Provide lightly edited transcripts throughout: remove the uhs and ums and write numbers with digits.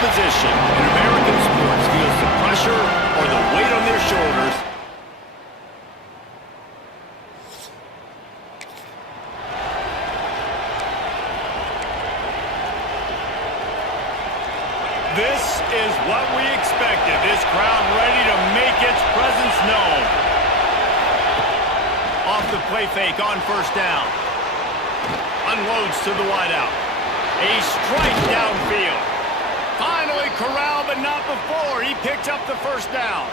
position in American sports feels the pressure or the weight on their shoulders. This is what we expected. This crowd ready to make its presence known. Off the play fake on first down. Unloads to the wideout. A strike downfield. Finally corralled, but not before. He picked up the first down.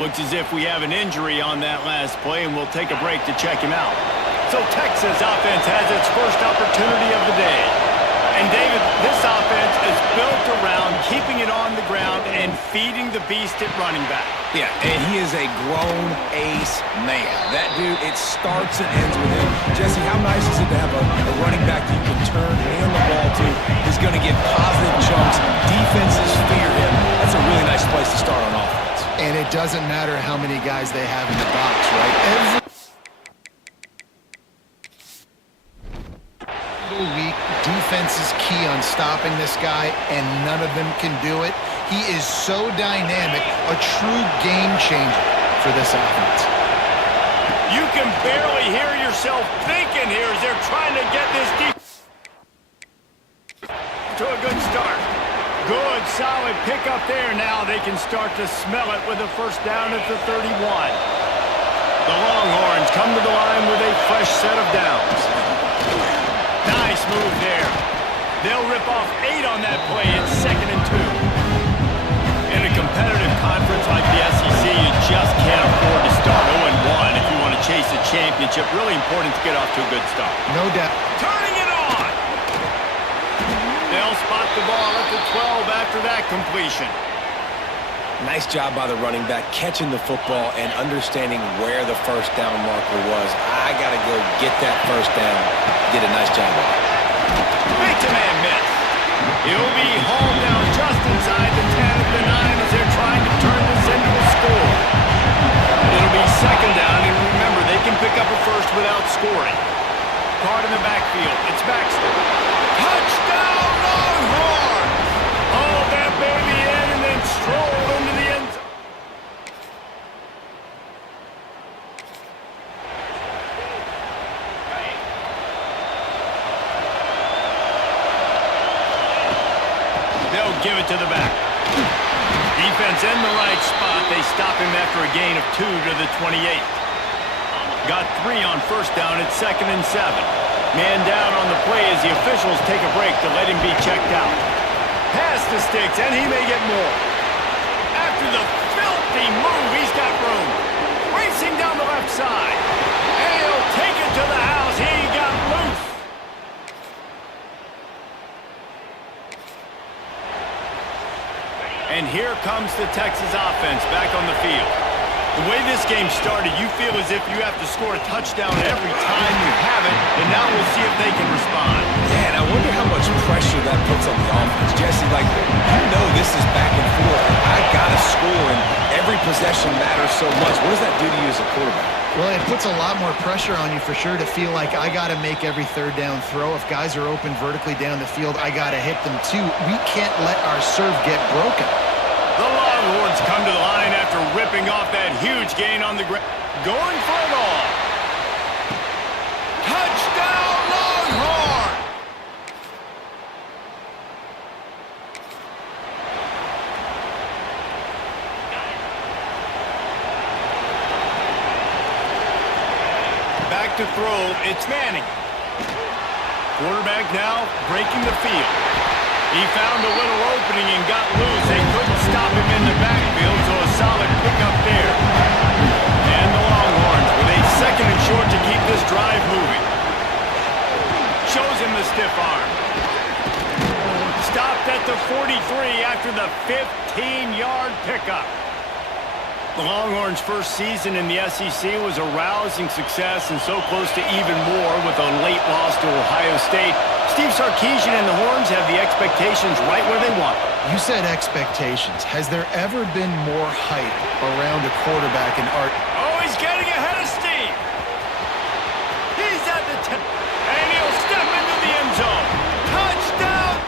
Looks as if we have an injury on that last play, and we'll take a break to check him out. So Texas offense has its first opportunity of the day. And David, this offense is built around keeping it on the ground and feeding the beast at running back. Yeah, and he is a grown ace man. That dude, it starts and ends with him. Jesse, how nice is it to have a running back that you can turn and hand the ball to? He's going to get positive chunks. Defenses fear him. That's a really nice place to start on offense. And it doesn't matter how many guys they have in the box, right? Every week, defense is key on stopping this guy, and none of them can do it. He is so dynamic, a true game changer. for this offense. You can barely hear yourself thinking here as they're trying to get this deep to a good start. Good, solid pickup there. Now they can start to smell it with a first down at the 31. The Longhorns come to the line with a fresh set of downs. Nice move there. They'll rip off 8 on that play. It's 2nd and 2. In a competitive conference like the SEC, you just can't afford to start 0-1 if you want to chase a championship. Really important to get off to a good start. No doubt. Turning it on! They'll spot the ball at the 12 after that completion. Nice job by the running back, catching the football and understanding where the first down marker was. I got to go get that first down. Did a nice job of it. Man miss. He'll be hauled down just inside the 10 of the 9 as they're trying to turn this into a score. It'll be 2nd down, and remember, they can pick up a first without scoring. Card in the backfield. It's Baxter. Touchdown, Longhorns! Oh, that baby in and then stroll into the end zone. They'll give it to the back. Defense in the right spot. They stop him after a gain of 2 to the 28. Got 3 on first down. It's 2nd and 7. Man down on the play as the officials take a break to let him be checked out. Pass the sticks, and he may get more. After the filthy move, he's got room. Racing down the left side. And he'll take it to the house. He got loose. And here comes the Texas offense back on the field. The way this game started, you feel as if you have to score a touchdown every time you have it, and now we'll see if they can respond. Yeah, and I wonder how much pressure that puts on the offense. Jesse, like, you know this is back and forth. I got to score, and every possession matters so much. What does that do to you as a quarterback? Well, it puts a lot more pressure on you for sure to feel like I got to make every third down throw. If guys are open vertically down the field, I got to hit them too. We can't let our serve get broken. The Longhorns come to the line after ripping off that huge gain on the ground. Going for it all. Touchdown, Longhorn! Back to throw, it's Manning. Quarterback now breaking the field. He found a little opening and got loose. They couldn't stop him in the backfield, so a solid pickup there. And the Longhorns with a 2nd and short to keep this drive moving. Shows him the stiff arm. Stopped at the 43 after the 15-yard pickup. The Longhorns' first season in the SEC was a rousing success and so close to even more with a late loss to Ohio State. Steve Sarkisian and the Horns have the expectations right where they want them. You said expectations. Has there ever been more hype around a quarterback in art? Oh, he's getting ahead of Steve. He's at the 10, and he'll step into the end zone. Touchdown!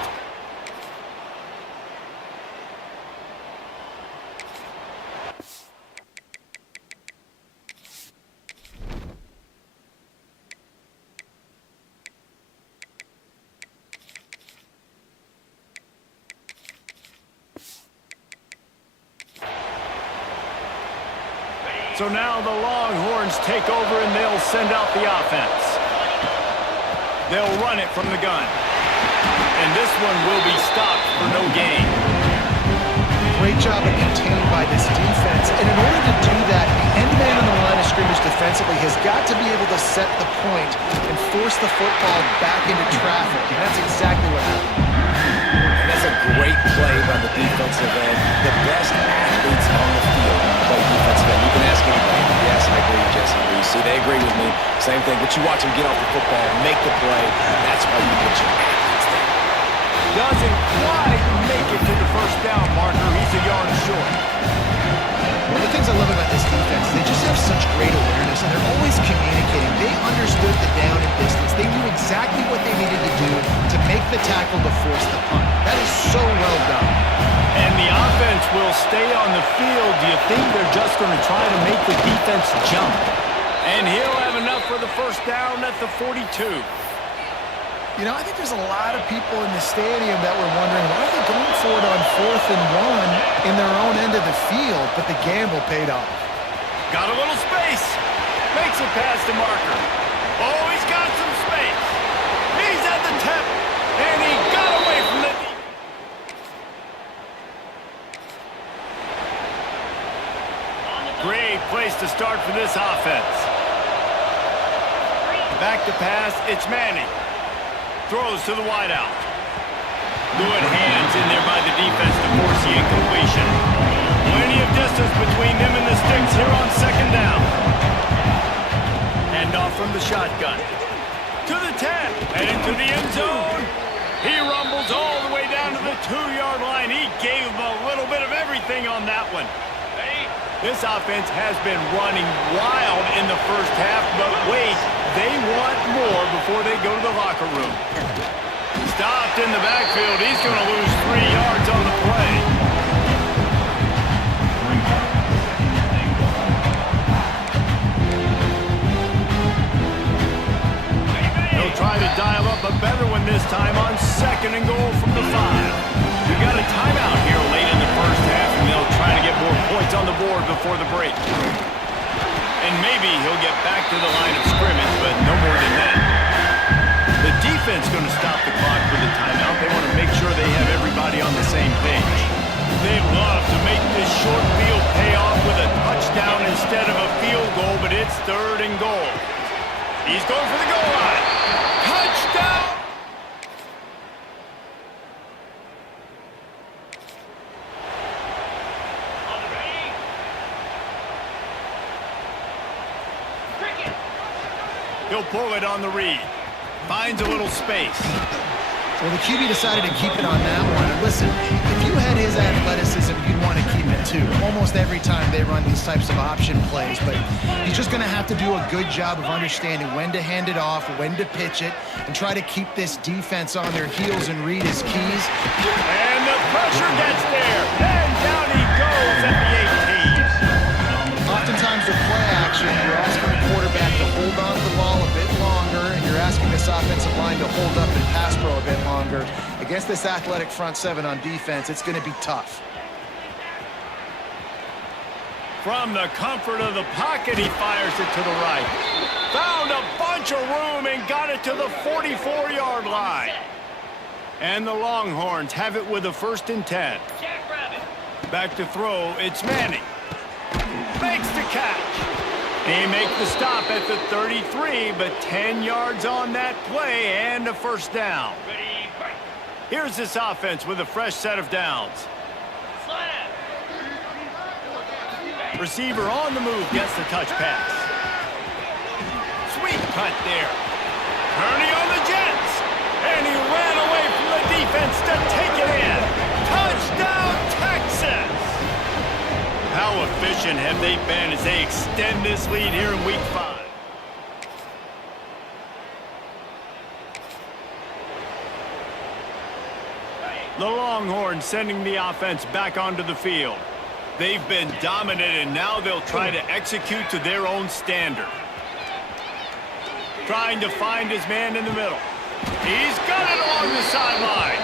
So now the Longhorns take over and they'll send out the offense. They'll run it from the gun. And this one will be stopped for no gain. Great job of contained by this defense. And in order to do that, the end man on the line of scrimmage defensively has got to be able to set the point and force the football back into traffic. And that's exactly what happened. And that's a great play by the defensive end. The best athletes on the field play defensive end. You can ask anybody. Yes, I agree, Jesse. You see, they agree with me. Same thing. But you watch them get off the football, make the play. That's why you put your athletes there. Doesn't quite make it to the first down marker. He's a yard short. One of the things I love about this defense is they just have such great awareness, and they're always communicating. They understood the down and distance. They knew exactly what they needed to do to make the tackle to force the punt. That is so well done. And the offense will stay on the field. Do you think they're just going to try to make the defense jump? And he'll have enough for the first down at the 42. You know, I think there's a lot of people in the stadium that were wondering, why are they going for it on 4th and 1 in their own end of the field? But the gamble paid off. Got a little space. Makes it past the marker. Oh, he's got some space. He's at the tip. And he got away from the... Great place to start for this offense. Back to pass, it's Manning. Throws to the wideout. Good hands in there by the defense to force the incompletion. Plenty of distance between them and the sticks here on second down. Hand off from the shotgun. To the 10, and into the end zone. He rumbles all the way down to the 2-yard line. He gave him a little bit of everything on that one. This offense has been running wild in the first half, but wait, they want more before they go to the locker room. Stopped in the backfield. He's going to lose 3 yards on the play. He'll try to dial up a better one this time on 2nd and goal from the 5. We've got a timeout here late in the first half, and they'll try to get more points on the board before the break. And maybe he'll get back to the line of scrimmage, but no more than that. The defense going to stop the clock for the timeout. They want to make sure they have everybody on the same page. They'd love to make this short field pay off with a touchdown instead of a field goal, but it's 3rd and goal. He's going for the goal line. Touchdown! He'll pull it on the read. Finds a little space. Well, the QB decided to keep it on that one. And listen, if you had his athleticism, you'd want to keep it too. Almost every time they run these types of option plays, but he's just going to have to do a good job of understanding when to hand it off, when to pitch it, and try to keep this defense on their heels and read his keys. And the pressure gets there. And down he goes at the 18. Oftentimes with play action, you're asking the quarterback to hold on to the ball a bit longer, and you're asking this offensive line to hold up and pass pro a bit longer. Against this athletic front 7 on defense, it's going to be tough. From the comfort of the pocket, he fires it to the right. Found a bunch of room and got it to the 44-yard line. And the Longhorns have it with a 1st and 10. Back to throw, it's Manning. Makes the catch. They make the stop at the 33, but 10 yards on that play and a 1st down. Here's this offense with a fresh set of downs. Receiver on the move gets the touch pass. Sweet cut there. Kearney on the Jets. And he ran away from the defense to take it in. Touchdown, Texas! How efficient have they been as they extend this lead here in Week 5? The Longhorns sending the offense back onto the field. They've been dominant, and now they'll try to execute to their own standard. Trying to find his man in the middle. He's got it along the sideline.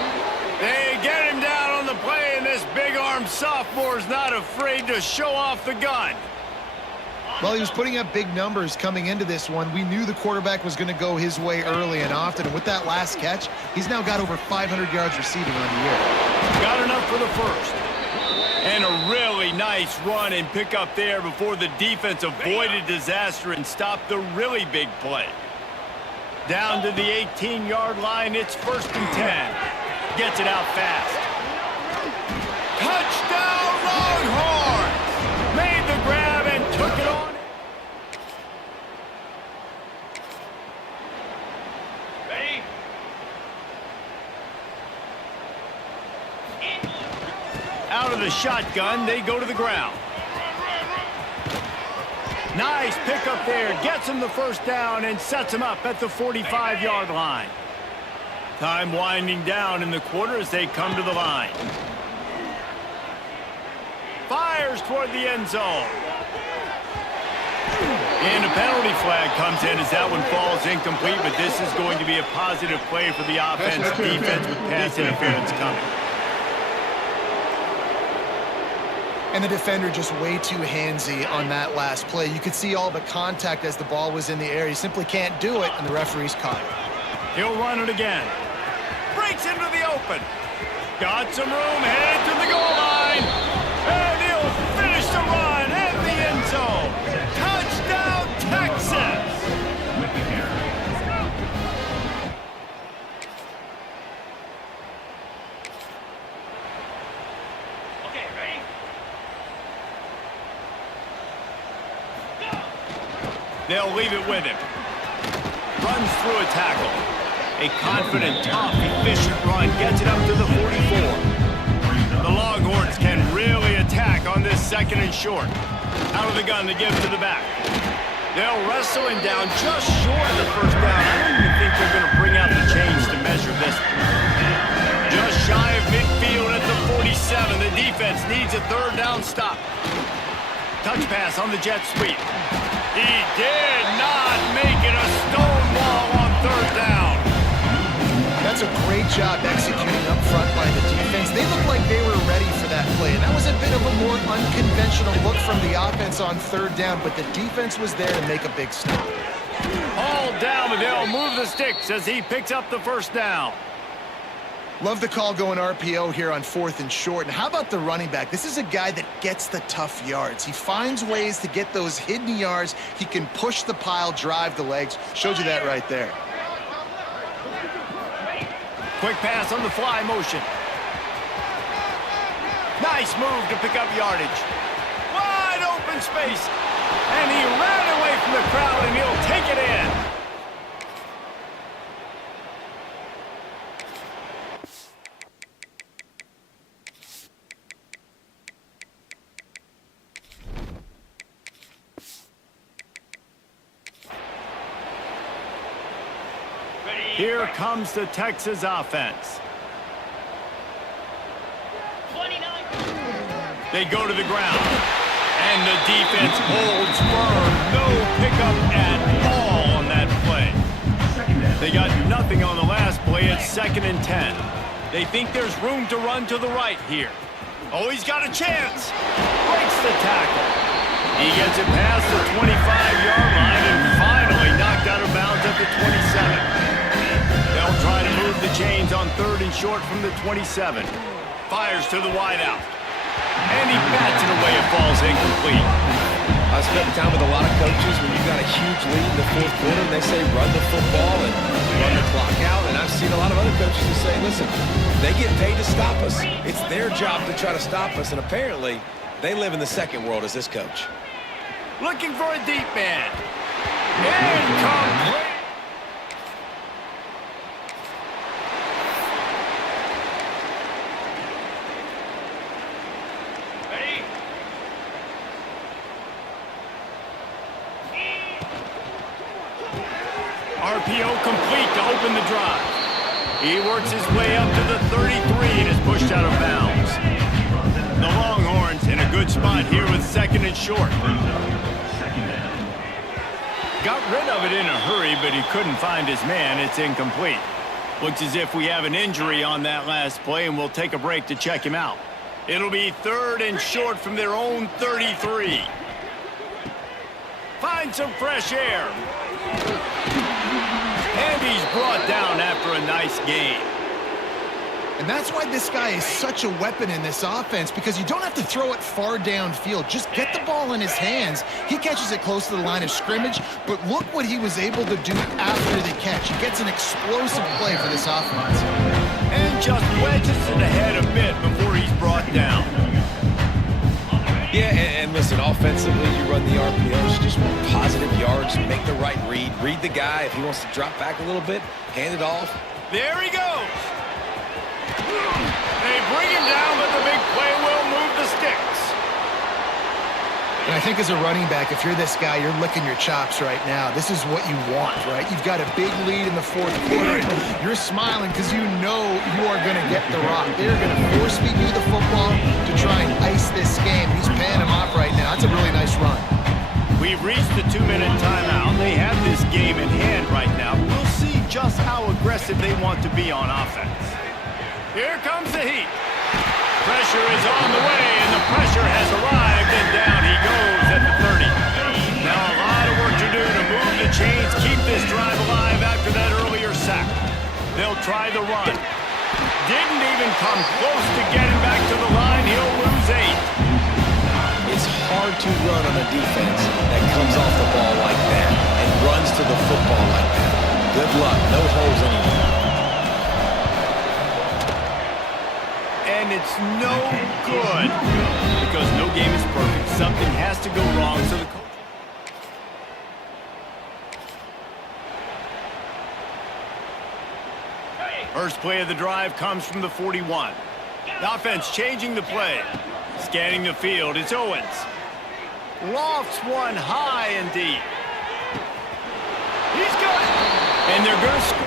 They get him down on the play, and this big-armed sophomore's not afraid to show off the gun. Well, he was putting up big numbers coming into this one. We knew the quarterback was going to go his way early and often. And with that last catch, he's now got over 500 yards receiving on the year. Got enough for the 1st. And a really nice run and pick up there before the defense avoided disaster and stopped the really big play. Down to the 18-yard line, it's 1st and 10. Gets it out fast. Touchdown, Longhorns! Made the grab and took it on. Ready? Out of the shotgun, they go to the ground. Nice pickup there. Gets him the 1st down and sets him up at the 45-yard line. Time winding down in the quarter as they come to the line. fires toward the end zone. And a penalty flag comes in as that one falls incomplete, but this is going to be a positive play for the offense. Defense with pass interference coming. And the defender just way too handsy on that last play. You could see all the contact as the ball was in the air. He simply can't do it, and the referee's caught it. He'll run it again. Breaks into the open. Got some room, headed to the goal line. And he'll finish the run at the end zone. Touchdown, Texas! Okay, ready? They'll leave it with him. Runs through a tackle. A confident, tough, efficient run gets it up to the 44. The Longhorns can really attack on this second and short. Out of the gun to give to the back. They'll wrestle him down just short of the first down. I don't even think they're going to bring out the chains to measure this one. Just shy of midfield at the 47. The defense needs a third down stop. Touch pass on the jet sweep. He did not make it a stone wall on third down. That's a great job executing up front by the defense. They looked like they were ready for that play. And that was a bit of a more unconventional look from the offense on third down, but the defense was there to make a big stop. All down, but they'll move the sticks as he picks up the first down. Love the call going RPO here on 4th and short. And how about the running back? This is a guy that gets the tough yards. He finds ways to get those hidden yards. He can push the pile, drive the legs. Showed you that right there. Quick pass on the fly motion. Nice move to pick up yardage. Wide open space. And he ran away from the crowd, and he'll take it in. Here comes the Texas offense. 29. They go to the ground. And the defense holds firm. No pickup at all on that play. They got nothing on the last play. It's 2nd and 10. They think there's room to run to the right here. Oh, he's got a chance. Breaks the tackle. He gets it past the 25-yard line and finally knocked out of bounds at the 27. They'll try to move the chains on 3rd and short from the 27. Fires to the wideout. And he bats it away. It falls incomplete. I've spent time with a lot of coaches when you've got a huge lead in the 4th quarter, and they say run the football and run the clock out. And I've seen a lot of other coaches who say, listen, they get paid to stop us. It's their job to try to stop us. And apparently, they live in the second world as this coach. Looking for a deep man. Incomplete. RPO complete to open the drive. He works his way up to the 33 and is pushed out of bounds. The Longhorns in a good spot here with 2nd and short. Got rid of it in a hurry, but he couldn't find his man. It's incomplete. Looks as if we have an injury on that last play, and we'll take a break to check him out. It'll be 3rd and short from their own 33. Find some fresh air. And he's brought down after a nice gain. And that's why this guy is such a weapon in this offense, because you don't have to throw it far downfield. Just get the ball in his hands. He catches it close to the line of scrimmage, but look what he was able to do after the catch. He gets an explosive play for this offense. And just wedges it ahead a bit before he's brought down. Yeah, and listen, offensively, you run the RPOs, just want positive yards, make the right read. Read the guy. If he wants to drop back a little bit, hand it off. There he goes. They bring him down, but the big play will move the sticks. And I think as a running back, if you're this guy, you're licking your chops right now. This is what you want, right? You've got a big lead in the 4th quarter, and you're smiling because you know you are going to get the rock. They're going to force feed you the football to try and ice this game. He's panicking. aggressive they want to be on offense. Here comes the heat. Pressure is on the way, and the pressure has arrived, and down he goes at the 30. Now a lot of work to do to move the chains, keep this drive alive after that earlier sack. They'll try the run. Didn't even come close to getting back to the line. He'll lose 8. It's hard to run on a defense that comes off the ball like that and runs to the football like that. Good luck. No holes anywhere. And it's no good because no game is perfect. Something has to go wrong, so the coach... First play of the drive comes from the 41. The offense changing the play. Scanning the field, it's Owens. Lofts one high and deep. He's got it. And they're going to score.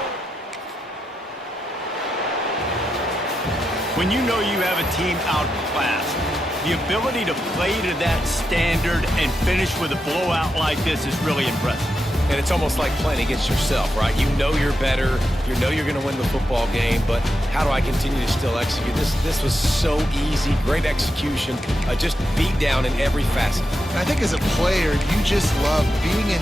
When you know you have a team outclassed, the ability to play to that standard and finish with a blowout like this is really impressive. And it's almost like playing against yourself, right? You know you're better. You know you're going to win the football game, but how do I continue to still execute? This was so easy. Great execution. Just beat down in every facet. I think as a player, you just love being in...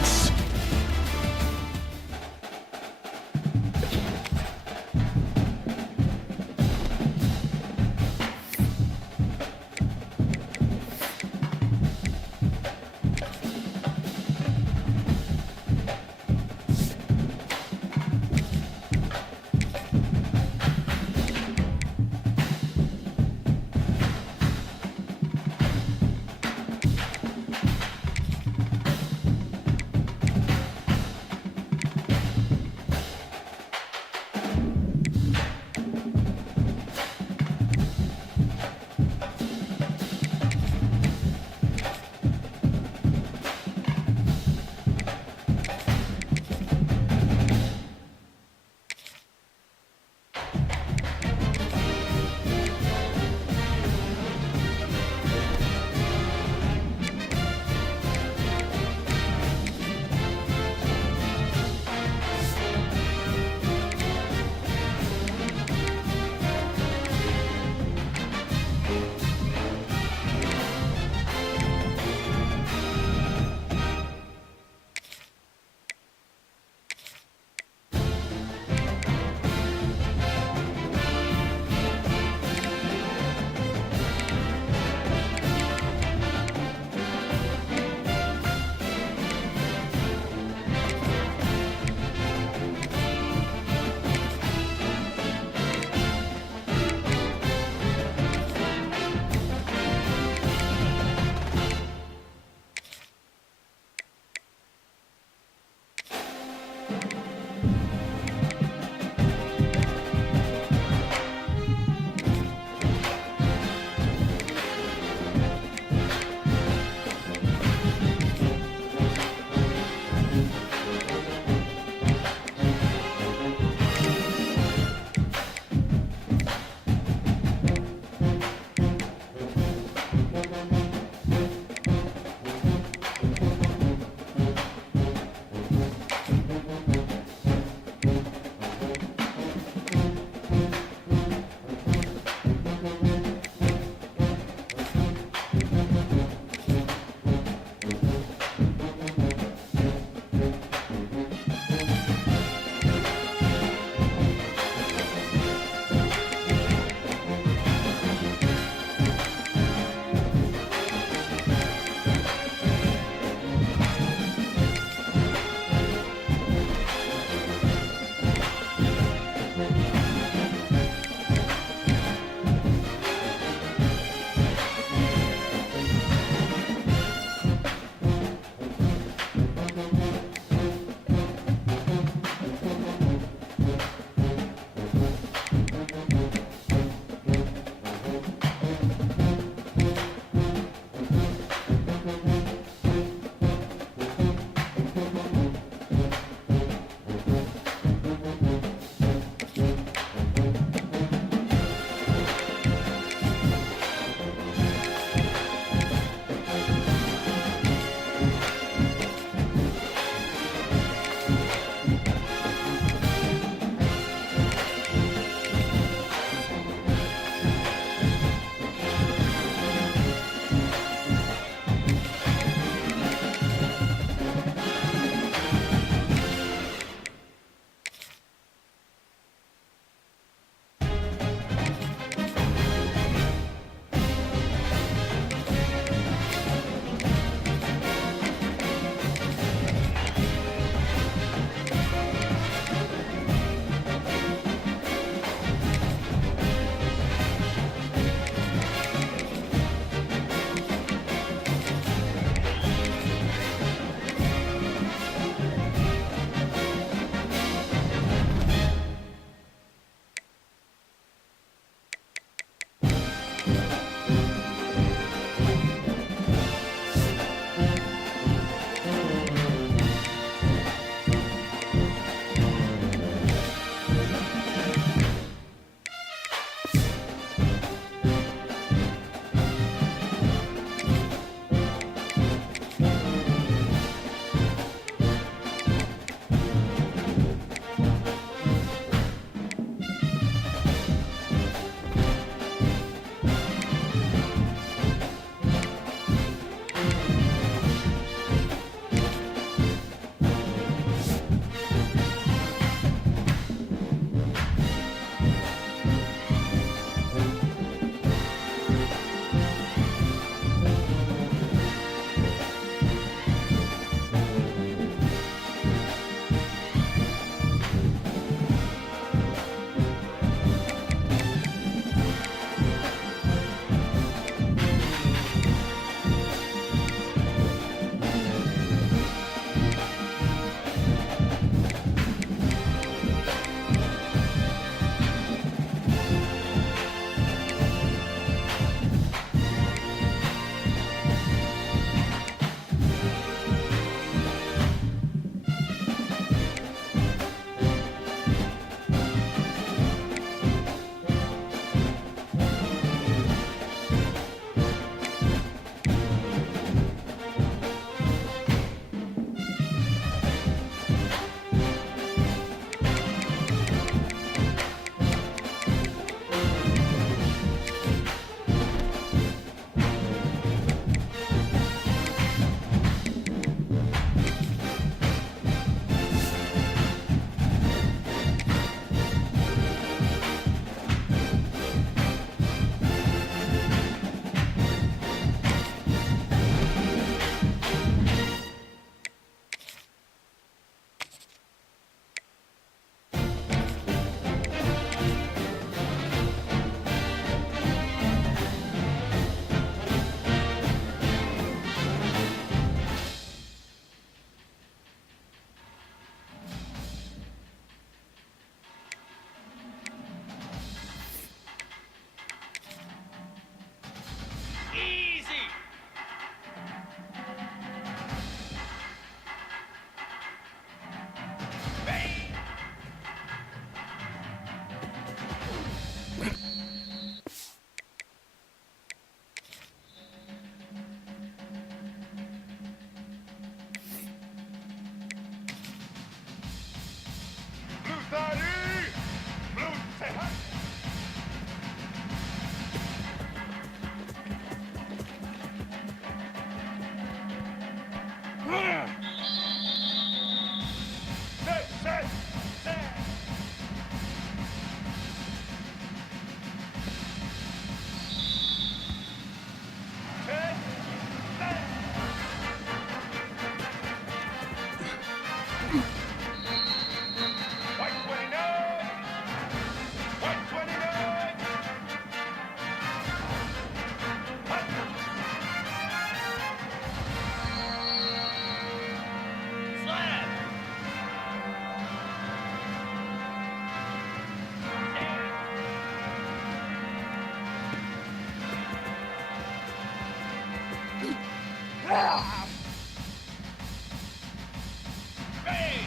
Ready!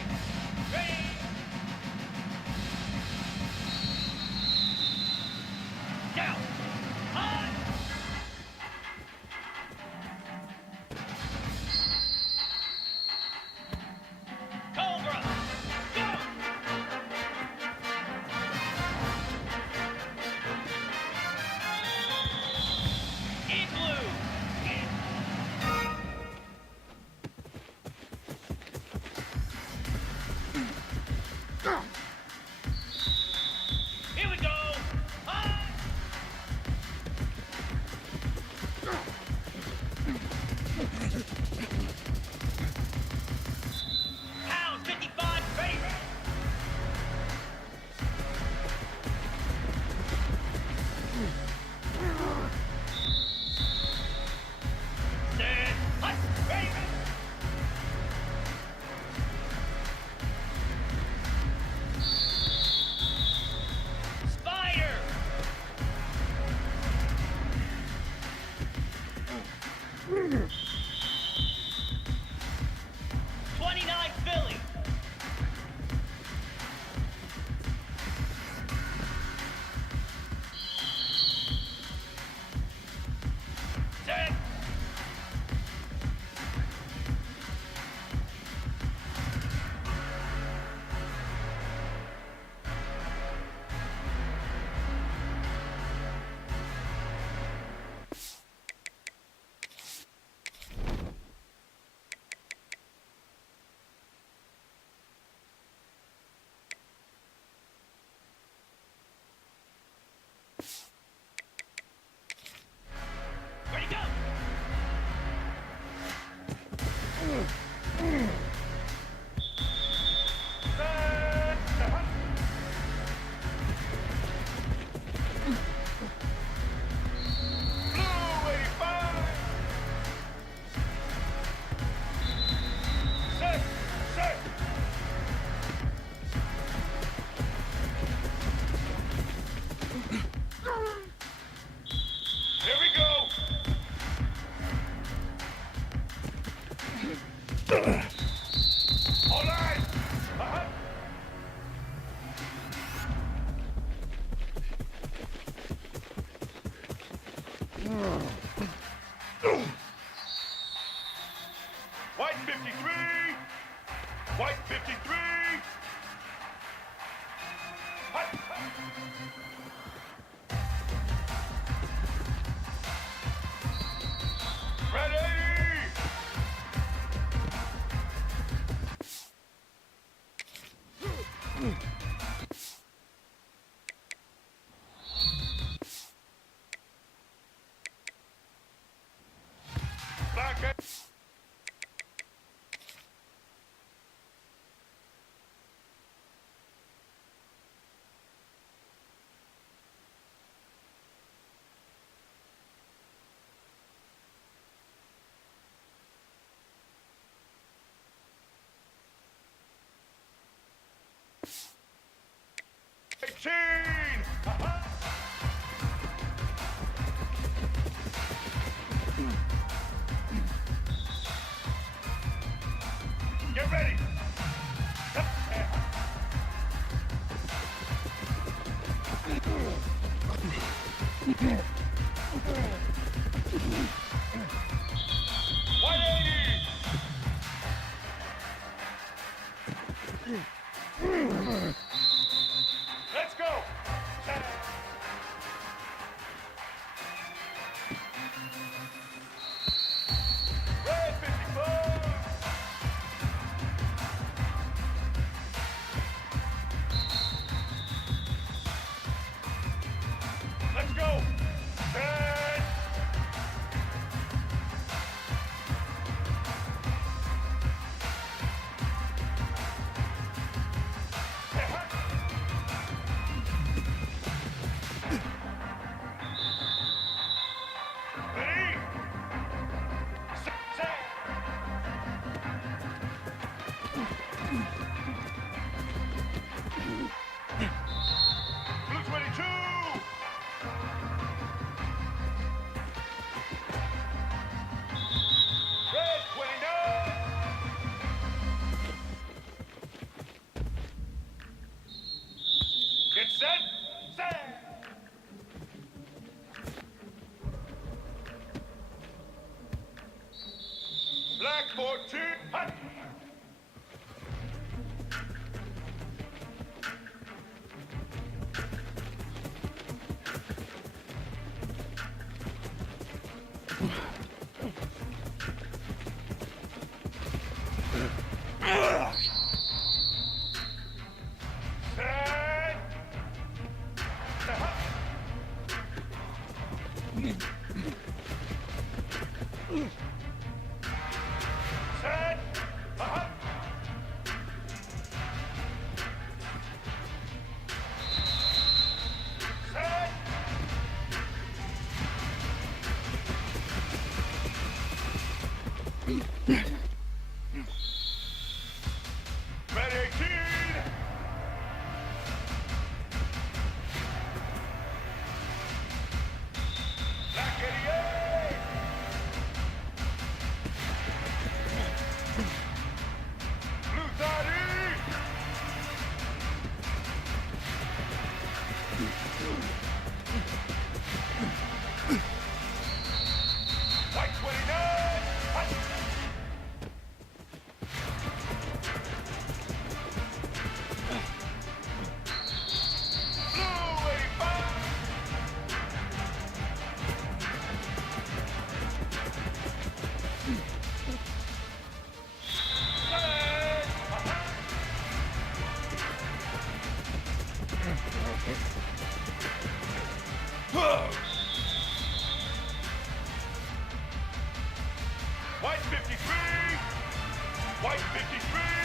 Ready! Down! On! Cobra! Go! Igloo! Here we go! On! Pound 55 favorite! Set! Hut! Favorite! Spider! '29 Philly! Set! Ready, go! Blue 85! Set! Set! Here we go! All right! White 53! White 53! Ready! Black man. Chain! Get ready! Let's go! Red 54! 14, hut! White 53! White 53!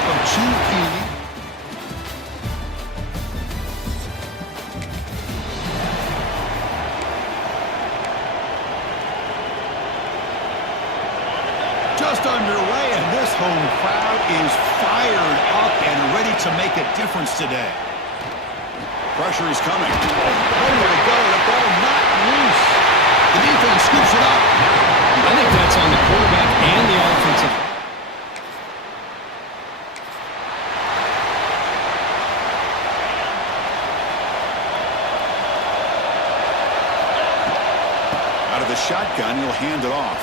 makeup of Chief Keely. Just underway, and this home crowd is fired up and ready to make a difference today. Pressure is coming. Nowhere to go, the ball not loose. The defense scoops it up. I think that's on the quarterback and the offensive. Out of the shotgun, he'll hand it off.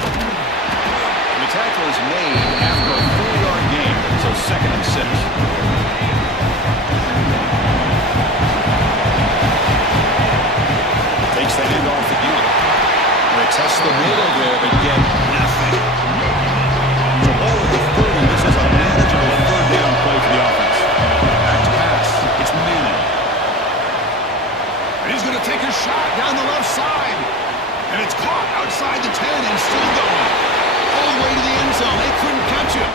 And the tackle is made after a 4-yard gain, so 2nd and 6. Takes the handoff again. They test the middle there, but get nothing. So all of the 30, this is a manageable 3rd down play for the offense. Back to pass. It's Manning. And he's going to take a shot down the left side. And it's caught outside the 10 and still going. All the way to the end zone. They couldn't catch him.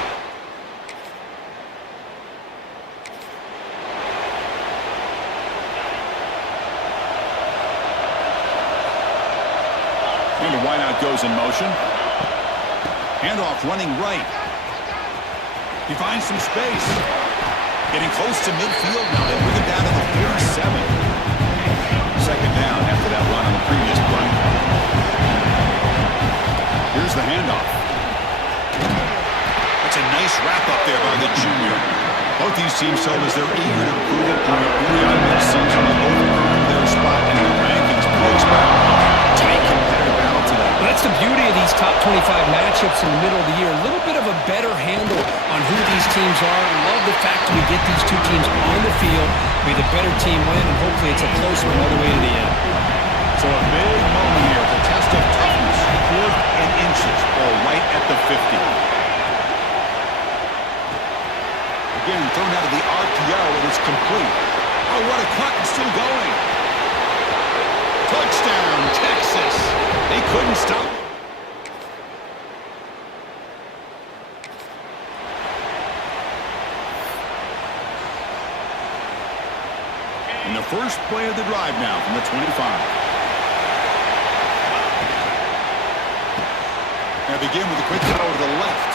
And the wideout goes in motion. Handoff running right. He finds some space. Getting close to midfield now. They bring it down to the 37. 2nd down after that run on the previous play. Here's the handoff. That's a nice wrap-up there by the junior. Both these teams told us they're eager to prove a point early on this season. They both earned their spot in the rankings. We expect tight competitive battle today. Well, that's the beauty of these top 25 matchups in the middle of the year. A little bit of a better handle on who these teams are. Love the fact that we get these two teams on the field. May the better team win, and hopefully it's a close one all the way to the end. So a big moment here, the test of toughness. 4th and inches, ball right at the 50. Again, thrown out of the RPO, and it's complete. Oh, what a cut, and still going. Touchdown, Texas. They couldn't stop it. And the first play of the drive now from the 25. They begin with a quick throw to the left.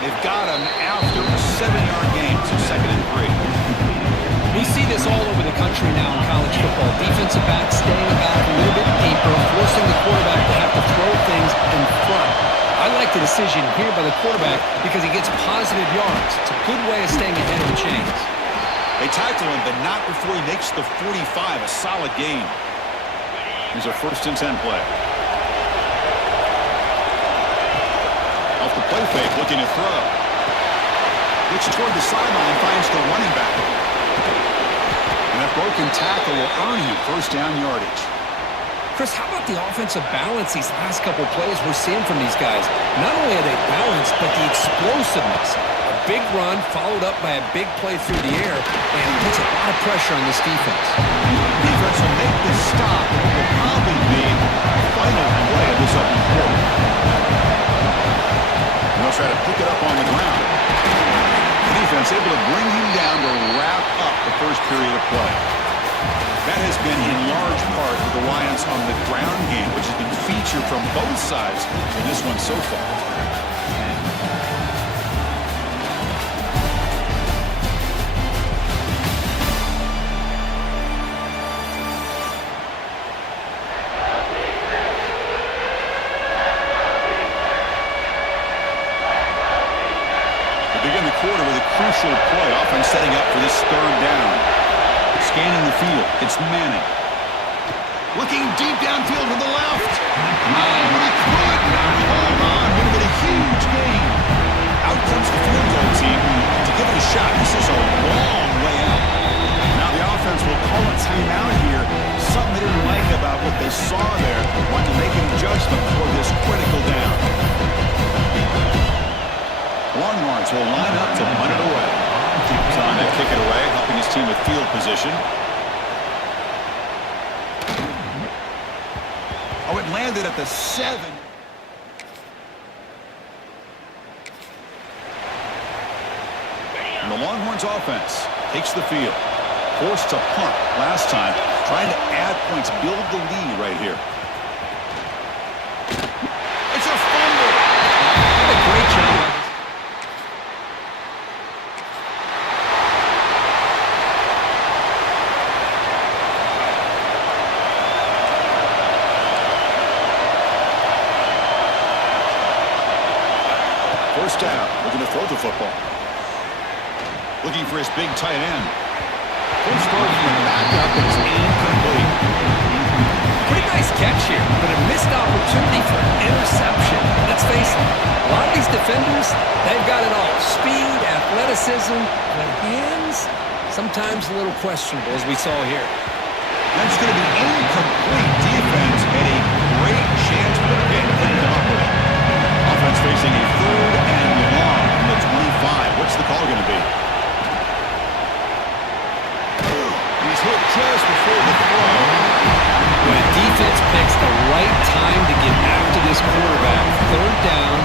They've got him after a 7-yard gain, so 2nd and 3. We see this all over the country now in college football. Defensive backs staying back a little bit deeper, forcing the quarterback to have to throw things in front. I like the decision here by the quarterback because he gets positive yards. It's a good way of staying ahead of the chains. They tackle him, but not before he makes the 45, a solid gain. Here's a 1st and 10 play. Off the play fake, looking to throw. Looks toward the sideline, finds the running back. And that broken tackle will earn him 1st down yardage. Chris, how about the offensive balance these last couple plays we're seeing from these guys? Not only are they balanced, but the explosiveness. A big run followed up by a big play through the air, and it puts a lot of pressure on this defense. Defense will make this stop, and it will probably be the final play of this open quarter. And they'll try to pick it up on the ground. The defense able to bring him down to wrap up the first period of play. That has been in large part with the reliance on the ground game, which has been featured from both sides in this one so far. They begin the quarter with a crucial play, often setting up for this 3rd down. Scanning the field, it's Manning. Looking deep downfield to the left. Oh, but he could not hold on. Would have been a huge gain. Out comes the field goal team to give it a shot. This is a long way out. Now the offense will call a timeout here. Something they didn't like about what they saw there. Want to make an adjustment for this critical down. Longhorns will line up to punt it away. Time to kick it away, helping his team with field position. Oh, it landed at the 7. And the Longhorns offense takes the field. Forced to punt last time. Trying to add points, build the lead right here. It's a fumble. What a great job. First down, looking to throw the football. Looking for his big tight end. First throw from the backup is incomplete. Pretty nice catch here, but a missed opportunity for an interception. Let's face it, a lot of these defenders, they've got it all. Speed, athleticism, but hands, sometimes a little questionable, as we saw here. That's going to be incomplete. Defense had a great chance for the pick. Couldn't come up with it. Offense facing a 3rd and long from the 25. What's the call going to be? He's hit just before the throw. When a defense picks the right time to get after this quarterback, 3rd down,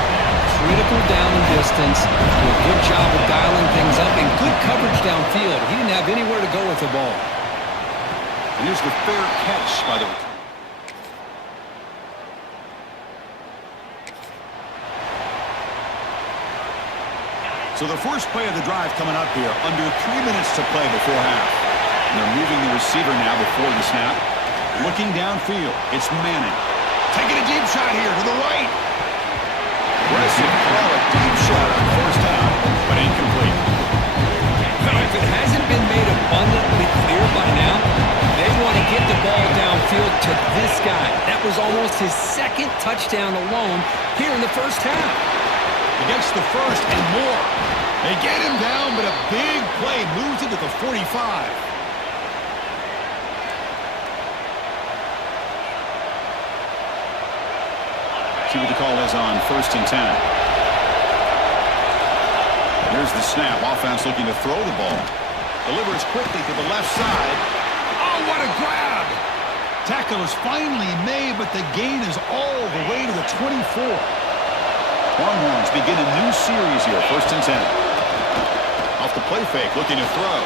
critical down and distance, do a good job of dialing things up, and good coverage downfield. He didn't have anywhere to go with the ball. And here's the fair catch by the return. So the first play of the drive coming up here, under 3 minutes to play before half. And they're moving the receiver now before the snap. Looking downfield, it's Manning. Taking a deep shot here to the right. Aggressive throw, a deep shot on first down, but incomplete. If it hasn't been made abundantly clear by now, they want to get the ball downfield to this guy. That was almost his 2nd touchdown alone here in the first half. He gets the first and more. They get him down, but a big play moves it to the 45. See what the call is on 1st and 10. Here's the snap. Offense looking to throw the ball. Delivers quickly to the left side. Oh, what a grab! Tackle is finally made, but the gain is all the way to the 24. Longhorns begin a new series here. 1st and 10. Off the play fake, looking to throw.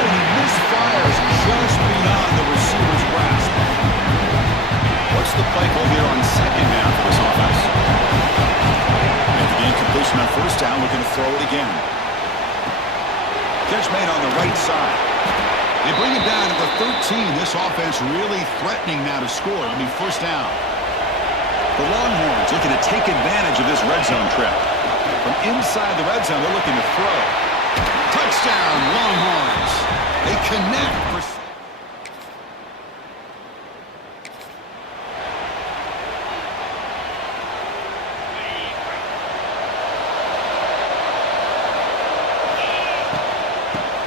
Oh, he misfires just beyond the receiver's grasp. What's the play call here on 2nd down for this offense? Make the incompletion on 1st down, looking to throw it again. Catch made on the right side. They bring it down to the 13. This offense really threatening now to score. It'll be 1st down. The Longhorns looking to take advantage of this red zone trip. From inside the red zone, they're looking to throw. Touchdown, Longhorns. They connect for...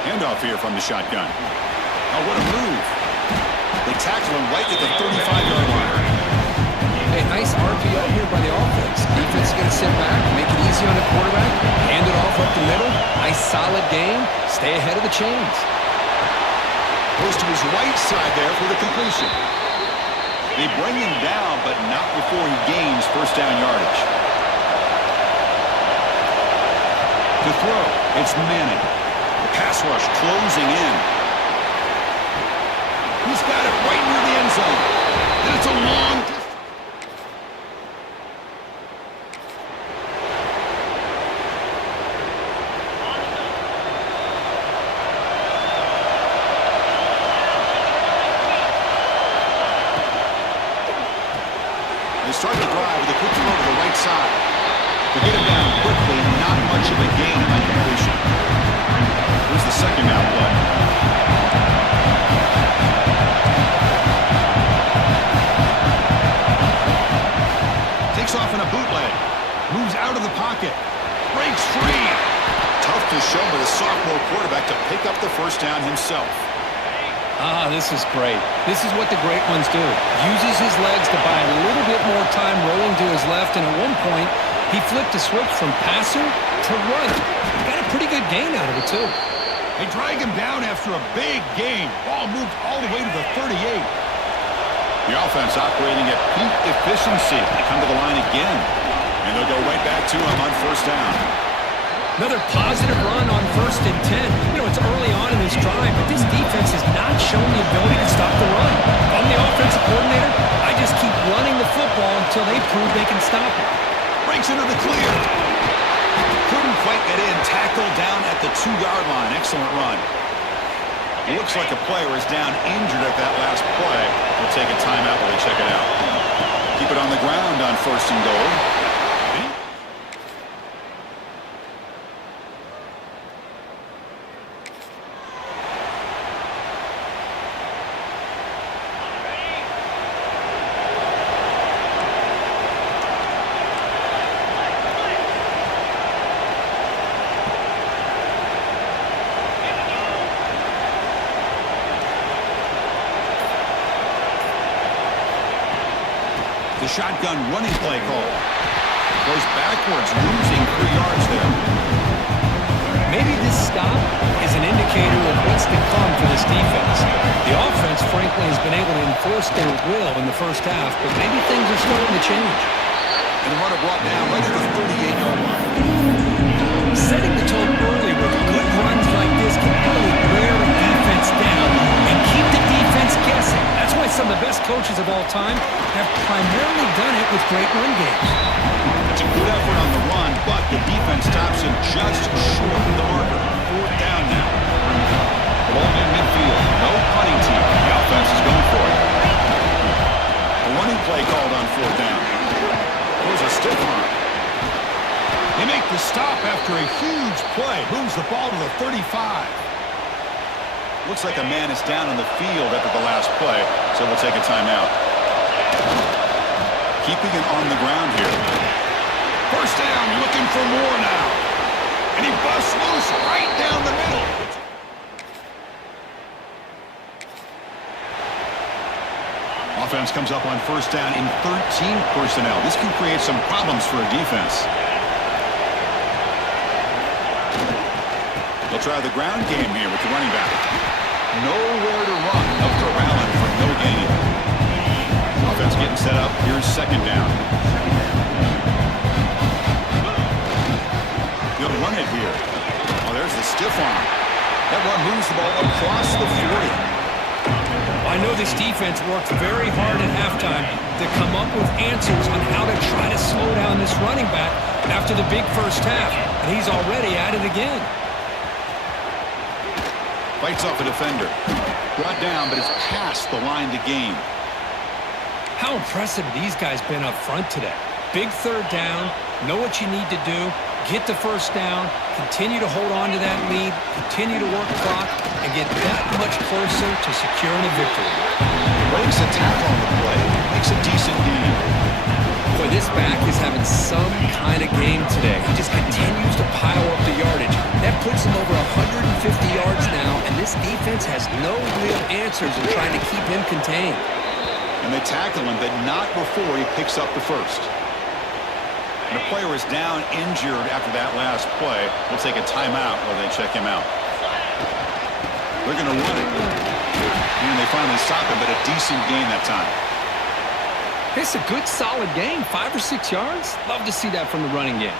Handoff here from the shotgun. Oh, what a move. They tackle him right at the 35-yard line. A nice RPO here by the offense. Defense is going to sit back, make it easy on the quarterback, hand it off up the middle. Nice solid game. Stay ahead of the chains. Goes to his right side there for the completion. They bring him down, but not before he gains 1st down yardage. To throw, it's Manning. The pass rush closing in. He's got it right near the end zone. And it's a long distance. They start the drive with a quick throw to the right side. They get him down quickly, not much of a gain on that completion. Here's the 2nd down play. Takes off in a bootleg. Moves out of the pocket. Breaks free. Tough to show with a sophomore quarterback to pick up the 1st down himself. Ah, this is great. This is what the great ones do. Uses his legs to buy a little bit more time rolling to his left, and at one point, he flipped a switch from passer to runner. Got a pretty good gain out of it, too. They drag him down after a big gain. Ball moved all the way to the 38. The offense operating at peak efficiency. They come to the line again, and they'll go right back to him on 1st down. Another positive run on 1st and 10. You know, it's early on in this drive, but this defense has not shown the ability to stop the run. If I'm the offensive coordinator, I just keep running the football until they prove they can stop it. Breaks into the clear. Couldn't quite get in. Tackle down at the 2-yard line. Excellent run. Looks like a player is down injured at that last play. We'll take a timeout while they check it out. Keep it on the ground on 1st and goal. The shotgun running play call. Goes backwards, losing 3 yards there. Maybe this stop is an indicator of what's to come for this defense. The offense, frankly, has been able to enforce their will in the first half, but maybe things are starting to change. And the runner brought down right at the 38-yard line. Setting the tone early with good runs like this can really wear a defense down and keep the defense guessing. That's why some of the best coaches of all time have primarily done it with great run games. It's a good effort on the run, but the defense stops him just short of the marker. 4th down now. Ball in midfield. No punting team. The offense is going for it. A running play called on 4th down. There's a stiff arm. They make the stop after a huge play. Moves the ball to the 35. Looks like a man is down on the field after the last play, so we'll take a timeout. Keeping it on the ground here. 1st down, looking for more now. And he busts loose right down the middle. Offense comes up on 1st down in 13 personnel. This can create some problems for a defense. They'll try the ground game here with the running back. Nowhere to run. Up to Allen for no gain. Offense getting set up. Here's 2nd down. He'll run it here. Oh, there's the stiff arm. That run moves the ball across the 40. I know this defense worked very hard at halftime to come up with answers on how to try to slow down this running back after the big first half, and he's already at it again. Fights off a defender. Brought down, but it's past the line to gain. How impressive these guys been up front today. Big 3rd down, know what you need to do, get the 1st down, continue to hold on to that lead, continue to work clock, and get that much closer to securing a victory. Breaks a tackle on the play, makes a decent gain. Boy, this back is having some kind of game today. He just continues to pile up the yardage. That puts him over 150 yards now, and this defense has no real answers in trying to keep him contained. And they tackle him, but not before he picks up the 1st. And the player is down injured after that last play. We'll take a timeout while they check him out. They're going to run it. And they finally stop him, but a decent gain that time. It's a good, solid game. 5 or 6 yards. Love to see that from the running game.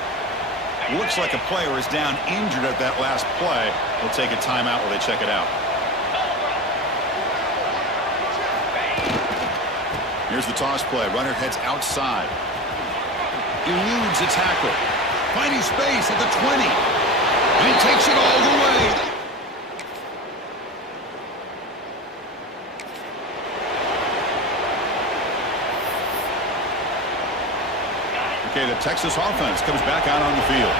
Looks like a player is down injured at that last play. We'll take a timeout while they check it out. Here's the toss play. Runner heads outside. Eludes a tackle. Finding space at the 20. And he takes it all the way. Okay, the Texas offense comes back out on the field.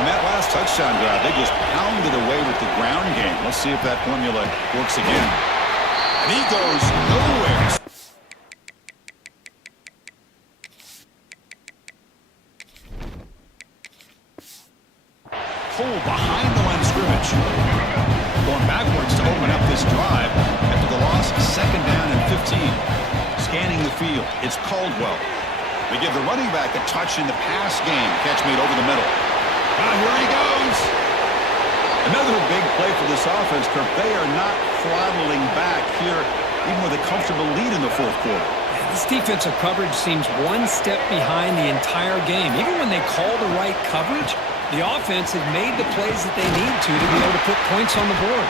On that last touchdown drive, they just pounded away with the ground game. Let's see if that formula works again. And he goes nowhere. Pull behind the line of scrimmage. Going backwards to open up this drive after the loss. 2nd down and 15. Scanning the field. It's Caldwell. They give the running back a touch in the pass game. Catch made over the middle. Now here he goes. Another big play for this offense, Kirk. They are not throttling back here, even with a comfortable lead in the 4th quarter. This defensive coverage seems one step behind the entire game. Even when they call the right coverage, The offense has made the plays that they need to be able to put points on the board.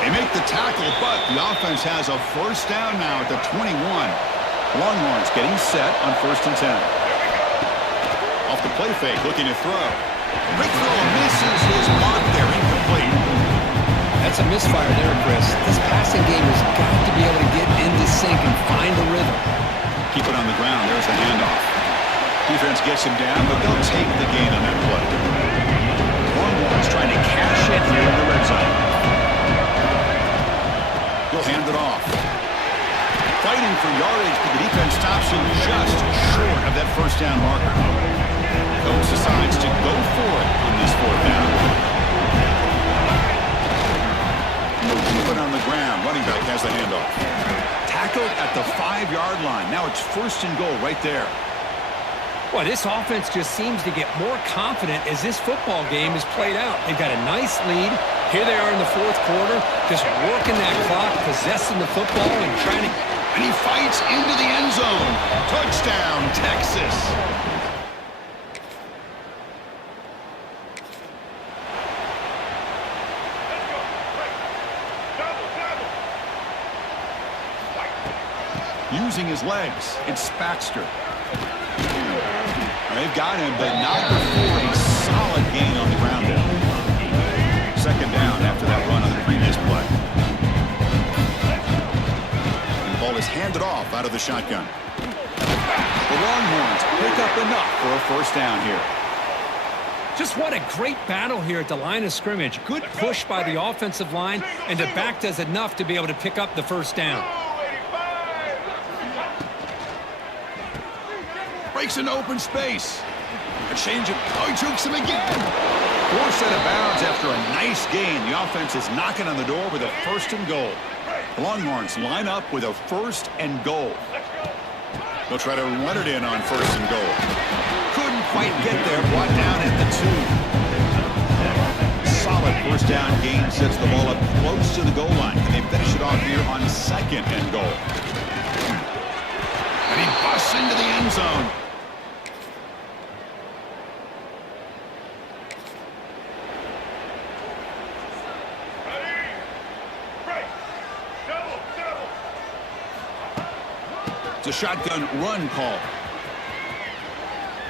They make the tackle, but the offense has a first down now at the 21. Longhorns getting set on 1st and 10. Off the play fake, looking to throw. Quick throw misses his mark there, incomplete. That's a misfire there, Chris. This passing game has got to be able to get into sync and find a rhythm. Keep it on the ground. There's the handoff. Defense gets him down, but they'll take the gain on that play. Longhorns trying to cash it here in the red zone. He'll hand it off. Fighting for yardage, but the defense stops him just short of that first down marker. Coach decides to go for it on this 4th down. He'll keep it on the ground. Running back has the handoff. Tackled at the 5-yard line. Now it's 1st and goal right there. Well, this offense just seems to get more confident as this football game is played out. They've got a nice lead. Here they are in the 4th quarter, just working that clock, possessing the football, and trying to... And he fights into the end zone. Touchdown, Texas. Using his legs, it's Baxter. They've got him, but not before a solid gain on the ground there. 2nd down after that run on the previous play. And the ball is handed off out of the shotgun. The Longhorns pick up enough for a 1st down here. Just what a great battle here at the line of scrimmage. Good push by the offensive line, and the back does enough to be able to pick up the 1st down. Breaks into open space. A change of... Oh, he jukes him again. 4th out of bounds after a nice gain. The offense is knocking on the door with a 1st and goal. The Longhorns line up with a 1st and goal. They'll try to run it in on 1st and goal. Couldn't quite get there. Brought down at the 2. Solid 1st down gain sets the ball up close to the goal line. And they finish it off here on 2nd and goal. And he busts into the end zone. It's a shotgun run call.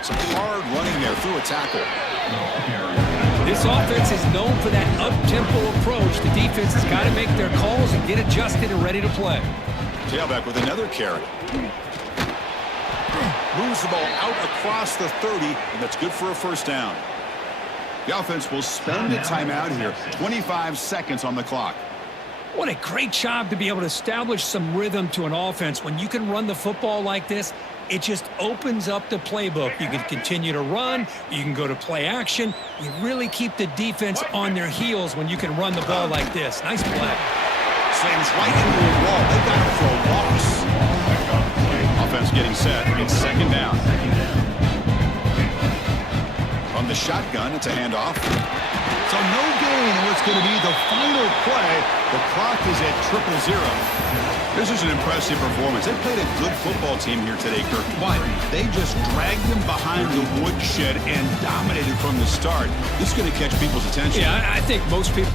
Some hard running there through a tackle. This offense is known for that up-tempo approach. The defense has got to make their calls and get adjusted and ready to play. Tailback with another carry. Moves the ball out across the 30, and that's good for a 1st down. The offense will spend a timeout here. 25 seconds on the clock. What a great job to be able to establish some rhythm to an offense. When you can run the football like this, it just opens up the playbook. You can continue to run. You can go to play action. You really keep the defense on their heels when you can run the ball like this. Nice play. Slams right into the wall. They got him for a loss. Offense getting set. It's 2nd down. From the shotgun, it's a handoff. So no gain in what's going to be the final play. The clock is at 0-0. This is an impressive performance. They played a good football team here today, Kirk, but they just dragged them behind the woodshed and dominated from the start. This is going to catch people's attention. Yeah, I think most people...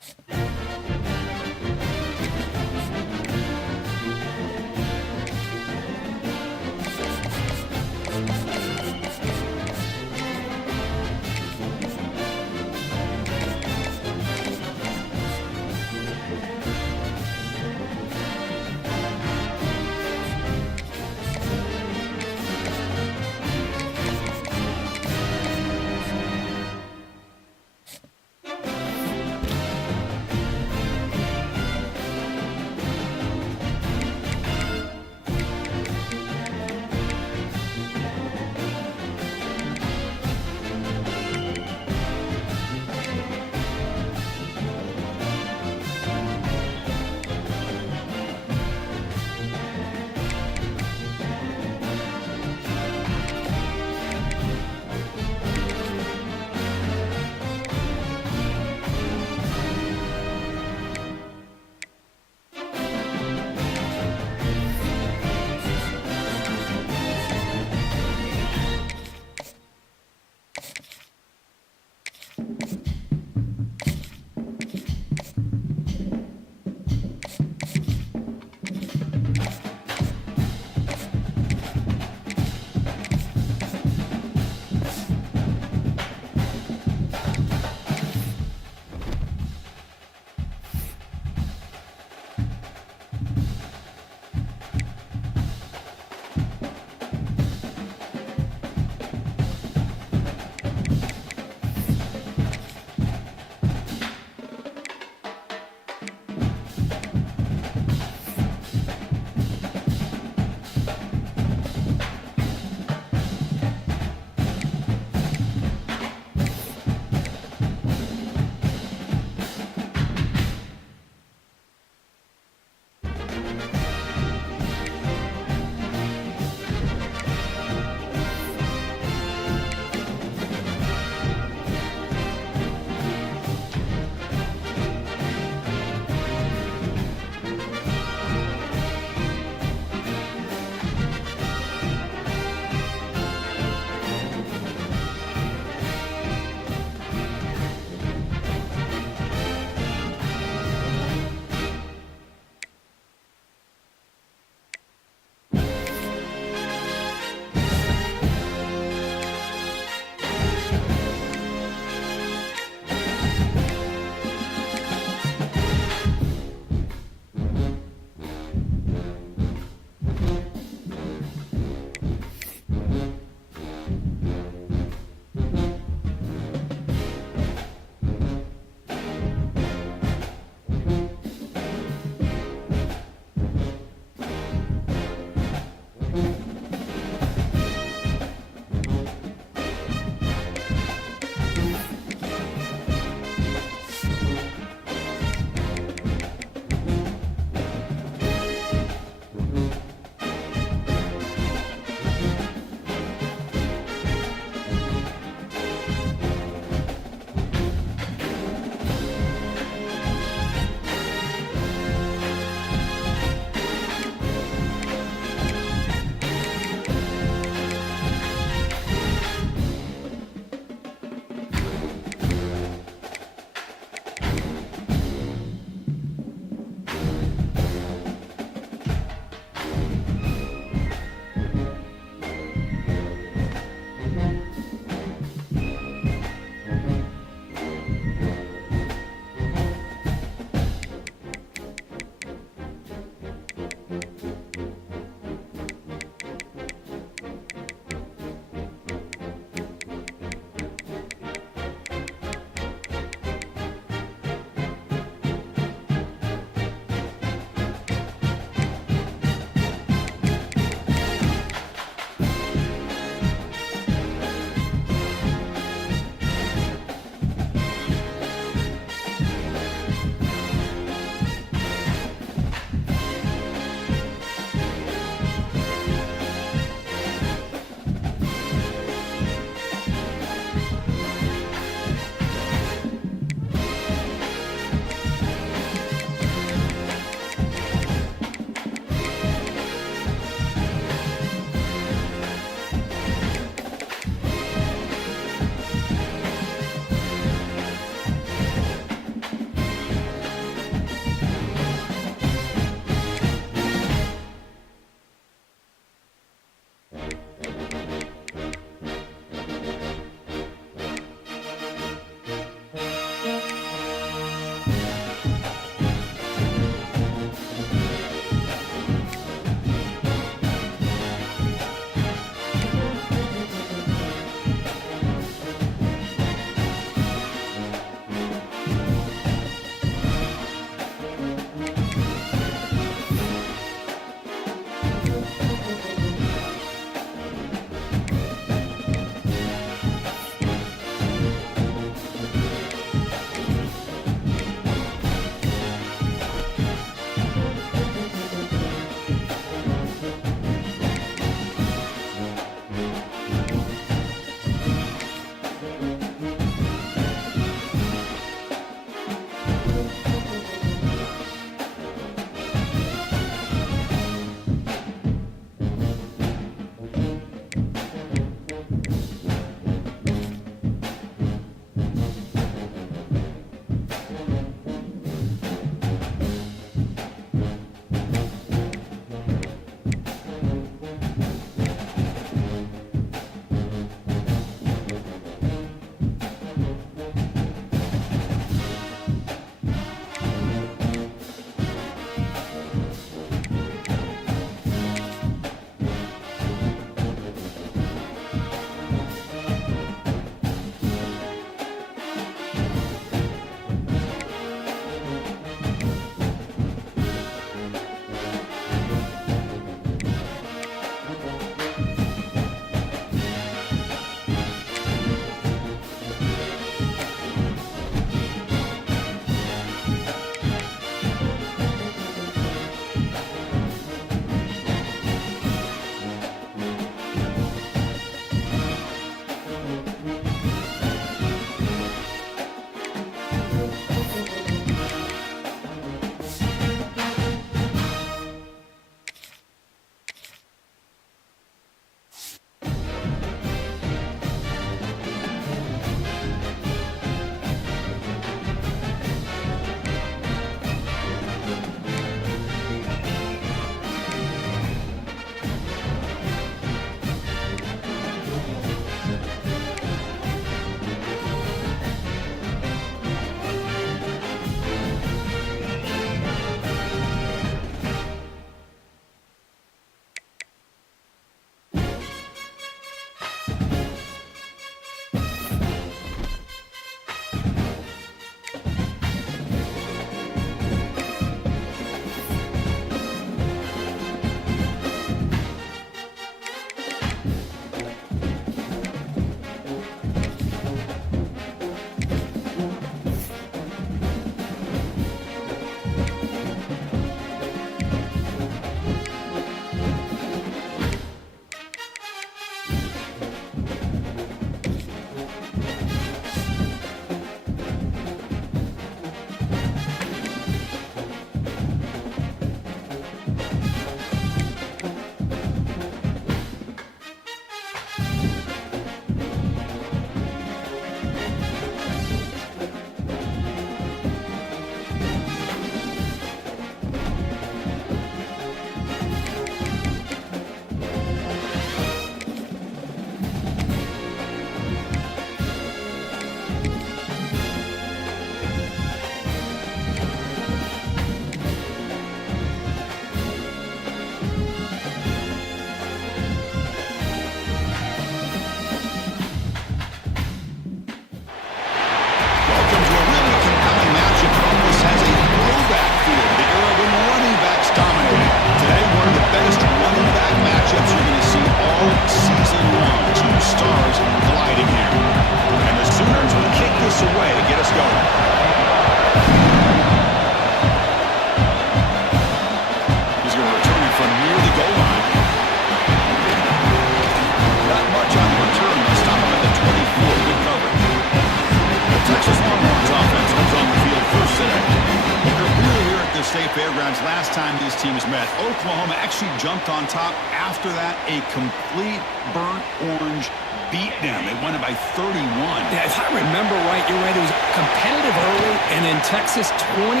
Fairgrounds last time these teams met. Oklahoma actually jumped on top. After that, a complete burnt orange beatdown. They won it by 31. Yeah, if I remember right, you're right. It was competitive early, and then Texas 21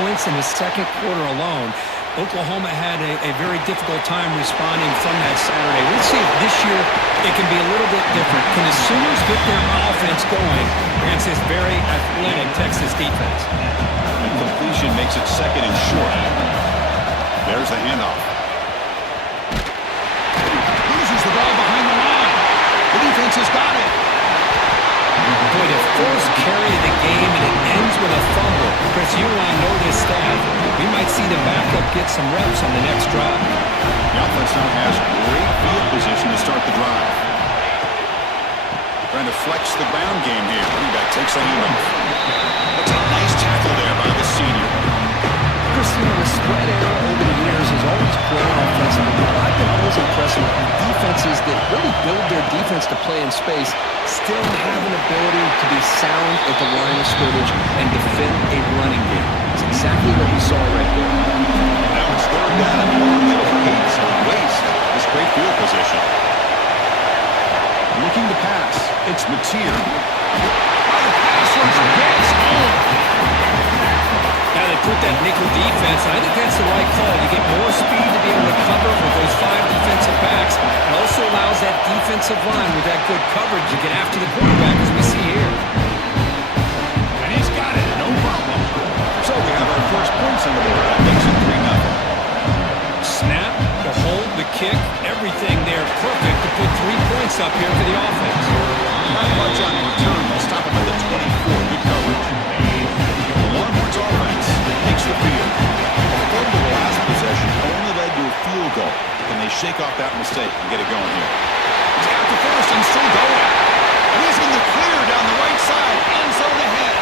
points in the second quarter alone. Oklahoma had a very difficult time responding from that Saturday. We'll see if this year it can be a little bit different. Can the Sooners get their offense going against this very athletic Texas defense? Completion makes it second and short. There's the handoff. Loses the ball behind the line. The defense has got it. Boy, the first carry of the game, and it ends with a fumble. Chris, you and I know this stat. We might see the backup get some reps on the next drive. The offense now has great field position to start the drive. Trying to flex the ground game here. Running back takes a handoff. That's a nice tackle there by the senior. Chris, the spread era over the years has always grown offensively. I've been always impressed with defenses that really build their defense to play in space, still have an ability to be sound at the line of scrimmage and defend a running game. It's exactly what we saw right there. Now it's third down and one. They'll waste this great field position. Looking to pass. It's Mateer. Pass rusher gets home. Now they put that nickel defense, and I think that's the right call. You get more speed to be able to cover with those 5 defensive backs. It also allows that defensive line with that good coverage to get after the quarterback, as we see here. And he's got it. No problem. So we have our first points on the board. That makes it 3-0. Snap, the hold, the kick, everything there perfect to put 3 points up here for the offense. Not much on the return. They'll stop him at the 24. Good coverage. The Longhorns offense takes the field. From the last possession shake off that mistake and get it going here. He's got the first and still going. And he's in the clear down the right side. End zone ahead.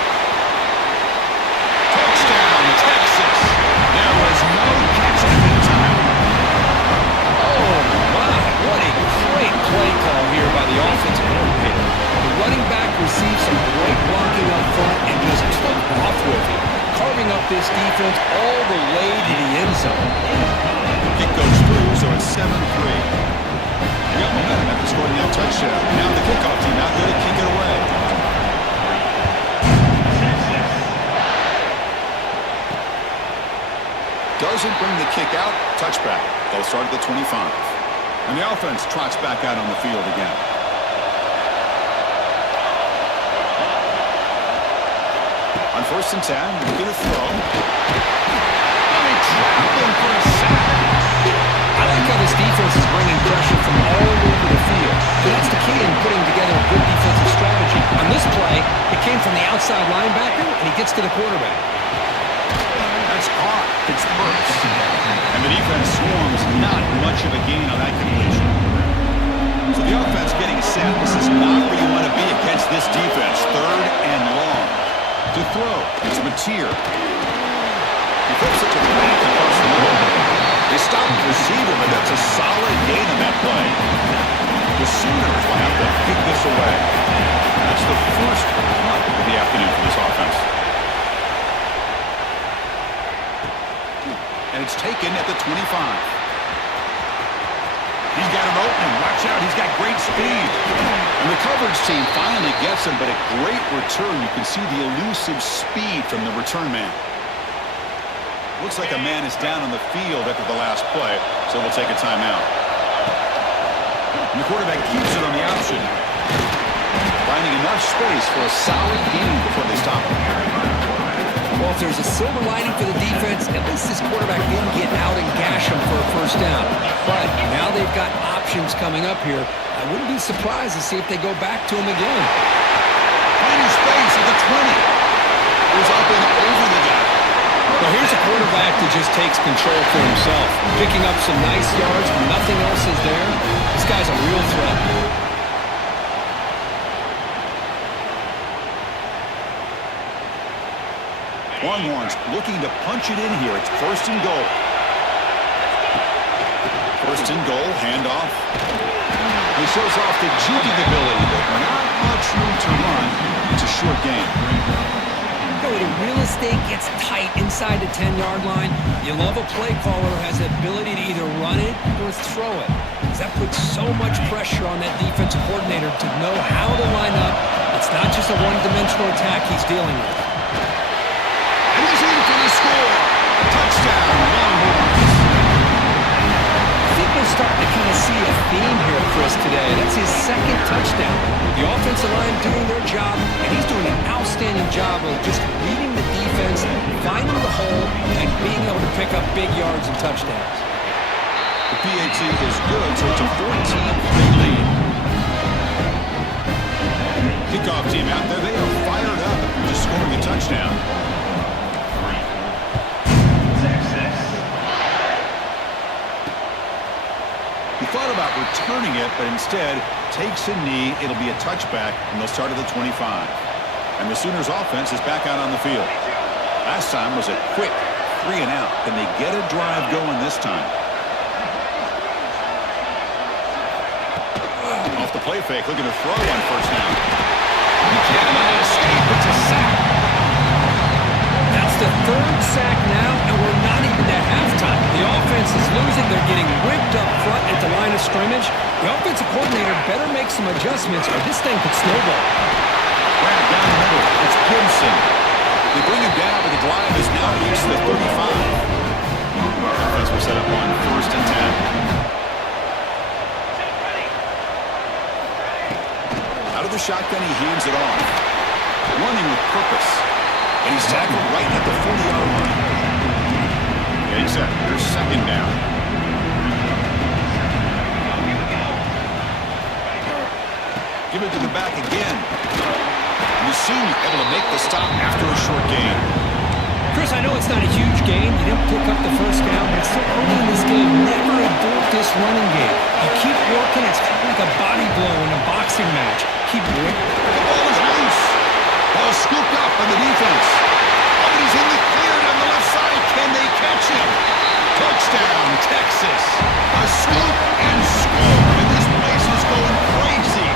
Touchdown, Texas. There was no catching in time. Oh, my. What a great play call here by the offensive coordinator. The running back received some great blocking up front and just took off with it, carving up this defense all the way to the end zone. Kick goes through, so it's 7-3. They got momentum after scoring that touchdown. Now the kickoff team out there to kick it away. Doesn't bring the kick out. Touchback. They'll start at the 25. And the offense trots back out on the field again. On 1st and 10, looking to throw. And he trapped him for a sack. I like how this defense is bringing pressure from all over the field. So that's the key in putting together a good defensive strategy. On this play, it came from the outside linebacker, and he gets to the quarterback. That's caught. It's Burks. And the defense swarms. Not much of a gain on that completion. So the offense getting set. This is not where you want to be against this defense. 3rd and long. To throw. It's Mateer. He flips it to the back across the middle. They stop the receiver, but that's a solid gain on that play. The Sooners will have to kick this away. That's the first punt of the afternoon for this offense. And it's taken at the 25. He's got an opening. Watch out. He's got great speed. And the coverage team finally gets him, but a great return. You can see the elusive speed from the return man. Looks like a man is down on the field after the last play, so we'll take a timeout. And the quarterback keeps it on the option. Finding enough space for a solid gain before they stop him. Well, if there's a silver lining for the defense, at least this quarterback didn't get out and gash him for a first down. But now they've got options coming up here. I wouldn't be surprised to see if they go back to him again. Finding space at the 20. Goes up and over the guy. Well, here's a quarterback that just takes control for himself, picking up some nice yards when nothing else is there. This guy's a real threat. Longhorns looking to punch it in here. It's 1st and goal. 1st and goal, handoff. He shows off the juking ability, but not much room to run. It's a short game. When real estate gets tight inside the 10-yard line, you love a play caller who has the ability to either run it or throw it. Because that puts so much pressure on that defensive coordinator to know how to line up. It's not just a one-dimensional attack he's dealing with. And he's in for the score. Touchdown, Longhorns. I think we're starting to kind of see a theme here, Chris, today. That's his 2nd touchdown. The offensive line doing their job, and he's doing an outstanding job of just leading the defense, finding the hole, and being able to pick up big yards and touchdowns. The PAT is good, so it's a 14-3 lead. Kickoff team out there, they are fired up after just scoring a touchdown. He thought about returning it, but instead takes a knee. It'll be a touchback, and they'll start at the 25. And the Sooners offense is back out on the field. Last time was a quick 3 and out. Can they get a drive going this time? Off the play fake, looking to throw on 1st down. He can't escape. It's a sack. That's the 3rd sack now, and we're not even at halftime. The offense is losing. They're getting ripped up front at the line of scrimmage. The offensive coordinator better make some adjustments or this thing could snowball. Right down the middle. It's Gibson. They bring him down, but the drive is now reached the 35. Offense will set up on 1st and 10. Out of the shotgun, he hands it off. Running with purpose. And he's tackled right at the 40-yard line. Getting set. Here's 2nd down. Give it to the back again. Musim able to make the stop after a short gain. Chris, I know it's not a huge game. You didn't pick up the first down, but it's still early in this game. Never abort this running working. It's kind of like a body blow in a boxing match. Keep doing it. The ball is loose. Ball scooped up on the defense. Oh, but he's in the clear down the left side. Can they catch him? Touchdown, Texas. A scoop and score. And this place is going crazy.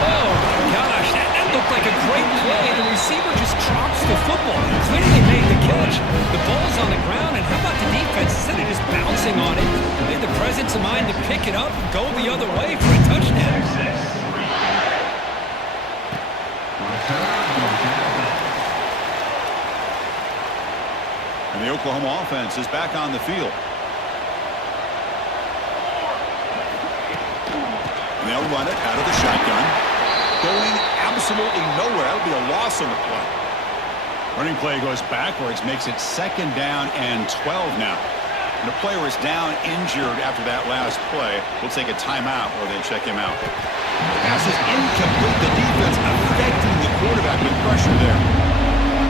Oh, my gosh. That looked like a great play. The receiver just drops the football. Clearly made the catch. The ball's on the ground, and how about the defense? Instead of just bouncing on it, they had the presence of mind to pick it up and go the other way for a touchdown. And the Oklahoma offense is back on the field. And they'll run it out of the shotgun. Going absolutely nowhere. That'll be a loss on the play. Running play goes backwards, makes it 2nd down and 12 now. And the player is down injured after that last play. We'll take a timeout or they check him out. Pass is incomplete. The defense affecting the quarterback with pressure there.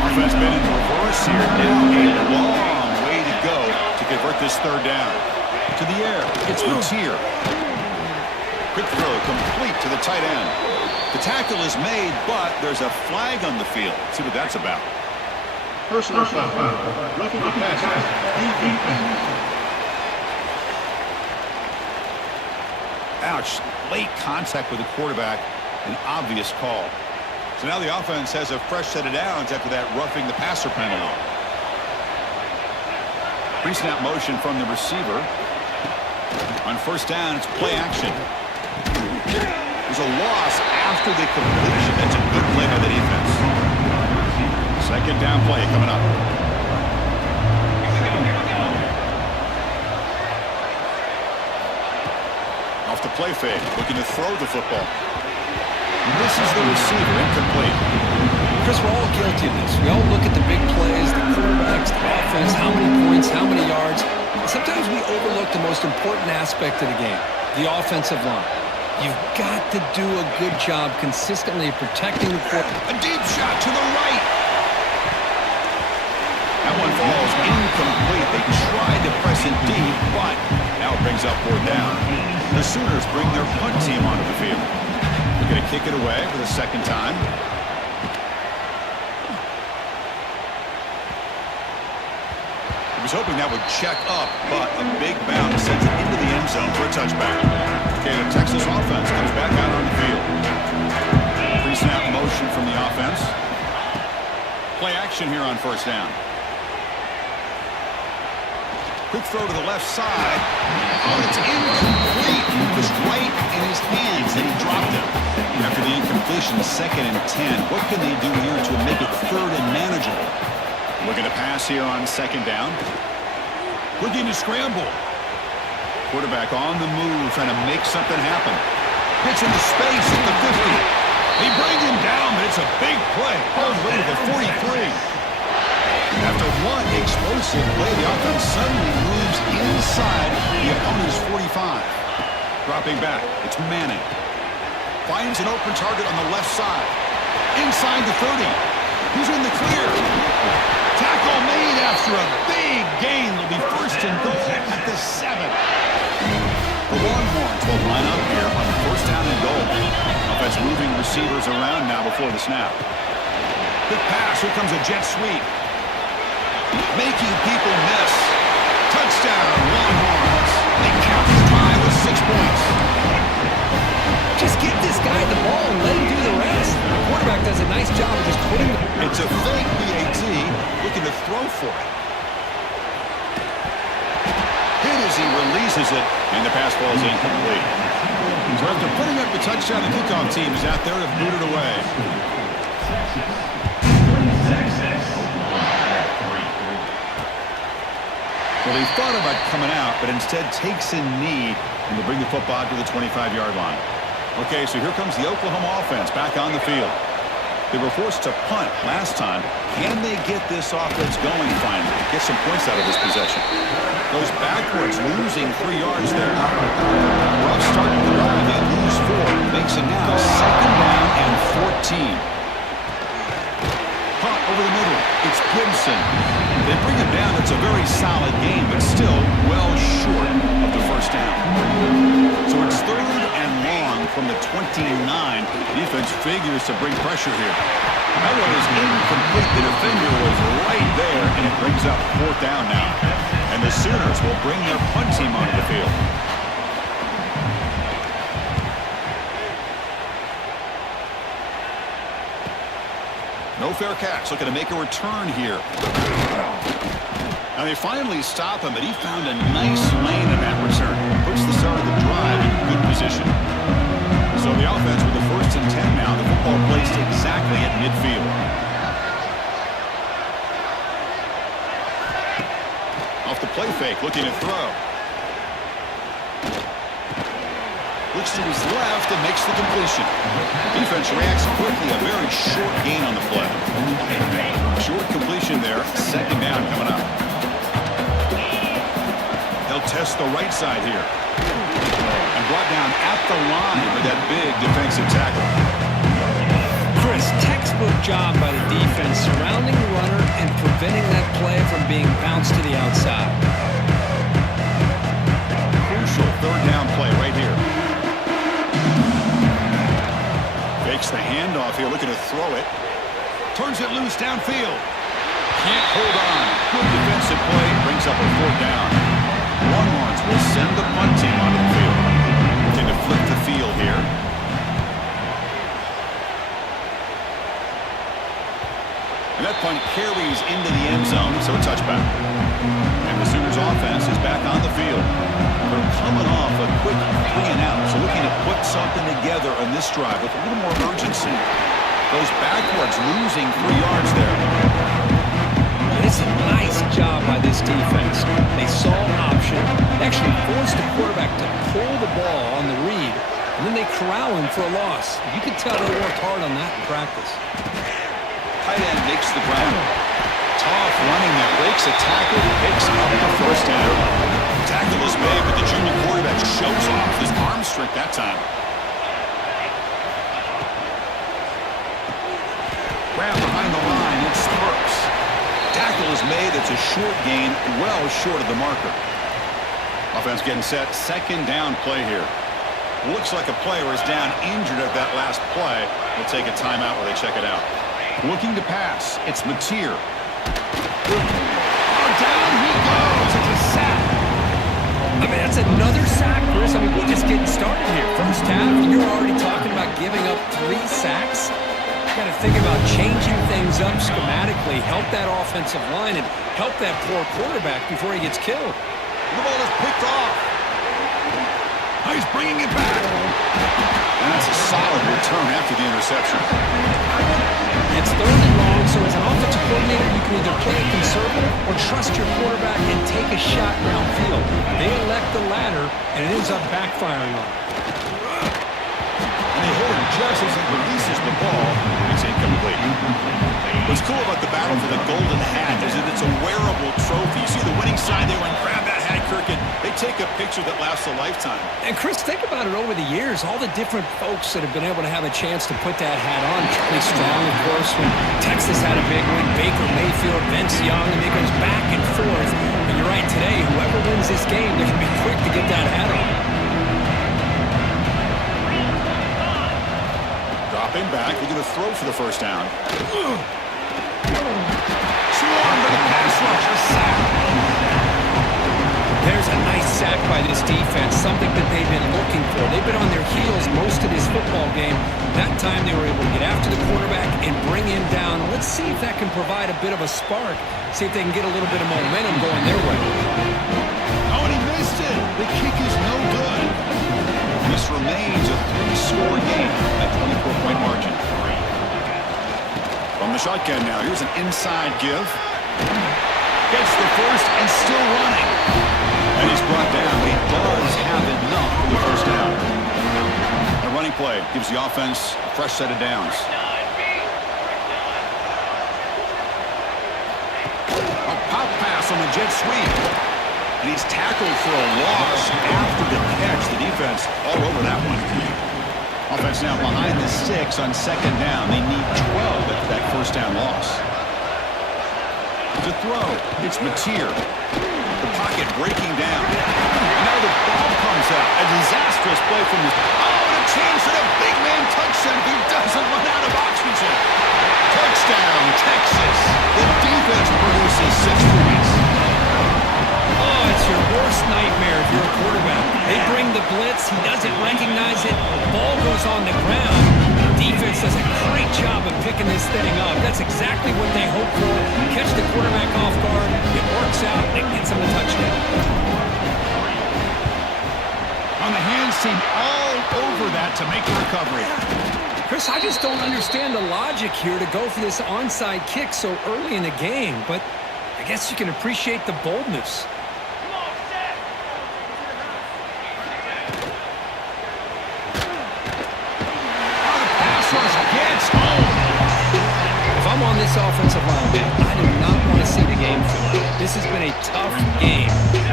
Offense been in reverse here. Now a long way to go to convert this 3rd down. To the air. It's Routier. Quick throw complete to the tight end. The tackle is made, but there's a flag on the field. Let's see what that's about. Personal foul. Roughing the passer. Ouch. Late contact with the quarterback. An obvious call. So now the offense has a fresh set of downs after that roughing the passer penalty. Pre-snap motion from the receiver. On 1st down, it's play action. There's a loss after the completion. That's a good play by the defense. 2nd down play coming up. Off the play fake, looking to throw the football. Misses the receiver, incomplete. Chris, we're all guilty of this. We all look at the big plays, the quarterbacks, the offense, how many points, how many yards. Sometimes we overlook the most important aspect of the game, the offensive line. You've got to do a good job consistently protecting the quarterback. A deep shot to the right. That one falls incomplete. They tried to press it deep, but now it brings up 4th down. The Sooners bring their punt team onto the field. They're going to kick it away for the 2nd time. He was hoping that would check up, but a big bounce sends it into the end zone for a touchback. Okay, the Texas offense comes back out on the field. Pre-snap motion from the offense. Play action here on 1st down. Quick throw to the left side. Oh, it's incomplete. It was right in his hands, and he dropped it. After the incompletion, 2nd and 10. What can they do here to make it 3rd and manageable? Looking to pass here on 2nd down. Looking to scramble. Quarterback on the move, trying to make something happen. Hits into space at the 50. They bring him down, but it's a big play. All the way to the 43. After one explosive play, the offense suddenly moves inside the opponent's 45. Dropping back, it's Manning. Finds an open target on the left side. Inside the 30. He's in the clear. Tackle made after a big gain. Will be 1st and goal at the 7. The Longhorns will line up here on 1st down and goal. Offense moving receivers around now before the snap. Quick pass. Here comes a jet sweep. Making people miss. Touchdown, Longhorns. They count the tie with 6 points. Just give this guy the ball and let him do the rest. The quarterback does a nice job of just putting it. It's a fake PAT, looking to throw for it. Hit as he releases it, and the pass ball is incomplete. So after putting up the touchdown, the kickoff team is out there to boot it away. Well, he thought about coming out, but instead takes a knee and will bring the football to the 25-yard line. Okay, so here comes the Oklahoma offense back on the field. They were forced to punt last time. Can they get this offense going finally? Get some points out of this possession. Goes backwards, losing 3 yards there. Rough start to the drive. They lose 4. Makes it now 2nd down and 14. Punt over the middle. It's Gibson. They bring him down. It's a very solid game, but still well short of the 1st down. So it's from the 29. Defense figures to bring pressure here. That one is incomplete. The defender was right there, and it brings up 4th down now. And the Sooners will bring their punt team onto the field. No fair catch. Looking to make a return here. Now they finally stop him, but he found a nice lane in that return. Puts the start of the drive in good position. So the offense with the 1st and 10 now. The football placed exactly at midfield. Off the play fake, looking to throw. Looks to his left and makes the completion. Defense reacts quickly. A very short gain on the play. Short completion there. 2nd down coming up. They'll test the right side here. And brought down at the line with that big defensive tackle. Chris, textbook job by the defense surrounding the runner and preventing that play from being bounced to the outside. Crucial 3rd down play right here. Fakes the handoff here, looking to throw it. Turns it loose downfield. Can't hold on. Good defensive play. Brings up a 4th down. Longhorns will send the punt team onto the field. Looking to flip the field here. And that punt carries into the end zone, so a touchback. And the Sooners offense is back on the field. They're coming off a quick 3 and out, so looking to put something together on this drive with a little more urgency. Goes backwards, losing 3 yards there. It's a nice job by this defense. They saw option, actually forced the quarterback to pull the ball on the read, and then they corral him for a loss. You could tell they worked hard on that in practice. Tight end makes the grab. Tough running that breaks a tackle, picks up the 1st down. Tackle is made, but the junior quarterback shows off his arm strength that time. Grab behind the line, it's Sparks. Tackle is made, it's a short gain, well short of the marker. Offense getting set, 2nd down play here. Looks like a player is down injured at that last play. We'll take a timeout while they check it out. Looking to pass, it's Mateer. Oh, down he goes, it's a sack. I mean, that's another sack, Chris. I mean, we're just getting started here. 1st half, you're already talking about giving up 3 sacks. You got to think about changing things up schematically, help that offensive line, and help that poor quarterback before he gets killed. The ball is picked off. Oh, he's bringing it back. And that's a solid return after the interception. It's 3rd and long, so as an offensive coordinator, you can either play it conservative or trust your quarterback and take a shot downfield. They elect the latter, and it ends up backfiring on them. And they hold him just as he releases the ball. It's incomplete. What's cool about the battle for the golden hat is that it's a wearable trophy. You see the winning sign there and grab that hat, Kirk, and they take a picture that lasts a lifetime. And Chris, think about it over the years, all the different folks that have been able to have a chance to put that hat on. Charlie Strong, of course, when Texas had a big win, Baker Mayfield, Vince Young, and it goes back and forth. And you're right, today, whoever wins this game, they're going to be quick to get that hat on. Dropping back, they're going to throw for the 1st down. Swarmed by the pass rush, a sack. There's a nice sack by this defense, something that they've been looking for. They've been on their heels most of this football game. That time they were able to get after the quarterback and bring him down. Let's see if that can provide a bit of a spark. See if they can get a little bit of momentum going their way. Oh, and he missed it. The kick is no good. This remains a 3-score game at 24-point margin. From the shotgun now, here's an inside give. Gets the 1st and still running. And he's brought down. He does have enough for the 1st down. A running play gives the offense a fresh set of downs. A pop pass on the jet sweep. And he's tackled for a loss after the catch. The defense all over that one. Offense now behind the 6 on 2nd down. They need 12 after that 1st down loss. To throw, it's Mateer. The pocket breaking down. And now the ball comes out. A disastrous play from the... Oh, and a chance at listen, he doesn't run out of oxygen. Touchdown, Texas. The defense produces 6 points. Oh, it's your worst nightmare if you're a quarterback. They bring the blitz, he doesn't recognize it, the ball goes on the ground. Defense does a great job of picking this thing up. That's exactly what they hope for. Catch the quarterback off guard, it works out, it gets him a touchdown. On the hands team, all over that to make the recovery. Chris, I just don't understand the logic here to go for this onside kick so early in the game, but I guess you can appreciate the boldness. Come on, set. Pass rush gets home. If I'm on this offensive line, I do not want to see the game finish. This has been a tough game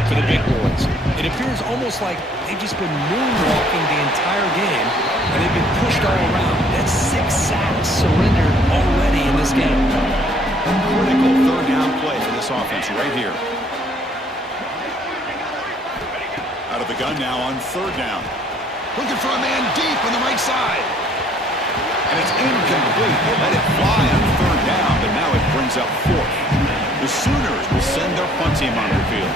for the big boys. It appears almost like they've just been moonwalking the entire game, and they've been pushed all around. That's 6 sacks surrendered already in this game. Critical third down play for this offense right here. Out of the gun now on third down. Looking for a man deep on the right side. And it's incomplete. They let it fly on third down, but now it brings up fourth. The Sooners will send their punt team on the field.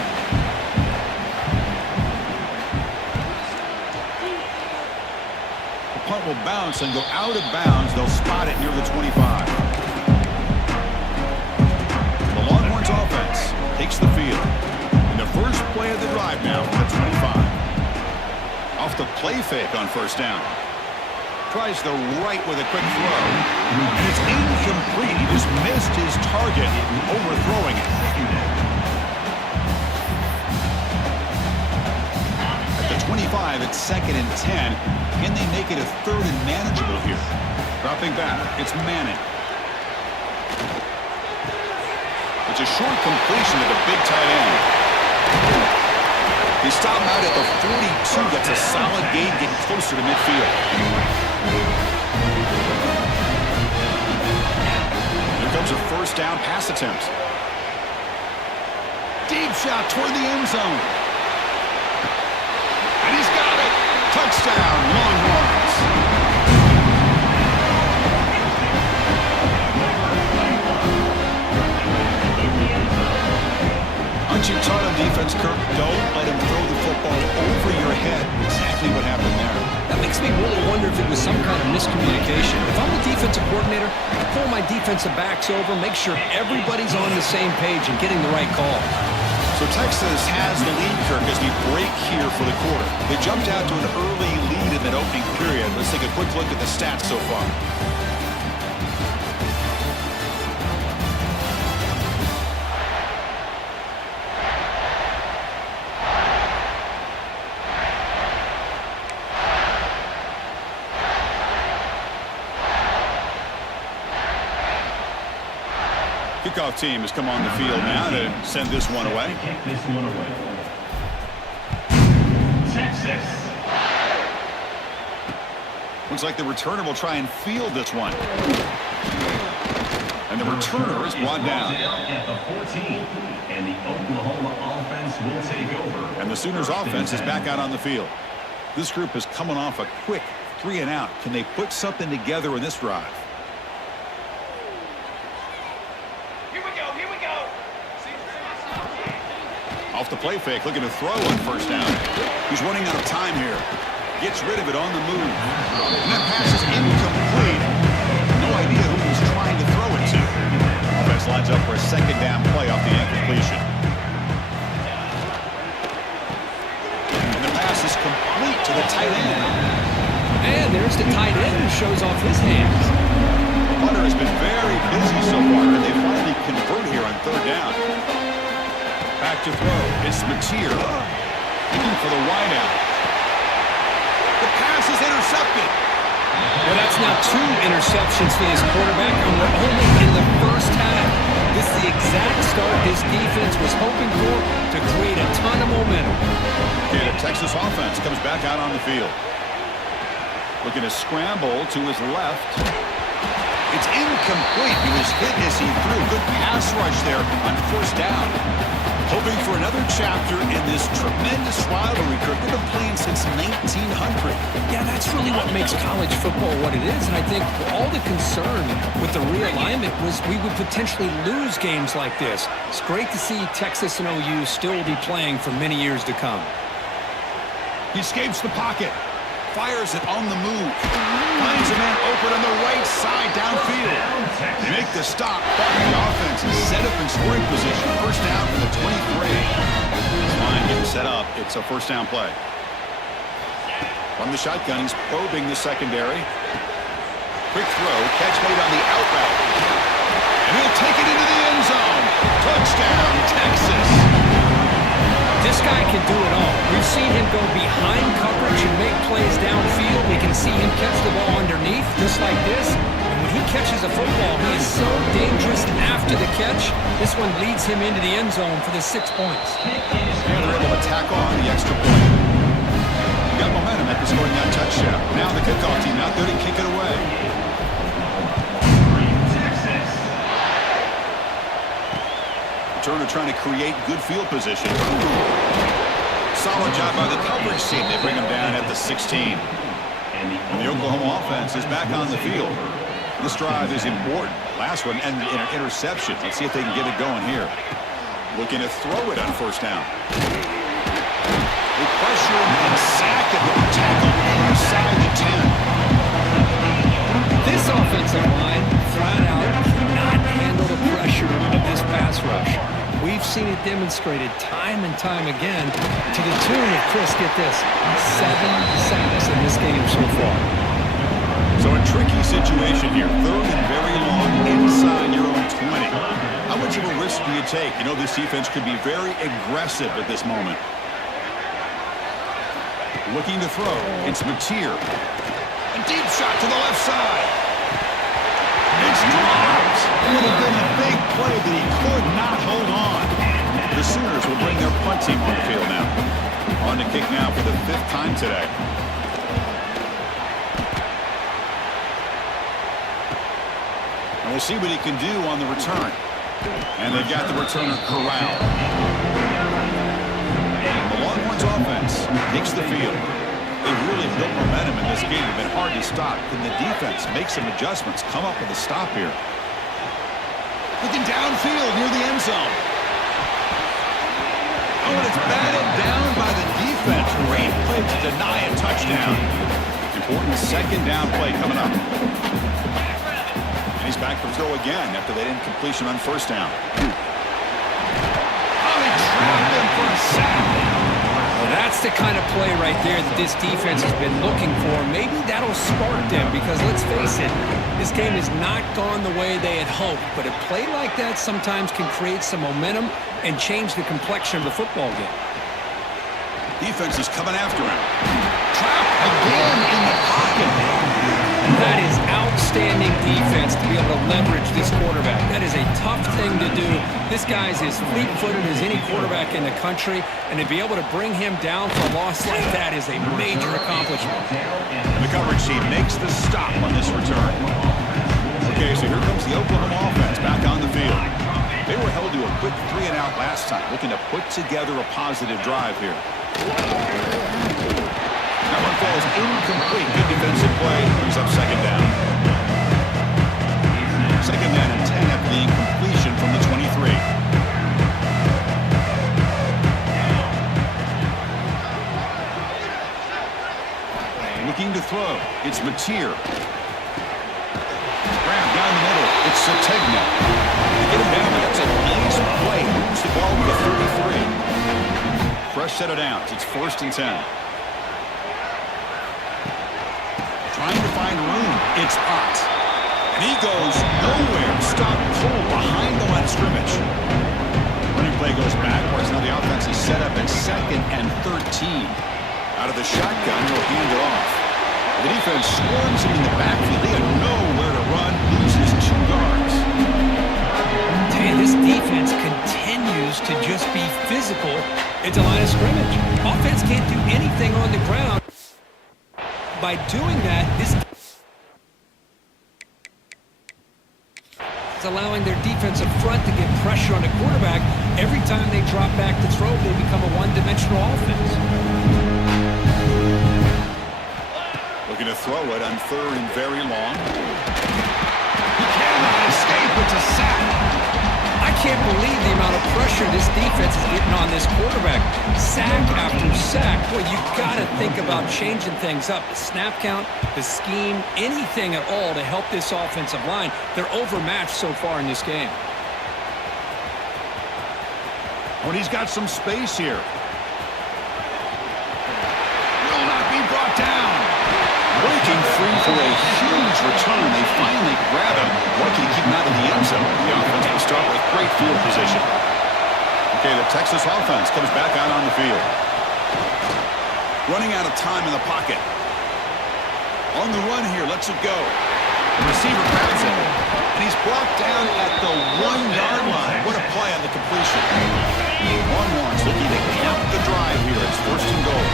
The punt will bounce and go out of bounds. They'll spot it near the 25. The Longhorns offense takes the field. In the first play of the drive now from the 25. Off the play fake on first down. Tries the right with a quick throw. And it's incomplete. He just missed his target, overthrowing it. At the 25, it's 2nd and 10. Can they make it a 3rd and manageable here? Dropping back, it's Manning. It's a short completion to the big tight end. He stopped out at the 42. That's a solid gain, getting closer to midfield. Here comes a first down pass attempt. Deep shot toward the end zone. And he's got it. Touchdown, Longhorns. Aren't you taught on defense, Kirk? Don't let him throw the football over your head. Exactly what happened there. That makes me really wonder if it was some kind of miscommunication. If I'm the defensive coordinator, I pull my defensive backs over, make sure everybody's on the same page and getting the right call. So Texas has the lead, Kirk, as we break here for the quarter. They jumped out to an early lead in that opening period. Let's take a quick look at the stats so far. Kickoff team has come on the field now to send this one away. Texas. Looks like the returner will try and field this one. And the returner is brought down. At the 14, and the Oklahoma offense will take over. And the Sooners offense is back out on the field. This group is coming off a quick 3 and out. Can they put something together in this drive? Off the play fake, looking to throw on first down. He's running out of time here. Gets rid of it on the move. And that pass is incomplete. No idea who he's trying to throw it to. Offense lines up for a 2nd down play off the incompletion. And the pass is complete to the tight end. And there's the tight end who shows off his hands. Hunter has been very busy so far, and they finally convert here on third down. Back to throw. It's Mateer. Looking for the wideout. The pass is intercepted. Well, that's now 2 interceptions for this quarterback, and we're only in the first half. This is the exact start this defense was hoping for to create a ton of momentum. Okay, the Texas offense comes back out on the field. Looking to scramble to his left. It's incomplete. He was hit as he threw. Good pass rush there on first down. Hoping for another chapter in this tremendous rivalry, Kirk. They've been playing since 1,700. Yeah, that's really what makes college football what it is. And I think all the concern with the realignment was we would potentially lose games like this. It's great to see Texas and OU still be playing for many years to come. He escapes the pocket. Fires it on the move. Finds a man open on the right side downfield. They make the stop, but the offense is set up in scoring position. First down from the 23. Line getting set up. It's a first down play. From the shotgun, he's probing the secondary. Quick throw. Catch made on the out route. And he'll take it into the end zone. Touchdown, Texas. This guy can do it all. We've seen him go behind coverage and make plays downfield. We can see him catch the ball underneath, just like this. And when he catches a football, he is so dangerous after the catch. This one leads him into the end zone for the 6 points. And they're able to tack on the extra point. Got momentum after scoring that touchdown. Now the kickoff team out there to kick it away. Turner trying to create good field position. Solid job by the coverage team. They bring him down at the 16. And the Oklahoma offense is back on the field. This drive is important. Last one ended in an interception. Let's see if they can get it going here. Looking to throw it on first down. They pressure him and sack him with the tackle inside the 10. This offensive line, flat out, cannot handle the pressure of this pass rush. We've seen it demonstrated time and time again to the tune of, Chris, get this, 7 sacks in this game so far. So a tricky situation here. Third and very long inside your own 20. How much of a risk do you take? You know this defense could be very aggressive at this moment. Looking to throw. It's Mateer. A deep shot to the left side. It's dropped. It would have been a big play that he could not hold on. The Sooners will bring their punt team on the field now. On to kick now for the 5th time today. And we'll see what he can do on the return. And they've got the returner corralled. The Longhorns offense takes the field. They've really built momentum in this game. It's been hard to stop. Can the defense make some adjustments, come up with a stop here? Looking downfield near the end zone. Oh, and it's batted down by the defense. Great play to deny a touchdown. Important second down play coming up. And he's back to throw again after that incompletion on first down. Oh, they trapped him for a sack. Well, that's the kind of play right there that this defense has been looking for. Maybe that'll spark them because, let's face it, this game has not gone the way they had hoped. But a play like that sometimes can create some momentum and change the complexion of the football game. Defense is coming after him. Trapped again in the pocket. That is outstanding defense to be able to leverage this quarterback. That is a tough thing to do. This guy's as fleet-footed as any quarterback in the country, and to be able to bring him down for a loss like that is a major accomplishment. And the coverage team makes the stop on this return. Okay, so here comes the Oklahoma offense back on the field. They were held to a quick 3-and-out last time, looking to put together a positive drive here. That one falls incomplete. Good defensive play. Brings up second down. Second down and 10 after the incompletion from the 23. Looking to throw. It's Mateer. Grab down the middle. It's Sategna. To get him down, but that's a nice play. Moves the ball to the 33. Fresh set of downs. It's 1st and 10. Trying to find room. It's Ott. And he goes nowhere. Stop cold behind the line of scrimmage. Running play goes backwards. Now the offense is set up at 2nd and 13. Out of the shotgun, he'll hand it off. The defense swarms him in the backfield. They have nowhere to run. Loses 2 yards. This defense continues to just be physical at the line of scrimmage. Offense can't do anything on the ground. By doing that, this is allowing their defensive front to get pressure on the quarterback. Every time they drop back to throw, they become a one-dimensional offense. throw it on 3rd and very long. He cannot escape. It's a sack. I can't believe the amount of pressure this defense is getting on this quarterback. Sack after sack. Boy, you got to think about changing things up. The snap count, the scheme, anything at all to help this offensive line. They're overmatched so far in this game. When he's got some space here. Will not be brought down. Breaking free for a huge return. They finally grab him. Lucky to keep him out of the end zone. The offense will start with great field position. Okay, the Texas offense comes back out on the field. Running out of time in the pocket. On the run here, lets it go. The receiver grabs it. And he's brought down at the 1-yard line. What a play on the completion. Longhorns looking to count the drive here. It's 1st and goal.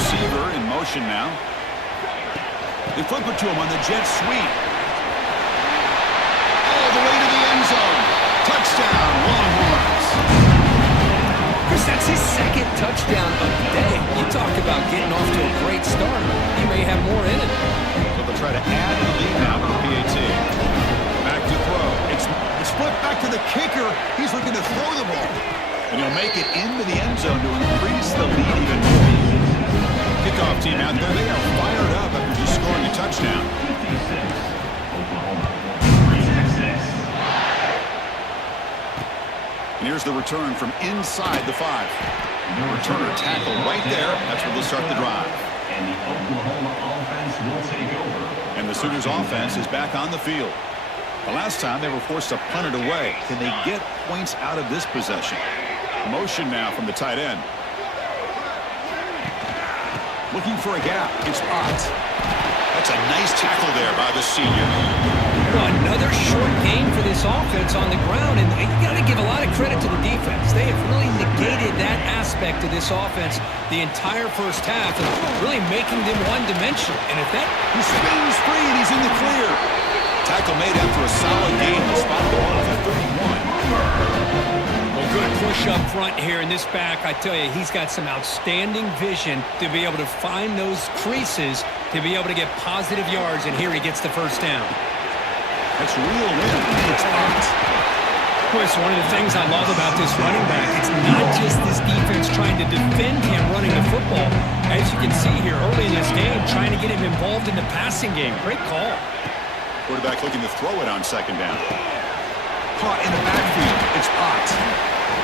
Receiver in motion now. They flip it to him on the jet sweep. All the way to the end zone. Touchdown, Longhorns. Chris, that's his 2nd touchdown of the day. You talk about getting off to a great start. He may have more in it. So they'll try to add to the lead now with the PAT. Back to throw. It's flipped back to the kicker. He's looking to throw the ball. And he'll make it into the end zone to increase the lead even more. Kickoff team out there. They are fired up after just scoring a touchdown. And here's the return from inside the 5. The returner tackle right there. That's where they'll start the drive. And the Oklahoma offense will take over. And the Sooners offense is back on the field. The last time they were forced to punt it away. Can they get points out of this possession? Motion now from the tight end. Looking for a gap. It's Ott. That's a nice tackle there by the senior. Well, another short game for this offense on the ground, and you got to give a lot of credit to the defense. They have really negated that aspect of this offense the entire first half, and really making them one-dimensional. And if that... He spins free, and he's in the clear. Tackle made after a solid game. The spot the ball at the 31. Well, good push up front here in this back. I tell you, he's got some outstanding vision to be able to find those creases, to be able to get positive yards, and here he gets the first down. That's reeled in. It's Ott. Chris, one of the things I love about this running back, it's not just this defense trying to defend him running the football. As you can see here early in this game, trying to get him involved in the passing game. Great call. Quarterback looking to throw it on 2nd down. Caught in the backfield. It's Ott.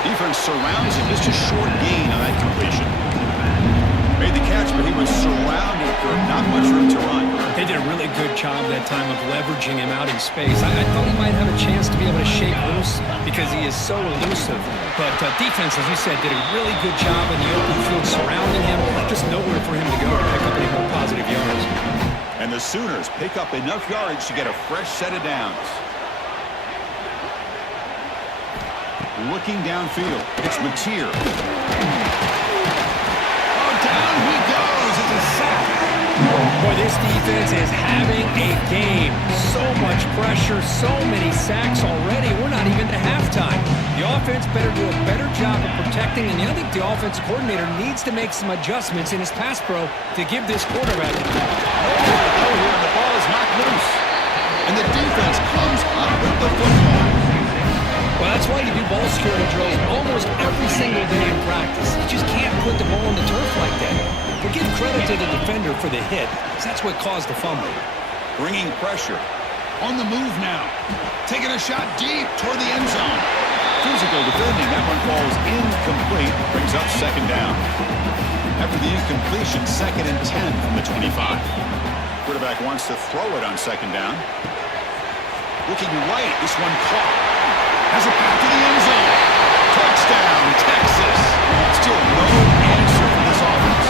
Defense surrounds him. Just a short gain on that completion. Made the catch, but he was surrounded for not much room to run. They did a really good job that time of leveraging him out in space. I thought he might have a chance to be able to shake loose because he is so elusive. But defense, as you said, did a really good job in the open field surrounding him. Just nowhere for him to go to pick up any more positive yards. And the Sooners pick up enough yardage to get a fresh set of downs. Looking downfield, it's Mateer. Oh, down he goes. It's a sack. Boy, this defense is having a game. So much pressure, so many sacks already. We're not even to halftime. The offense better do a better job of protecting, and I think the offensive coordinator needs to make some adjustments in his pass pro to give this quarterback a ball. Oh, here, and the ball is knocked loose. And the defense comes up with the football. Well, that's why you do ball security drills almost every single day in practice. You just can't put the ball on the turf like that. But give credit to the defender for the hit, because that's what caused the fumble. Bringing pressure. On the move now. Taking a shot deep toward the end zone. Physical defending. That one falls incomplete. Brings up 2nd down. After the incompletion, 2nd and 10 from the 25. Quarterback wants to throw it on 2nd down. Looking right. This one caught. Has it back to the end zone. Touchdown, Texas. Still no answer for this offense.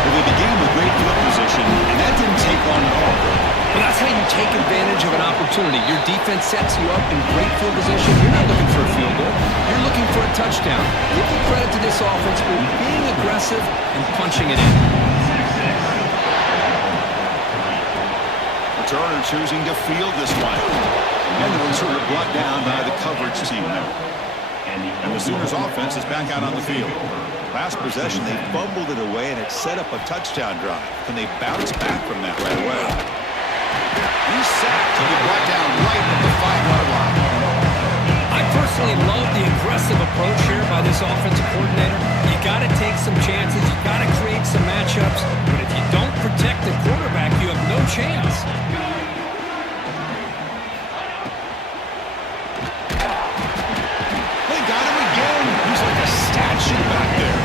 Well, they began with great field position, and that didn't take long at all. Well, that's how you take advantage of an opportunity. Your defense sets you up in great field position. You're not looking for a field goal. You're looking for a touchdown. Give the credit to this offense for being aggressive and punching it in. Returner choosing to field this one. And the returner brought down by the coverage team there. And the Sooners offense is back out on the field. Last possession, they fumbled it away, and it set up a touchdown drive. Can they bounce back from that right away? He's sacked. He'll be brought down right at the 5-yard line. I personally love the aggressive approach here by this offensive coordinator. You got to take some chances. You got to create some matchups. But if you don't protect the quarterback, you have no chance. They got him again. He's like a statue back there.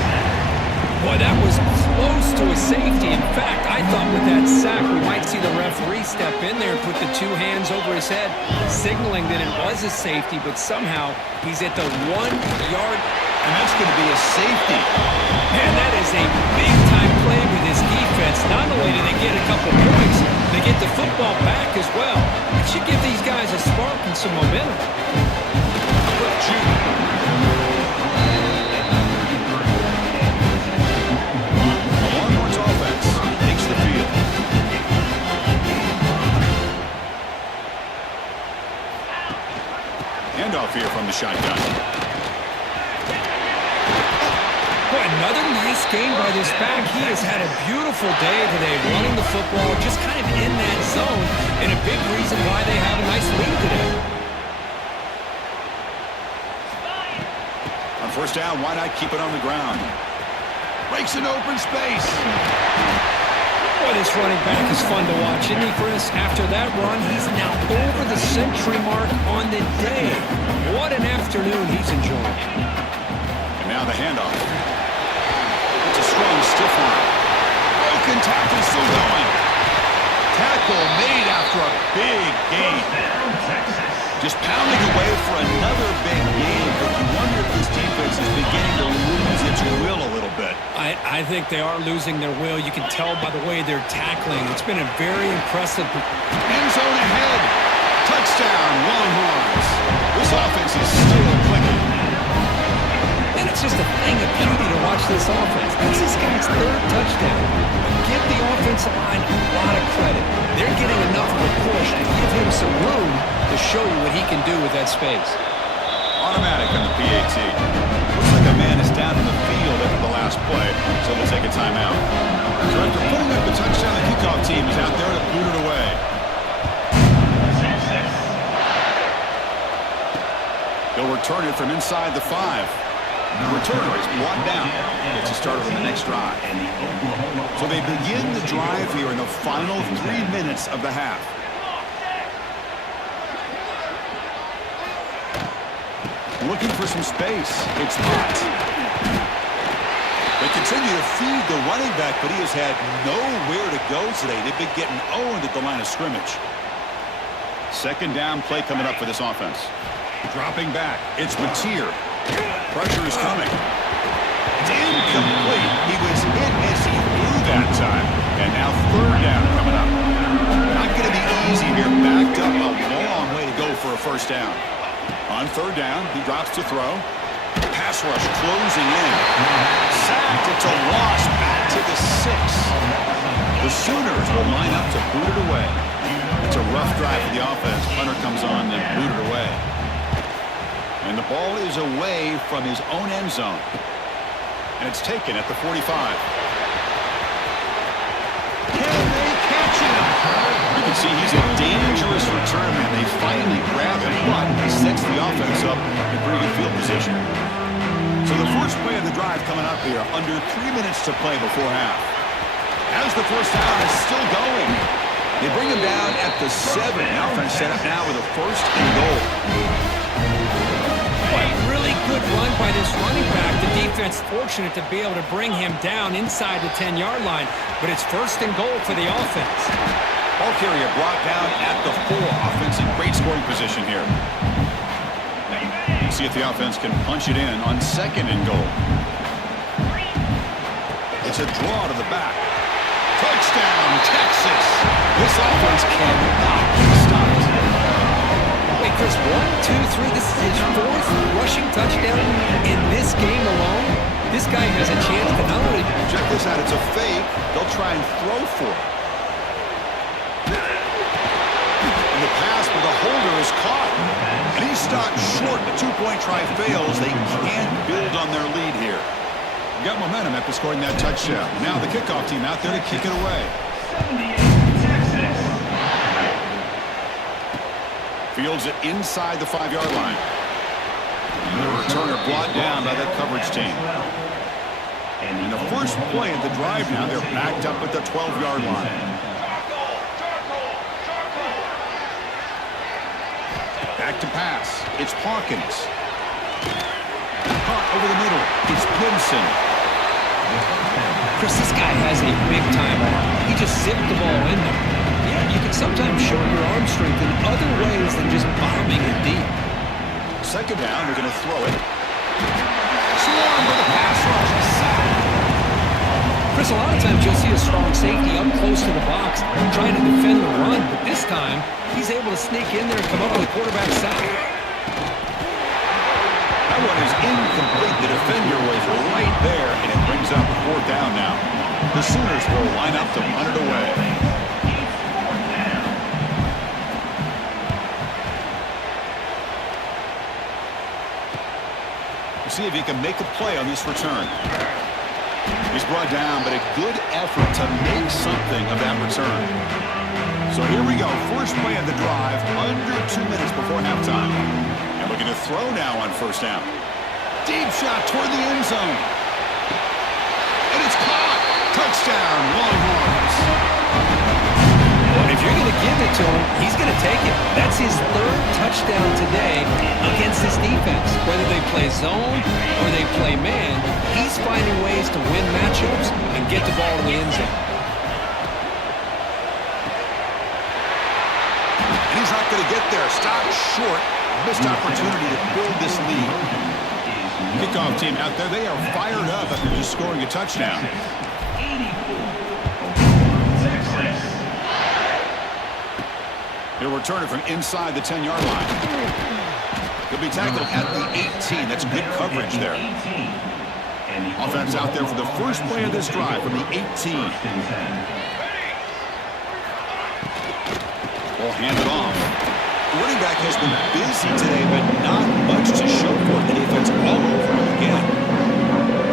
Boy, that was close to a safety. In fact, I thought with that sack, we might see the referee step in there and put the 2 hands over his head, signaling that it was a safety, but somehow he's at the 1-yard. And that's going to be a safety. Man, that is a big-time play with this defense. Not only do they get a couple points, they get the football back as well. It should give these guys a spark and some momentum. Longhorns offense takes the field. Handoff here from the shotgun. Boy, another nice game by this back. He has had a beautiful day today running the football, just kind of in that zone, and a big reason why they have a nice lead today. On first down, why not keep it on the ground? Breaks an open space. Boy, this running back is fun to watch, isn't he, Chris? After that run, he's now over the century mark on the day. What an afternoon he's enjoying. And now the handoff. It's a strong stiff arm. Broken tackle still going. Tackle made after a big gain. Just pounding away for another big gain, but you wonder if this defense is beginning to lose its will a little bit. I think they are losing their will. You can tell by the way they're tackling. It's been a very impressive. End zone ahead. Touchdown, Longhorns. This offense is still clicking. And it's just a thing of beauty to watch this offense. That's this guy's 3rd touchdown. Give the offensive line a lot of credit. They're getting enough of a push to give him some room to show you what he can do with that space. Automatic on the PAT. Looks like a man is down in the field after the last play, so we'll take a timeout. So after putting up the touchdown, the kickoff team is out there to boot it away. They'll return it from inside the 5. The returner is brought down. Gets a start on the next drive. So they begin the drive here in the final 3 minutes of the half. Looking for some space. It's not. They continue to feed the running back, but he has had nowhere to go today. They've been getting owned at the line of scrimmage. Second down play coming up for this offense. Dropping back. It's Mateer. Pressure is coming. It's incomplete. He was hit as he threw that time. And now 3rd down coming up. Not going to be easy here. Backed up a long way to go for a first down. On 3rd down, he drops to throw. Pass rush closing in. Sacked. It's a loss back to the 6. The Sooners will line up to boot it away. It's a rough drive for the offense. Punter comes on and boot it away. And the ball is away from his own end zone. And it's taken at the 45. Can they catch him? You can see he's a dangerous return man. They finally grab him, but he sets the offense up in pretty good field position. So the first play of the drive coming up here, under 3 minutes to play before half. As the first down is still going. They bring him down at the 7. The offense set up now with a 1st and goal. Really good run by this running back. The defense fortunate to be able to bring him down inside the 10-yard line, but it's 1st and goal for the offense. Ball carrier brought down at the 4. Offense in great scoring position here. See if the offense can punch it in on 2nd and goal. It's a draw to the back. Touchdown, Texas. This offense cannot be stopped. Wait, Chris, 1, 2, 3. This is his 4th rushing touchdown in this game alone. This guy has a chance to not only... Check this out. It's a fake. They'll try and throw for it. And the pass, but the holder is caught. And he's stopped short. The 2-point try fails. They can't build on their lead here. Got momentum after scoring that touchdown. Now the kickoff team out there to kick it away. 78, Texas. Fields it inside the 5-yard line. The returner brought down by that coverage team. And the first play of the drive now, they're backed up at the 12-yard line. Back to pass. It's Hawkins. Caught over the middle. It's Gibson. Chris, this guy has a big-time arm. He just zipped the ball in there. Yeah, you can sometimes show your arm strength in other ways than just bombing it deep. Second down, they're going to throw it. Swarm with a pass rush. Chris, a lot of times you'll see a strong safety up close to the box trying to defend the run, but this time he's able to sneak in there and come up with a quarterback sack. That one is incomplete. The defender was right there, and it brings up a 4th down now. The Sooners will line up to punt it away. We'll see if he can make a play on this return. He's brought down, but a good effort to make something of that return. So here we go. First play of the drive, under 2 minutes before halftime. And looking to throw now on first down. Deep shot toward the end zone. And it's caught. Touchdown, Longhorns. If you're going to give it to him, he's going to take it. That's his 3rd touchdown today against this defense. Whether they play zone or they play man, he's finding ways to win matchups and get the ball to the end zone. He's not going to get there. Stopped short. Missed opportunity to build this lead. Kickoff team out there, they are fired up after just scoring a touchdown. He'll return it from inside the 10-yard line. He'll be tackled at the 18. That's good coverage there. Offense out there for the first play of this drive from the 18. Ball handed off. The running back has been busy today, but not much to show for it. The defense all over him again.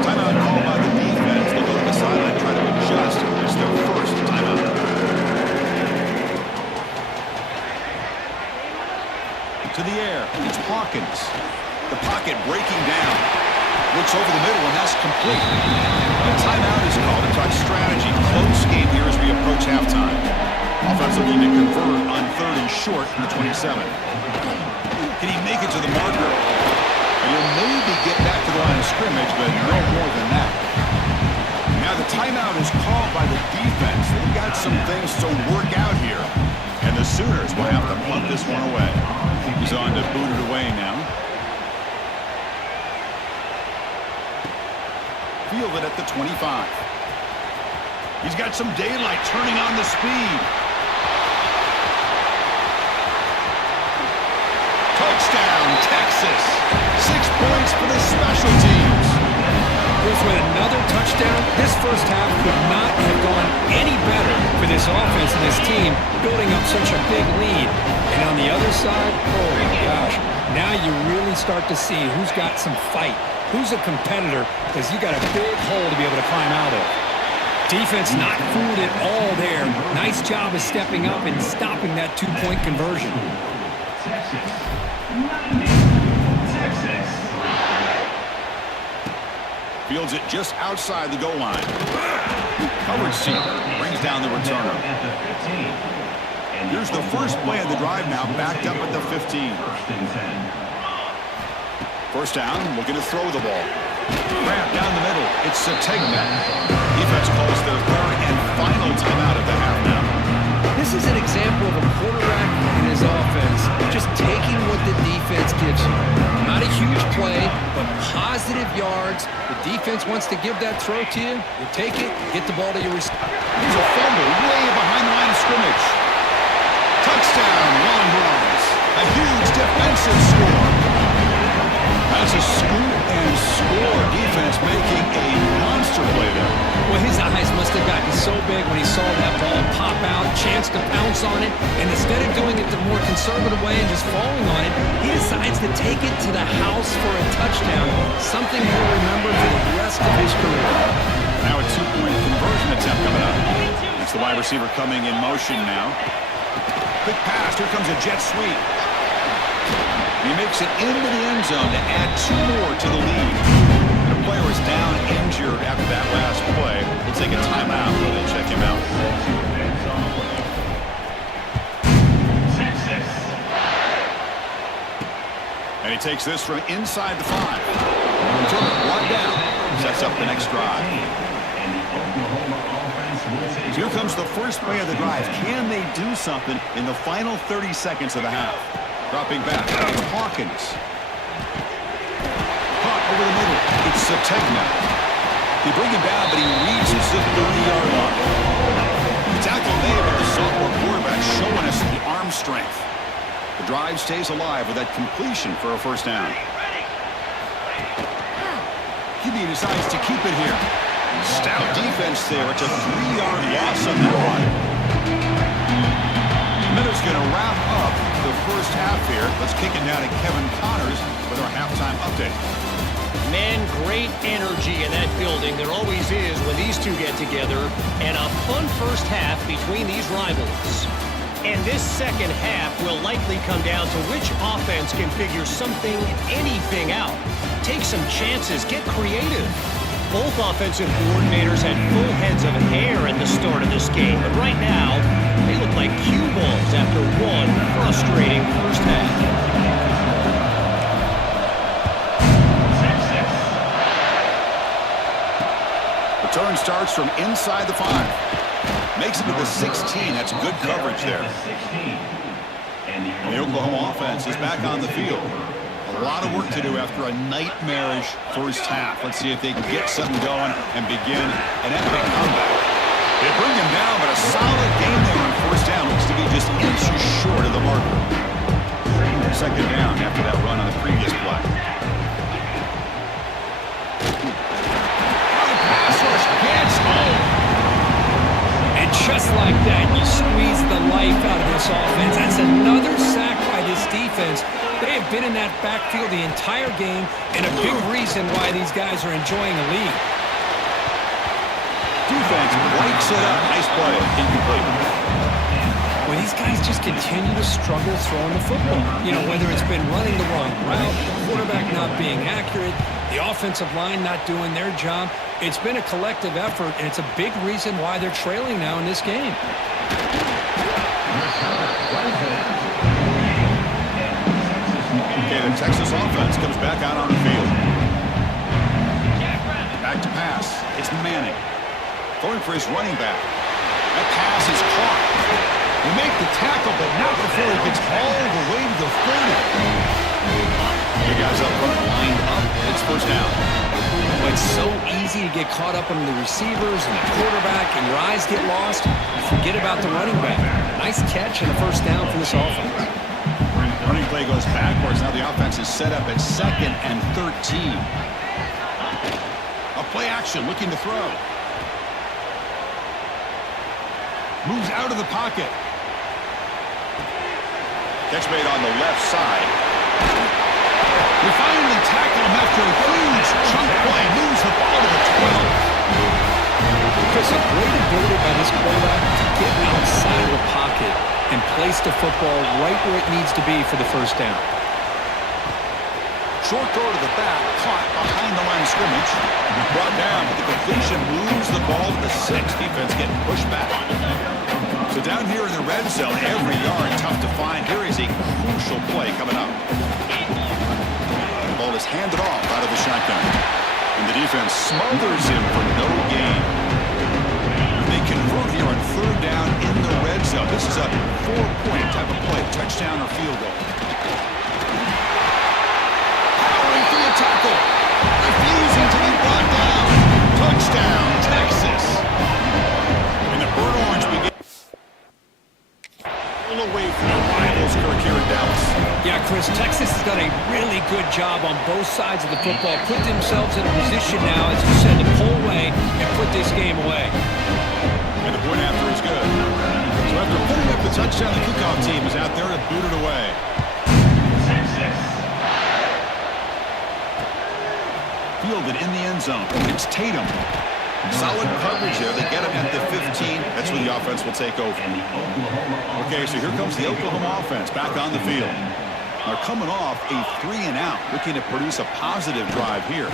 Timeout called by the defense. They'll go to the sideline, try to adjust. It's their first timeout. To the air, it's Hawkins. The pocket breaking down. Looks over the middle, and that's complete. A timeout is called to talk strategy. Close game here as we approach halftime. Offense looking to convert on 3rd and short from the 27. Can he make it to the marker? He'll maybe get back to the line of scrimmage, but no more than that. Now the timeout is called by the defense. They've got some things to work out here. And the Sooners will have to punt this one away. He's on to boot it away now. Field it at the 25. He's got some daylight turning on the speed. Touchdown, Texas. 6 points for the special teams. With another touchdown, this first half could not have gone any better for this offense and this team, building up such a big lead. And on the other side, oh my gosh, now you really start to see who's got some fight, who's a competitor, because you got a big hole to be able to climb out of. Defense not fooled at all there. Nice job of stepping up and stopping that 2-point conversion. Texas. 90, Texas. Fields it just outside the goal line. Coverage team brings down the returner. Here's the first play of the drive now, backed up at the 15. First down, looking to throw the ball. Ramp down the middle. It's Sategna. Defense calls their 3rd and final timeout of the half now. This is an example of a quarterback in his offense just taking what the defense gives you. Not a huge play, but positive yards. The defense wants to give that throw to you. You take it, get the ball to your receiver. Here's a fumble way behind the line of scrimmage. Touchdown, Longhorns. A huge defensive score. That's a scoop and score. Defense making a monster play there. Well, his eyes must have gotten so big when he saw that ball pop out, chance to pounce on it, and instead of doing it the more conservative way and just falling on it, he decides to take it to the house for a touchdown, something he'll remember for the rest of his career. Now a two-point conversion attempt coming up. It's the wide receiver coming in motion now. Quick pass. Here comes a jet sweep. He makes it into the end zone to add 2 more to the lead. The player is down injured after that last play. We'll take a timeout while they check him out. Texas. And he takes this from inside the 5. Took it, 1 down. Sets up the next drive. And the Oklahoma offense will take Here comes the first play of the drive. Can they do something in the final 30 seconds of the half? Dropping back. Hawkins. Caught over the middle. It's Sategna. They bring him down, but he reaches the 30-yard line. The tackle made by the sophomore quarterback, showing us the arm strength. The drive stays alive with that completion for a first down. He decides to keep it here. Stout defense there. It's a 3-yard loss on that one. Miller's going to wrap up the first half here. Let's kick it down to Kevin Connors with our halftime update. Man, great energy in that building. There always is when these two get together. And a fun first half between these rivals. And this second half will likely come down to which offense can figure something, anything out. Take some chances, get creative. Both offensive coordinators had full heads of hair at the start of this game, but right now, they look like cue balls after one frustrating first half. Return starts from inside the 5. Makes it to the 16. That's good coverage there. The Oklahoma offense is back on the field. A lot of work to do after a nightmarish first half. Let's see if they can get something going and begin an epic comeback. They bring him down, but a solid game there on first down. Looks to be just inches short of the marker. Second down after that run on the previous play. The pass rush gets home. And just like that, you squeeze the life out of this offense. That's another sack by this defense. They have been in that backfield the entire game, and a big reason why these guys are enjoying the lead. Defense breaks it up. Nice play. Incomplete. Well, these guys just continue to struggle throwing the football. You know, whether it's been running the wrong route, the quarterback not being accurate, the offensive line not doing their job. It's been a collective effort, and it's a big reason why they're trailing now in this game. Okay, the Texas offense comes back out on the field. Back to pass. It's Manning. Going for his running back. That pass is caught. He make the tackle, but not before he gets all the way to the 30. You guys up front lined up. It's first down. Well, it's so easy to get caught up in the receivers and the quarterback, and your eyes get lost. You forget about the running back. Nice catch and a first down for this offense. Running play goes backwards. Now the offense is set up at 2nd and 13. A play action, looking to throw. Moves out of the pocket. Catch made on the left side. We finally tackle him after a huge chunk play. Moves the ball to the 12. Chris, a great ability by this quarterback to get outside of the pocket and place the football right where it needs to be for the first down. Short throw to the back, caught behind the line of scrimmage. Brought down, but the completion moves the ball to the 6. Defense getting pushed back. So down here in the red zone, every yard tough to find. Here is a crucial play coming up. The ball is handed off out of the shotgun. And the defense smothers him for no gain. They convert here on 3rd down in the red zone. This is a 4-point type of play, touchdown or field goal. Powering through the tackle, refusing to be brought down. Touchdown, Texas. And the burnt orange begins away from the rivals, Kirk, here in Dallas. Yeah, Chris, Texas has done a really good job on both sides of the football. Put themselves in a position now, as you said, to pull away and put this game away. And the point after is good. So after putting up the touchdown, the kickoff team is out there to boot it away. Texas. Fielded in the end zone. It's Tatum. Solid coverage there. They get him at the 15. That's where the offense will take over. And the Oklahoma Okay, so here comes the Oklahoma offense back on the field. They're coming off a 3-and-out, looking to produce a positive drive here.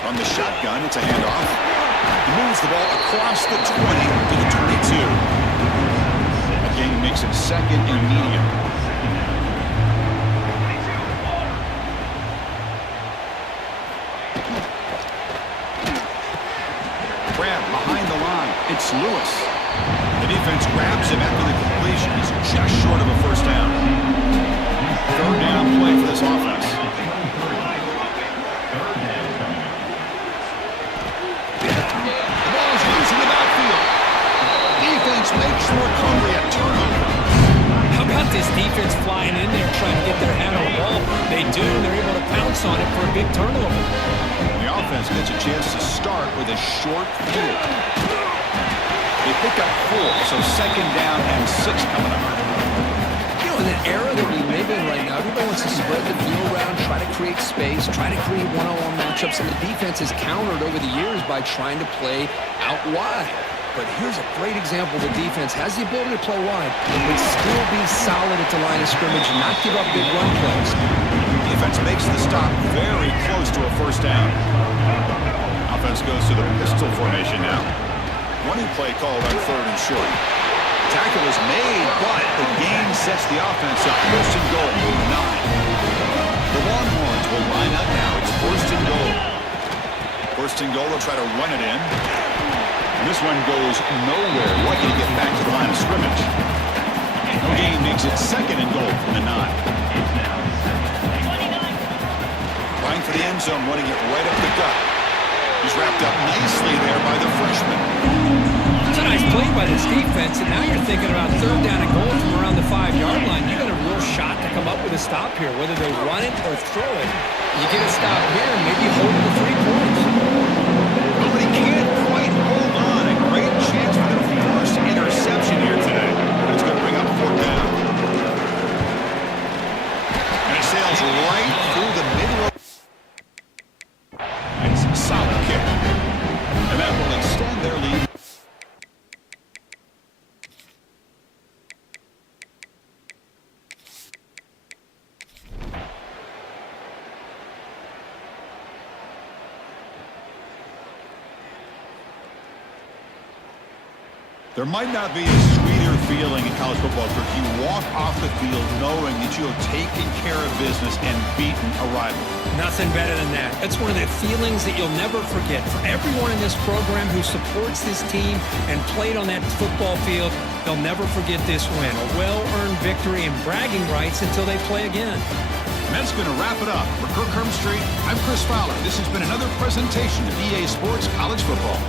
From the shotgun, it's a handoff. He moves the ball across the 20 to the 22. That gain makes it second and medium. Grab behind the line. It's Lewis. The defense grabs him after the completion. He's just short of a first down. Third down play for this offense. The ball is loose in the backfield. Defense makes the recovery at turnover. How about this defense flying in there trying to get their hand on the ball? They do, and they're able to pounce on it for a big turnover. The offense gets a chance to start with a short field. They pick up 4, so second down and 6 coming up. You know, in the era that we live in right now, everybody wants to spread the field around, try to create space, try to create one-on-one matchups, and the defense has countered over the years by trying to play out wide. But here's a great example. The defense has the ability to play wide, but still be solid at the line of scrimmage and not give up big run plays. Defense makes the stop very close to a first down. Offense goes to the pistol formation now. Running play called on 3rd and short. Tackle is made, but the gain sets the offense up. First and goal, 9. The Longhorns will line up now. It's first and goal. First and goal, they'll try to run it in. And this one goes nowhere. Lucky to get back to the line of scrimmage. No gain makes it second and goal from the 9. Trying for the end zone, running it right up the gut. He's wrapped up nicely there by the freshman. It's a nice play by this defense, and now you're thinking about 3rd down and goal from around the 5-yard line. You got a real shot to come up with a stop here, whether they run it or throw it. You get a stop here and maybe hold the 3 points. But he can't quite hold on. A great chance for the first interception here today. But it's going to bring up 4th down. And it sails right through the middle of... It's a solid kick. And that will extend their lead. There might not be a sweeter feeling in college football if you walk off the field knowing that you have taken care of business and beaten a rival. Nothing better than that. That's one of the feelings that you'll never forget. For everyone in this program who supports this team and played on that football field, they'll never forget this win. A well-earned victory and bragging rights until they play again. And that's going to wrap it up. For Kirk Hermstreet, I'm Chris Fowler. This has been another presentation of EA Sports College Football.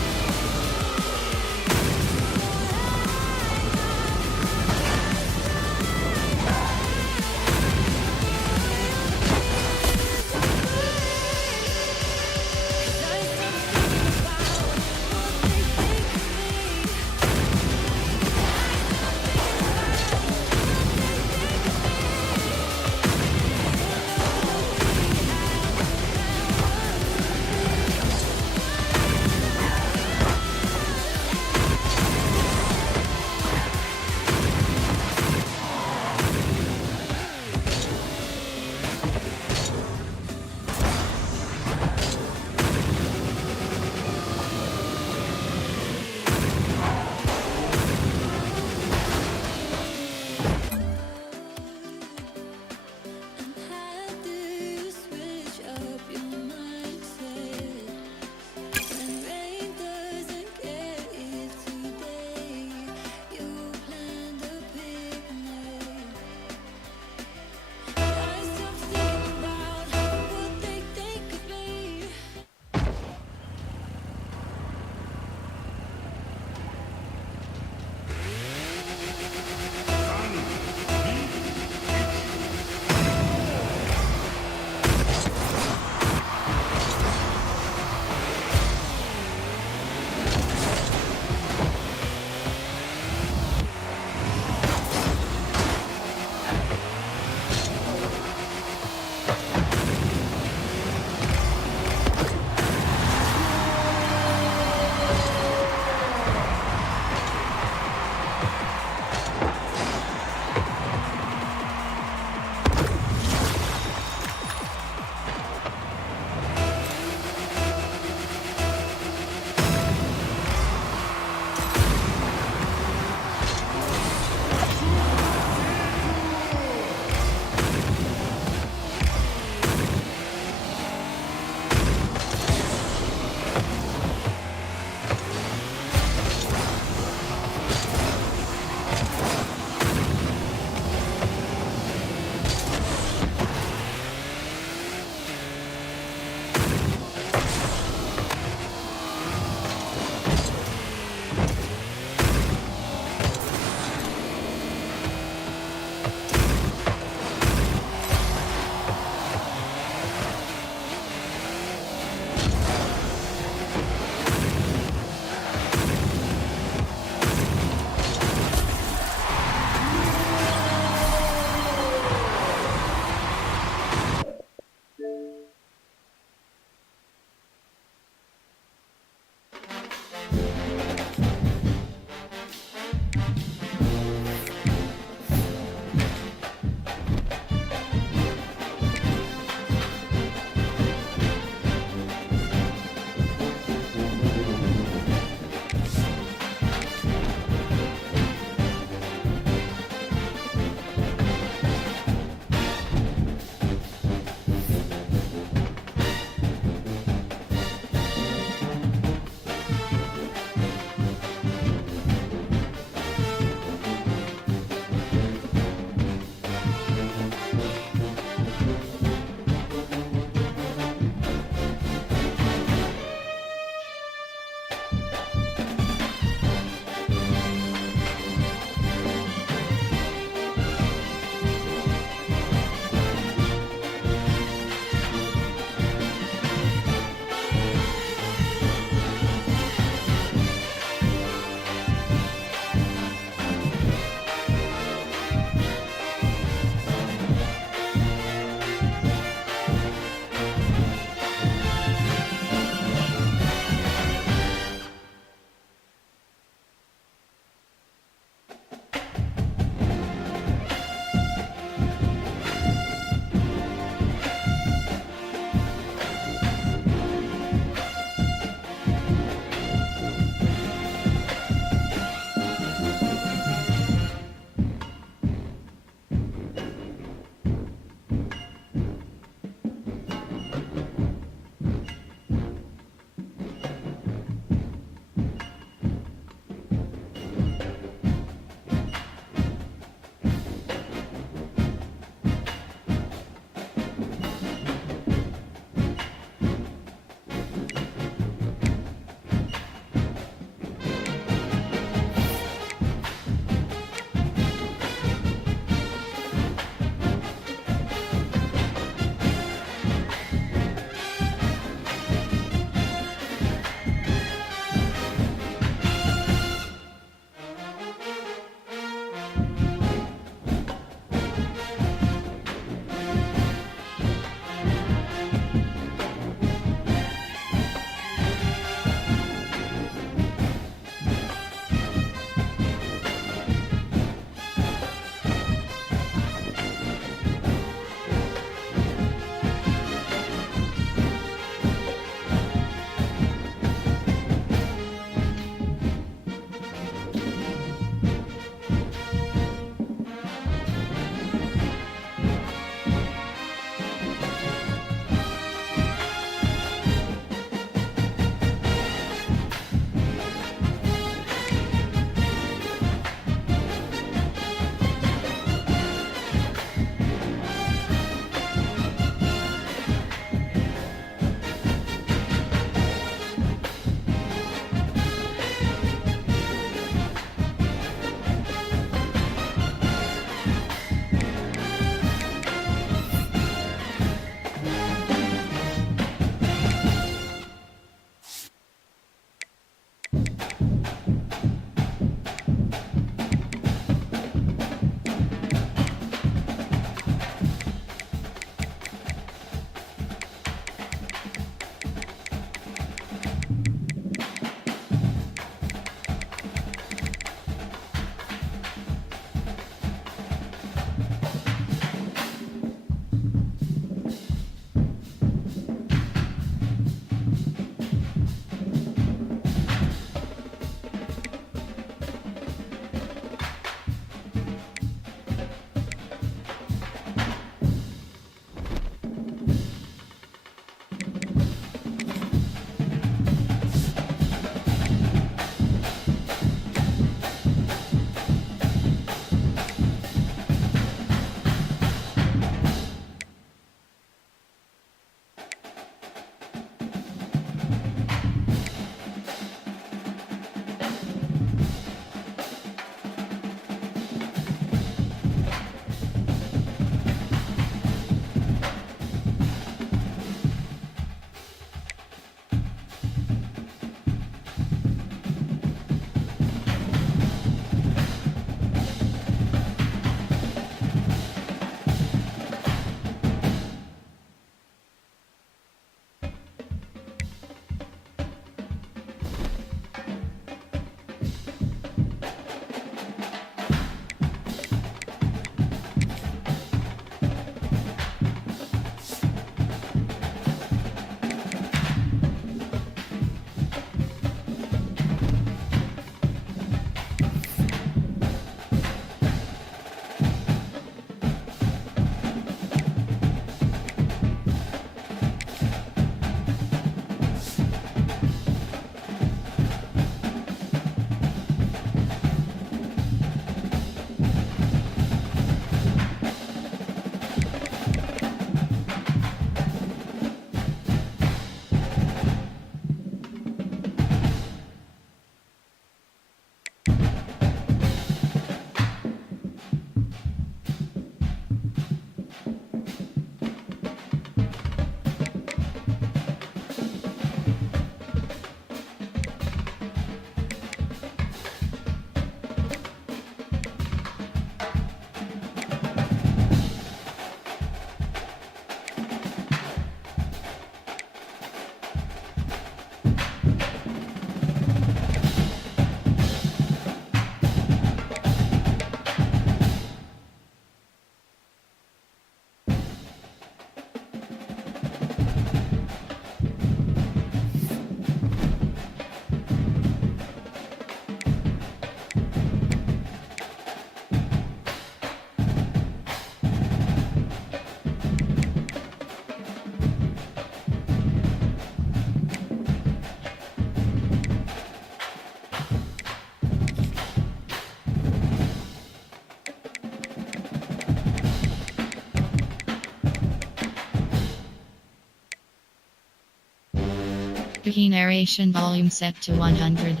Key narration volume set to 100.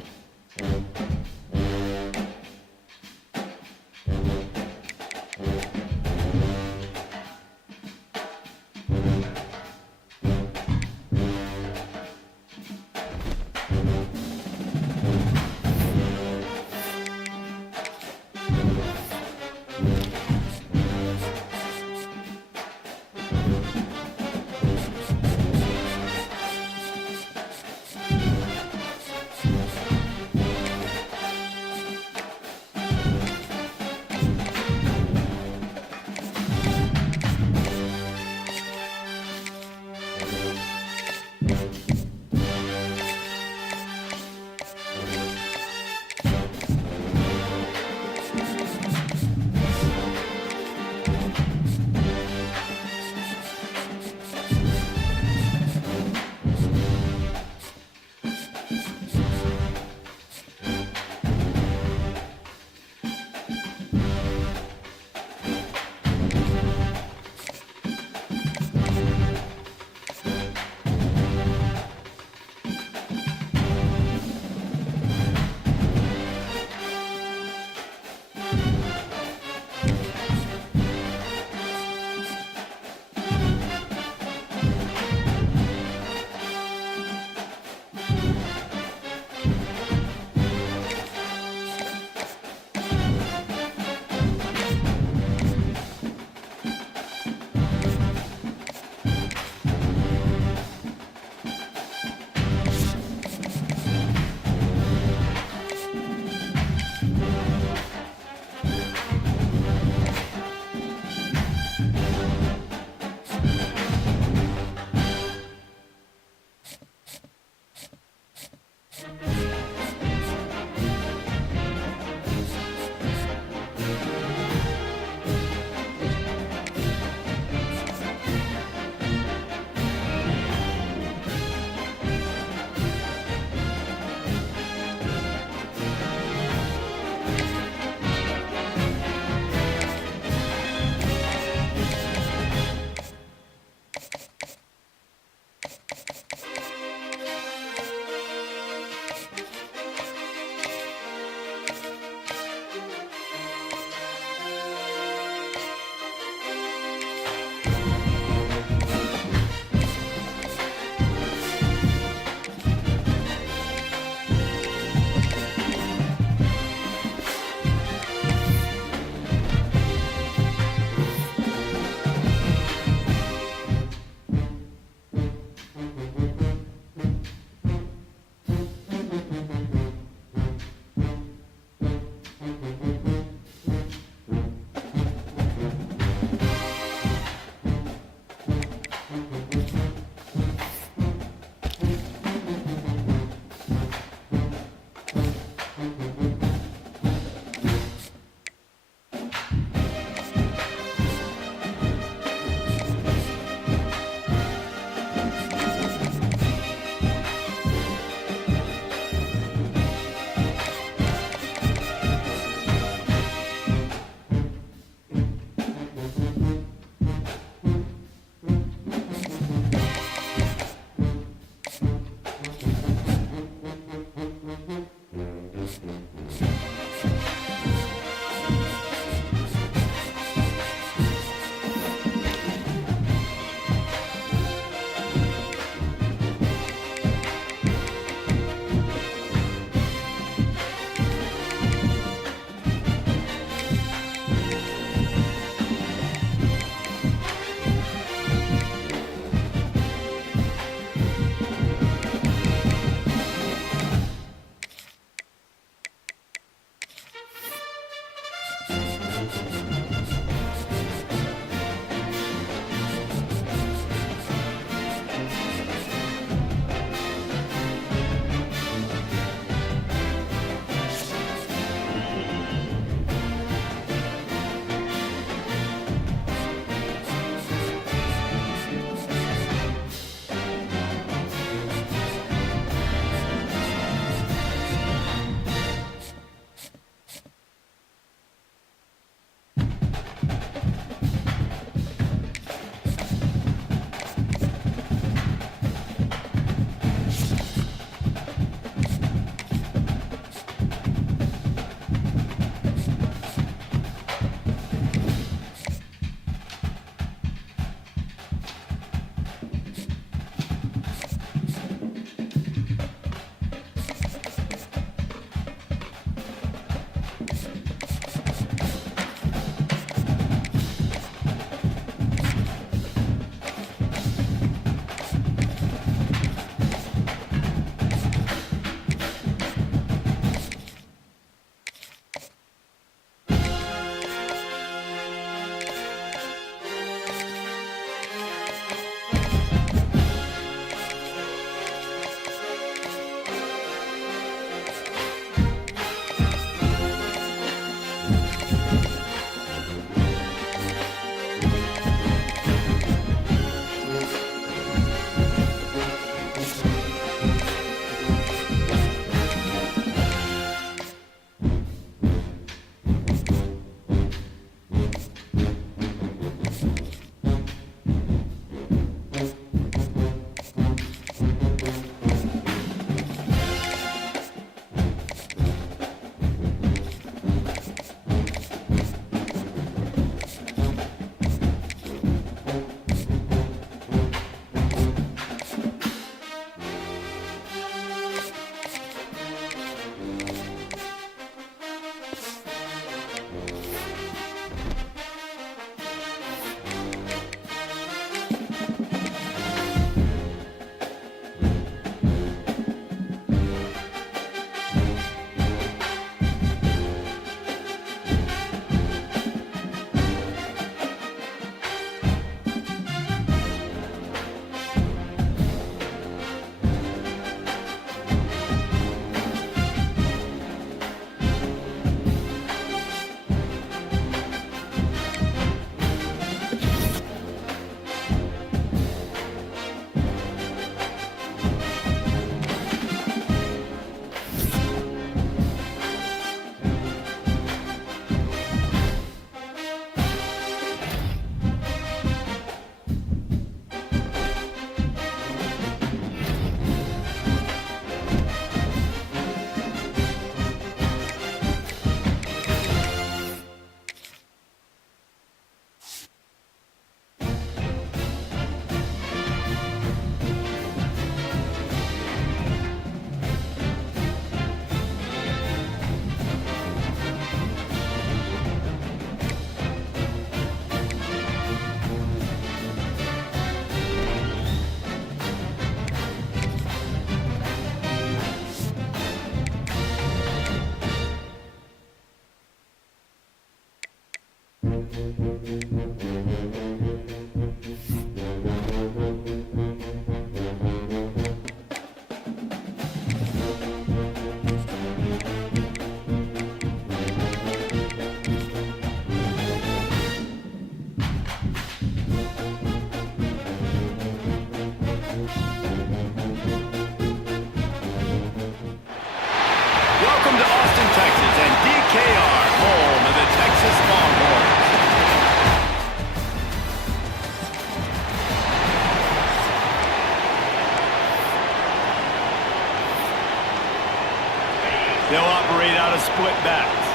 split backs.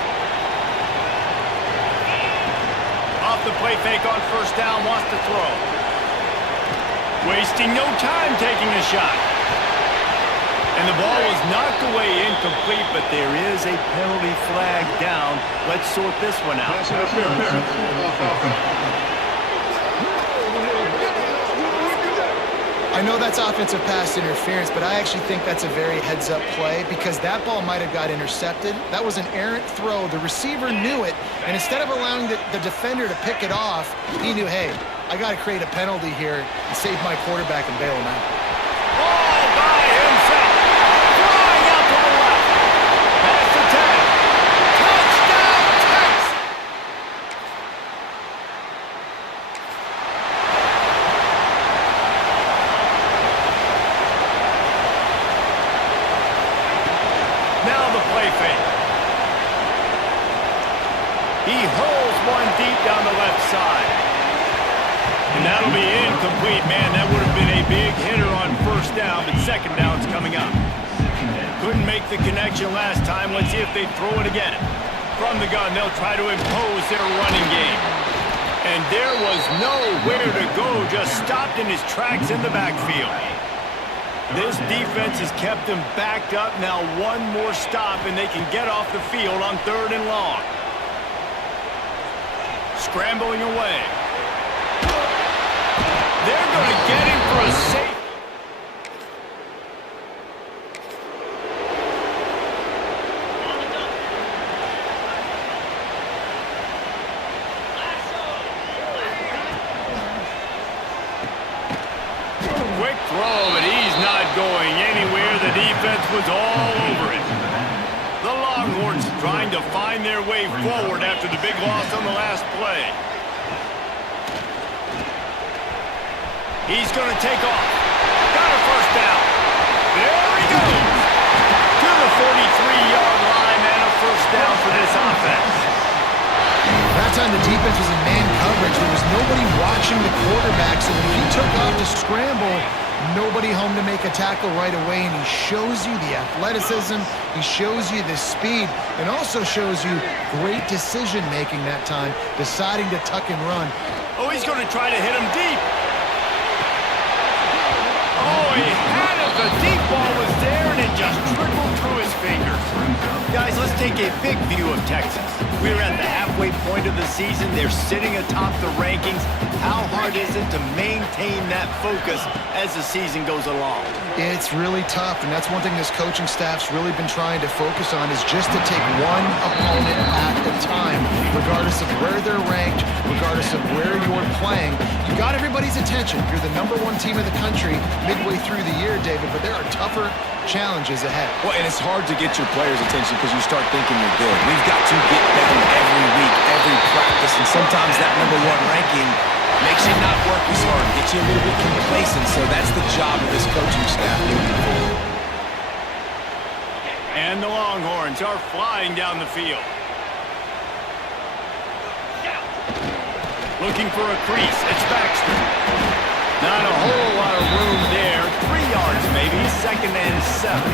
Off the play fake on first down, wants to throw. Wasting no time taking a shot. And the ball was knocked away incomplete, but there is a penalty flag down. Let's sort this one out. I know that's offensive pass interference, but I actually think that's a very heads-up play because that ball might have got intercepted. That was an errant throw. The receiver knew it, and instead of allowing the defender to pick it off, he knew, hey, I got to create a penalty here and save my quarterback and bail him out. All by himself. Flying out to the left. Pass to 10. Touchdown, Texans! Now the play fake. He hurls one deep down the left side. And that'll be incomplete. Man, that would have been a big hitter on first down, but second down's coming up. Couldn't make the connection last time. Let's see if they throw it again. From the gun, they'll try to impose their running game. And there was nowhere to go, just stopped in his tracks in the backfield. This defense has kept them backed up. Now one more stop, and they can get off the field on 3rd and long. Scrambling away. They're going to get him for a safe. Quick throw, but he's not going anywhere. The defense was all over it. The Longhorns trying to find their way forward after the big loss on the last play. He's going to take off. Got a first down. There he goes. To the 43-yard line and a first down for this offense. That time the defense was in man coverage. There was nobody watching the quarterback, so when he took off to scramble, nobody home to make a tackle right away, and he shows you the athleticism, he shows you the speed, and also shows you great decision-making that time, deciding to tuck and run. Oh, he's going to try to hit him deep. Oh, he had it. The deep ball was there, and it just trickled through his fingers. Guys, let's take a big view of Texas. We're at the halfway point of the season. They're sitting atop the rankings. How hard is it to maintain that focus as the season goes along? It's really tough, and that's one thing this coaching staff's really been trying to focus on is just to take one opponent at a time, regardless of where they're ranked, regardless of where you're playing. You got everybody's attention. You're the #1 team in the country midway through the year, David, but there are tougher challenges ahead. Well, and it's hard to get your players' attention because you start thinking you're good. We've got to get better every week, every practice, and sometimes that #1 ranking makes you not work as hard, gets you a little bit complacent, so that's the job of this coaching staff moving forward. And the Longhorns are flying down the field. Looking for a crease. It's Baxter. Not a whole lot of room there. 3 yards maybe. 2nd and 7.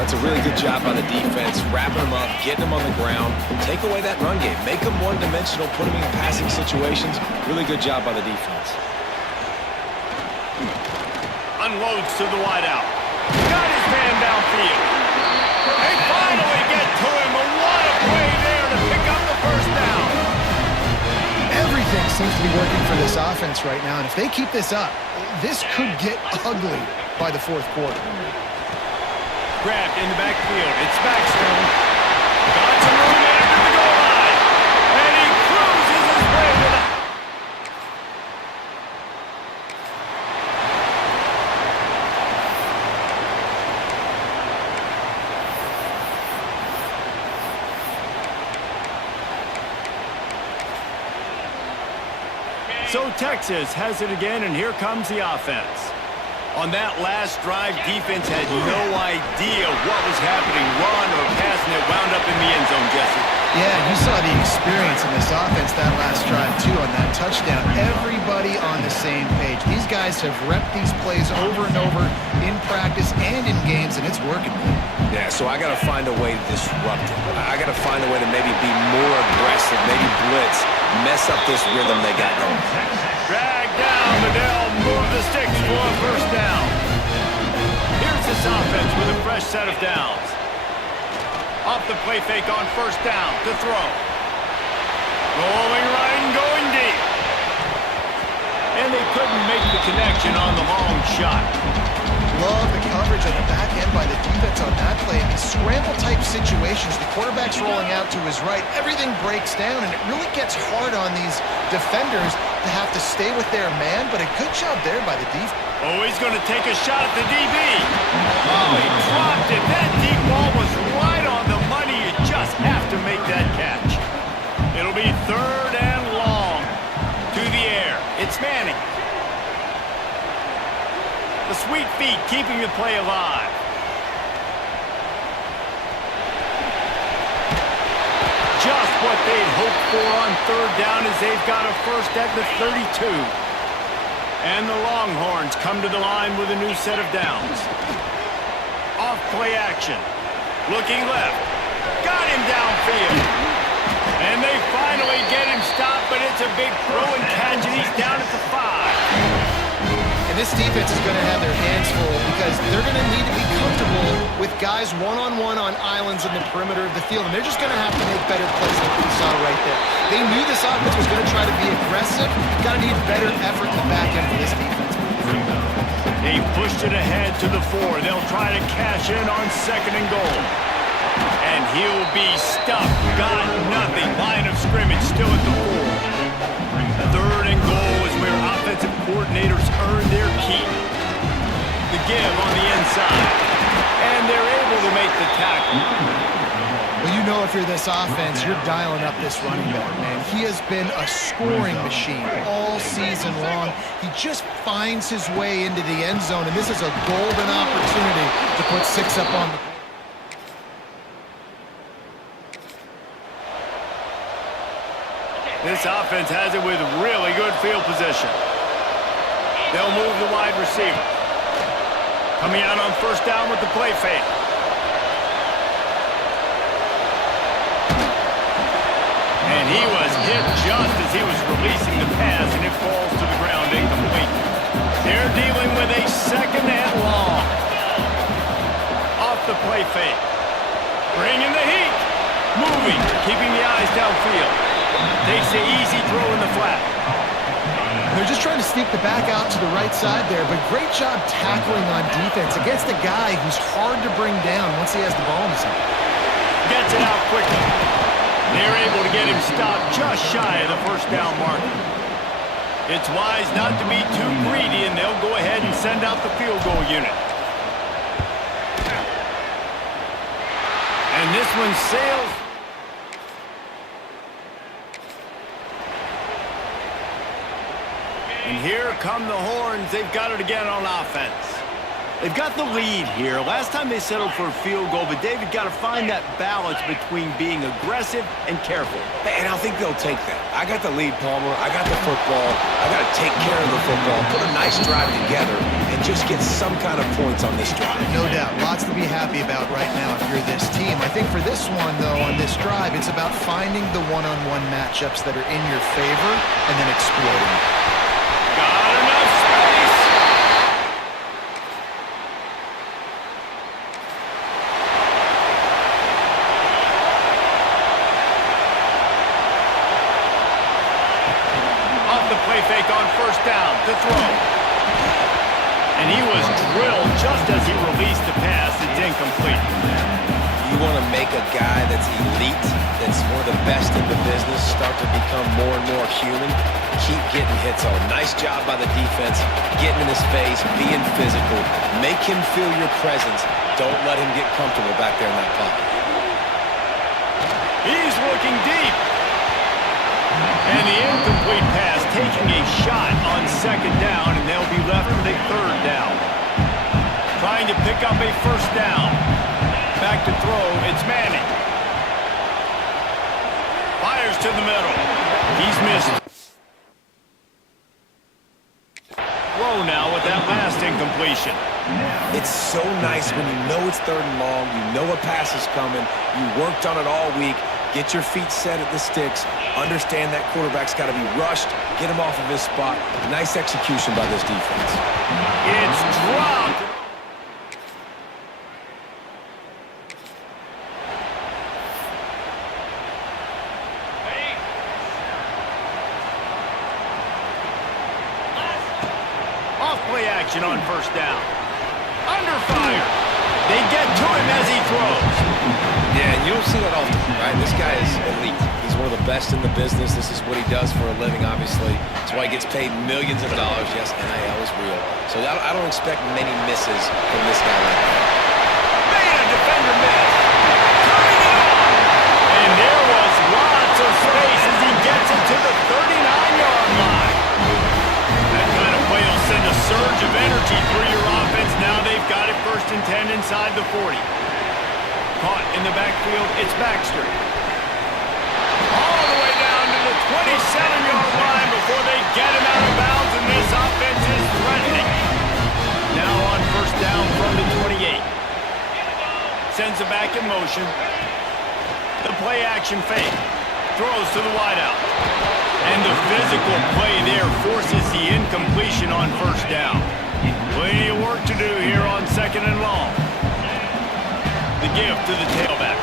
That's a really good job by the defense, wrapping them up, getting them on the ground, take away that run game, make them one-dimensional, put them in passing situations. Really good job by the defense. Unloads to the wideout. Got his man downfield. They finally get to him. A what a play there to pick up the first down. Everything seems to be working for this offense right now, and if they keep this up, this could get ugly by the 4th quarter. Grabbed in the backfield. It's Baxter. Got some room after the goal line. And he cruises his way to the... So Texas has it again, and here comes the offense. On that last drive, defense had no idea what was happening, run or pass, and it wound up in the end zone, Jesse. Yeah, you saw the experience in this offense that last drive, too, on that touchdown. Everybody on the same page. These guys have repped these plays over and over in practice and in games, and it's working. Yeah, so I got to find a way to disrupt it. I got to find a way to maybe be more aggressive, maybe blitz, mess up this rhythm they got going. Drag down, but they'll move the sticks for a first down. Here's this offense with a fresh set of downs. Off the play fake on first down to throw. Rolling right and going deep. And they couldn't make the connection on the long shot. Love the coverage on the back end by the defense on that play. In these scramble-type situations, the quarterback's rolling out to his right. Everything breaks down, and it really gets hard on these defenders to have to stay with their man, but a good job there by the defense. Oh, he's going to take a shot at the DB. Oh, he dropped it. That deep ball was right on the money. You just have to make that catch. It'll be third and long. To the air. It's Manning. The sweet feet keeping the play alive. Just what they'd hoped for on third down as they've got a first at the 32. And the Longhorns come to the line with a new set of downs. Off play action. Looking left. Got him downfield. And they finally get him stopped, but it's a big throw and catch, and he's down at the 5. And this defense is going to have their hands full because they're going to need to be comfortable with guys one-on-one on islands in the perimeter of the field, and they're just going to have to make better plays like we saw right there. They knew this offense was going to try to be aggressive. Got to need better effort in the back end for this defense. They pushed it ahead to the 4. They'll try to cash in on second and goal. And he'll be stuffed. Got nothing. Line of scrimmage still at the 4. Third and goal is where offensive coordinators earn their keep. The give on the inside. And they're able to make the tackle. Well, you know if you're this offense, you're dialing up this running back, man. He has been a scoring machine all season long. He just finds his way into the end zone, and this is a golden opportunity to put 6 up on the board. This offense has it with really good field position. They'll move the wide receiver. Coming out on first down with the play fake. And he was hit just as he was releasing the pass, and it falls to the ground incomplete. They're dealing with a second and long. Off the play fake. Bringing the heat. Moving, keeping the eyes downfield. Takes the easy throw in the flat. They're just trying to sneak the back out to the right side there, but great job tackling on defense against a guy who's hard to bring down once he has the ball in his hand. Gets it out quickly. They're able to get him stopped just shy of the first down mark. It's wise not to be too greedy, and they'll go ahead and send out the field goal unit. And this one sails. And here come the Horns. They've got it again on offense. They've got the lead here. Last time they settled for a field goal, but David got to find that balance between being aggressive and careful. And I think they'll take that. I got the lead, Palmer. I got the football. I got to take care of the football, put a nice drive together, and just get some kind of points on this drive. No doubt. Lots to be happy about right now if you're this team. I think for this one, though, on this drive, it's about finding the one-on-one matchups that are in your favor and then exploiting. Got enough space. Off the play fake on first down to throw. And he was drilled just as he released the pass. It's incomplete. You want to make a guy that's elite, that's one of the best in the business, start to become more and more human, keep getting hits on. Nice job by the defense, getting in his face, being physical. Make him feel your presence. Don't let him get comfortable back there in that pocket. He's looking deep. And the incomplete pass taking a shot on second down, and they'll be left with a third down. Trying to pick up a first down. Back to throw, it's Manning. Fires to the middle. He's missed. Throw now with that last incomplete. incompletion. It's so nice when you know it's 3rd and long, you know a pass is coming, you worked on it all week, get your feet set at the sticks, understand that quarterback's got to be rushed, get him off of his spot. Nice execution by this defense. It's dropped. Off-play action on 1st down. Under fire. They get to him as he throws. Yeah, and you don't see that often, right? This guy is elite. He's one of the best in the business. This is what he does for a living, obviously. That's why he gets paid millions of dollars. Yes, NIL is real. So I don't expect many misses from this guy like that. Made a defender miss. Turning it on. And there was lots of space as he gets it to the 39-yard line. That kind of play will send a surge of energy through your offense. Now they've got it 1st and 10 inside the 40. Caught in the backfield, it's Baxter. All the way down to the 27-yard line before they get him out of bounds, and this offense is threatening. Now on 1st down from the 28. Sends it back in motion. The play action fake. Throws to the wideout. And the physical play there forces the incompletion on 1st down. Plenty of work to do here on 2nd and long. The give to the tailback.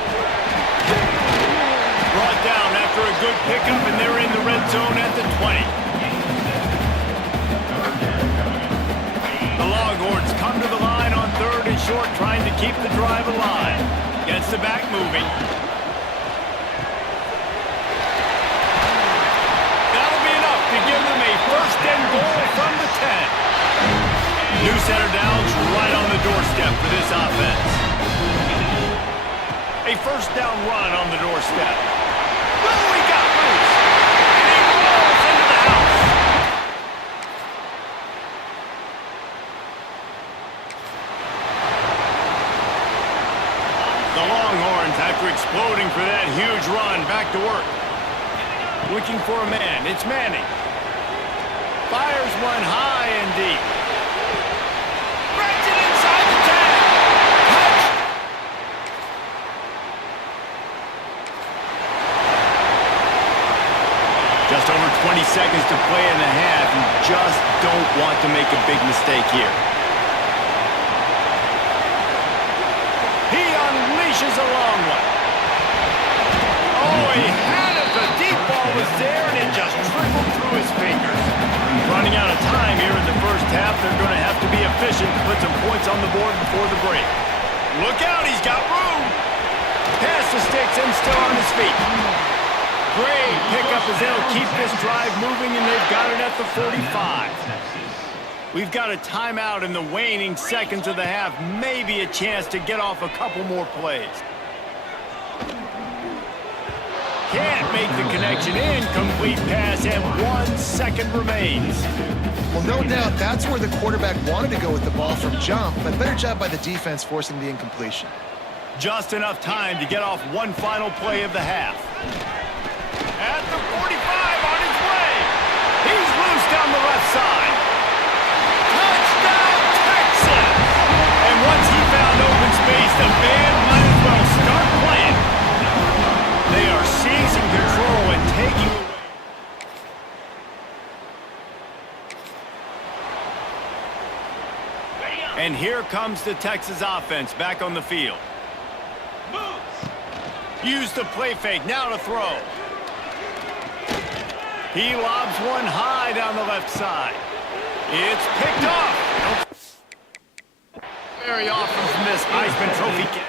Brought down after a good pickup, and they're in the red zone at the 20. The Longhorns come to the line on 3rd and short, trying to keep the drive alive. Gets the back moving. That'll be enough to give them a 1st and goal from the 10. New center downs right on the doorstep for this offense. A 1st down run on the doorstep. Oh, he got loose. And he rolls into the house. The Longhorns, after exploding for that huge run, back to work. Looking for a man. It's Manning. Fires one high and deep. Brings it inside the 10. Just over 20 seconds to play in the half. You just don't want to make a big mistake here. He unleashes a long one. Oh, he had it. The deep ball was there, and it just trickled through his fingers. Running out of time here in the 1st half. They're going to have to be efficient to put some points on the board before the break. Look out, he's got room. Pass the sticks and still on his feet. Great pickup as they'll keep this drive moving, and they've got it at the 45. We've got a timeout in the waning seconds of the half. Maybe a chance to get off a couple more plays. Can't make the connection. Incomplete pass, and 1 second remains. Well, no doubt that's where the quarterback wanted to go with the ball from jump, but better job by the defense forcing the incompletion. Just enough time to get off one final play of the half. At the 45 on his way. He's loose down the left side. Touchdown, Texas! And once he found open space, the band might as well start playing. They are seizing control and taking away. And here comes the Texas offense back on the field. Use the play fake, now to throw. He lobs one high down the left side. It's picked off. Very often from this Heisman Trophy kid.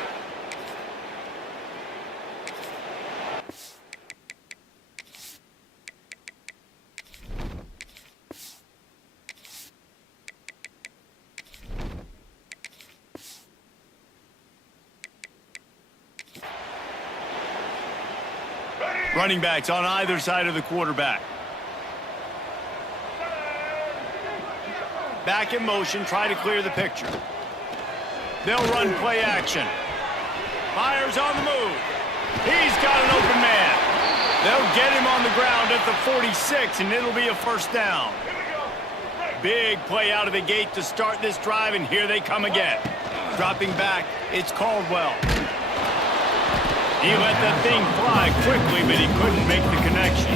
Running backs on either side of the quarterback. Back in motion, try to clear the picture. They'll run play action. Fires on the move. He's got an open man. They'll get him on the ground at the 46, and it'll be a 1st down. Big play out of the gate to start this drive, and here they come again. Dropping back, it's Caldwell. He let that thing fly quickly, but he couldn't make the connection.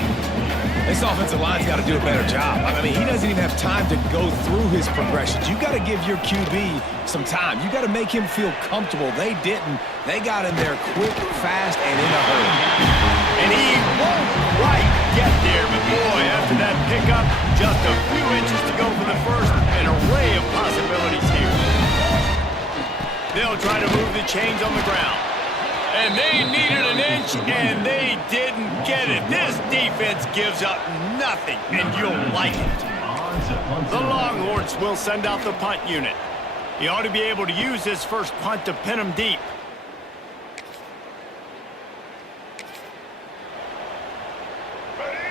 This offensive line's got to do a better job. I mean, he doesn't even have time to go through his progressions. You got to give your QB some time. You got to make him feel comfortable. They didn't. They got him there quick, fast, and in a hurry. And he won't quite get there, but boy, after that pickup, just a few inches to go for the first. An array of possibilities here. They'll try to move the chains on the ground. And they needed an inch, and they didn't get it. This defense gives up nothing, and you'll like it. The Longhorns will send out the punt unit. He ought to be able to use this first punt to pin him deep.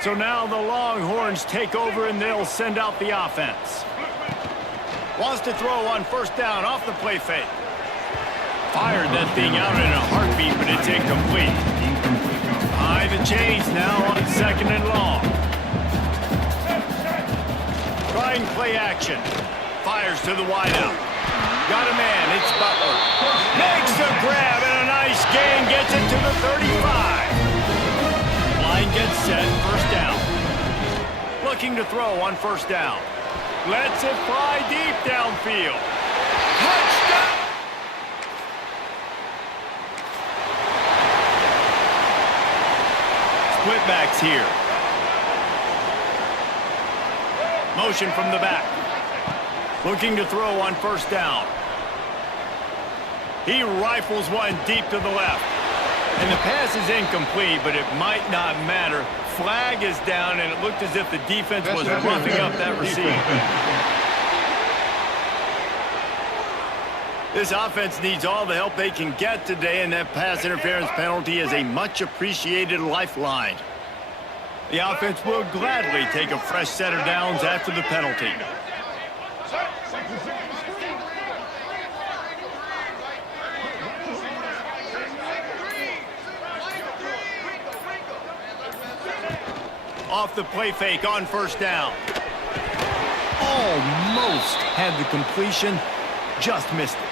So now the Longhorns take over, and they'll send out the offense. Wants to throw on first down off the play fake. Fired that thing out in a heartbeat, but it's incomplete. High the chains now on second and long. Trying play action. Fires to the wideout. Got a man, it's Butler. Makes the grab and a nice gain, gets it to the 35. Line gets set, first down. Looking to throw on first down. Lets it fly deep downfield. Touchdown! Split backs here. Motion from the back. Looking to throw on first down. He rifles one deep to the left. And the pass is incomplete, but it might not matter. Flag is down, and it looked as if the defense was roughing up that receiver. This offense needs all the help they can get today, and that pass interference penalty is a much-appreciated lifeline. The offense will gladly take a fresh set of downs after the penalty. Off the play fake on first down. Almost had the completion, just missed it.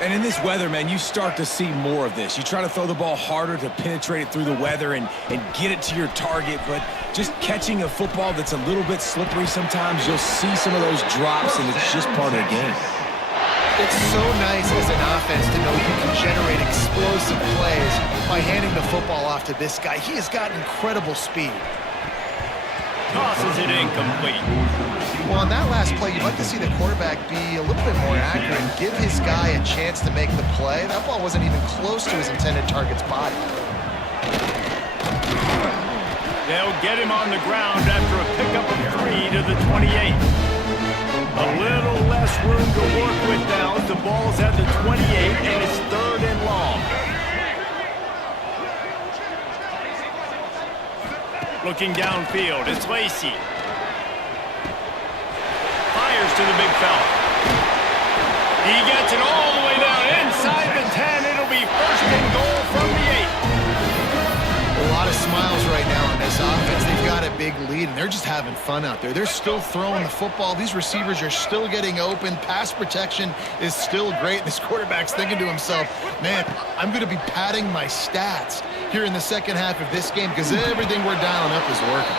And in this weather, man, you start to see more of this. You try to throw the ball harder to penetrate it through the weather and get it to your target, but just catching a football that's a little bit slippery sometimes, you'll see some of those drops, and it's just part of the game. It's so nice as an offense to know you can generate explosive plays by handing the football off to this guy. He has got incredible speed. Tosses it incomplete. Well, on that last play, you'd like to see the quarterback be a little bit more accurate and give his guy a chance to make the play. That ball wasn't even close to his intended target's body. They'll get him on the ground after a pickup of 3 to the 28. A little less room to work with now as the ball's at the 28, and it's third and long. Looking downfield, it's Lacey. Fires to the big fella. He gets it all the way down inside the 10. It'll be first and goal from the 8. A lot of smiles right now on this offense. They've got a big lead, and they're just having fun out there. They're still throwing the football. These receivers are still getting open. Pass protection is still great. This quarterback's thinking to himself, man, I'm going to be padding my stats here in the second half of this game because everything we're dialing up is working.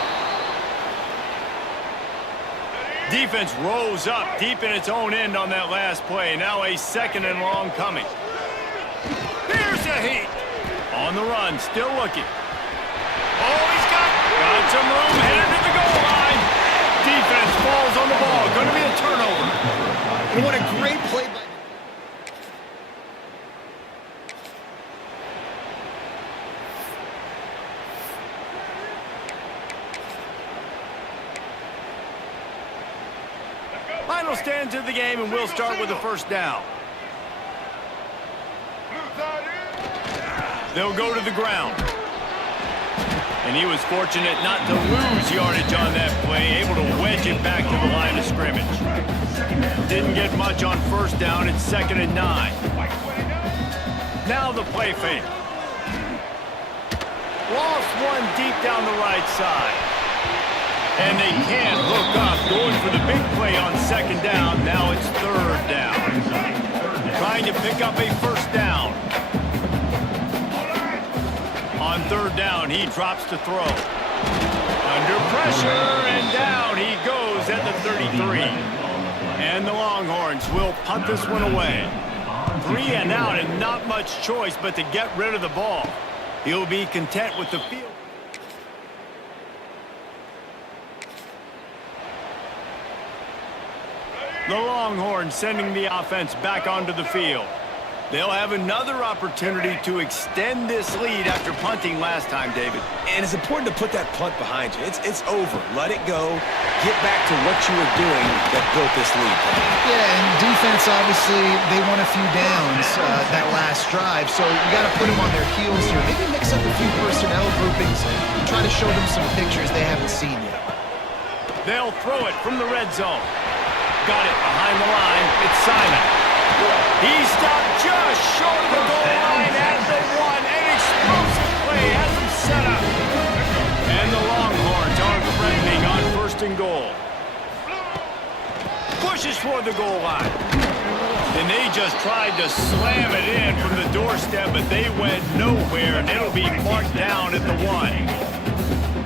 Defense rose up deep in its own end on that last play. Now a second and long coming. Here's a heat. On the run, still looking. Oh, he's got some room headed to the goal line. Defense falls on the ball. Going to be a turnover. And what a great play by... Final stands of the game, and we'll start with the first down. They'll go to the ground. And he was fortunate not to lose yardage on that play, able to wedge it back to the line of scrimmage. Didn't get much on first down. It's 2nd and 9. Now the play fake. Lost one deep down the right side. And they can't hook up, going for the big play on second down. Now it's third down. Trying to pick up a first down. On third down, he drops to throw. Under pressure, and down he goes at the 33. And the Longhorns will punt this one away. 3 and out, and not much choice but to get rid of the ball. He'll be content with the field. The Longhorns sending the offense back onto the field. They'll have another opportunity to extend this lead after punting last time, David. And it's important to put that punt behind you. It's over. Let it go. Get back to what you were doing that built this lead. Yeah, and defense, obviously, they won a few downs that last drive, so you got to put them on their heels here. Maybe mix up a few personnel groupings and try to show them some pictures they haven't seen yet. They'll throw it from the red zone. Got it behind the line. It's Simon. He stopped just short of the goal line at the 1. An explosive play has him set up. And the Longhorns are threatening on first and goal. Pushes toward the goal line. And they just tried to slam it in from the doorstep, but they went nowhere, and it'll be marked down at the 1.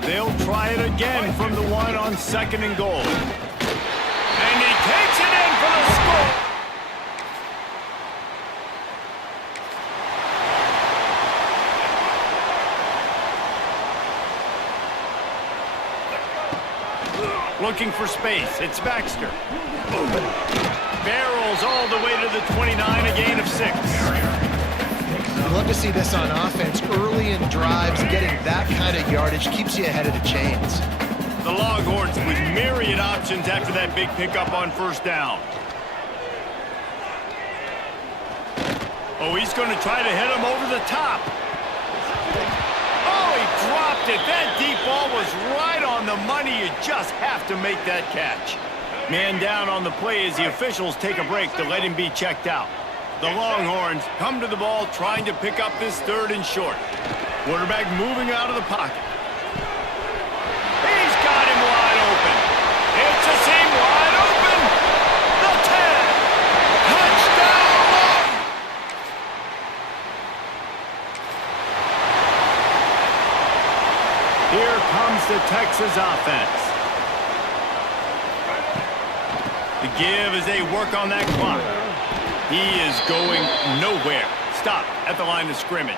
They'll try it again from the 1 on second and goal. And he takes it in for the score. Looking for space. It's Baxter. Barrels all the way to the 29, a gain of 6. I'd love to see this on offense. Early in drives, getting that kind of yardage keeps you ahead of the chains. The Longhorns with myriad options after that big pickup on first down. Oh, he's going to try to hit him over the top. Oh, he dropped it. That deep ball was right on the money. You just have to make that catch. Man down on the play as the officials take a break to let him be checked out. The Longhorns come to the ball trying to pick up this third and short. Quarterback moving out of the pocket. He's got him wide open. It's a seam wide open. The 10. Touchdown! Here comes the Texas offense. The give as they work on that clock. He is going nowhere. Stop at the line of scrimmage.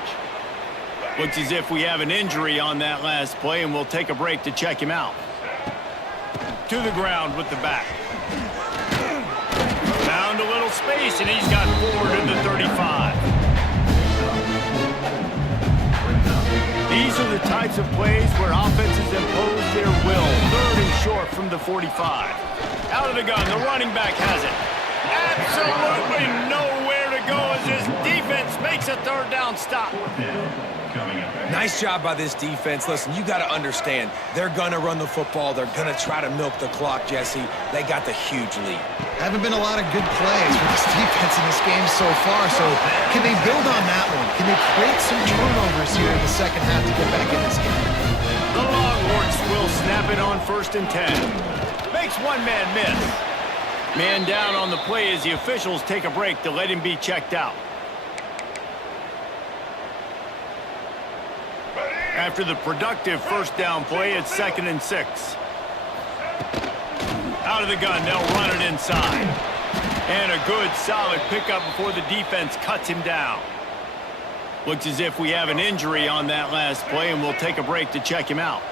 Looks as if we have an injury on that last play, and we'll take a break to check him out. To the ground with the back. Found a little space, and he's got forward in the 35. These are the types of plays where offenses impose their will. Third and short from the 45. Out of the gun, the running back has it. Absolutely nowhere to go as his defense makes a third down stop. Nice job by this defense. Listen, you got to understand, they're going to run the football. They're going to try to milk the clock, Jesse. They got the huge lead. Haven't been a lot of good plays for this defense in this game so far, so can they build on that one? Can they create some turnovers here in the second half to get back in this game? The Longhorns will snap it on first and 10. Makes one man miss. Man down on the play as the officials take a break to let him be checked out. After the productive first down play, it's second and 6. Out of the gun, they'll run it inside. And a good, solid pickup before the defense cuts him down. Looks as if we have an injury on that last play, and we'll take a break to check him out.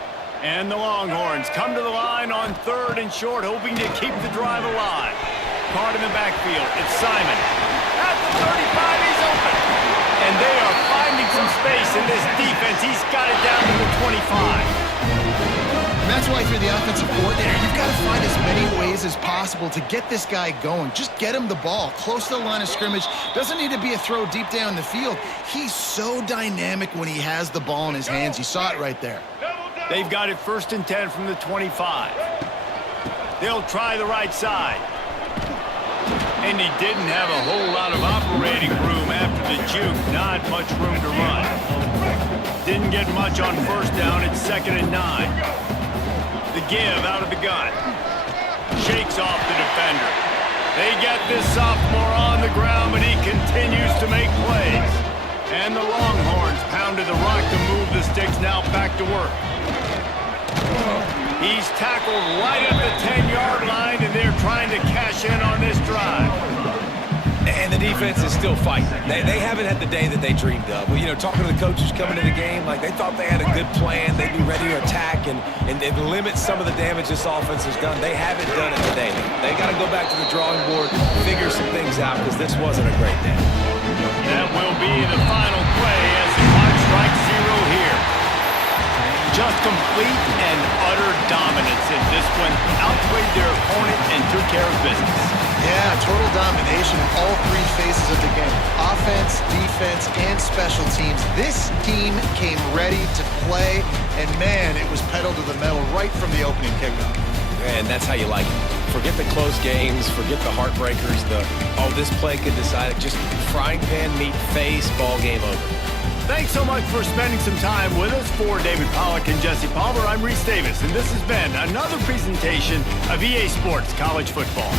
And the Longhorns come to the line on third and short, hoping to keep the drive alive. Caught in the backfield. It's Simon. At the 35, he's open. And they are finding some space in this defense. He's got it down to the 25. And that's why if you're the offensive coordinator, you've got to find as many ways as possible to get this guy going. Just get him the ball close to the line of scrimmage. Doesn't need to be a throw deep down the field. He's so dynamic when he has the ball in his hands. You saw it right there. They've got it first and 10 from the 25. They'll try the right side. And he didn't have a whole lot of operating room after the juke. Not much room to run. Didn't get much on first down. It's second and 9. The give out of the gun. Shakes off the defender. They get this sophomore on the ground, but he continues to make plays. And the Longhorns pounded the rock to move the sticks, now back to work. He's tackled right at the 10-yard line, and they're trying to cash in on this drive. And the defense is still fighting. They haven't had the day that they dreamed of. Well, you know, talking to the coaches coming to the game, like they thought they had a good plan. They'd be ready to attack and limit some of the damage this offense has done. They haven't done it today. They got to go back to the drawing board, figure some things out, because this wasn't a great day. That will be the final play as the clock strikes 0 here. Just complete and utter dominance in this one. Outplayed their opponent and took care of business. Yeah, total domination in all three phases of the game. Offense, defense, and special teams. This team came ready to play, and man, it was pedal to the metal right from the opening kickoff. And that's how you like it. Forget the close games, forget the heartbreakers, this play could decide it. Just frying pan meet face, ball game over. Thanks so much for spending some time with us. For David Pollack and Jesse Palmer, I'm Reese Davis, and this has been another presentation of EA Sports College Football.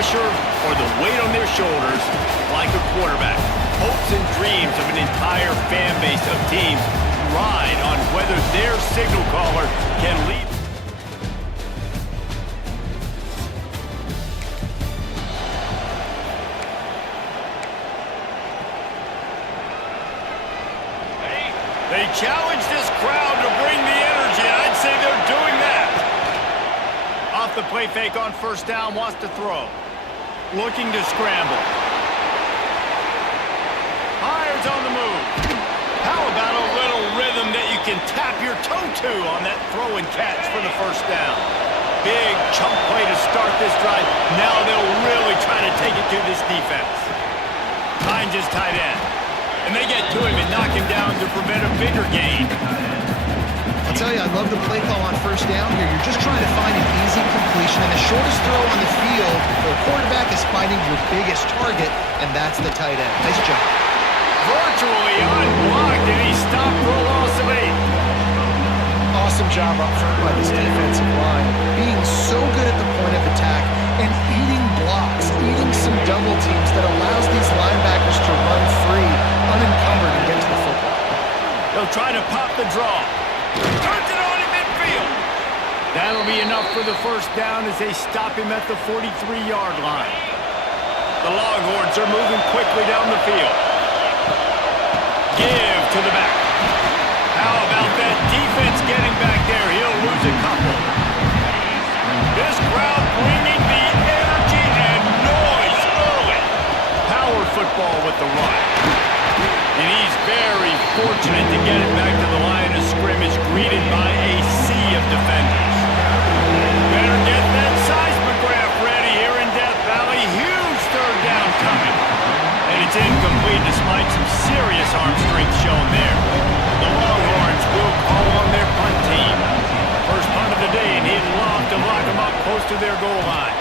pressure or the weight on their shoulders like a quarterback. Hopes and dreams of an entire fan base of teams ride on whether their signal caller can lead. They challenge this crowd to bring the energy, and I'd say they're doing that. Off the play fake on first down, wants to throw. Looking to scramble. Hires on the move. How about a little rhythm that you can tap your toe to on that throw and catch for the first down? Big chunk play to start this drive. Now they'll really try to take it to this defense. Finds his tight end. And they get to him and knock him down to prevent a bigger gain. I'll tell you, I love the play call on first down here. You're just trying to find an easy completion, and the shortest throw on the field for a quarterback is finding your biggest target, and that's the tight end. Nice job. Virtually unblocked, and he stopped for a loss of 8. Awesome job up front by this defensive line. Being so good at the point of attack and eating blocks, eating some double teams that allows these linebackers to run free, unencumbered, and get to the football. They'll try to pop the draw. Turns it on in midfield. That That'll be enough for the first down as they stop him at the 43-yard line. The Longhorns are moving quickly down the field. Give to the back. How about that defense getting back there? He'll lose a couple. This crowd bringing the energy and noise early. Power football with the run. And he's very fortunate to get it back to the line of scrimmage, greeted by a sea of defenders. Better get that seismograph ready here in Death Valley. Huge third down coming. And it's incomplete despite some serious arm strength shown there. The Longhorns will call on their punt team. First punt of the day, and he'd love to lock them up close to their goal line.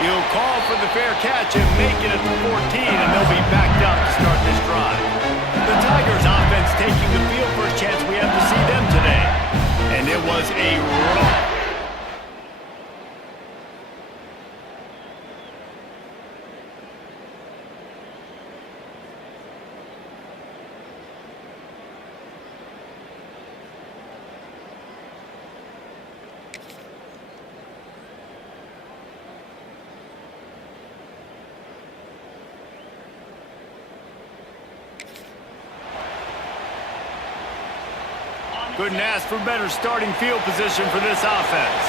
He'll call for the fair catch and make it at the 14, and they'll be backed up to start this drive. The Tigers offense taking the field. First chance we have to see them today. And it was a rout. Couldn't ask for better starting field position for this offense.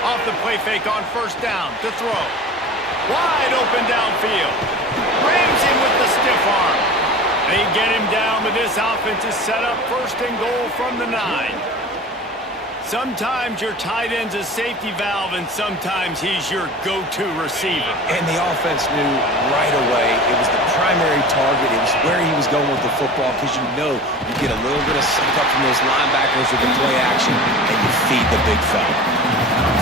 Off the play fake on first down to throw. Wide open downfield. Rams him with the stiff arm. They get him down, but this offense is set up first and goal from the 9. Sometimes your tight end's a safety valve, and sometimes he's your go-to receiver. And the offense knew right away it was the primary target. It was where he was going with the football, because you know you get a little bit of suck up from those linebackers with the play action, and you feed the big fella.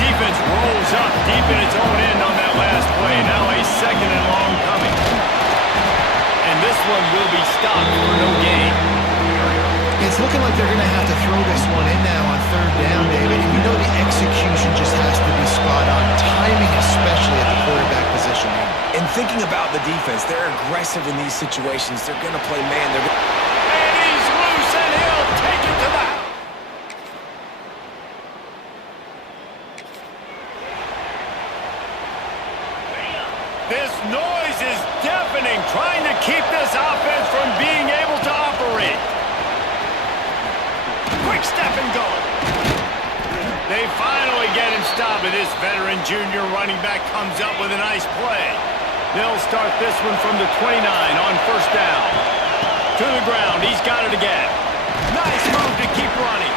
Defense rolls up deep in its own end on that last play. Now a second and long coming. And this one will be stopped for no gain. It's looking like they're going to have to throw this one in now on third down, David. And you know the execution just has to be spot on. Timing especially at the quarterback position here. And thinking about the defense, they're aggressive in these situations. They're going to play man. And he's loose, and he'll take it to the house. This noise is deafening, trying to keep this offense from being able to operate. Quick step and go. They finally get him stopped, and this veteran junior running back comes up with a nice play. They'll start this one from the 29 on first down. To the ground, he's got it again. Nice move to keep running.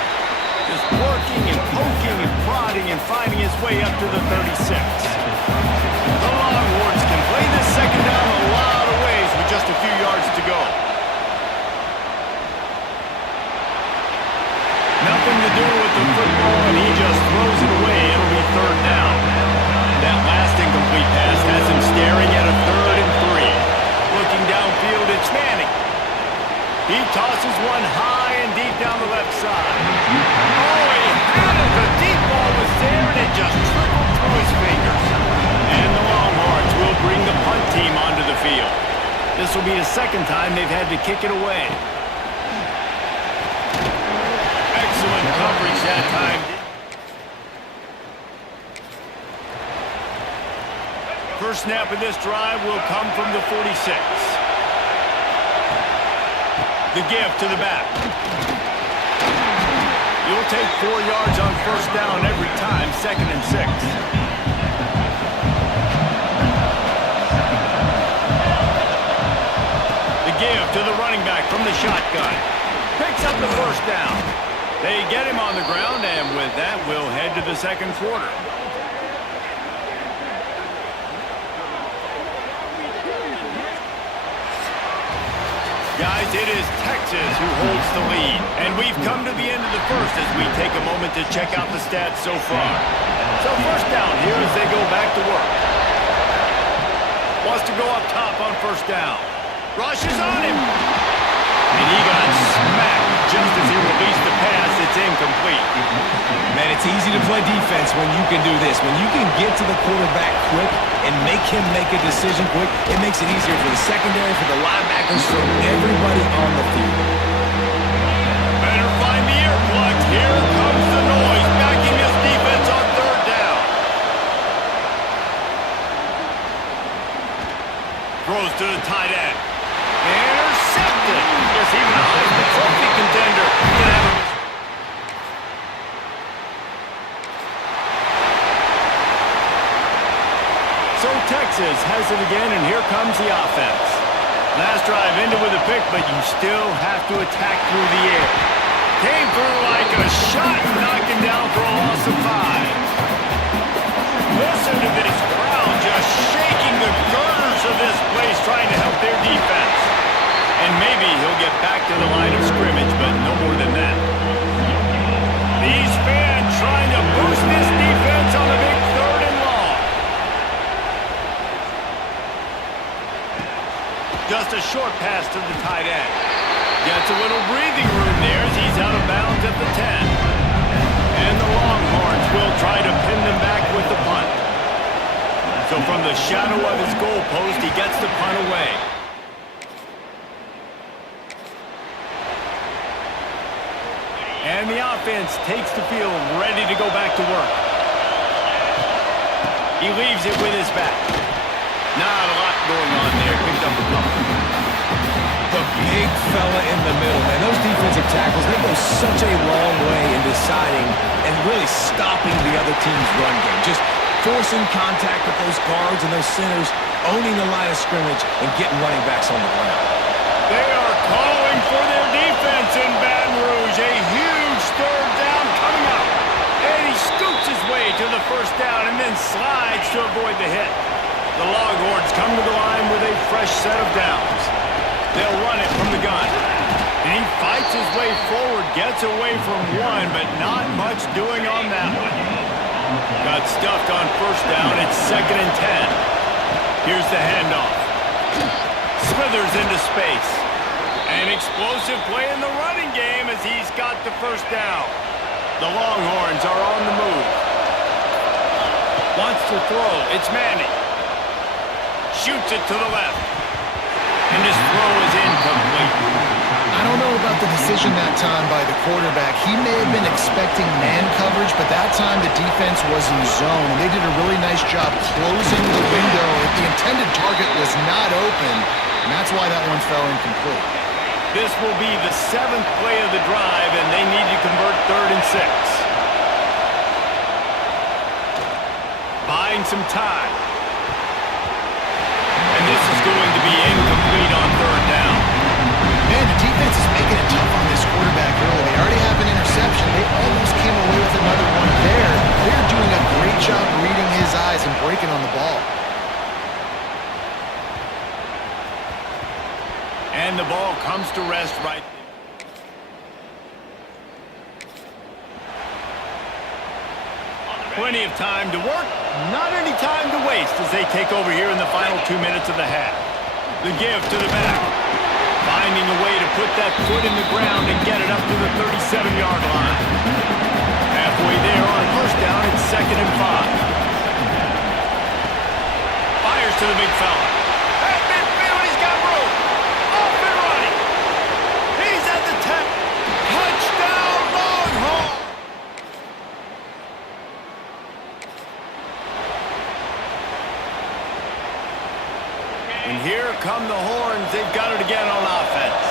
Just working and poking and prodding and finding his way up to the 36. The Longhorns can play this second down a lot of ways with just a few yards to go. Nothing to do with the football, and he just throws it away. It'll be third down. That last incomplete pass has him staring at a 3rd and 3. Looking downfield, it's Manning. He tosses one high and deep down the left side. Oh, he had it. The deep ball was there, and it just trickled through his fingers. And the Longhorns will bring the punt team onto the field. This will be the second time they've had to kick it away. Excellent coverage that time. First snap of this drive will come from the 46. The give to the back. You'll take 4 yards on first down every time, 2nd and 6. The give to the running back from the shotgun. Picks up the first down. They get him on the ground, and with that, we'll head to the second quarter. Guys, it is Texas who holds the lead, and we've come to the end of the first as we take a moment to check out the stats so far. So first down here as they go back to work. Wants to go up top on first down. Rushes on him. And he got smacked just as he released the pass. It's incomplete. Man, it's easy to play defense when you can do this. When you can get to the quarterback quick and make him make a decision quick, it makes it easier for the secondary, for the linebackers, for everybody on the field. Better find the earplugs. Here comes the noise. Texas has it again, and here comes the offense. Last drive ended with a pick, but you still have to attack through the air. Came through like a shot and knocked him down for a loss of 5. Listen to this crowd just shaking the girders of this place trying to help their defense. And maybe he'll get back to the line of scrimmage, but no more than that. These fans trying to boost this defense on the big 3rd and long. Just a short pass to the tight end. Gets a little breathing room there as he's out of bounds at the 10. And the Longhorns will try to pin them back with the punt. So from the shadow of his goalpost, he gets the punt away. And the offense takes the field, ready to go back to work. He leaves it with his back. Not a lot going on there. Picked up a couple. The big fella in the middle, man. Those defensive tackles, they go such a long way in deciding and really stopping the other team's run game. Just forcing contact with those guards and those centers, owning the line of scrimmage, and getting running backs on the ground. They are calling for their defense in Baton Rouge. A huge 3rd down coming up. And he scoots his way to the 1st down and then slides to avoid the hit. The Longhorns come to the line with a fresh set of downs. They'll run it from the gun. And he fights his way forward, gets away from one, but not much doing on that one. Got stuffed on 1st down. It's 2nd and 10. Here's the handoff. Slithers into space. An explosive play in the running game as he's got the 1st down. The Longhorns are on the move. Wants to throw. It's Manning. Shoots it to the left. And this throw is incomplete. I don't know about the decision that time by the quarterback. He may have been expecting man coverage, but that time the defense was in zone. They did a really nice job closing the window. The intended target was not open, and that's why that one fell incomplete. This will be the 7th play of the drive, and they need to convert 3rd and 6. Buying some time. And this is going to be incomplete on 3rd down. Man, the defense is making it tough on this quarterback early. They already have an interception. They almost came away with another one there. They're doing a great job reading his eyes and breaking on the ball. And the ball comes to rest right there. Plenty of time to work, not any time to waste as they take over here in the final 2 minutes of the half. The give to the back. Finding a way to put that foot in the ground and get it up to the 37-yard line. Halfway there on 1st down, it's 2nd and 5. Fires to the big fella. At midfield, he's got room. Off and running. He's at the 10. Touchdown, Longhorns! And here come the Horns. They've got it again on offense.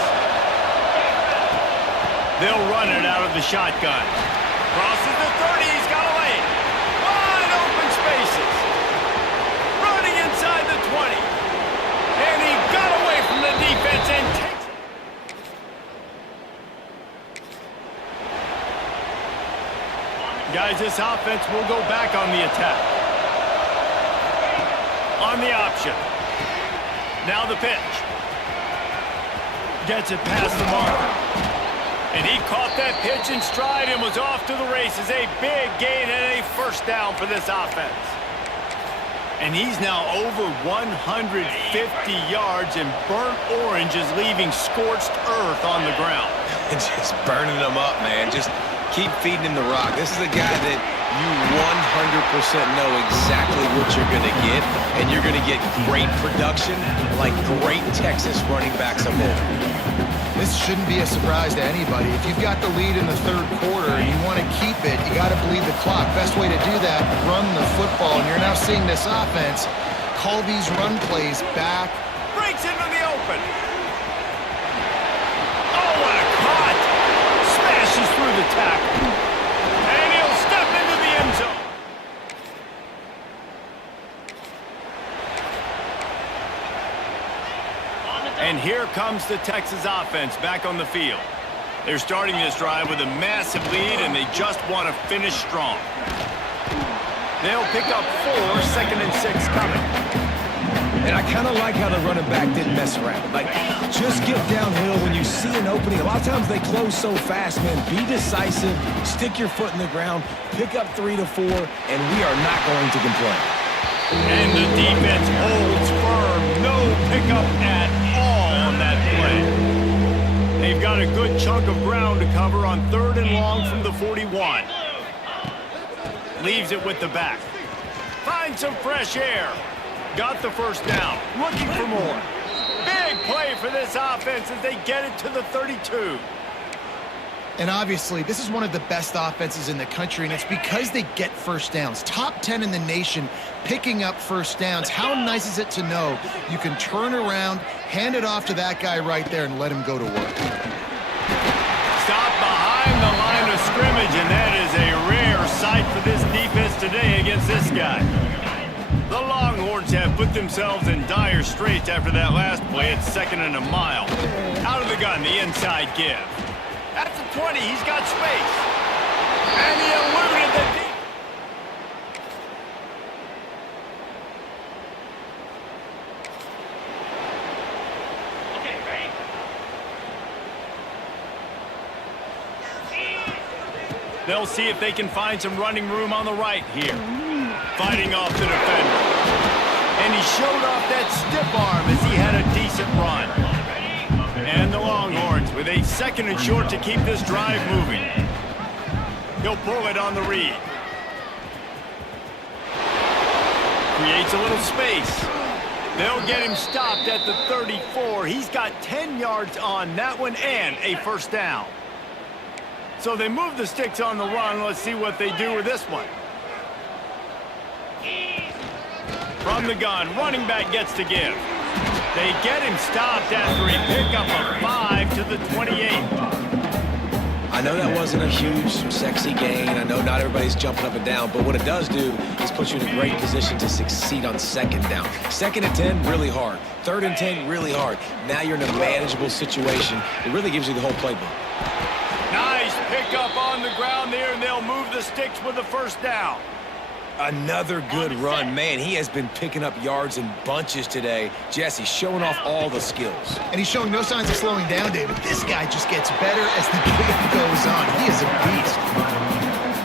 They'll run it out of the shotgun. Crosses the 30. He's got a lane. Wide open spaces. Running inside the 20. And he got away from the defense and takes it. Guys, this offense will go back on the attack. On the option. Now the pitch. Gets it past the marker. And he caught that pitch in stride and was off to the races. A big gain and a 1st down for this offense. And he's now over 150 yards, and burnt orange is leaving scorched earth on the ground. Just burning them up, man. Just keep feeding him the rock. This is a guy that you 100% know exactly what you're going to get, and you're going to get great production like great Texas running backs of old. This shouldn't be a surprise to anybody. If you've got the lead in the 3rd quarter and you want to keep it, you got to bleed the clock. Best way to do that, run the football. And you're now seeing this offense call these run plays back. Breaks into the open. Oh, what a cut! Smashes through the tackle. And he'll step into the end zone. Here comes the Texas offense back on the field. They're starting this drive with a massive lead, and they just want to finish strong. They'll pick up 4, 2nd and 6 coming. And I kind of like how the running back didn't mess around. Like, just get downhill when you see an opening. A lot of times they close so fast, man. Be decisive, stick your foot in the ground, pick up 3 to 4, and we are not going to complain. And the defense holds firm. No pickup at all on that play. They've got a good chunk of ground to cover on 3rd and long from the 41. Leaves it with the back. Finds some fresh air. Got the first down. Looking for more. Big play for this offense as they get it to the 32. And obviously, this is one of the best offenses in the country, and it's because they get first downs. Top 10 in the nation picking up first downs. How nice is it to know you can turn around, hand it off to that guy right there, and let him go to work. Stop behind the line of scrimmage, and that is a rare sight for this defense today against this guy. The Longhorns have put themselves in dire straits after that last play. It's 2nd and a mile. Out of the gun, the inside give. At the 20, he's got space. And he eluded the deep. Okay, ready? They'll see if they can find some running room on the right here. Fighting off the defender. And he showed off that stiff arm as he had a decent run. And the Longhorns with a 2nd and short to keep this drive moving. He'll pull it on the read. Creates a little space. They'll get him stopped at the 34. He's got 10 yards on that one and a first down. So they move the sticks on the run. Let's see what they do with this one. From the gun, running back gets to give. They get him stopped after he picked up a 5 to the 28. I know that wasn't a huge, sexy gain. I know not everybody's jumping up and down, but what it does do is put you in a great position to succeed on 2nd down. 2nd and 10, really hard. 3rd and 10, really hard. Now you're in a manageable situation. It really gives you the whole playbook. Nice pickup on the ground there, and they'll move the sticks with the first down. Another good run. Man, he has been picking up yards in bunches today. Jesse showing off all the skills. And he's showing no signs of slowing down, David. This guy just gets better as the game goes on. He is a beast.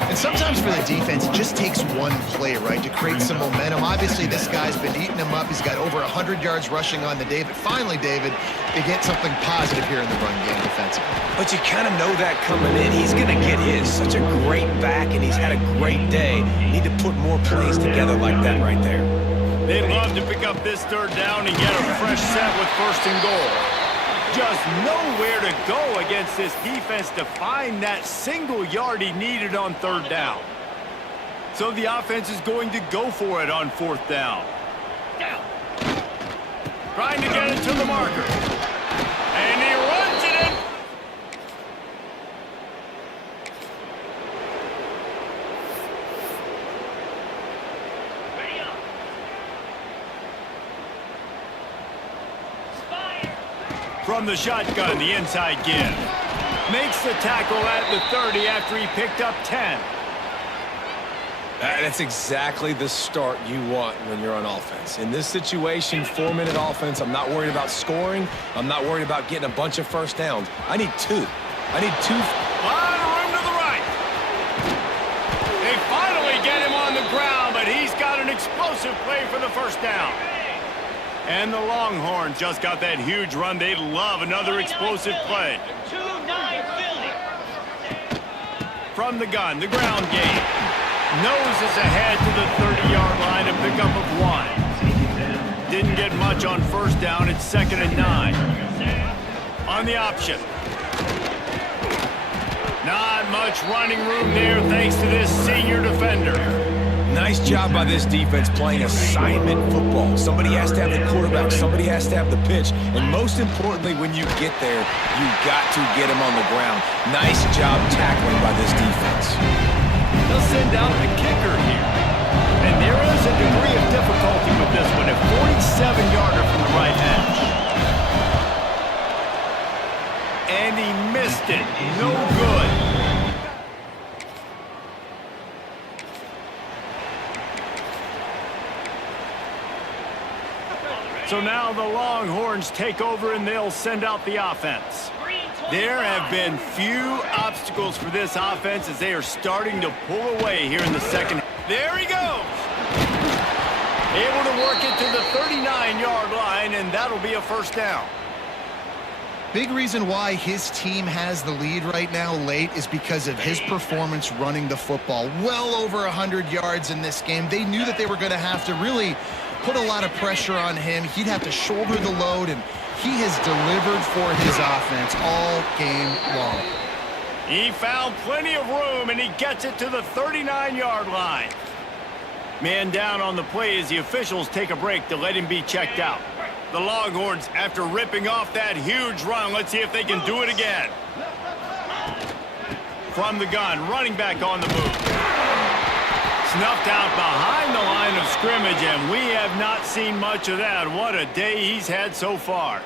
And sometimes for the defense, it just takes one play, right, to create some momentum. Obviously, this guy's been eating him up. He's got over 100 yards rushing on the day. But finally, David, they get something positive here in the run game defensively. But you kind of know that coming in. He's going to get his. Such a great back, and he's had a great day. Need to put more plays together like that right there. They'd love to pick up this 3rd down and get a fresh set with 1st and goal. Just nowhere to go against this defense to find that single yard he needed on 3rd down. So the offense is going to go for it on 4th down. Trying to get it to the marker. And he runs it in. From the shotgun, the inside give. Makes the tackle at the 30 after he picked up 10. That's exactly the start you want when you're on offense. In this situation, 4-minute offense, I'm not worried about scoring. I'm not worried about getting a bunch of first downs. I need 2. I need 2. On room to the right. They finally get him on the ground, but he's got an explosive play for the first down. And the Longhorns just got that huge run. They'd love another explosive play. 2-9 Philly. From the gun, the ground game. Noses ahead to the 30-yard line, a pickup of 1. Didn't get much on 1st down. It's 2nd and 9. On the option. Not much running room there thanks to this senior defender. Nice job by this defense playing assignment football. Somebody has to have the quarterback. Somebody has to have the pitch. And most importantly, when you get there, you got to get him on the ground. Nice job tackling by this defense. They'll send out the kicker here. And there is a degree of difficulty with this one. A 47-yarder from the right hash. and he missed it. No good. So now the Longhorns take over and they'll send out the offense. There have been few obstacles for this offense as they are starting to pull away here in the second. There he goes. Able to work it to the 39-yard line, and that'll be a first down. Big reason why his team has the lead right now late is because of his performance running the football. Well over 100 yards in this game. They knew that they were going to have to really put a lot of pressure on him. He'd have to shoulder the load, and he has delivered for his offense all game long. He found plenty of room, and he gets it to the 39-yard line. Man down on the play as the officials take a break to let him be checked out. The Longhorns, after ripping off that huge run, let's see if they can do it again. From the gun, running back on the move. Snuffed out behind the line of scrimmage, and we have not seen much of that. What a day he's had so far.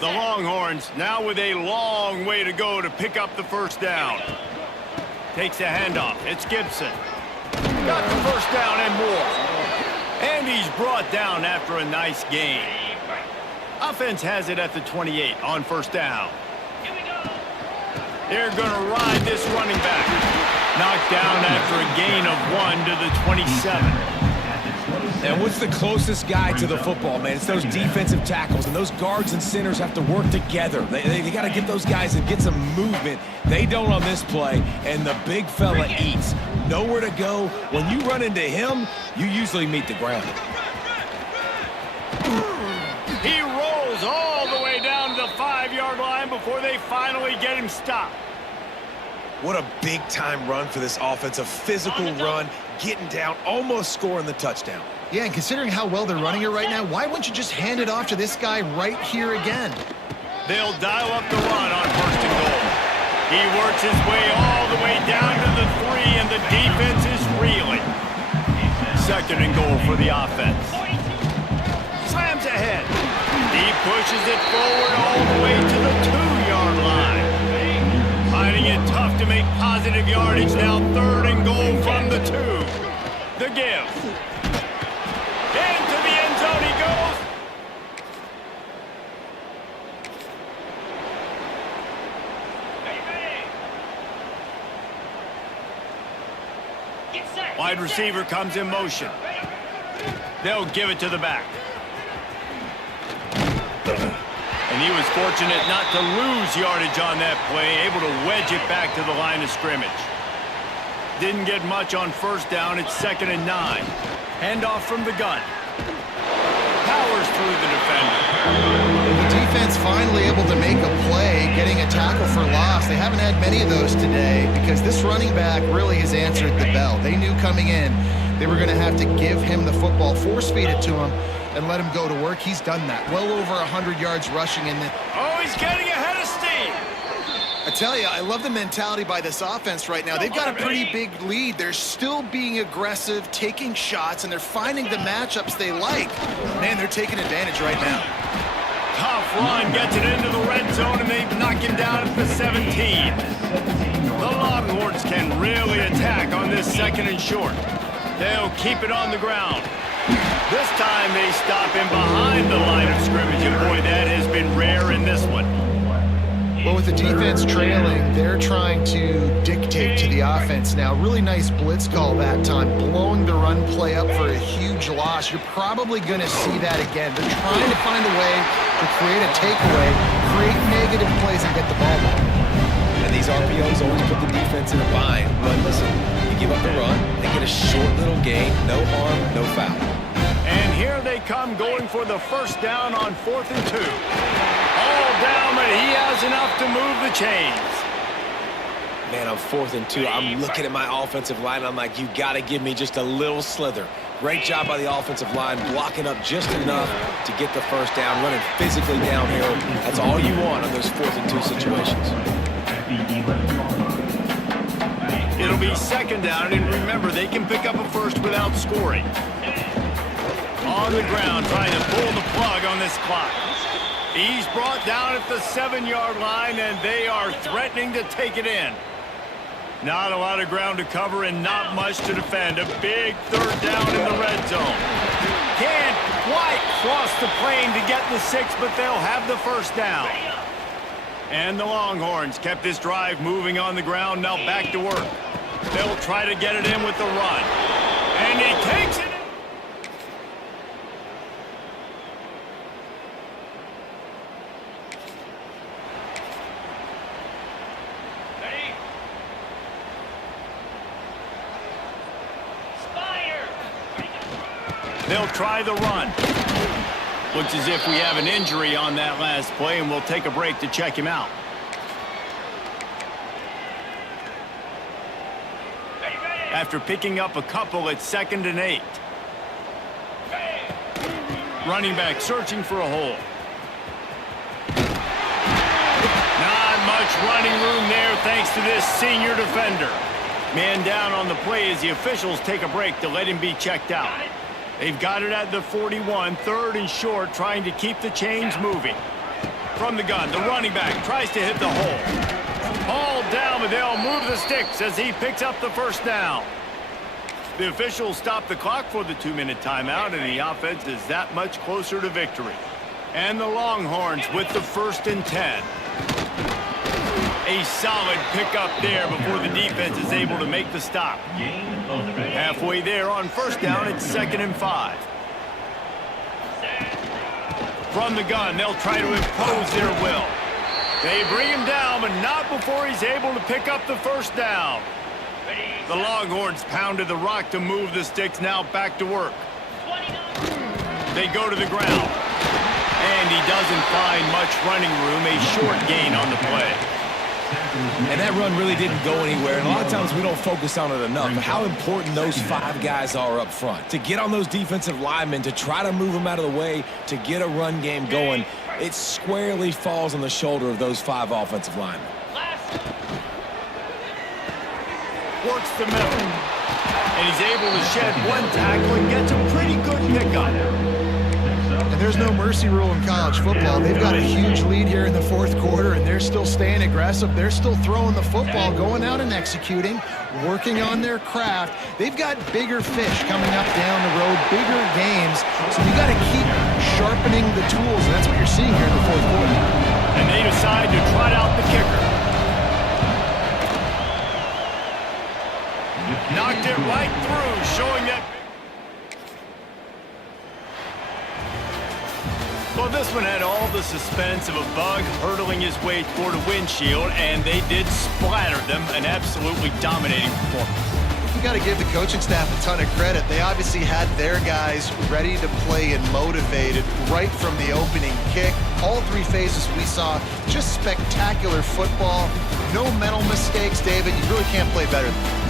The Longhorns now with a long way to go to pick up the first down. Takes the handoff. It's Gibson. Got the first down and more. And he's brought down after a nice gain. Offense has it at the 28 on first down. They're going to ride this running back. Knocked down after a gain of 1 to the 27. And what's the closest guy to the football, man? It's those defensive tackles, and those guards and centers have to work together. They got to get those guys and get some movement. They don't on this play, and the big fella eats. Nowhere to go. When you run into him, you usually meet the ground. He rolls all the way down to the 5-yard line before they finally get him stopped. What a big-time run for this offense. A physical run, getting down, almost scoring the touchdown. Yeah, and considering how well they're running it right now, why wouldn't you just hand it off to this guy right here again? They'll dial up the run on first and goal. He works his way all the way down to the 3, and the defense is reeling. Second and goal for the offense. Slams ahead. He pushes it forward all the way to the 2-yard line. Finding it tough to make positive yardage now. Third and goal from the 2. The give. Into the end zone he goes. Wide receiver comes in motion. They'll give it to the back. And he was fortunate not to lose yardage on that play, able to wedge it back to the line of scrimmage. Didn't get much on first down. It's 2nd and 9. Handoff from the gun. Powers through the defender. The defense finally able to make a play, getting a tackle for loss. They haven't had many of those today because this running back really has answered the bell. They knew coming in they were going to have to give him the football, force feed it to him, and let him go to work. He's done that. Well over 100 yards rushing in the... Oh, he's getting ahead of steam. I tell you, I love the mentality by this offense right now. They've got a pretty big lead. They're still being aggressive, taking shots, and they're finding the matchups they like. Man, they're taking advantage right now. Tough run, gets it into the red zone, and they knock him down at the 17. The Longhorns can really attack on this 2nd and short. They'll keep it on the ground. This time they stop him behind the line of scrimmage, and boy, that has been rare in this one. Well, with the defense trailing, they're trying to dictate to the offense now. Really nice blitz call that time, blowing the run play up for a huge loss. You're probably going to see that again. They're trying to find a way to create a takeaway, create negative plays, and get the ball back. And these RPOs always put the defense in a bind. But listen, you give up the run, they get a short little gain, no harm, no foul. And here they come going for the first down on 4th and 2. All down, but he has enough to move the chains. Man, on 4th and 2, I'm looking at my offensive line. I'm like, you got to give me just a little slither. Great job by the offensive line, blocking up just enough to get the first down, running physically downhill. That's all you want on those 4th and 2 situations. It'll be 2nd down, and remember, they can pick up a first without scoring. On the ground, trying to pull the plug on this clock. He's brought down at the 7-yard line, and they are threatening to take it in. Not a lot of ground to cover and not much to defend. A big third down in the red zone. Can't quite cross the plane to get the 6, but they'll have the first down. And the Longhorns kept this drive moving on the ground, now back to work. They'll try to get it in with the run. And he takes it. They'll try the run. Looks as if we have an injury on that last play, and we'll take a break to check him out. After picking up a couple at 2nd and 8. Running back searching for a hole. Not much running room there thanks to this senior defender. Man down on the play as the officials take a break to let him be checked out. They've got it at the 41, 3rd and short, trying to keep the chains moving. From the gun, the running back tries to hit the hole. Ball down, but they'll move the sticks as he picks up the first down. The officials stop the clock for the 2-minute timeout, and the offense is that much closer to victory. And the Longhorns with the 1st and 10. A solid pickup there before the defense is able to make the stop. Halfway there on 1st down, it's 2nd and 5. From the gun, they'll try to impose their will. They bring him down, but not before he's able to pick up the first down. The Longhorns pounded the rock to move the sticks, now back to work. They go to the ground. And he doesn't find much running room, a short gain on the play. And that run really didn't go anywhere. And a lot of times we don't focus on it enough. But how important those 5 guys are up front. To get on those defensive linemen, to try to move them out of the way, to get a run game going, it squarely falls on the shoulder of those 5 offensive linemen. Works the middle. And he's able to shed 1 tackle and gets a pretty good pickup. And there's no mercy rule in college football. They've got a huge lead here in the 4th quarter, and they're still staying aggressive. They're still throwing the football, going out and executing, working on their craft. They've got bigger fish coming up down the road, bigger games. So you got to keep sharpening the tools, and that's what you're seeing here in the 4th quarter. And they decide to trot out the kicker. Knocked it right through, showing that. Well, this one had all the suspense of a bug hurtling his way toward a windshield, and they did splatter them. An absolutely dominating performance. You got to give the coaching staff a ton of credit. They obviously had their guys ready to play and motivated right from the opening kick. All 3 phases we saw, just spectacular football. No mental mistakes, David. You really can't play better than that.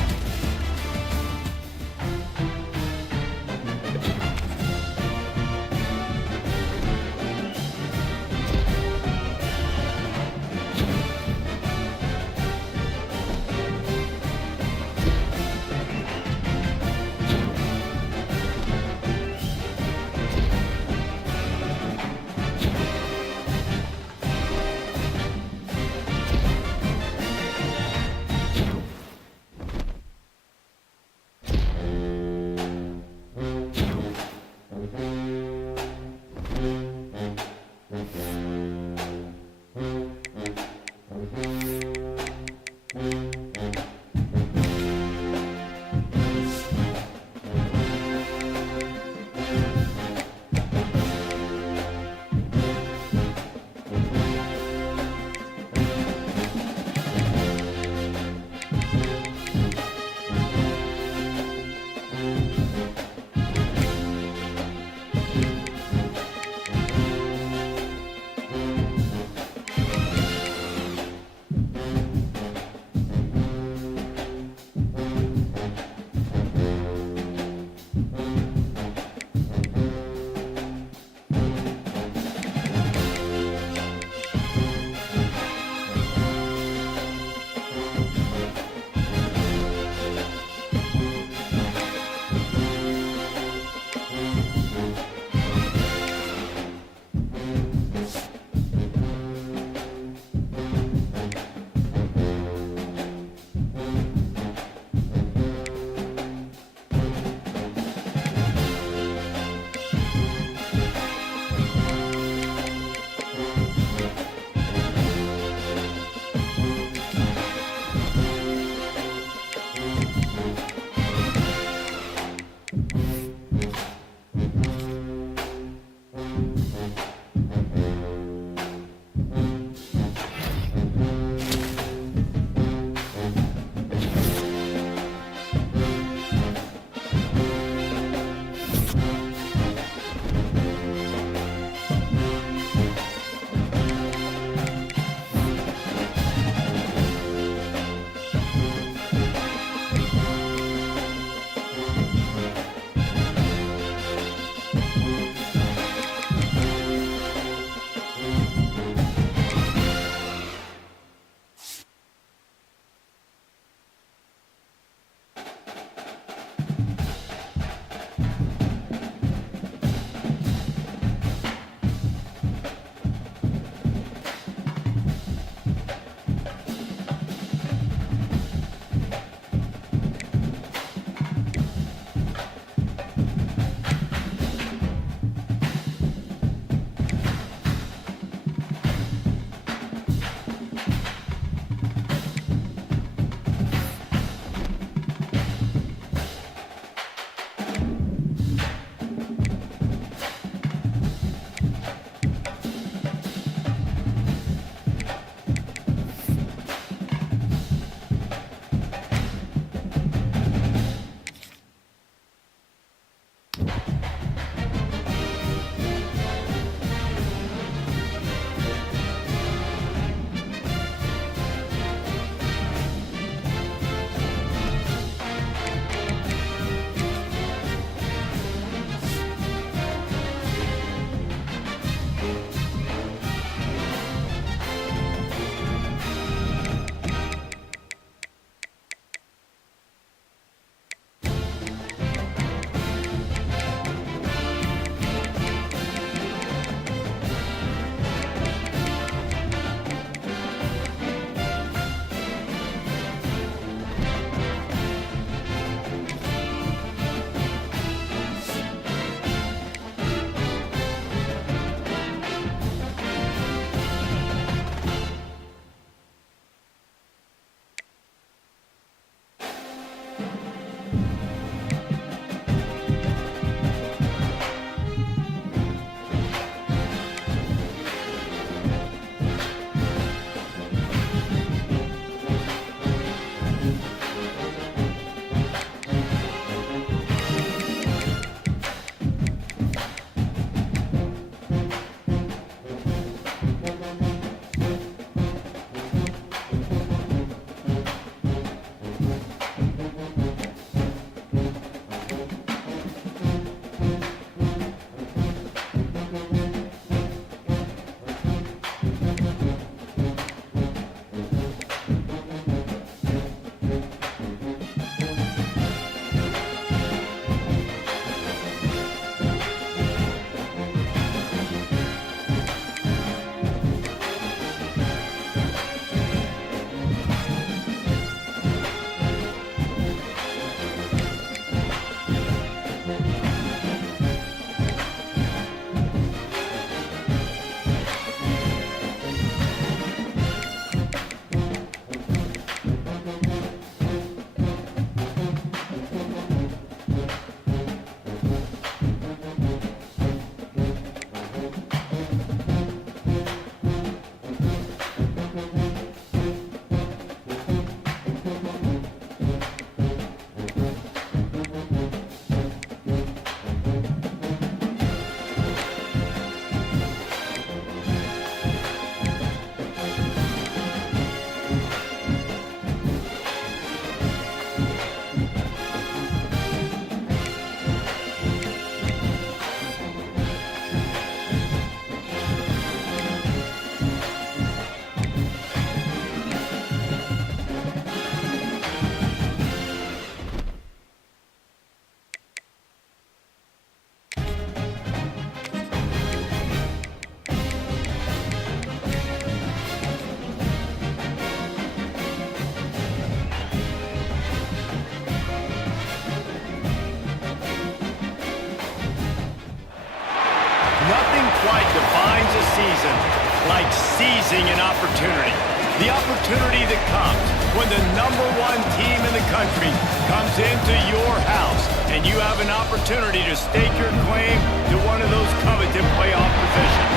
seizing an opportunity. The opportunity that comes when the #1 team in the country comes into your house and you have an opportunity to stake your claim to one of those coveted playoff positions.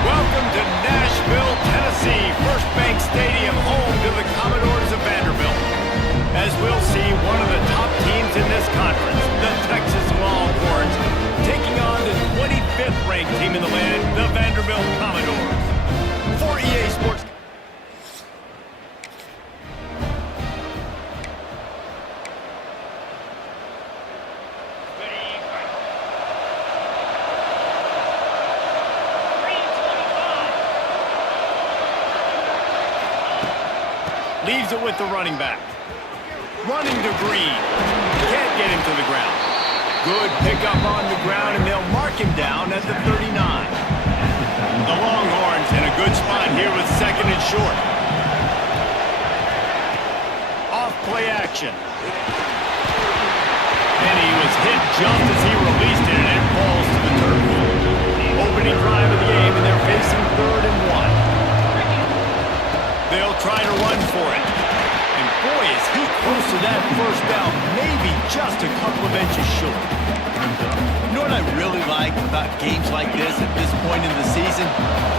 Welcome to Nashville, Tennessee, First Bank Stadium, home to the Commodores of Vanderbilt. As we'll see one of the top teams in this conference, the Texas Longhorns, taking on the 25th ranked team in the land, the Vanderbilt Commodores. For EA Sports. Leaves it with the running back. Running to Green. Can't get him to the ground. Good pickup on the ground, and they'll mark him down at the 39. The Longhorns in a good spot here with 2nd and short. Off play action. And he was hit just as he released it, and it falls to the turf. Opening drive of the game, and they're facing 3rd and 1. They'll try to run for it. And boy, is he close to that first down, maybe just a couple of inches short. You know what I really like about games like this at this point in the season?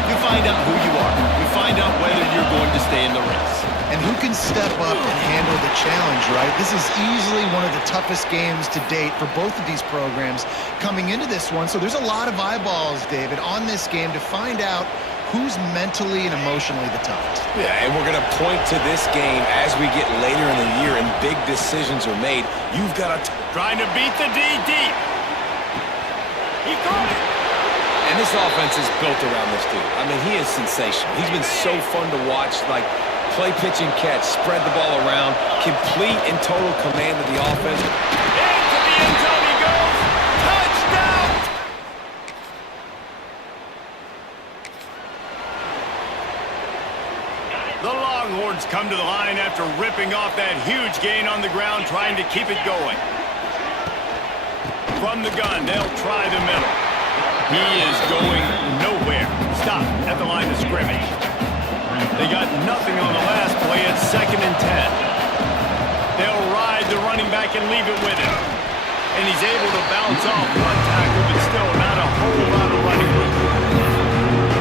You find out who you are. You find out whether you're going to stay in the race. And who can step up and handle the challenge, right? This is easily one of the toughest games to date for both of these programs coming into this one. So there's a lot of eyeballs, David, on this game to find out who's mentally and emotionally the toughest. Yeah, and we're going to point to this game as we get later in the year and big decisions are made. You've got to... Trying to beat the D deep. He caught it. And this offense is built around this dude. I mean, he is sensational. He's been so fun to watch, like play, pitch, and catch, spread the ball around, complete and total command of the offense. Into the end zone he goes. Touchdown! The Longhorns come to the line after ripping off that huge gain on the ground, trying to keep it going. From the gun, they'll try the middle. He is going nowhere. Stop at the line of scrimmage. They got nothing on the last play. It's 2nd and 10. They'll ride the running back and leave it with him. And he's able to bounce off one tackle, but still not a whole lot of running room.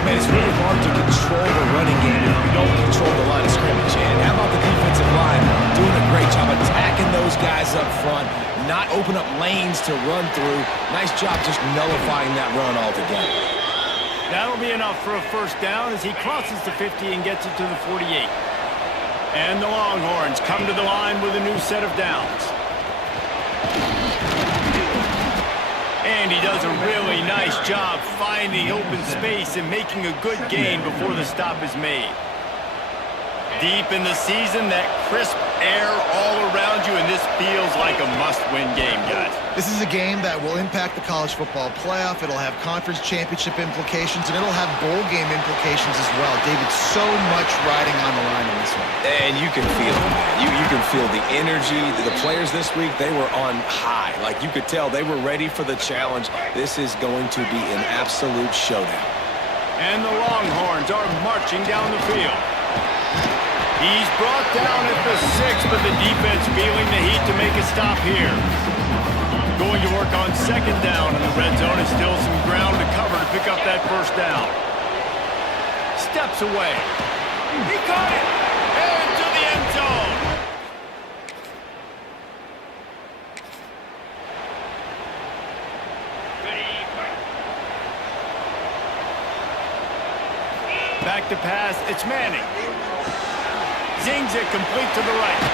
Man, it's really hard to control the running game if you don't control the line of scrimmage. And how about the defensive line doing a great job attacking those guys up front, not open up lanes to run through. Nice job just nullifying that run altogether. That'll be enough for a first down as he crosses the 50 and gets it to the 48. And the Longhorns come to the line with a new set of downs. And he does a really nice job finding open space and making a good gain before the stop is made. Deep in the season, that crisp air all around you, and this feels like a must-win game, guys. This is a game that will impact the college football playoff. It'll have conference championship implications, and it'll have bowl game implications as well. David, so much riding on the line in this one. And you can feel it, man. You can feel the energy. The players this week, they were on high. Like, you could tell they were ready for the challenge. This is going to be an absolute showdown. And the Longhorns are marching down the field. He's brought down at the 6, but the defense feeling the heat to make a stop here. Going to work on 2nd down in the red zone, and still some ground to cover to pick up that first down. Steps away. He caught it! Into the end zone! Back to pass, it's Manning. Zings it complete to the right.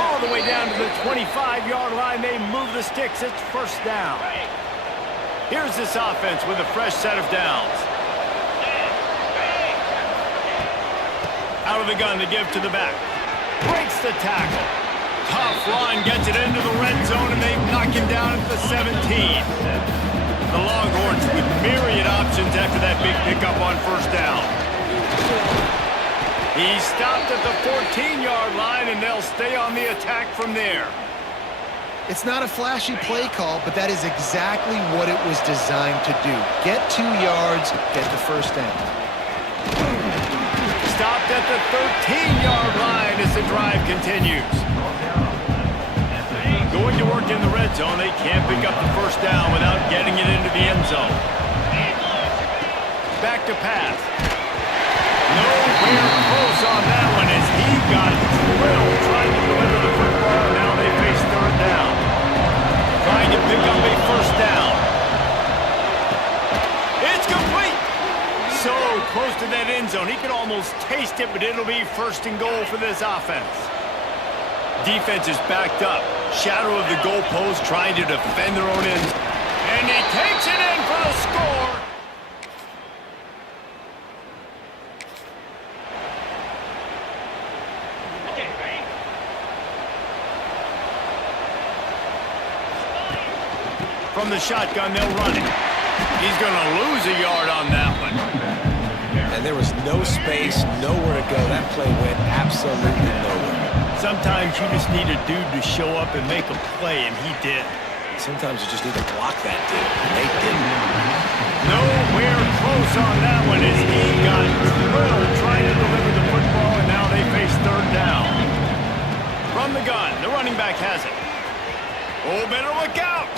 All the way down to the 25-yard line. They move the sticks. It's first down. Here's this offense with a fresh set of downs. Out of the gun to give to the back. Breaks the tackle. Tough line gets it into the red zone, and they knock him down at the 17. The Longhorns with myriad options after that big pickup on first down. He stopped at the 14-yard line, and they'll stay on the attack from there. It's not a flashy play call, but that is exactly what it was designed to do. Get 2 yards, get the first down. Stopped at the 13-yard line as the drive continues. Going to work in the red zone, they can't pick up the first down without getting it into the end zone. Back to pass. Nowhere close on that one as he got drilled trying to deliver the football. Now they face third down. Trying to pick up a first down. It's complete. So close to that end zone. He could almost taste it, but it'll be first and goal for this offense. Defense is backed up. Shadow of the goalpost trying to defend their own end. And he takes it in for the score. Okay, ready? From the shotgun, they'll run it. He's going to lose a yard on that one. And there was no space, nowhere to go. That play went absolutely nowhere. Sometimes you just need a dude to show up and make a play, and he did. Sometimes you just need to block that dude, and they didn't. Nowhere close on that one as he got drilled trying to deliver the football, and now they face third down. From the gun, the running back has it. Oh, better look out.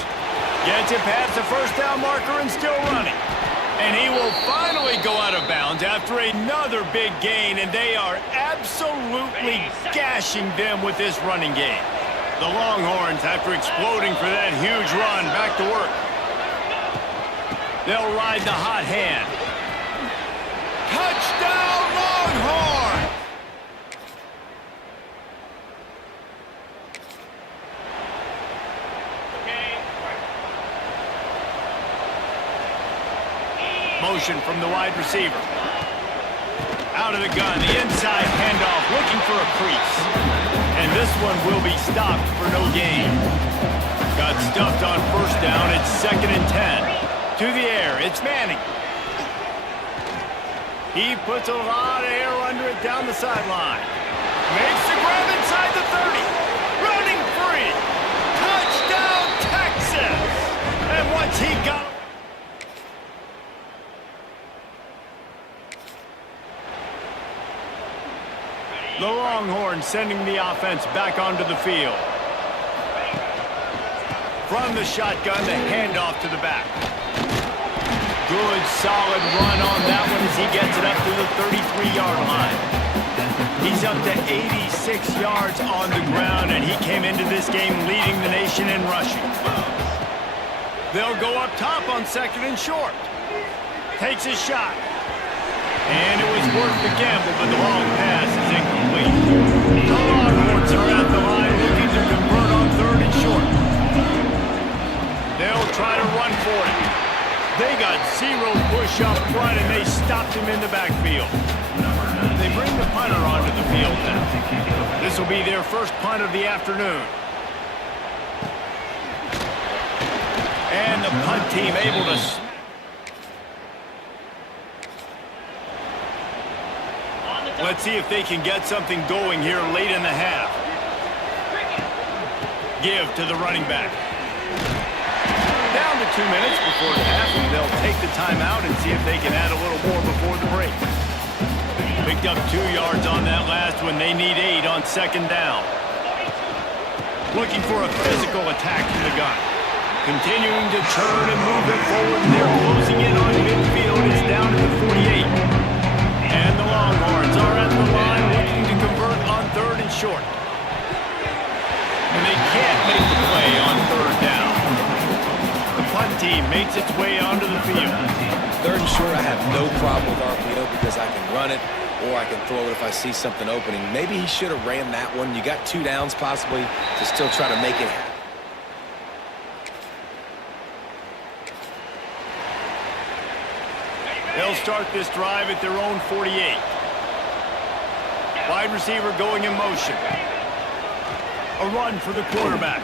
Gets it past the first down marker and still running. And he will finally go out of bounds after another big gain, and they are absolutely gashing them with this running game. The Longhorns, after exploding for that huge run, back to work. They'll ride the hot hand. Touchdown, Longhorns! Motion from the wide receiver. Out of the gun, the inside handoff, looking for a crease. And this one will be stopped for no gain. Got stuffed on first down. It's 2nd and 10. To the air, it's Manning. He puts a lot of air under it down the sideline. Makes the grab inside the 30. Running free. Touchdown, Texas! And once he got... The Longhorns sending the offense back onto the field. From the shotgun, the handoff to the back. Good, solid run on that one as he gets it up to the 33-yard line. He's up to 86 yards on the ground, and he came into this game leading the nation in rushing. They'll go up top on 2nd and short. Takes a shot. And it was worth the gamble, but the long pass is incomplete. The Longhorns are at the line looking to convert on 3rd and short. They'll try to run for it. They got 0 push up front, and they stopped him in the backfield. They bring the punter onto the field now. This will be their first punt of the afternoon. And the punt team able to... Let's see if they can get something going here late in the half. Give to the running back. Down to 2 minutes before the half, and they'll take the timeout and see if they can add a little more before the break. Picked up 2 yards on that last one. They need 8 on 2nd down. Looking for a physical attack from the gun. Continuing to turn and move it forward. They're closing in on midfield. It's down to the 48. And the Longhorns are at the line looking to convert on 3rd and short. And they can't make the play on 3rd down. The punt team makes its way onto the field. 3rd and short, I have no problem with RPO because I can run it or I can throw it if I see something opening. Maybe he should have ran that one. You got 2 downs possibly to still try to make it happen. They'll start this drive at their own 48. Wide receiver going in motion. A run for the quarterback.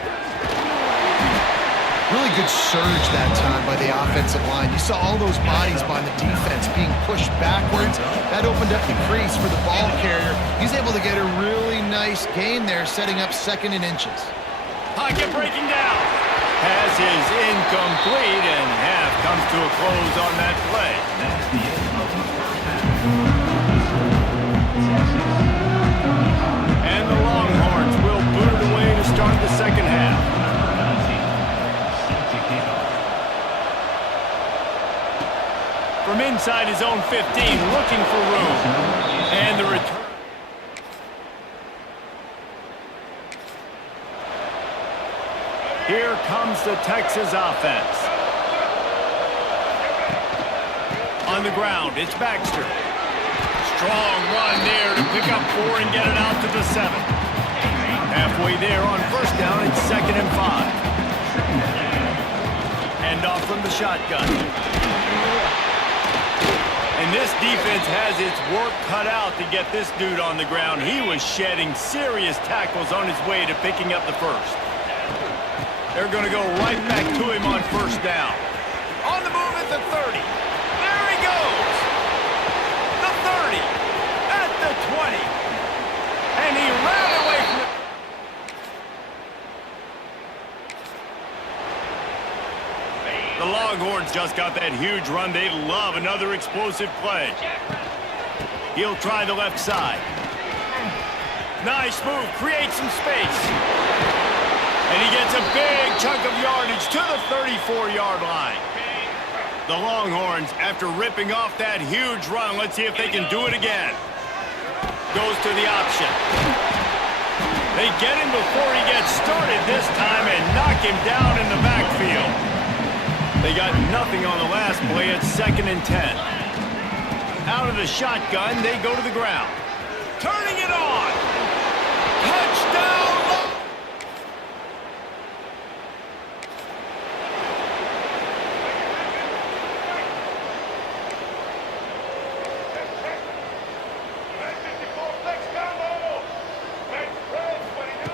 Really good surge that time by the offensive line. You saw all those bodies by the defense being pushed backwards. That opened up the crease for the ball carrier. He's able to get a really nice gain there, setting up 2nd and inches. Pocket breaking down. Pass is incomplete, and half comes to a close on that play. That's the end of the first half. And the Longhorns will boot it away to start the second half. From inside his own 15, looking for room. And the return. Here comes the Texas offense. On the ground, it's Baxter. Strong run there to pick up 4 and get it out to the 7. Halfway there on first down, it's 2nd and 5. Hand off from the shotgun. And this defense has its work cut out to get this dude on the ground. He was shedding serious tackles on his way to picking up the first. They're going to go right back to him on first down. On the move at the 30. There he goes. The 30. At the 20. And he ran away from it. The Longhorns just got that huge run. They love another explosive play. He'll try the left side. Nice move. Creates some space. And he gets a big chunk of yardage to the 34-yard line. The Longhorns, after ripping off that huge run, let's see if they can do it again. Goes to the option. They get him before he gets started this time and knock him down in the backfield. They got nothing on the last play. It's 2nd and 10. Out of the shotgun, they go to the ground. Turning it on. Touchdown!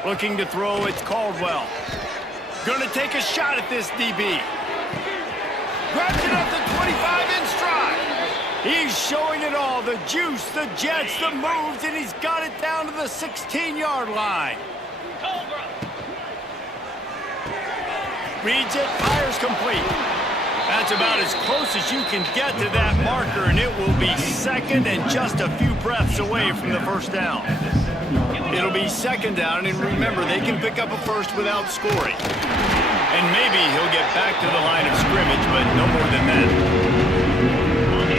Looking to throw, it's Caldwell. Gonna take a shot at this DB. Grabs it up to 25 in stride. He's showing it all, the juice, the jets, the moves, and he's got it down to the 16-yard line. Reads it, fires complete. That's about as close as you can get to that marker, and it will be 2nd and just a few breaths away from the first down. It'll be 2nd down, and remember, they can pick up a first without scoring. And maybe he'll get back to the line of scrimmage, but no more than that.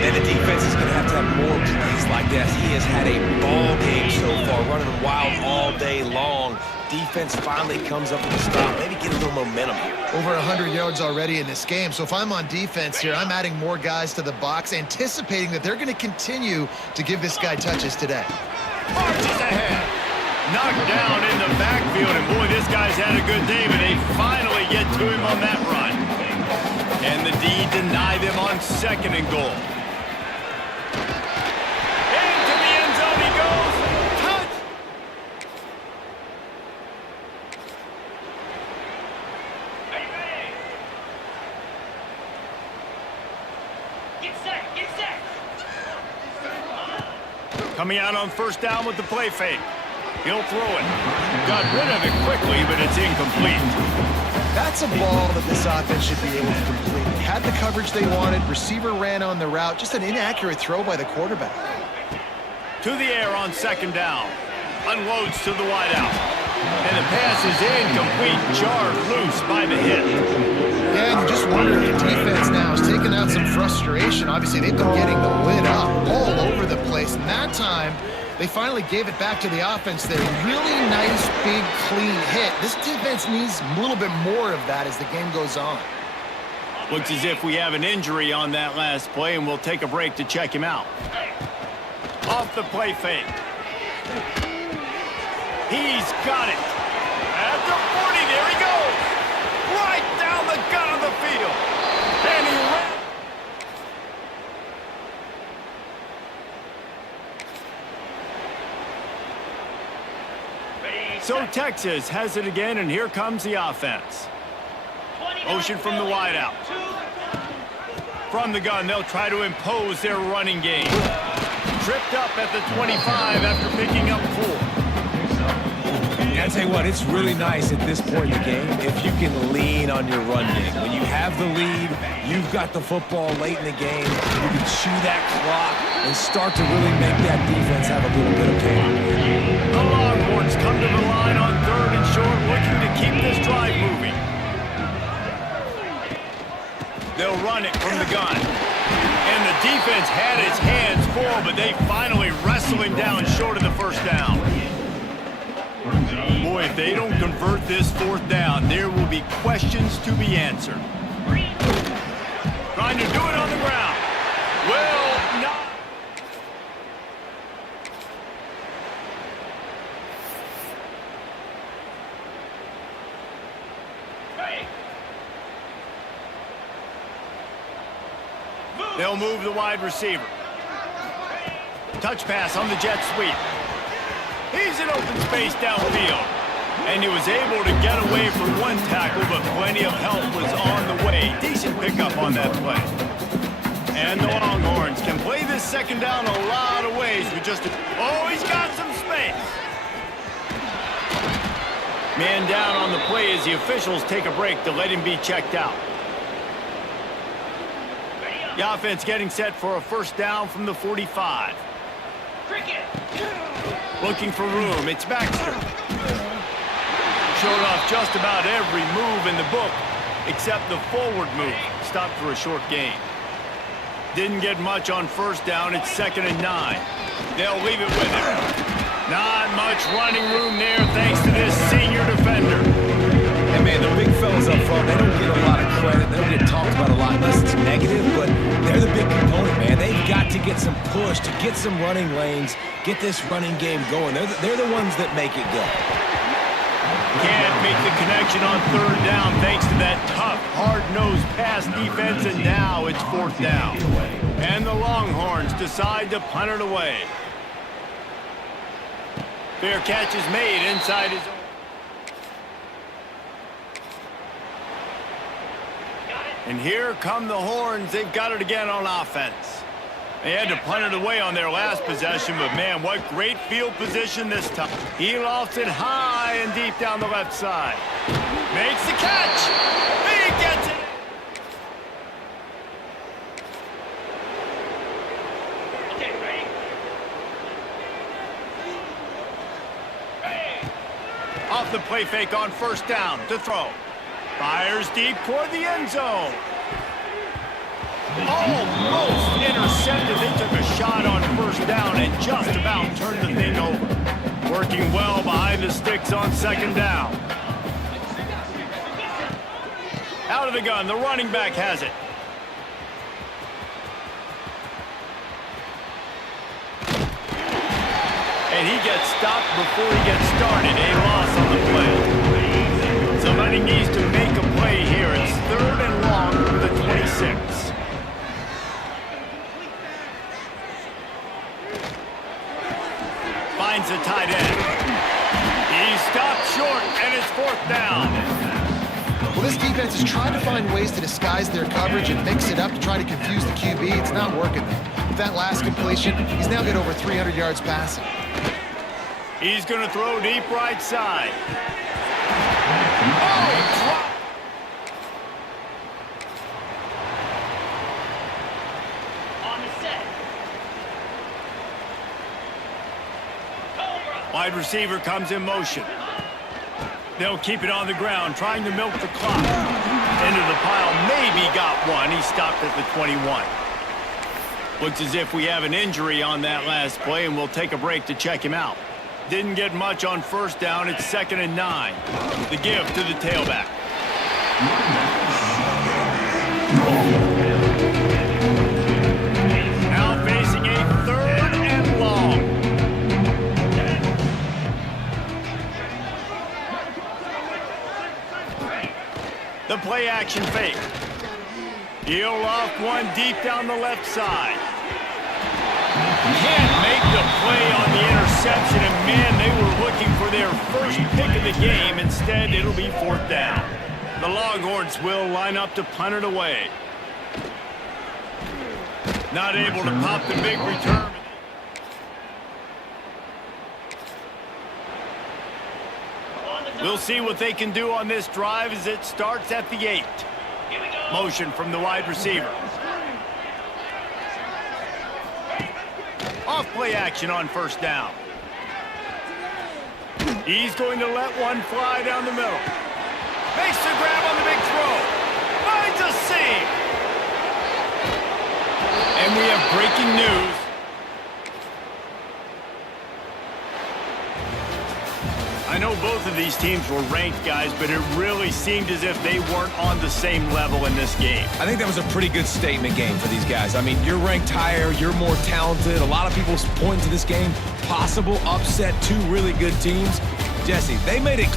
And the defense is going to have more plays like this. He has had a ball game so far, running wild all day long. Defense finally comes up with a stop. Maybe get a little momentum here. Over 100 yards already in this game. So if I'm on defense here, I'm adding more guys to the box, anticipating that they're going to continue to give this guy touches today. Marches ahead. Knocked down in the backfield, and boy, this guy's had a good day, but they finally get to him on that run. And the D deny them on 2nd and goal. Into the end zone he goes. Touch! Get set, get set. Coming out on first down with the play fake. He'll throw it. Got rid of it quickly, but it's incomplete. That's a ball that this offense should be able to complete. Had the coverage they wanted, receiver ran on the route, just an inaccurate throw by the quarterback. To the air on 2nd down. Unloads to the wideout. And the pass is incomplete, jarred loose by the hit. Yeah, and you just wonder if the defense now is taking out some frustration. Obviously, they've been getting the lid up all over the place. And that time, they finally gave it back to the offense there. Really nice, big, clean hit. This defense needs a little bit more of that as the game goes on. Looks as if we have an injury on that last play, and we'll take a break to check him out. Off the play fake. He's got it. At the 40, there he goes. Right down the gut of the field. And he ran. So Texas has it again, and here comes the offense. Motion from the wideout. From the gun, they'll try to impose their running game. Tripped up at the 25 after picking up 4. I tell you what, it's really nice at this point in the game if you can lean on your run game. When you have the lead, you've got the football late in the game, you can chew that clock and start to really make that defense have a little bit of pain. The Longhorns come to the line on 3rd and short, looking to keep this drive moving. They'll run it from the gun. And the defense had its hands full, but they finally wrestle him down short of the first down. Boy, if they don't convert this 4th down, there will be questions to be answered. Trying to do it on the ground. Well, not. They'll move the wide receiver. Touch pass on the jet sweep. He's in open space downfield. And he was able to get away from one tackle, but plenty of help was on the way. Decent pickup on that play. And the Longhorns can play this 2nd down a lot of ways with just a... Oh, he's got some space. Man down on the play as the officials take a break to let him be checked out. The offense getting set for a 1st down from the 45. Looking for room. It's Baxter. Showed off just about every move in the book except the forward move. Stopped for a short gain. Didn't get much on 1st down. It's 2nd and 9. They'll leave it with him. Not much running room there thanks to this senior defender. And man, the big fellas up front, they don't get a lot of credit. They don't get talked about a lot unless it's negative, but they're the big component, man. They've got to get some push, to get some running lanes, get this running game going. They're the ones that make it go. Can't make the connection on 3rd down thanks to that tough, hard-nosed pass defense, and now it's 4th down. And the Longhorns decide to punt it away. Fair catch is made inside his own. And here come the Horns. They've got it again on offense. They had to punt it away on their last possession, but man, what great field position this time. He lofts it high and deep down the left side. Makes the catch. He gets it. Okay, ready? Off the play fake on 1st down to throw. Fires deep toward the end zone. Almost intercepted. They took a shot on 1st down and just about turned the thing over. Working well behind the sticks on 2nd down. Out of the gun, the running back has it. And he gets stopped before he gets started. A loss on the play. Somebody needs to make a play here. It's 3rd and long for the 26. Finds the tight end. He's stopped short, and it's 4th down. Well, this defense is trying to find ways to disguise their coverage and mix it up to try to confuse the QB. It's not working, though. With that last completion, he's now got over 300 yards passing. He's going to throw deep right side. Oh, On the set. wide receiver comes in motion. They'll keep it on the ground, trying to milk the clock. Into the pile, maybe got one. He stopped at the 21. Looks as if we have an injury on that last play, and we'll take a break to check him out. Didn't get much on 1st down. It's 2nd and 9. The give to the tailback. Now facing a 3rd and long. The play action fake. He'll loft one deep down the left side. Can't make the play on the interception, and man, they were looking for their first pick of the game. Instead, it'll be 4th down. The Longhorns will line up to punt it away. Not able to pop the big return. We'll see what they can do on this drive as it starts at the 8. Motion from the wide receiver. Off play action on first down. He's going to let one fly down the middle. Makes the grab on the big throw. Finds a seam. And we have breaking news. I know both of these teams were ranked, guys, but it really seemed as if they weren't on the same level in this game. I think that was a pretty good statement game for these guys. I mean, you're ranked higher, you're more talented. A lot of people point to this game, possible upset, two really good teams. Jesse, they made it.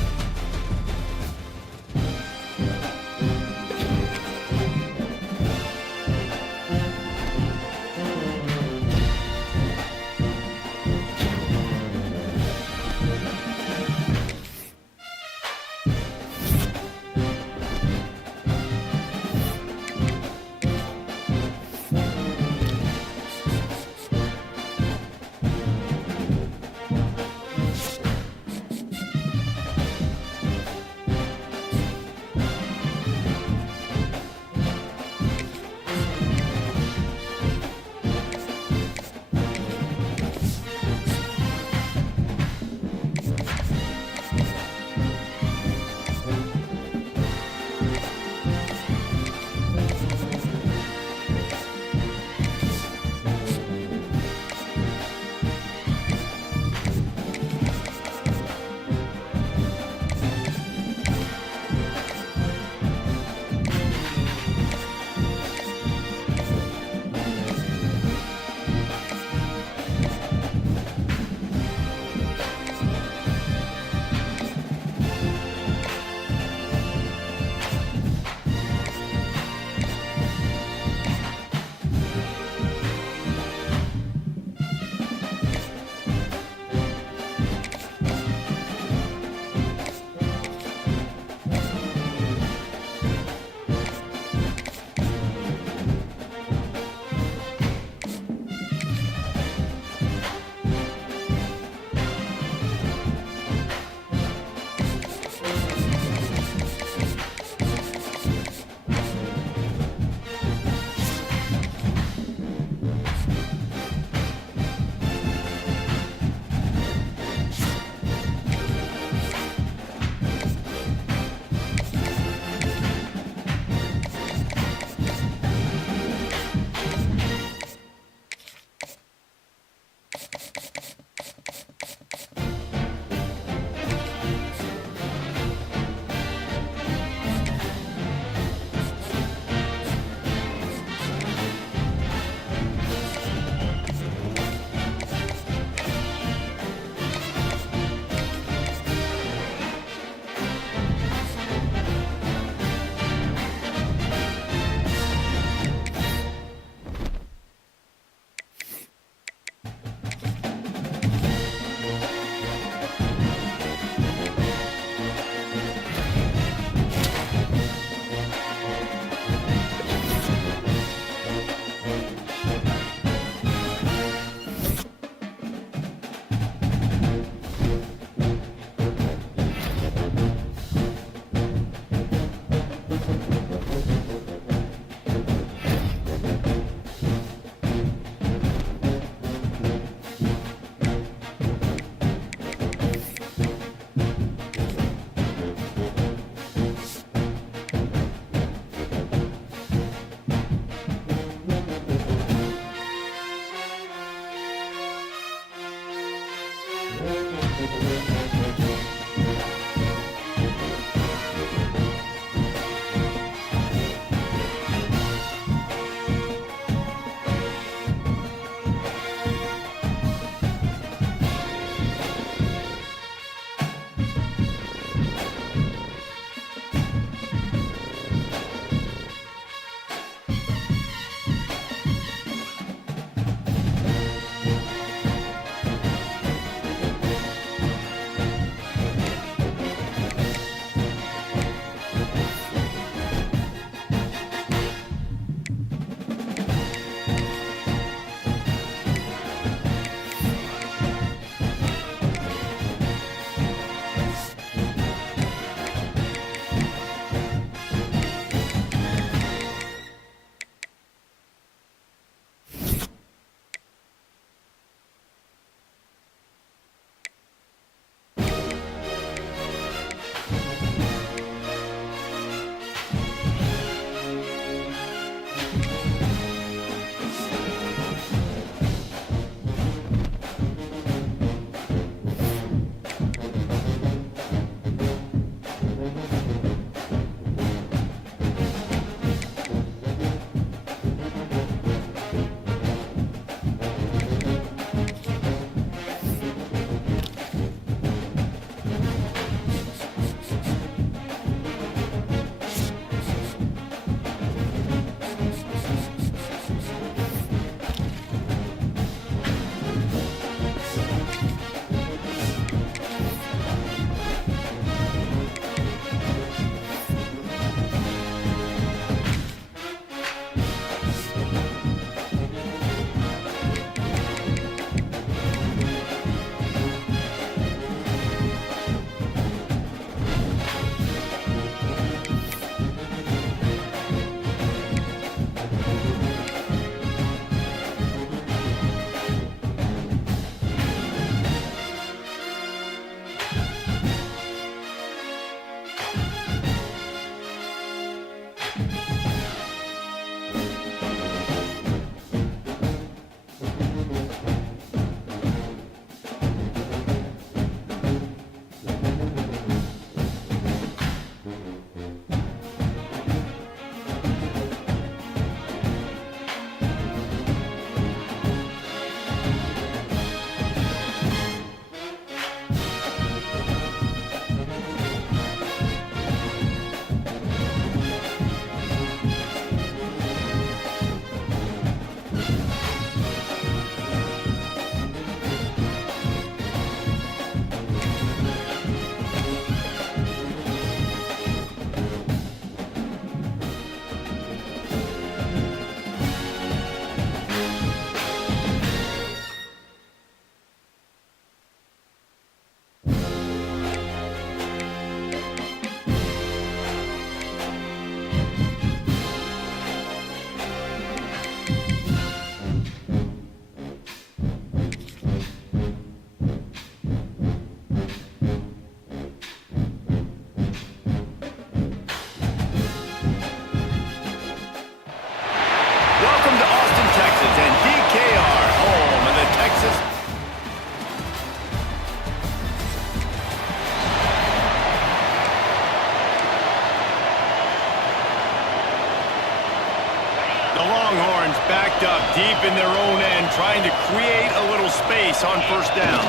space on first down.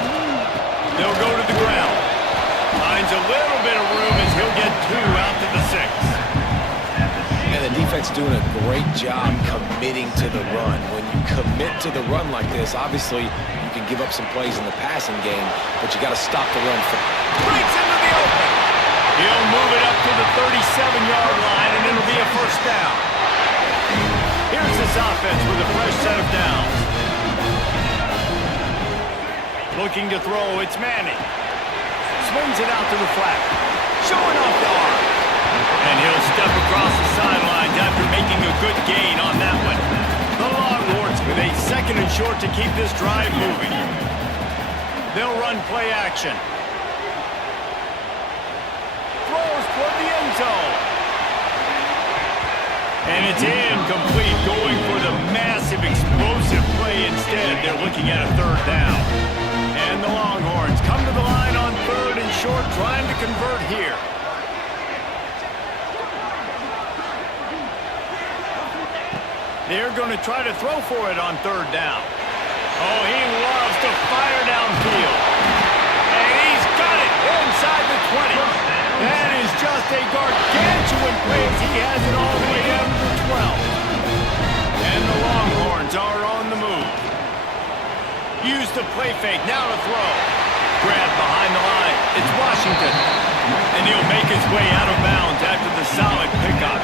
They'll go to the ground. Finds a little bit of room as he'll get 2 out to the 6. And the defense doing a great job committing to the run. When you commit to the run like this, obviously you can give up some plays in the passing game, but you got to stop the run. Breaks into the open. He'll move it up to the 37-yard line, and it'll be a first down. Here's this offense with a fresh set of downs. Looking to throw, it's Manning. Swings it out to the flat. Showing off the arm. And he'll step across the sidelines after making a good gain on that one. The Longhorns with a 2nd and short to keep this drive moving. They'll run play action. Throws toward the end zone. And it's incomplete, going for the massive explosive play instead. They're looking at a 3rd down. And the Longhorns come to the line on 3rd and short, trying to convert here. They're going to try to throw for it on 3rd down. Oh, he loves to fire downfield. And he's got it inside the 20. That is just a gargantuan play as he has it all the way down to the 12. And the Longhorns are on the move. Use the play fake, now to throw. Grab behind the line. It's Washington. And he'll make his way out of bounds after the solid pickup.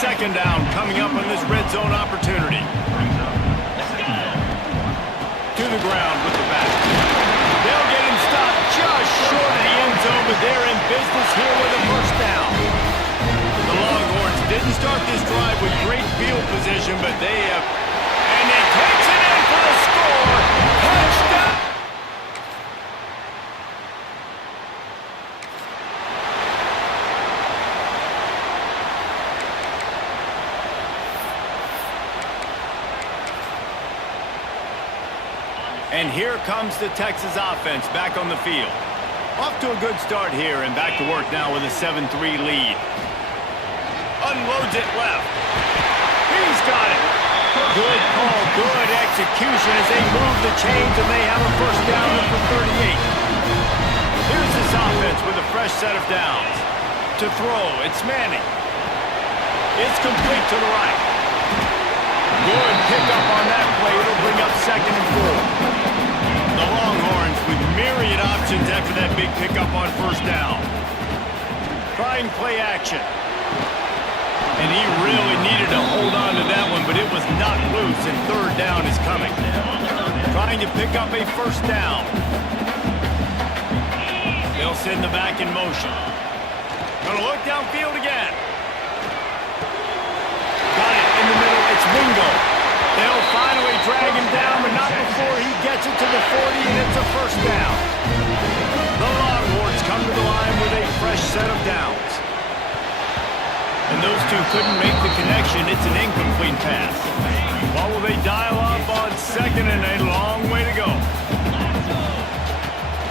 2nd down coming up on this red zone opportunity. To the ground with the back. They'll get him stopped just short of the end zone, but they're in business here with a first down. The Longhorns didn't start this drive with great field position, but they have... And he takes it in for the score. Touchdown! And here comes the Texas offense back on the field. Off to a good start here and back to work now with a 7-3 lead. Unloads it left. He's got it. Good call, good execution as they move the chains and they have a first down for 38. Here's this offense with a fresh set of downs. To throw, it's Manning. It's complete to the right. Good pickup on that play. It'll bring up 2nd and 4. The Longhorns with myriad options after that big pickup on first down. Trying play action. And he really needed to hold on to that one, but it was not loose, and 3rd down is coming. Trying to pick up a first down. They'll send the back in motion. Gonna look downfield again. Got it in the middle. It's Wingo. They'll finally drag him down, but not before he gets it to the 40, and it's a first down. The Longhorns come to the line with a fresh set of downs. And those two couldn't make the connection. It's an incomplete pass. What will they dial up on 2nd and a long way to go?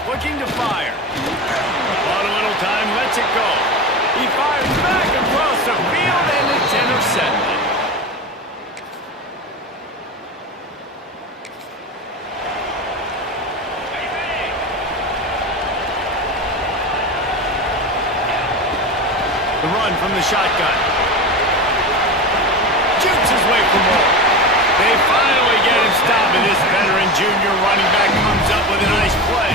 Looking to fire. Bought a little time, lets it go. He fires back across the field, and it's intercepted. The run from the shotgun. Shoots his way for more. They finally get him stopped, and this veteran junior running back comes up with a nice play.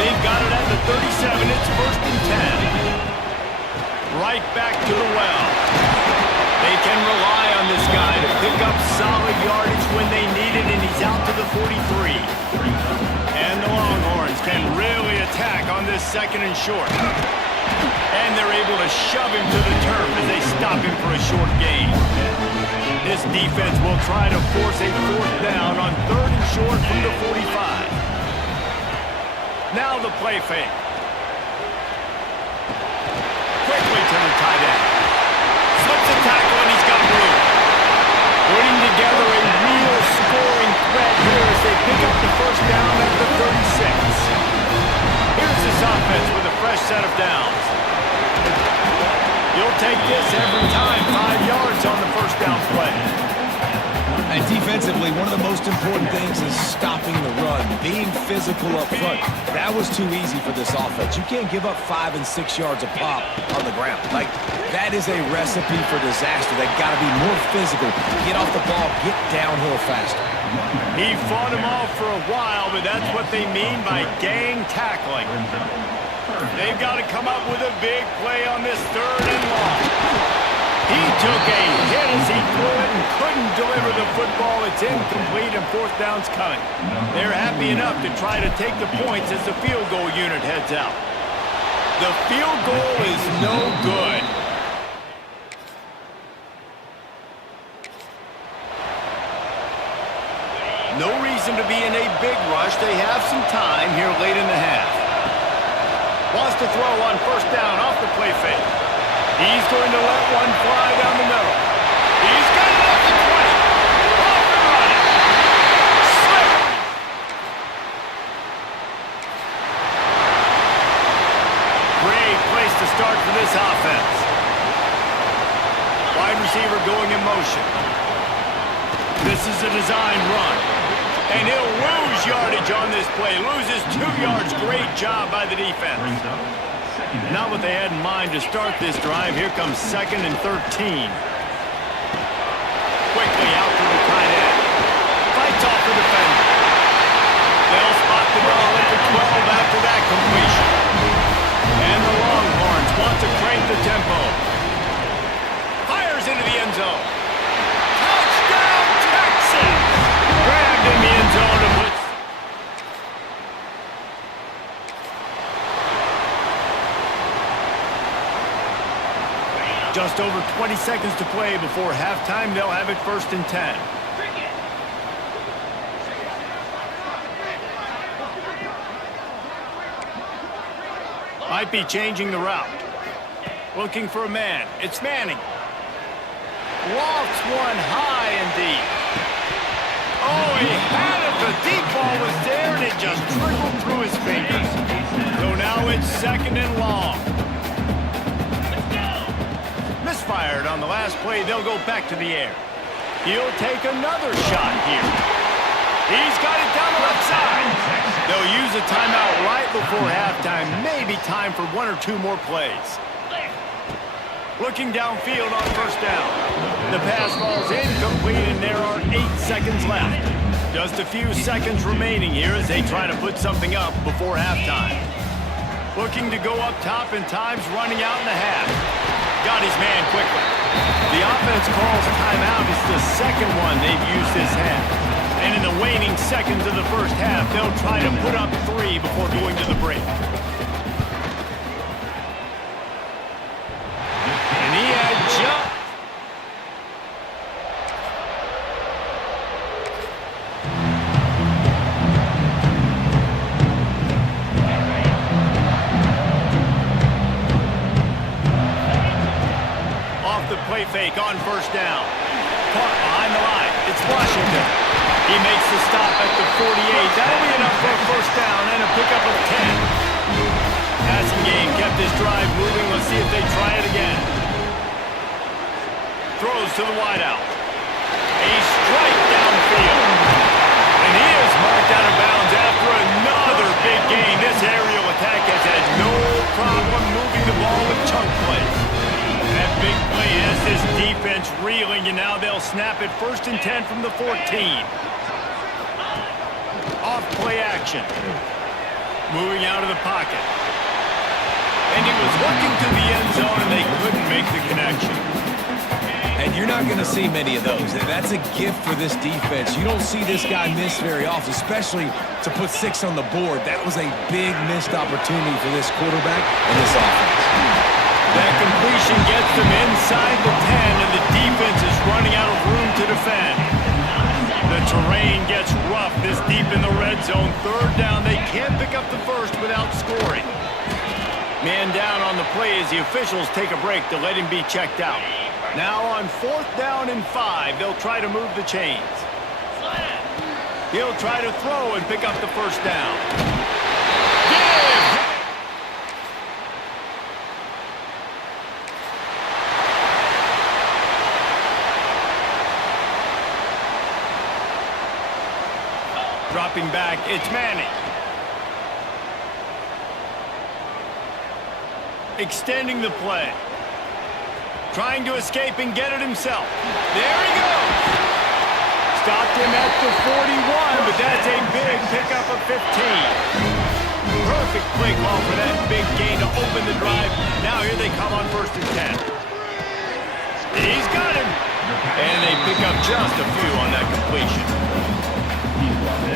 They've got it at the 37. It's 1st and 10. Right back to the well. They can rely on this guy to pick up solid yardage when they need it, and he's out to the 43. And the Longhorns can really attack on this 2nd and short. And they're able to shove him to the turf as they stop him for a short gain. This defense will try to force a 4th down on 3rd and short from the 45. Now the play fake. Quickly to the tight end. Slips a tackle and he's got room. Putting together a real scoring threat here as they pick up the first down at the 36. Here's this offense with a fresh set of downs. You'll take this every time. 5 yards on the first down play. and defensively, one of the most important things is stopping the run, being physical up front. That was too easy for this offense. You can't give up 5 and 6 yards a pop on the ground. Like, that is a recipe for disaster. They've got to be more physical, get off the ball, get downhill faster. He fought him off for a while, but that's what they mean by gang tackling. They've got to come up with a big play on this 3rd and long. He took a hit as he threw it and couldn't deliver the football. It's incomplete and 4th down's coming. They're happy enough to try to take the points as the field goal unit heads out. The field goal is no good. No reason to be in a big rush. They have some time here late in the half. Wants to throw on 1st down off the play fake. He's going to let one fly down the middle. He's got it up to 20. Off and running. Slippery. Great place to start for this offense. Wide receiver going in motion. This is a designed run. And he'll lose yardage on this play. Loses 2 yards. Great job by the defense. Not what they had in mind to start this drive. Here comes 2nd and 13. Quickly out to the tight end. Fights off the defender. They'll spot the ball at the 12 after that completion. And the Longhorns want to crank the tempo. Fires into the end zone. Touchdown, Texas! Grabbed in the end zone to put... Just over 20 seconds to play before halftime. They'll have it 1st and 10. Might be changing the route. Looking for a man. It's Manning. Lofts one high and deep. Oh, he had it. The deep ball was there, and it just trickled through his fingers. So now it's 2nd and long. Misfired on the last play. They'll go back to the air. He'll take another shot here. He's got it down the left side. They'll use a timeout right before halftime. Maybe time for 1 or 2 more plays. Looking downfield on 1st down. The pass falls incomplete, and there are 8 seconds left. Just a few seconds remaining here as they try to put something up before halftime. Looking to go up top, and time's running out in the half. Got his man quickly. The offense calls timeout. It's the 2nd one they've used this half. And in the waning seconds of the 1st half, they'll try to put up 3 before going to the break. And he had just... Off the play fake on 1st down. Caught behind the line. It's Washington. He makes the stop at the 48. That'll be enough for a 1st down and a pickup of 10. Passing game kept this drive moving. Let's see if they try it again. Throws to the wideout. A strike downfield. And he is marked out of bounds after another big gain. This aerial attack has had no problem moving the ball with chunk plays. That big play has this defense reeling, and now they'll snap it 1st and 10 from the 14. Off play action. Moving out of the pocket. And he was looking to the end zone, and they couldn't make the connection. And you're not going to see many of those. That's a gift for this defense. You don't see this guy miss very often, especially to put 6 on the board. That was a big missed opportunity for this quarterback and this offense. That completion gets them inside the 10, and the defense is running out of room to defend. The terrain gets rough this deep in the red zone. 3rd down, they can't pick up the 1st without scoring. Man down on the play as the officials take a break to let him be checked out. Now on 4th down and 5, they'll try to move the chains. He'll try to throw and pick up the 1st down. Give! dropping back. It's Manning. Extending the play. Trying to escape and get it himself. There he goes. Stopped him at the 41, but that's a big pickup of 15. Perfect play call for that big gain to open the drive. Now here they come on 1st and 10. He's got him. And they pick up just a few on that completion.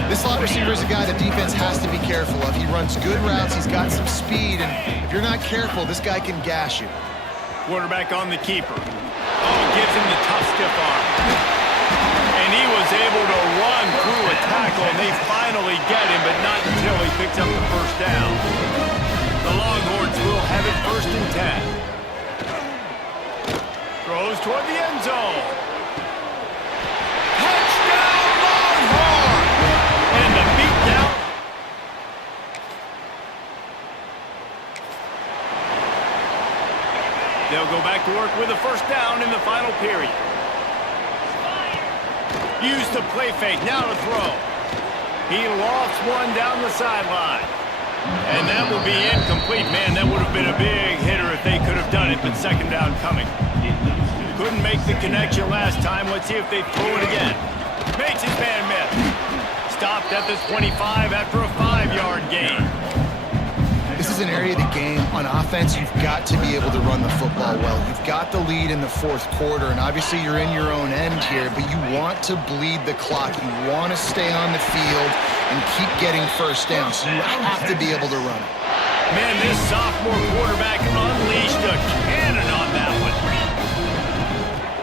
This slot receiver is a guy the defense has to be careful of. He runs good routes. He's got some speed. And if you're not careful, this guy can gash you. Quarterback on the keeper. Oh, gives him the tough stiff arm. And he was able to run through a tackle, and they finally get him, but not until he picks up the first down. The Longhorns will have it 1st and 10. Throws toward the end zone. Touchdown, Longhorns! And the beat down. They'll go back to work with a first down in the final period. Use the play fake, now to throw. He lofts one down the sideline. And that will be incomplete. Man, that would have been a big hitter if they could have done it, but second down coming. Couldn't make the connection last time. Let's see if they throw it again. Makes his man miss. Stopped at the 25 after a 5-yard gain. This is an area of the game. On offense, you've got to be able to run the football well. You've got the lead in the 4th quarter, and obviously you're in your own end here, but you want to bleed the clock. You want to stay on the field and keep getting first down, so you have to be able to run it. Man, this sophomore quarterback unleashed a cannon on that one.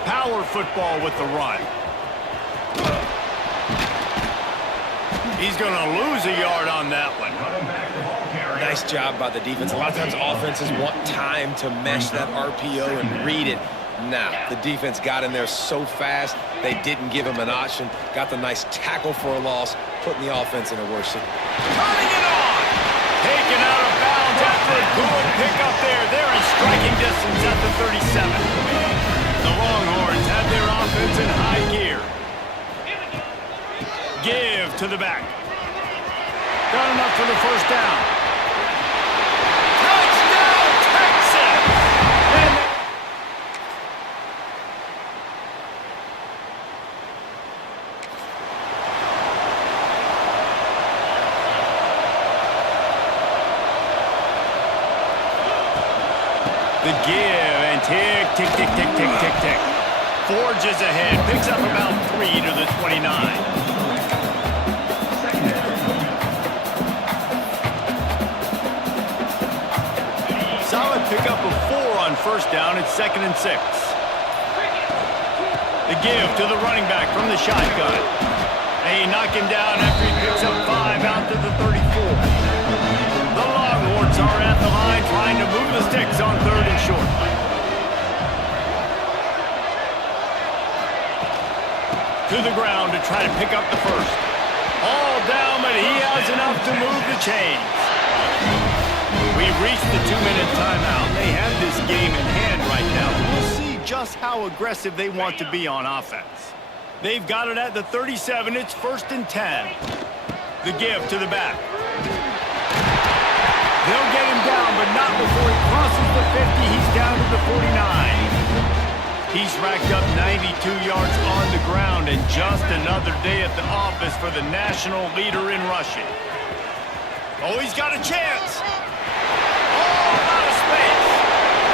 Power football with the run. He's going to lose a yard on that one. Nice job by the defense. A lot of times offenses want time to mesh that RPO and read it. Nah, the defense got in there so fast, they didn't give him an option. Got the nice tackle for a loss, putting the offense in a worse situation. Turning it on! Taken out of bounds after a good pickup there. They're in striking distance at the 37. The Longhorns have their offense in high gear. Give to the back. Got enough for the first down. Touchdown, Texas! The give and tick, tick, tick, tick, tick, tick, tick. Forges ahead, picks up about 3 to the 29. Solid pickup of 4 on first down. It's 2nd and 6. The give to the running back from the shotgun. They knock him down after he picks up 5 out to the 34. The Longhorns are at the line trying to move the sticks on 3rd and short. To the ground to try to pick up the first. All down, but he has enough to move the chains. We've reached the 2-minute timeout. They have this game in hand right now. We'll see just how aggressive they want to be on offense. They've got it at the 37. It's 1st and 10. The give to the back. They'll get him down, but not before he crosses the 50. He's down to the 49. He's racked up 92 yards on the ground, and just another day at the office for the national leader in rushing. Oh, he's got a chance. Oh, out of space.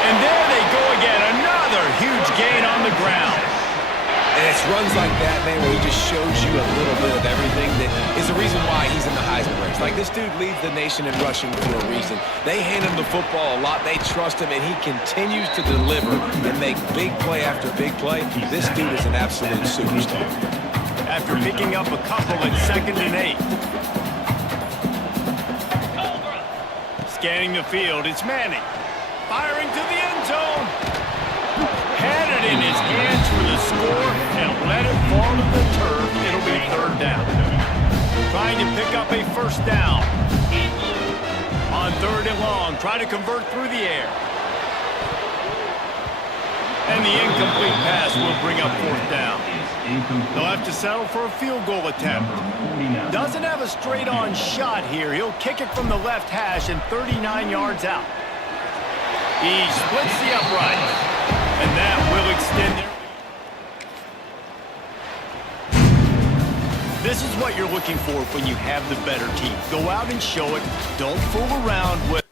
And there they go again. Another huge gain on the ground. And it's runs like that, man, where he just shows you a little bit of everything that is the reason why he's in the Heisman race. Like, this dude leads the nation in rushing for a reason. They hand him the football a lot. They trust him, and he continues to deliver and make big play after big play. This dude is an absolute superstar. After picking up a couple at 2nd and 8. Scanning the field, it's Manning. Firing to the end zone. Had it in his hands for the score and let it fall to the turf. It'll be 3rd down. Trying to pick up a first down. On 3rd and long, try to convert through the air. And the incomplete pass will bring up 4th down. Incomplete. They'll have to settle for a field goal attempt. Number 49. Doesn't have a straight-on shot here. He'll kick it from the left hash and 39 yards out. He splits the uprights, and that will extend their... This is what you're looking for when you have the better team. Go out and show it. Don't fool around with...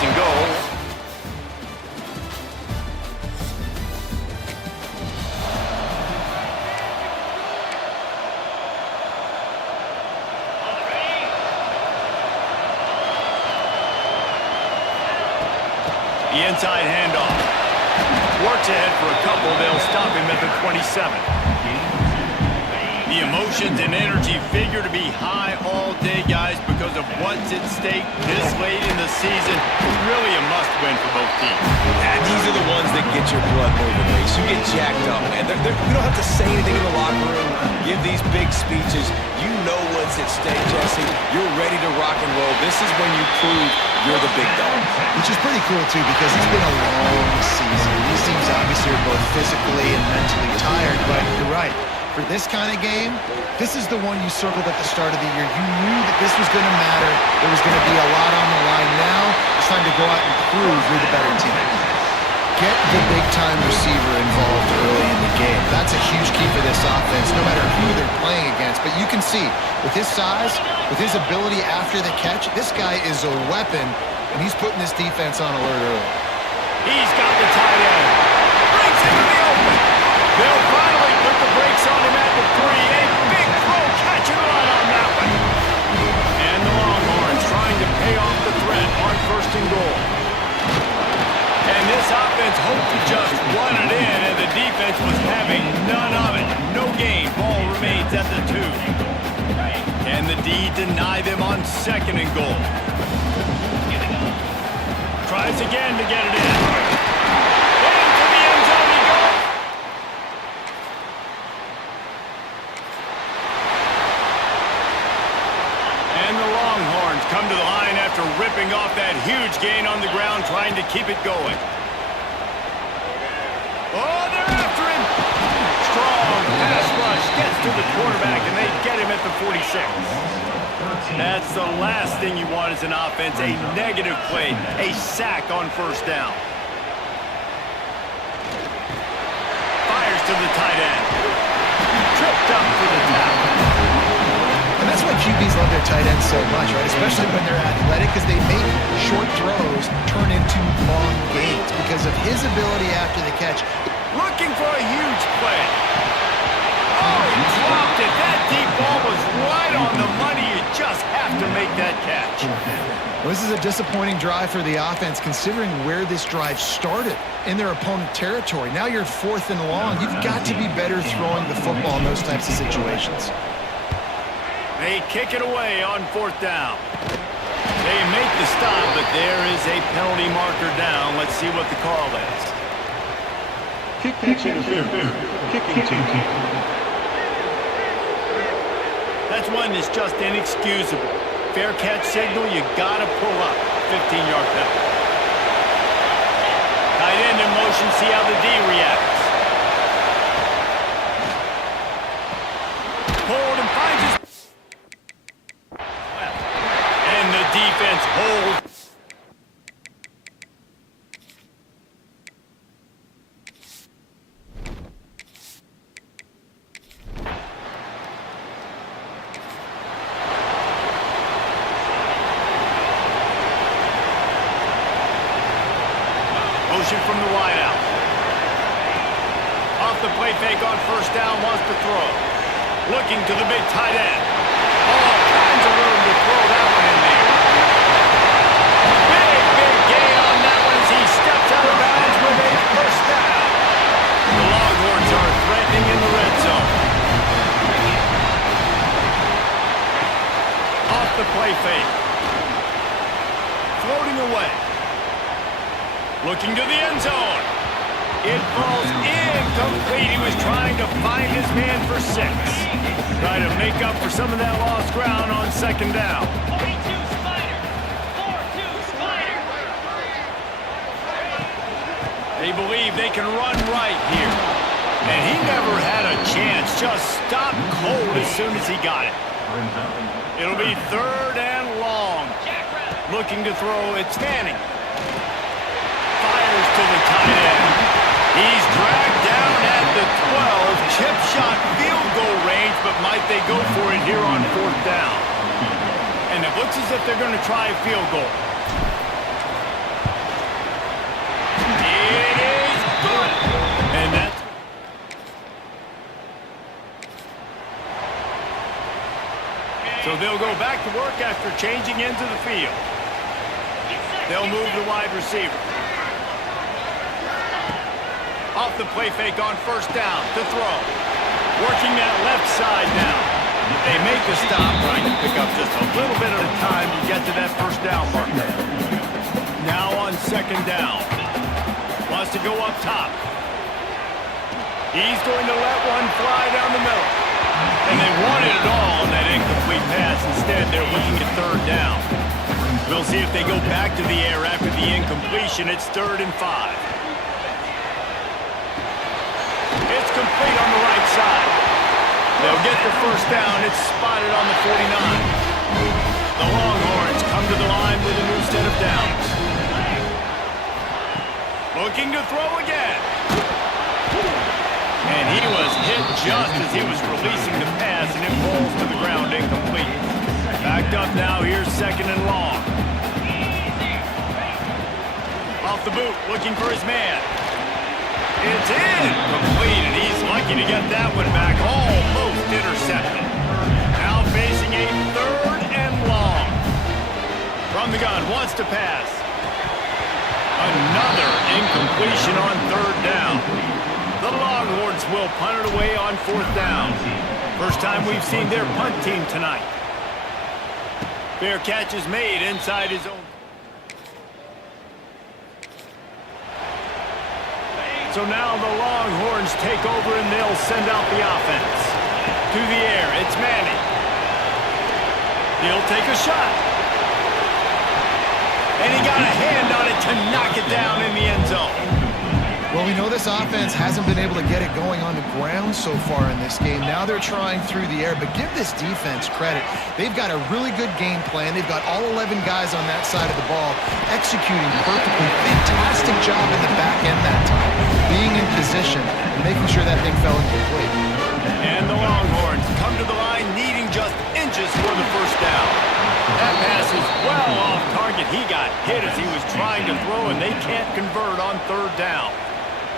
doesn't go. The inside handoff. Works ahead for a couple. They'll stop him at the 27. The emotions and energy figure to be high all day, guys, because of what's at stake this late in the season. Really a must-win for both teams. And these are the ones that get your blood moving, Reese. You get jacked up, man. You don't have to say anything in the locker room, give these big speeches. You know what's at stake, Jesse. You're ready to rock and roll. This is when you prove you're the big dog. Which is pretty cool, too, because it's been a long season. These teams obviously are both physically and mentally tired, but you're right. For this kind of game, this is the one you circled at the start of the year. You knew that this was going to matter. There was going to be a lot on the line. Now it's time to go out and prove you're the better team. Get the big-time receiver involved early in the game. That's a huge key for this offense, no matter who they're playing against. But you can see, with his size, with his ability after the catch, this guy is a weapon, and he's putting this defense on alert early. He's got the tight end. Brings him in the open. They'll finally put the brakes on him at the 3. A big throw, catch and run on that one. And the Longhorns trying to pay off the threat on 1st and goal. And this offense hoped to just run it in, and the defense was having none of it. No gain. Ball remains at the 2. And the D deny them on 2nd and goal. Tries again to get it in. Into the end zone he goes. And the Longhorns come to the line after ripping off that huge gain on the ground, trying to keep it going. Oh, they're after him. Strong pass rush gets to the quarterback, and they get him at the 46. That's the last thing you want as an offense, a negative play, a sack on 1st down. Fires to the tight end. Tripped up for the tackle. And that's why QBs love their tight ends so much, right? Especially when they're athletic, because they make short throws turn into long gains because of his ability after the catch. Looking for a huge play. Oh, he dropped it. That deep ball was right on the money. You just have to make that catch. Well, this is a disappointing drive for the offense, considering where this drive started in their opponent territory. Now you're 4th and long. You've got to be better throwing the football in those types of situations. They kick it away on 4th down. They make the stop, but there is a penalty marker down. Let's see what the call is. Kicking interference. Kicking team. That's one that's just inexcusable. Fair catch signal, you gotta pull up. 15-yard penalty. Tight end in motion, see how the D reacts. Pulled and finds his... And the defense holds. Motion from the wide out. Off the play fake on 1st down, wants to throw. Looking to the big tight end. All kinds of room to throw that one in there. Big gain on that one as he steps out of bounds with a 1st down. The Longhorns are threatening in the red zone. Off the play fake. Floating away. Looking to the end zone. It falls incomplete. He was trying to find his man for 6. Trying to make up for some of that lost ground on 2nd down. 42 Spider. 4-2 Spider. They believe they can run right here. And he never had a chance. Just stopped cold as soon as he got it. It'll be 3rd and long. Looking to throw. It's Manning. Fires to the tight end. He's dragged down at the 12. Chip shot field goal range, but might they go for it here on 4th down? And it looks as if they're going to try a field goal. they'll go back to work after changing into the field. They'll move the wide receiver. Off the play fake on first down to throw. Working that left side now. They make the stop, trying to pick up just a little bit at a time to get to that first down marker. Now on second down. Wants to go up top. He's going to let one fly down the middle. And they wanted it all on that incomplete pass. Instead, they're looking at third down. We'll see if they go back to the air after the incompletion. It's 3rd and 5. It's complete on the right side. They'll get the first down. It's spotted on the 49. The Longhorns come to the line with a new set of downs. Looking to throw again. And he was hit just as he was releasing the pass, and it falls to the ground incomplete. Backed up now, here's 2nd and long. Off the boot, looking for his man. It's in! Complete, and he's lucky to get that one back. Almost intercepted. Now facing a 3rd and long. From the gun, wants to pass. Another incompletion on 3rd down. The Longhorns will punt it away on 4th down. First time we've seen their punt team tonight. Fair catch is made inside his own. So now the Longhorns take over and they'll send out the offense. To the air, it's Manning. He'll take a shot. And he got a hand on it to knock it down in the end zone. Well, we know this offense hasn't been able to get it going on the ground so far in this game. Now they're trying through the air, but give this defense credit. They've got a really good game plan. They've got all 11 guys on that side of the ball executing perfectly. Fantastic job in the back end that time, being in position and making sure that thing fell incomplete. And the Longhorns come to the line needing just inches for the first down. That pass is well off target. He got hit as he was trying to throw, and they can't convert on 3rd down.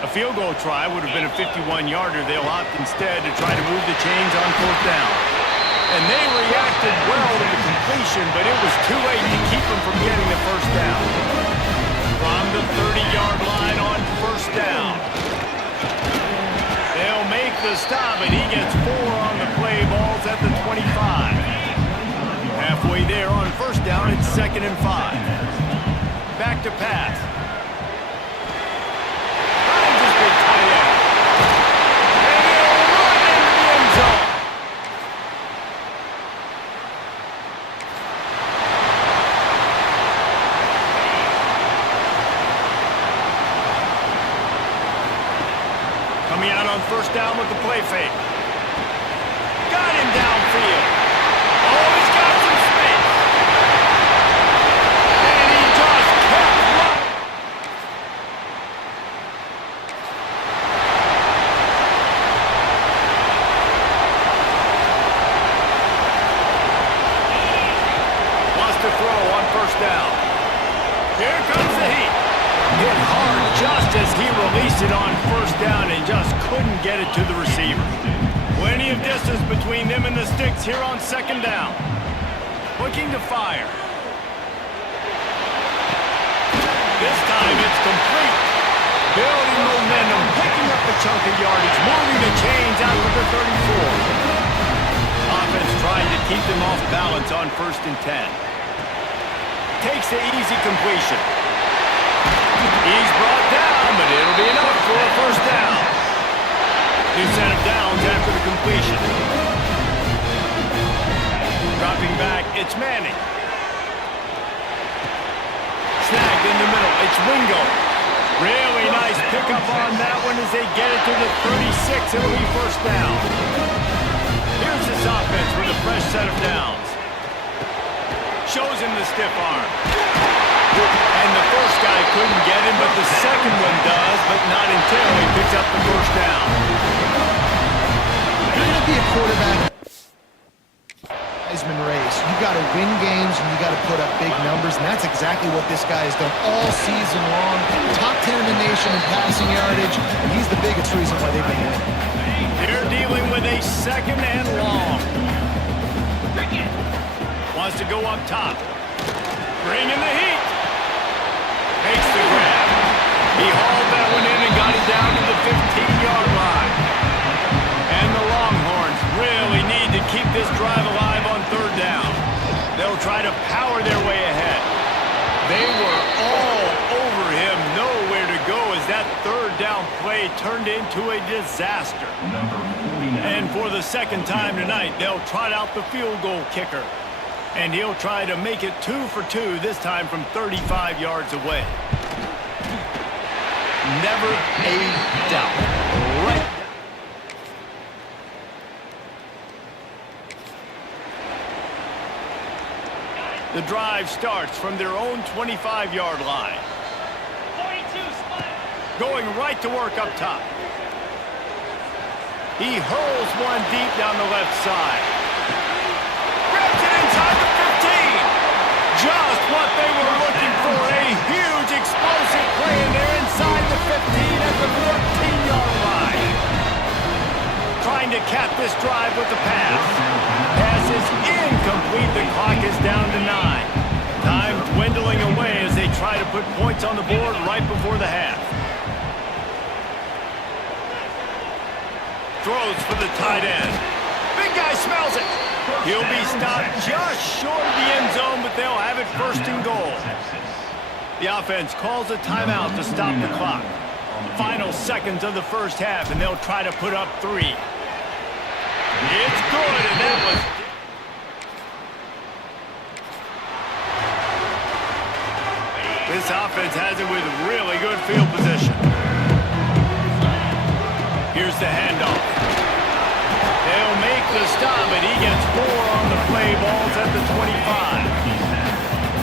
A field goal try would have been a 51-yarder. They'll opt instead to try to move the chains on 4th down. And they reacted well to the completion, but it was too late to keep them from getting the first down. From the 30-yard line on 1st down. They'll make the stop, and he gets 4 on the play. Ball's at the 25. Halfway there on 1st down, it's 2nd and 5. Back to pass. Coming out on 1st down with the play fake. Got him downfield. Oh, he's got some space. And he just kept running. Wants to throw on 1st down. Here comes the heat. Hit hard just as he released it on 1st down and just couldn't get it to the receiver. Plenty of distance between them and the sticks here on 2nd down. Looking to fire. This time it's complete. Building momentum, picking up a chunk of yardage, moving the chains out to the 34. Offense trying to keep them off balance on 1st and 10. Takes the easy completion. He's brought down, but it'll be enough for a 1st down. New set of downs after the completion. Dropping back, it's Manning. Snagged in the middle, it's Wingo. Really nice pickup on that one as they get it to the 36. It'll be 1st down. Here's this offense with a fresh set of downs. Shows him the stiff arm. And the first guy couldn't get him, but the second one does, but not until he picks up the 1st down. You're going to be a quarterback Heisman race. You got to win games and you got to put up big numbers, and that's exactly what this guy has done all season long. Top 10 in the nation in passing yardage, and he's the biggest reason why they've been winning. They're dealing with a 2nd and long. Wants to go up top. Bringing the heat. Makes the grab. He hauled that one in and got it down to the 15-yard line. And the Longhorns really need to keep this drive alive on third down. They'll try to power their way ahead. They were all over him, nowhere to go as that third down play turned into a disaster. And for the second time tonight, they'll trot out the field goal kicker. And he'll try to make it 2 for 2, this time from 35 yards away. Never a doubt. Right. The drive starts from their own 25-yard line. 42 Spider. Going right to work up top. He hurls one deep down the left side. Grabs it inside the 15. Just what they were looking for. A huge explosive play, and they're inside the 15 at the 14-yard line. Trying to cap this drive with the pass. Pass is incomplete. The clock is down to 9. Time dwindling away as they try to put points on the board right before the half. Throws for the tight end. Big guy smells it. He'll be stopped just short of the end zone, but they'll have it first and goal. The offense calls a timeout to stop the clock. Final seconds of the first half, and they'll try to put up 3. It's good, and that was... This offense has it with really good field position. Here's the handoff. They'll make the stop, and he gets 4 on the play. Ball's at the 25.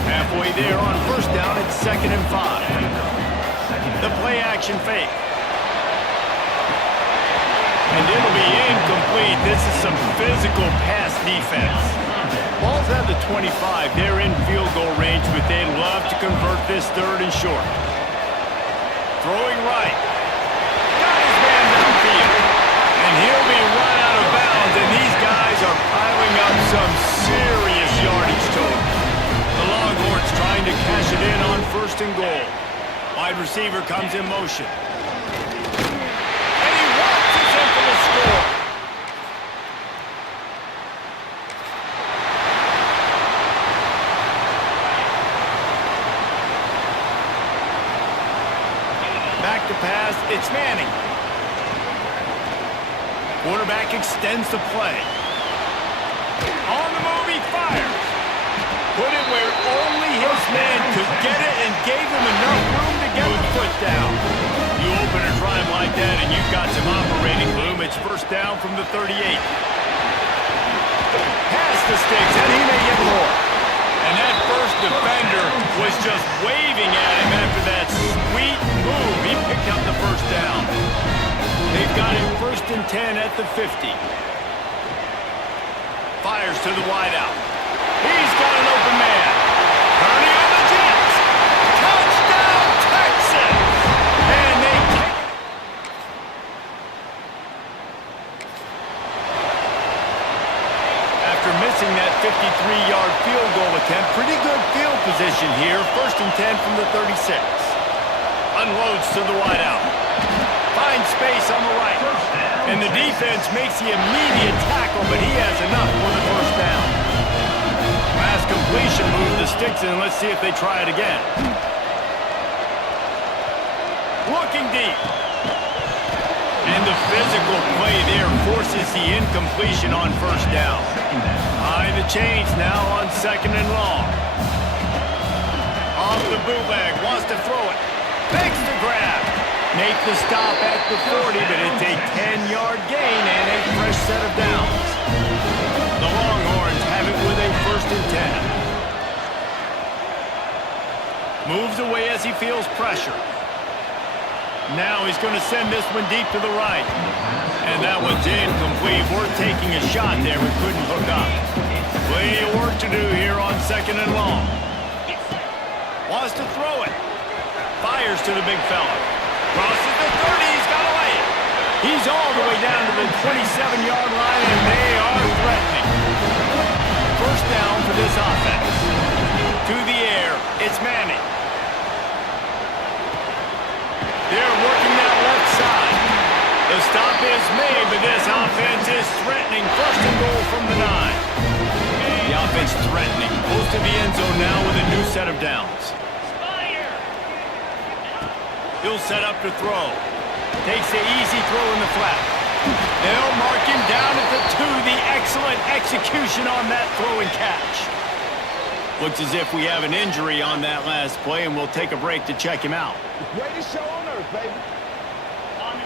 Halfway there on first down, it's 2nd and 5. The play action fake. And it'll be incomplete. This is some physical pass defense. Ball's at the 25. They're in field goal range, but they'd love to convert this 3rd and short. Throwing right. Got his man downfield. And he'll be run out of bounds, and these guys are piling up some serious yardage total. The Longhorns trying to cash it in on 1st and goal. Wide receiver comes in motion. And he walks in for the score. Back to pass, it's Manning. Quarterback extends the play. On the move, he fires. Put it where only his man could get it and gave him enough room to get the foot down. You open a drive like that and you've got some operating room. It's first down from the 38. Pass the sticks, and he may get more. And that first defender was just waving at him after that sweet move. He picked up the first down. They've got him 1st and 10 at the 50. Fires to the wideout. He's got an open man. Purdy on the Jets. Touchdown, Texas! And they take it. After missing that 53-yard field goal attempt, pretty good field position here. 1st and 10 from the 36. Unloads to the wideout. Finds space on the right. And the defense makes the immediate tackle, but he has enough for the first down. Pass completion, move the sticks in. Let's see if they try it again. Looking deep. And the physical play there forces the incompletion on first down. Behind the chains now on 2nd and long. Off the bootleg, wants to throw it. Makes the grab. Make the stop at the 40, but it's a 10-yard gain and a fresh set of downs. The Longhorns have it with a 1st and 10. Moves away as he feels pressure. Now he's going to send this one deep to the right. And that one's incomplete. We're taking a shot there, but couldn't hook up. Plenty of work to do here on 2nd and long. Wants to throw it. Fires to the big fella. Crosses the 30, he's got away. He's all the way down to the 27-yard line, and they are threatening. First down for this this offense. To the air, it's Manning. They're working that left side. The stop is made, but this offense is threatening. First and goal from the 9. The offense threatening. Close to the end zone now with a new set of downs. He'll set up to throw. Takes the easy throw in the flat. They'll mark him down at the 2. The excellent execution on that throw and catch. Looks as if we have an injury on that last play, and we'll take a break to check him out. Greatest show on earth, baby.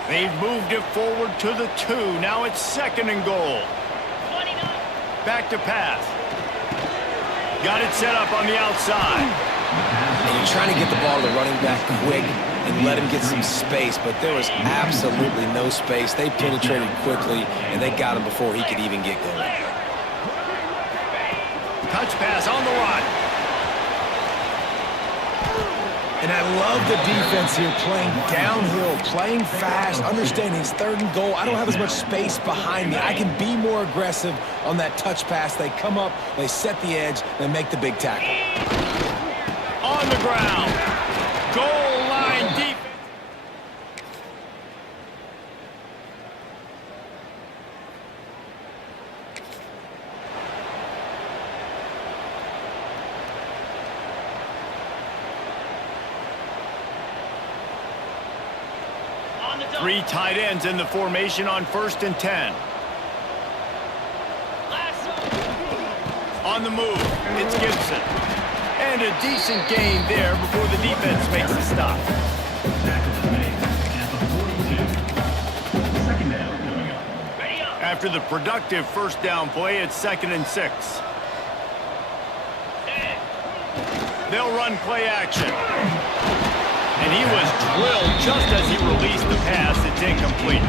They've moved it forward to the 2. Now it's second and goal. Back to pass. Got it set up on the outside. And you're trying to get the ball to the running back quick and let him get some space, but there was absolutely no space. They penetrated quickly, and they got him before he could even get going. Touch pass on the run. And I love the defense here, playing downhill, playing fast, understanding it's third and goal. I don't have as much space behind me. I can be more aggressive on that touch pass. They come up, they set the edge, they make the big tackle. On the ground. Goal line defense. Three tight ends in the formation on 1st and 10. On the move, it's Gibson. And a decent gain there before the defense makes a stop. After the productive first down play, it's 2nd and 6. They'll run play action. And he was drilled just as he released the pass. It's incomplete.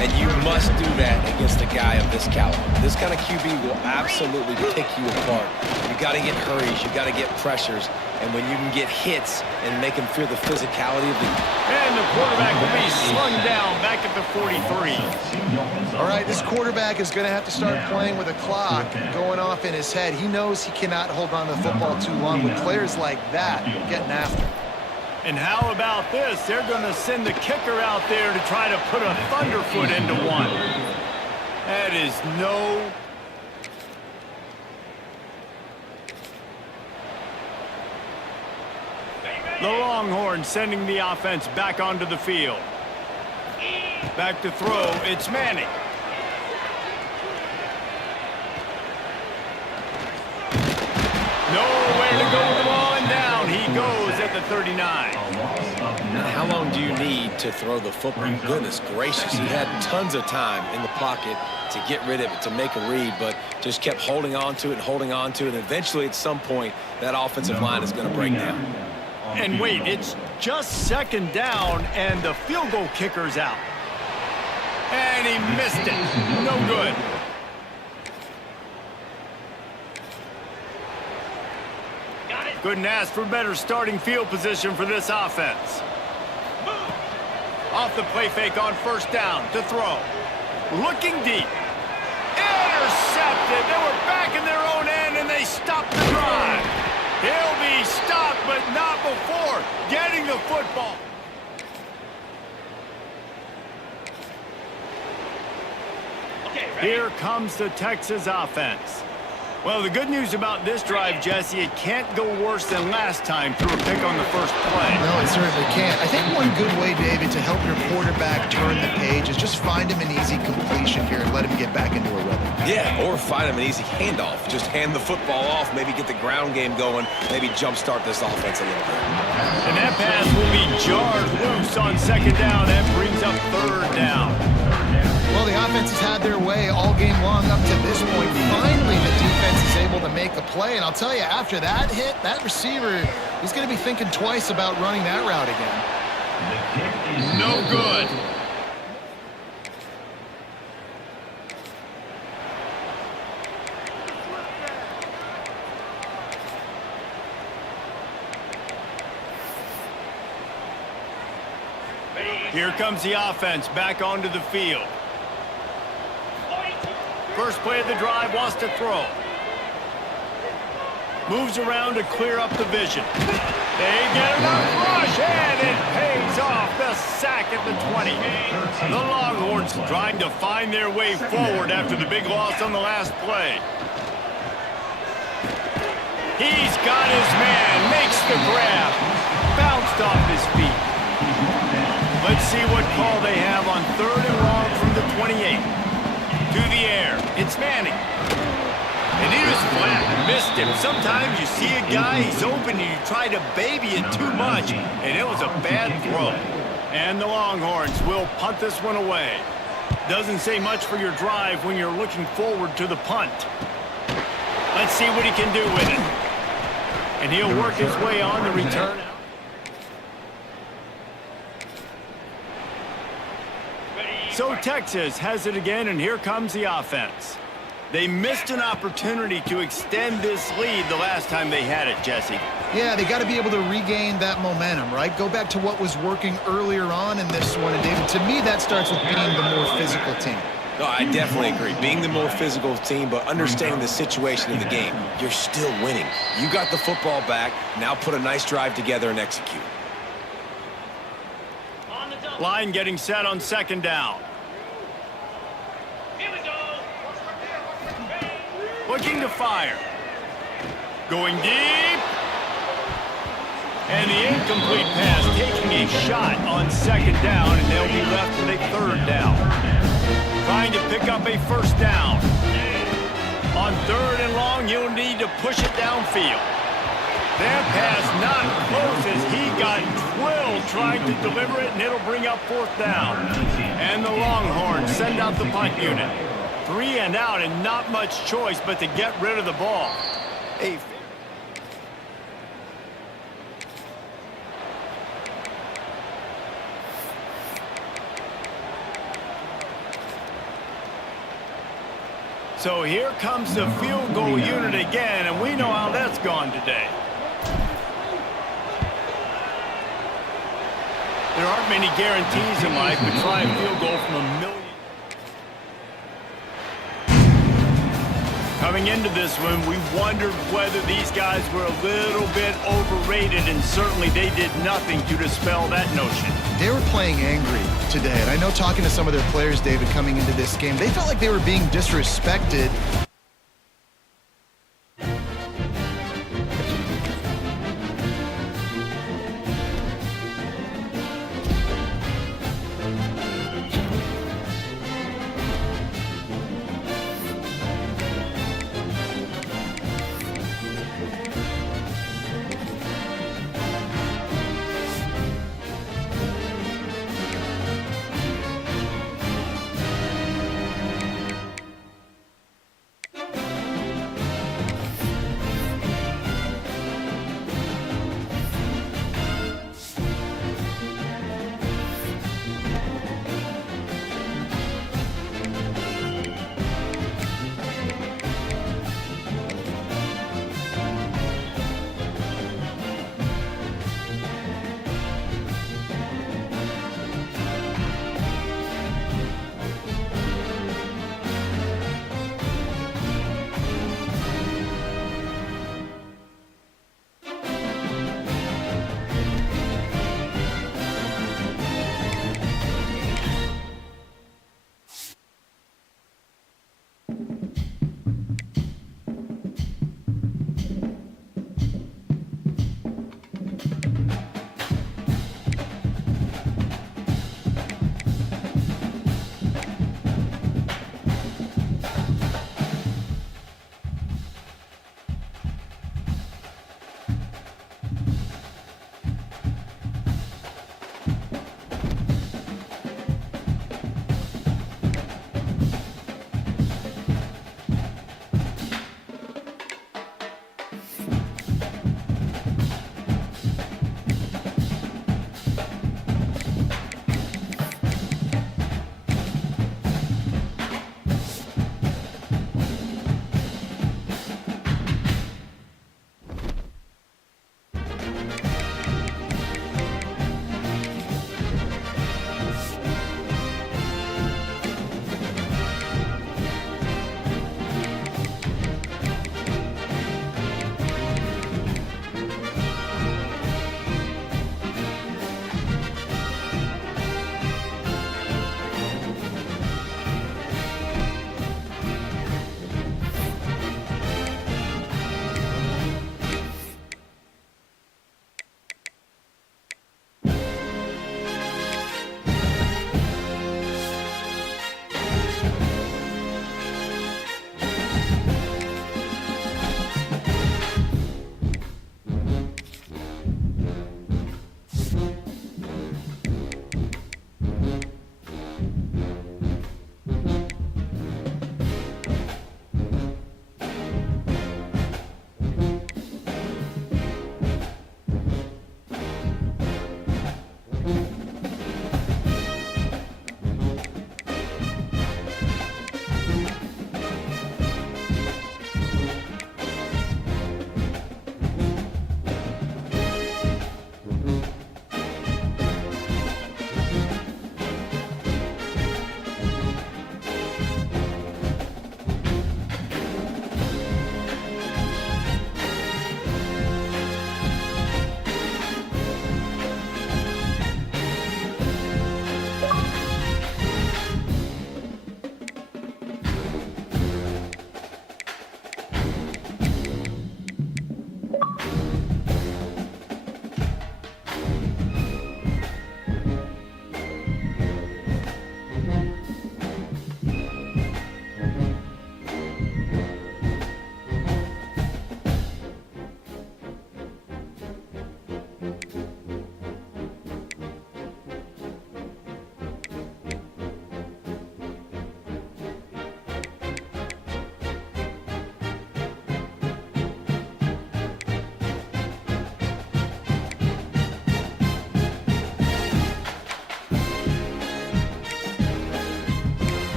And you must do that against a guy of this caliber. This kind of QB will absolutely pick you apart. You got to get hurries. You got to get pressures. And when you can get hits and make him feel the physicality of the... And the quarterback will be slung down back at the 43. All right, this quarterback is going to have to start playing with a clock going off in his head. He knows he cannot hold on to the football too long with players like that getting after him. And how about this? They're going to send the kicker out there to try to put a thunderfoot into one. That is no... The Longhorns sending the offense back onto the field. Back to throw, it's Manning. Nowhere to go with the ball, and down he goes at the 39. How long do you need to throw the football? Goodness gracious, he had tons of time in the pocket to get rid of it, to make a read, but just kept holding on to it and holding on to it, and eventually at some point that offensive line is going to break down. And wait, it's just 2nd down, and the field goal kicker's out. And he missed it. No good. Couldn't ask for better starting field position for this offense. Off the play fake on 1st down to throw. Looking deep. Intercepted. They were back in their own end, and they stopped the drive. He'll be stopped, but not before getting the football. Here comes the Texas offense. Well, the good news about this drive, Jesse, it can't go worse than last time through a pick on the first play. No, it certainly can't. I think one good way, David, to help your quarterback turn the page is just find him an easy completion here and let him get back into a rhythm. Yeah, or find him an easy handoff. Just hand the football off, maybe get the ground game going, maybe jumpstart this offense a little bit. And that pass will be jarred loose on 2nd down. That brings up 3rd down. Well, the offense has had their way all game long up to this point. Finally, the defense is able to make a play. And I'll tell you, after that hit, that receiver, he's going to be thinking twice about running that route again. No good. Here comes the offense back onto the field. First play of the drive, wants to throw. Moves around to clear up the vision. They get enough rush, and it pays off. The sack at the 20. The Longhorns trying to find their way forward after the big loss on the last play. He's got his man, makes the grab. Bounced off his feet. Let's see what call they have on 3rd and long from the 28. To the air, it's Manning. And he was flat, missed him. Sometimes you see a guy, he's open, and you try to baby it too much, and it was a bad throw. And the Longhorns will punt this one away. Doesn't say much for your drive when you're looking forward to the punt. Let's see what he can do with it. And he'll work his way on the return. So Texas has it again, and here comes the offense. They missed an opportunity to extend this lead the last time they had it, Jesse. Yeah, they got to be able to regain that momentum, right? Go back to what was working earlier on in this one. And David, to me, that starts with being the more physical team. No, I definitely agree. Being the more physical team, but understanding the situation of the game. You're still winning. You got the football back. Now put a nice drive together and execute. Line getting set on 2nd down. Here we go. Looking to fire. Going deep. And the incomplete pass taking a shot on 2nd down, and they'll be left with a 3rd down. Trying to pick up a 1st down. On 3rd and long, you'll need to push it downfield. That pass not close as he got drilled trying to deliver it, and it'll bring up 4th down. And the Longhorns send out the punt unit. 3 and out, and not much choice but to get rid of the ball. So here comes the field goal unit again, and we know how that's gone today. There aren't many guarantees in life, but try a field goal from a million. Coming into this one, we wondered whether these guys were a little bit overrated, and certainly they did nothing to dispel that notion. They were playing angry today, and I know talking to some of their players, David, coming into this game, they felt like they were being disrespected.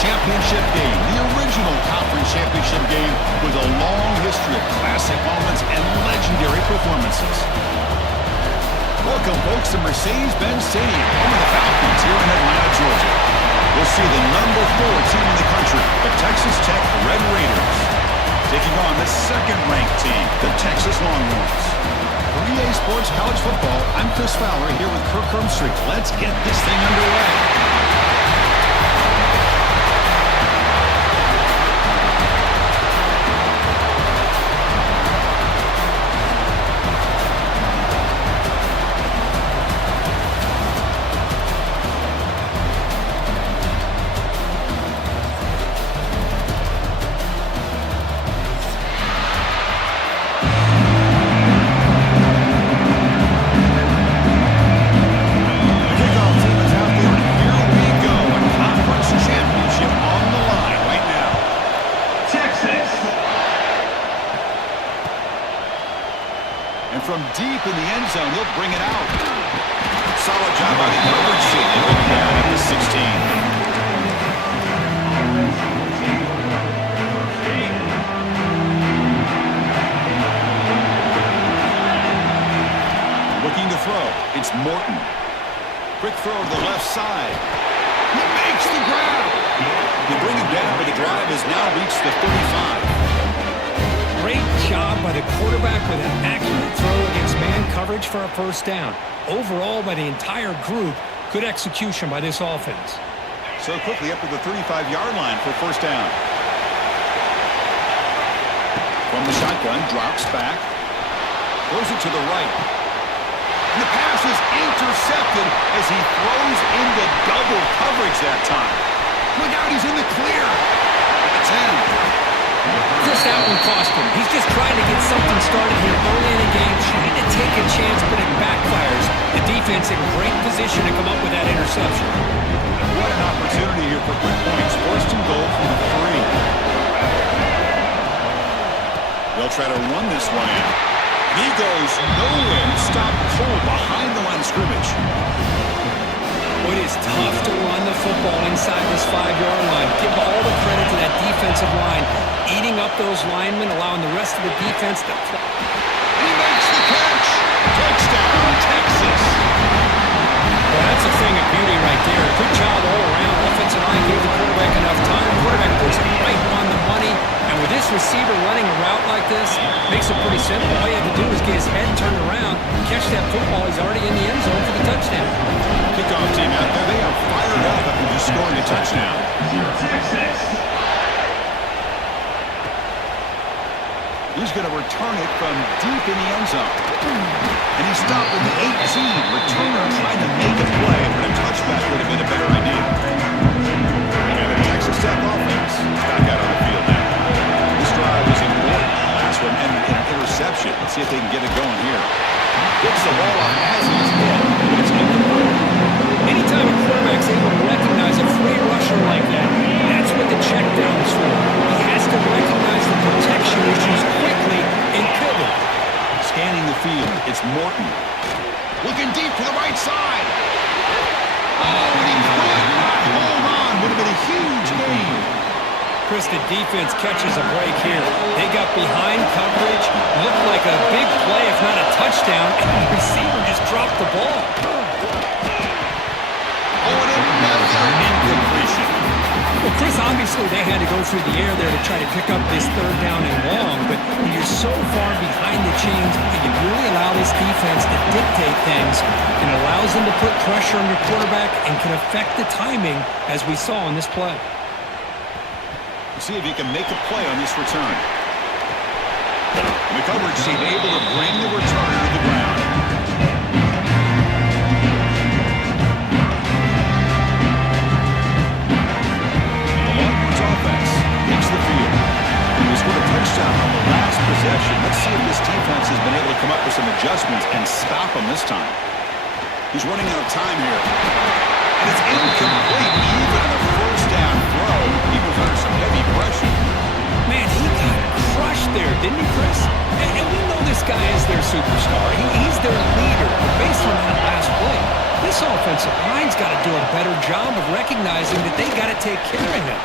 championship game, the original conference championship game with a long history of classic moments and legendary performances. Welcome, folks, to Mercedes-Benz Stadium, home of the Falcons here in Atlanta, Georgia. We'll see the number 4 team in the country, the Texas Tech Red Raiders, taking on the second-ranked team, the Texas Longhorns. For EA Sports College Football, I'm Chris Fowler here with Kirk Hermstreet. Let's get this thing underway. From deep in the end zone, he'll bring it out. Solid job by the coverage team. They bring it down at the 16. Looking to throw. It's Morton. Quick throw to the left side. He makes the grab. They bring him down, but the drive has now reached the 35. Great job by the quarterback with an accurate throw against man coverage for a first down. Overall, by the entire group, good execution by this offense. So quickly up to the 35-yard line for first down. From the shotgun, drops back. Throws it to the right. And the pass is intercepted as he throws into double coverage that time. Look out, he's in the clear. At the 10. Chris, that one cost him. He's just trying to get something started here early in the game, trying to take a chance, but it backfires. The defense in great position to come up with that interception. What an opportunity here for quick points. First and goal from the 3. They'll try to run this one in. He goes nowhere. Stop cold behind the line of scrimmage. It is tough to run the football inside this 5-yard line. Give all the credit to that defensive line, eating up those linemen, allowing the rest of the defense to play. He makes the catch. Touchdown, Texas. Well, that's a thing of beauty right there. Good job all around. Offensive line gave the quarterback enough time. Quarterback puts it right on the money. And with this receiver running a route like this, makes it pretty simple. All you have to do is get his head turned around, catch that football. He's already in the end zone for the touchdown. Kickoff team out there. They are fired up after just scoring a touchdown. Texas. He's going to return it from deep in the end zone. And he stopped at the 18. Returner trying to make a play, but a touchback would have been a better idea. And the Texas Tech offense back out on the field now. This drive was important. Last one ended in an interception. Let's see if they can get it going here. Gets the ball on as he's hit, but it's incomplete. Anytime a quarterback's able to recognize a free rusher like that, that's what the check down is for. He has to recognize the protection issues quickly and pivot. Scanning the field, it's Morton. Looking deep to the right side. Oh, and he could not hold on. Would have been a huge gain. Chris, the defense catches a break here. They got behind coverage, looked like a big play, if not a touchdown, and the receiver just dropped the ball. Incompletion. Well, Chris, obviously they had to go through the air there to try to pick up this third down and long, but when you're so far behind the chains, and you really allow this defense to dictate things, and allows them to put pressure on your quarterback and can affect the timing, as we saw on this play. See if he can make a play on this return. And the coverage team able to bring the return to the ground. Possession. Let's see if this defense has been able to come up with some adjustments and stop him this time. He's running out of time here. And it's incomplete even on the first down throw. He was under some heavy pressure. Man, he got crushed there, didn't he, Chris? And we know this guy is their superstar. He's their leader. Based on that last play, this This offensive line's got to do a better job of recognizing that they got to take care of him.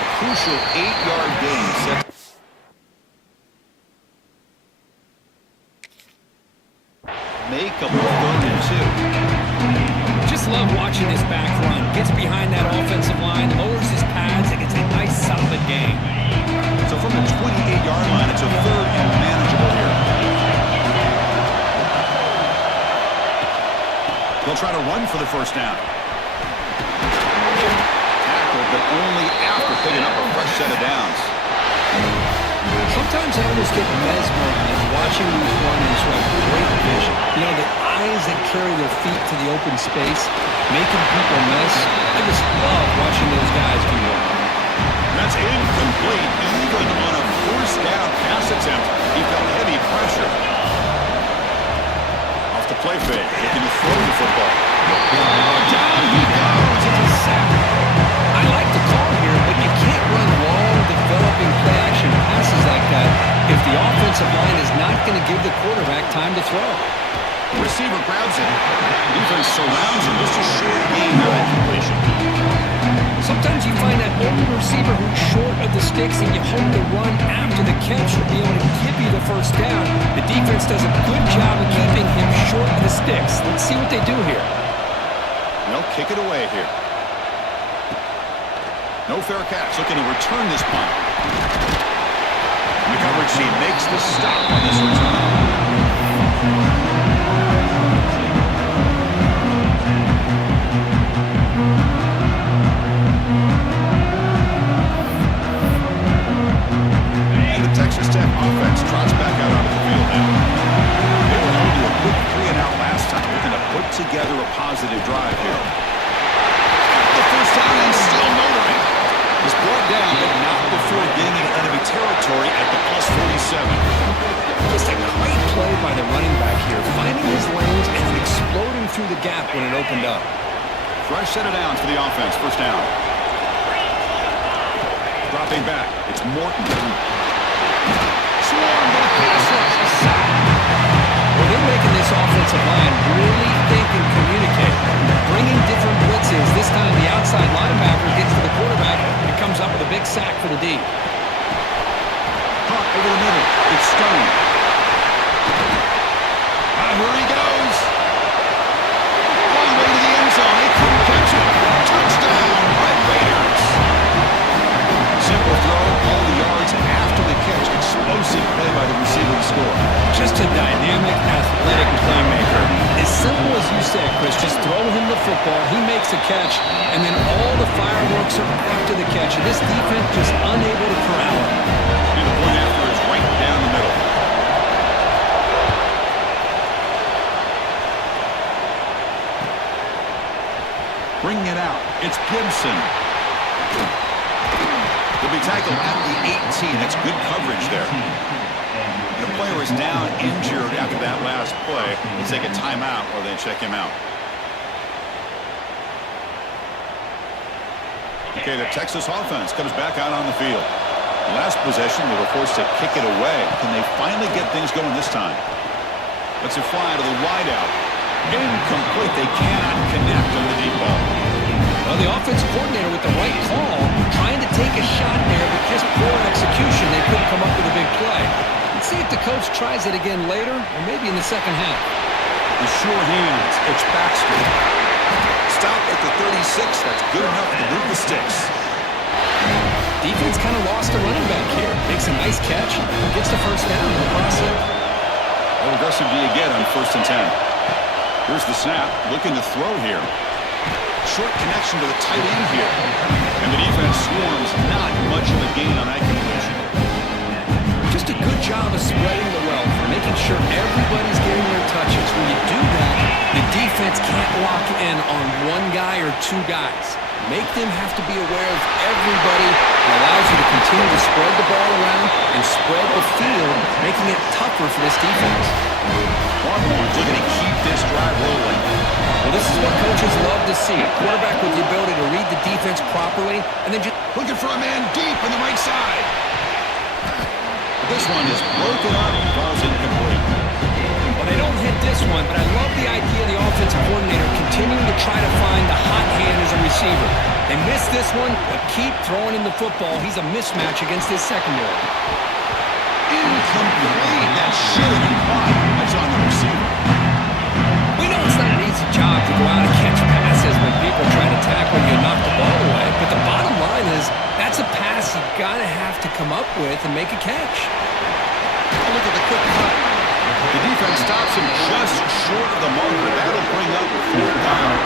A crucial 8-yard gain set. Make a 3rd and 2. Just love watching this back run. Gets behind that offensive line, lowers his pads, and gets a nice solid gain. So from the 28-yard line, it's a 3rd and manageable here. They'll try to run for the first down. Tackled, but only after picking up a fresh set of downs. Sometimes I almost get mesmerized watching these runners who have great vision. You know, the eyes that carry their feet to the open space, making people miss. I just love watching those guys do that. That's incomplete. Even on a 1st down pass attempt, he felt heavy pressure. Off the play fake, looking to throw the football. Down he goes. It's a sack. I like the call here, but you can't run long, developing play-action passes like that if the offensive line is not going to give the quarterback time to throw. Receiver grabs it. Defense surrounds him. Just a short gain of that completion. Sometimes you find that open receiver who's short of the sticks, and you hope the run after the catch will be able to give you the first down. The defense does a good job of keeping him short of the sticks. Let's see what they do here. They'll kick it away here. No fair catch. Looking to return this punt. The coverage team makes the stop on this return. Texas Tech offense trots back out onto the field now. They were able to do a quick 3-and-out last time. Looking to put together a positive drive here. The first down and still motoring. He's brought down, but not before getting into enemy territory at the +47. Just a great play by the running back here, finding his lanes and then exploding through the gap when it opened up. Fresh set of downs for the offense. First down. Dropping back. It's Morton. Swarm with a pass rush. A sack. Well, they're making this offensive line really think and communicate. Bringing different blitzes. This time the outside linebacker gets to the quarterback and comes up with a big sack for the D. Caught over the middle. It's Stone. Here he goes. All the way to the end zone. They couldn't catch him. Touchdown, Red Raiders. Simple throw, all the yards after the catch. Explosive play by the receiver to score. Just a dynamic, athletic playmaker. As simple as you said, Chris, just throw him the football, he makes a catch, and then all the fireworks are after the catch. And this defense just unable to corral him. And the point after is right down the middle. Bringing it out, it's Gibson. He'll be tackled at the 18. That's good coverage there. The player is down injured after that last play. He'll take a timeout or they check him out. Okay, the Texas offense comes back out on the field. Last possession, they were forced to kick it away. Can they finally get things going this time? Let's it fly to the wideout. Incomplete. They cannot connect on the deep ball. Well, the offensive coordinator with the right call, trying to take a shot there, but just poor execution. They couldn't come up with a big play. Let's see if the coach tries it again later, or maybe in the second half. The sure hands. It's Baxter. Stop at the 36. That's good enough to move the sticks. Defense kind of lost a running back here. Makes a nice catch, gets the first down in the process. How aggressive do you get on 1st and 10? Here's the snap. Looking to throw here. Short connection to the tight end here. And the defense swarms. Not much of a gain on that completion. Just a good job of spreading the wealth, making sure everybody's getting their touches. When you do that, the defense can't lock in on one guy or two guys. Make them have to be aware of everybody. It allows you to continue to spread the ball around and spread the field, making it tougher for this defense. Longhorns looking to keep this drive rolling. Well, this is what coaches love to see. A quarterback with the ability to read the defense properly and then just looking for a man deep on the right side. This one is broken up and falls incomplete. Well, they don't hit this one, but I love the idea of the offensive coordinator continuing to try to find the hot hand as a receiver. They missed this one, but keep throwing him the football. He's a mismatch against his secondary. Incomplete. That should have been caught. That's on the receiver. We know it's not an easy job to go out and catch passes when people try to tackle you and knock the ball away, but the bottom line is that's a pass you got to have to come up with and make a catch. Look at the quick cut. The defense stops him just short of the marker. That'll bring up 4th down.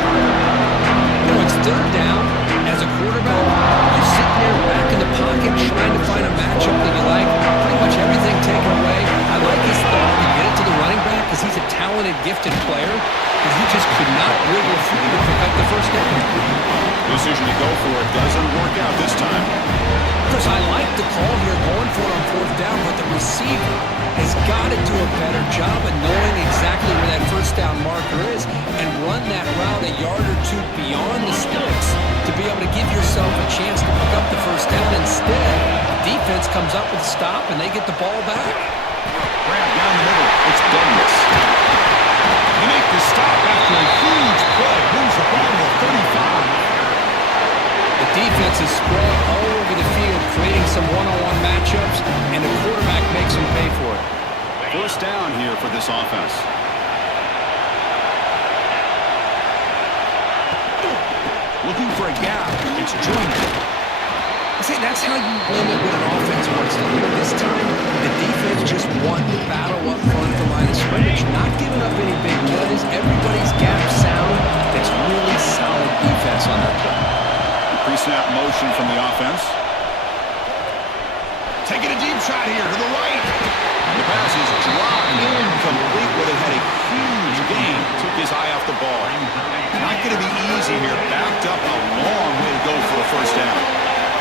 You know, it's 3rd down. As a quarterback, you're sitting there back in the pocket trying to find a matchup that you like. Pretty much everything taken away. I like his thought to get it to the running back because he's a talented, gifted player, but he just could not wiggle free to pick up the 1st down. Decision to go for it doesn't work out this time. Chris, I like the call here going for it on 4th down, but the receiver has got to do a better job of knowing exactly where that 1st down marker is and run that route a yard or 2 beyond the sticks to be able to give yourself a chance to pick up the 1st down. Instead, the defense comes up with a stop and they get the ball back. Grab down the middle. It's Douglas. They make the stop after a huge play. Brings the ball to the 35. The defense is spread all over the field, creating some one-on-one matchups, and the quarterback makes them pay for it. 1st down here for this offense. Looking for a gap. It's Junior. See, that's how you limit what an offense wants to do. This time, the defense just won the battle up front the line of scrimmage, not giving up any big plays. Everybody's gap sound. It's really solid defense on that play. Pre-snap motion from the offense. Taking a deep shot here to the right. The pass is dropped incomplete where they had a huge gain. Took his eye off the ball. Not going to be easy here. Backed up a long way to go for a 1st down.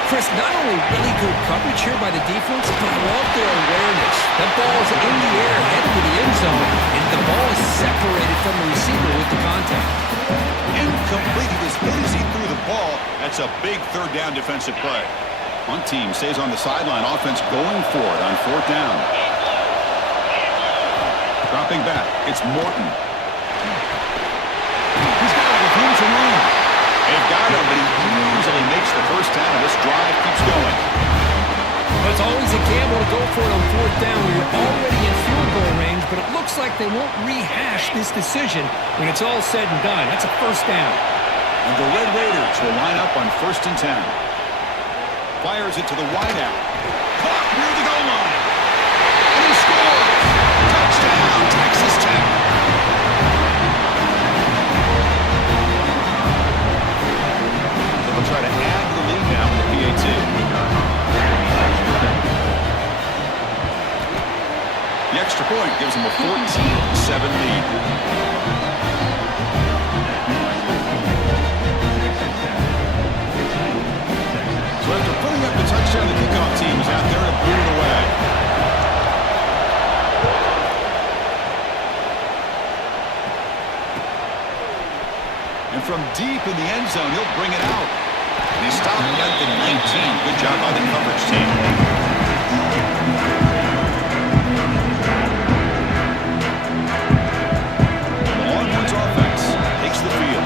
Chris, not only really good coverage here by the defense, but I love their awareness. That ball is in the air, headed to the end zone, and the ball is separated from the receiver with the contact. Incomplete. He was hit as he threw the ball. That's a big 3rd down defensive play. One team stays on the sideline. Offense going for it on 4th down. Dropping back. It's Morton. He's got it with room to run. They've got him, but he easily makes the 1st down, and this drive keeps going. But it's always a gamble to go for it on 4th down when you're already in field goal range, but it looks like they won't rehash this decision when it's all said and done. That's a 1st down. And the Red Raiders will line up on 1st and 10. Fires it to the wideout. Caught near the goal line. And he scores. Touchdown, Texas Tech. They'll try to add the lead now with the PAT. The extra point gives them a 14-7 lead. So after putting up the touchdown, the kickoff team is out there to boot it away. And from deep in the end zone, he'll bring it out. And he stopped at the 19. Good job by the coverage team. The Longhorns offense takes the field.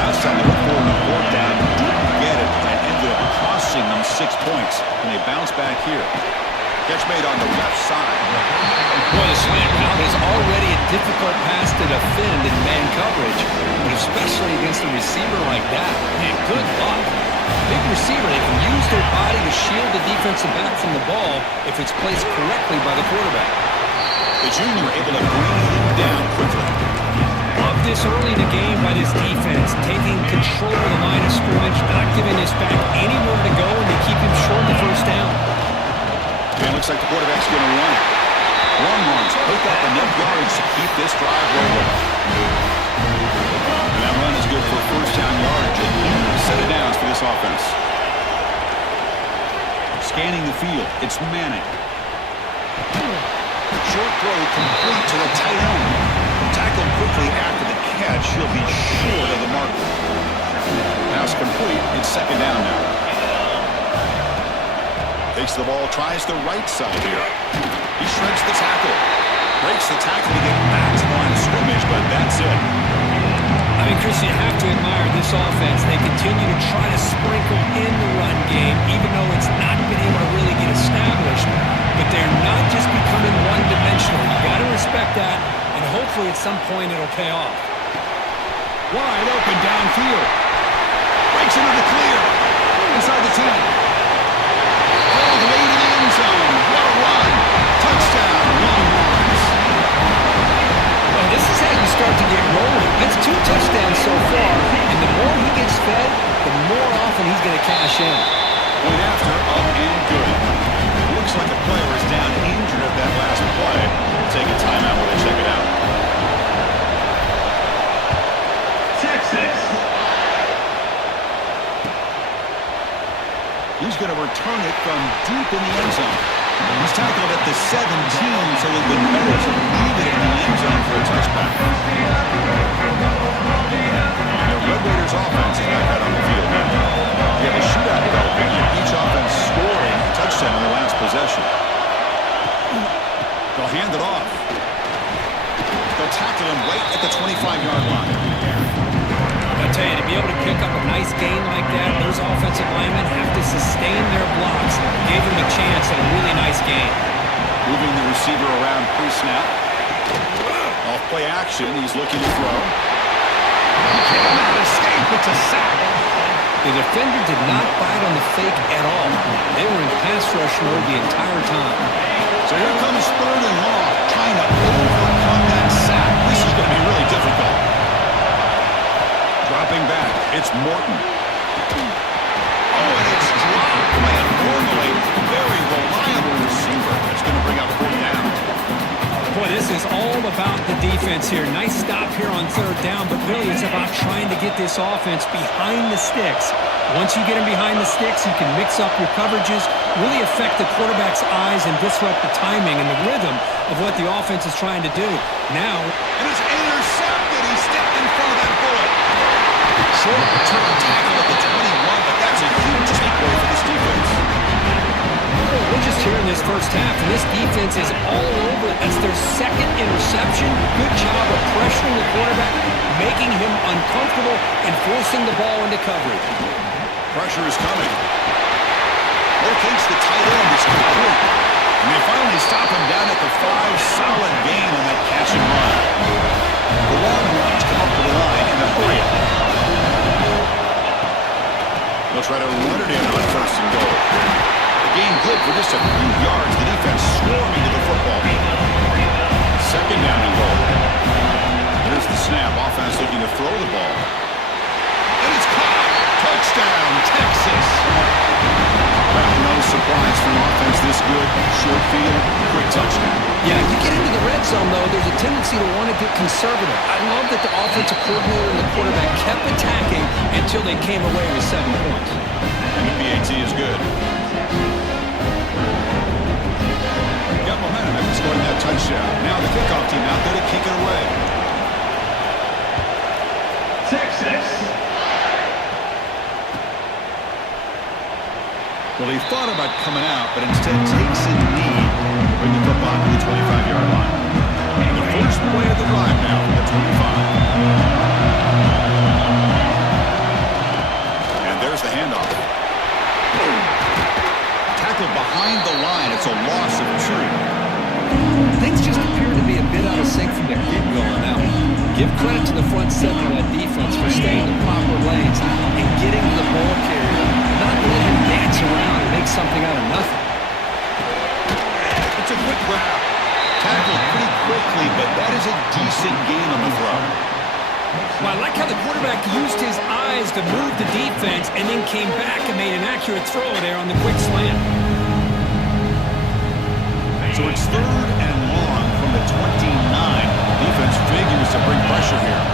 Last time they were 4th down, didn't get it. That ended up costing them 6 points. And they bounce back here. Catch made on the left side. Boy, the slant route is already a difficult pass to defend in man coverage, but especially against a receiver like that. Man, good luck. Big receiver, they can use their body to shield the defensive back from the ball if it's placed correctly by the quarterback. The junior able to bring him down quickly. Love this early in the game by this defense, taking control of the line of scrimmage, not giving this back anywhere to go, and they keep him short the 1st down. And it looks like the quarterback's going to run it. Longhorns pick up enough yards to keep this drive rolling. And that run is good for 1st down yardage. A set of downs for this offense. Scanning the field, it's Manning. Short throw complete to the tight end. Tackled quickly after the catch. He'll be short of the marker. Pass complete. It's 2nd down now. Takes the ball, tries the right side here. He shreds the tackle. Breaks the tackle to get back to the line of scrimmage, but that's it. I mean, Chris, you have to admire this offense. They continue to try to sprinkle in the run game, even though it's not been able to really get established. But they're not just becoming one-dimensional. You got to respect that, and hopefully at some point it'll pay off. Wide open downfield. Breaks into the clear. Inside the 10. All the way to the end zone. What a run. Touchdown, Longhorns. Well, this is how you start to get rolling. That's 2 touchdowns so far, and the more he gets fed, the more often he's going to cash in. Point after, up and good. Looks like a player is down injured at that last play. Take a timeout while they check it out. Texas. He's going to return it from deep in the end zone. He's tackled at the 17, so it would be better to leave it in the end zone for a touchback. The Red Raiders offense is back out on the field now. You have a shootout developing, each offense scoring a touchdown in the last possession. They'll hand it off. They'll tackle him right at the 25-yard line. I tell you, to be able to pick up a nice gain like that, those offensive linemen have to sustain their blocks. Gave him a chance at a really nice gain. Moving the receiver around pre-snap. Off play action, he's looking to throw. He cannot escape, it's a sack. The defender did not bite on the fake at all. They were in pass rush mode the entire time. So here comes 3rd and long, trying to overcome that sack. This is going to be really difficult. Dropping back, it's Morton. Oh, and it's dropped by a normally very reliable receiver. That's going to bring up 4th down. Boy, this is all about the defense here. Nice stop here on 3rd down, but really it's about trying to get this offense behind the sticks. Once you get them behind the sticks, you can mix up your coverages, really affect the quarterback's eyes and disrupt the timing and the rhythm of what the offense is trying to do. Now, and it's intercepted. He stepped in front of that bullet. Short return tackle at the 21, but that's a huge takeaway for this defense. We're just here in this first half, and this defense is all over it. That's their 2nd interception. Good job of pressuring the quarterback, making him uncomfortable, and forcing the ball into coverage. Pressure is coming. Locates the tight end. It's complete. And they finally stop him down at the 5. Solid gain on that catch and run. The Longhorns come up to the line in a hurry. They'll try to run it in on 1st and goal. The gain good for just a few yards. The defense swarming to the football. 2nd down and goal. There's the snap. Offense looking to throw the ball. And it's caught. Touchdown, Texas. Well, no surprise for an offense this good. Short field, quick touchdown. Yeah, you get into the red zone, though, there's a tendency to want to get conservative. I love that the offensive coordinator and the quarterback kept attacking until they came away with 7 points. And the PAT is good. Got momentum after scoring that touchdown. Now the kickoff team out there to kick it away. Texas. Well, he thought about coming out, but instead takes a knee. Bring the football to the 25-yard line. And the first play of the drive now from the 25. And there's the handoff. Tackled behind the line. It's a loss of 2. Things just appear to be a bit out of sync from the get-go on that one. Give credit to the front 7 of that defense for staying in proper lanes and getting to the ball carrier, not letting him dance around and make something out of nothing. It's a quick grab. Tackled pretty quickly, but that is a decent gain on the throw. Well, I like how the quarterback used his eyes to move the defense and then came back and made an accurate throw there on the quick slant. So it's 3rd and long from the 29. Defense figures to bring pressure here.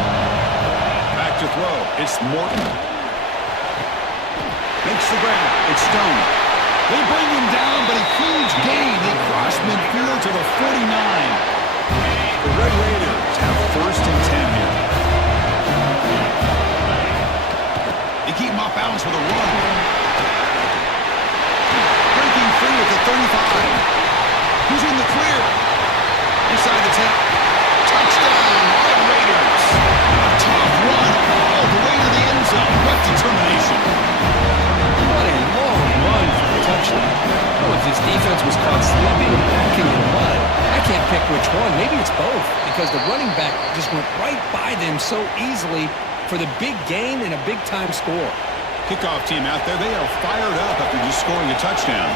Back to throw. It's Morton. Makes the grab. It's Stone. They bring him down, but a huge gain. They cross midfield to the 49. The Red Raiders have 1st and 10 here. They keep him off balance with a run. Breaking free at the 35. Who's in the clear? Inside the 10. Touchdown, Red Raiders. A tough run all the way to the end zone. What determination. What a long run for a touchdown. Oh, if his defense was caught slipping back in the mud, I can't pick which one. Maybe it's both, because the running back just went right by them so easily for the big gain and a big-time score. Kickoff team out there, they are fired up after just scoring a touchdown.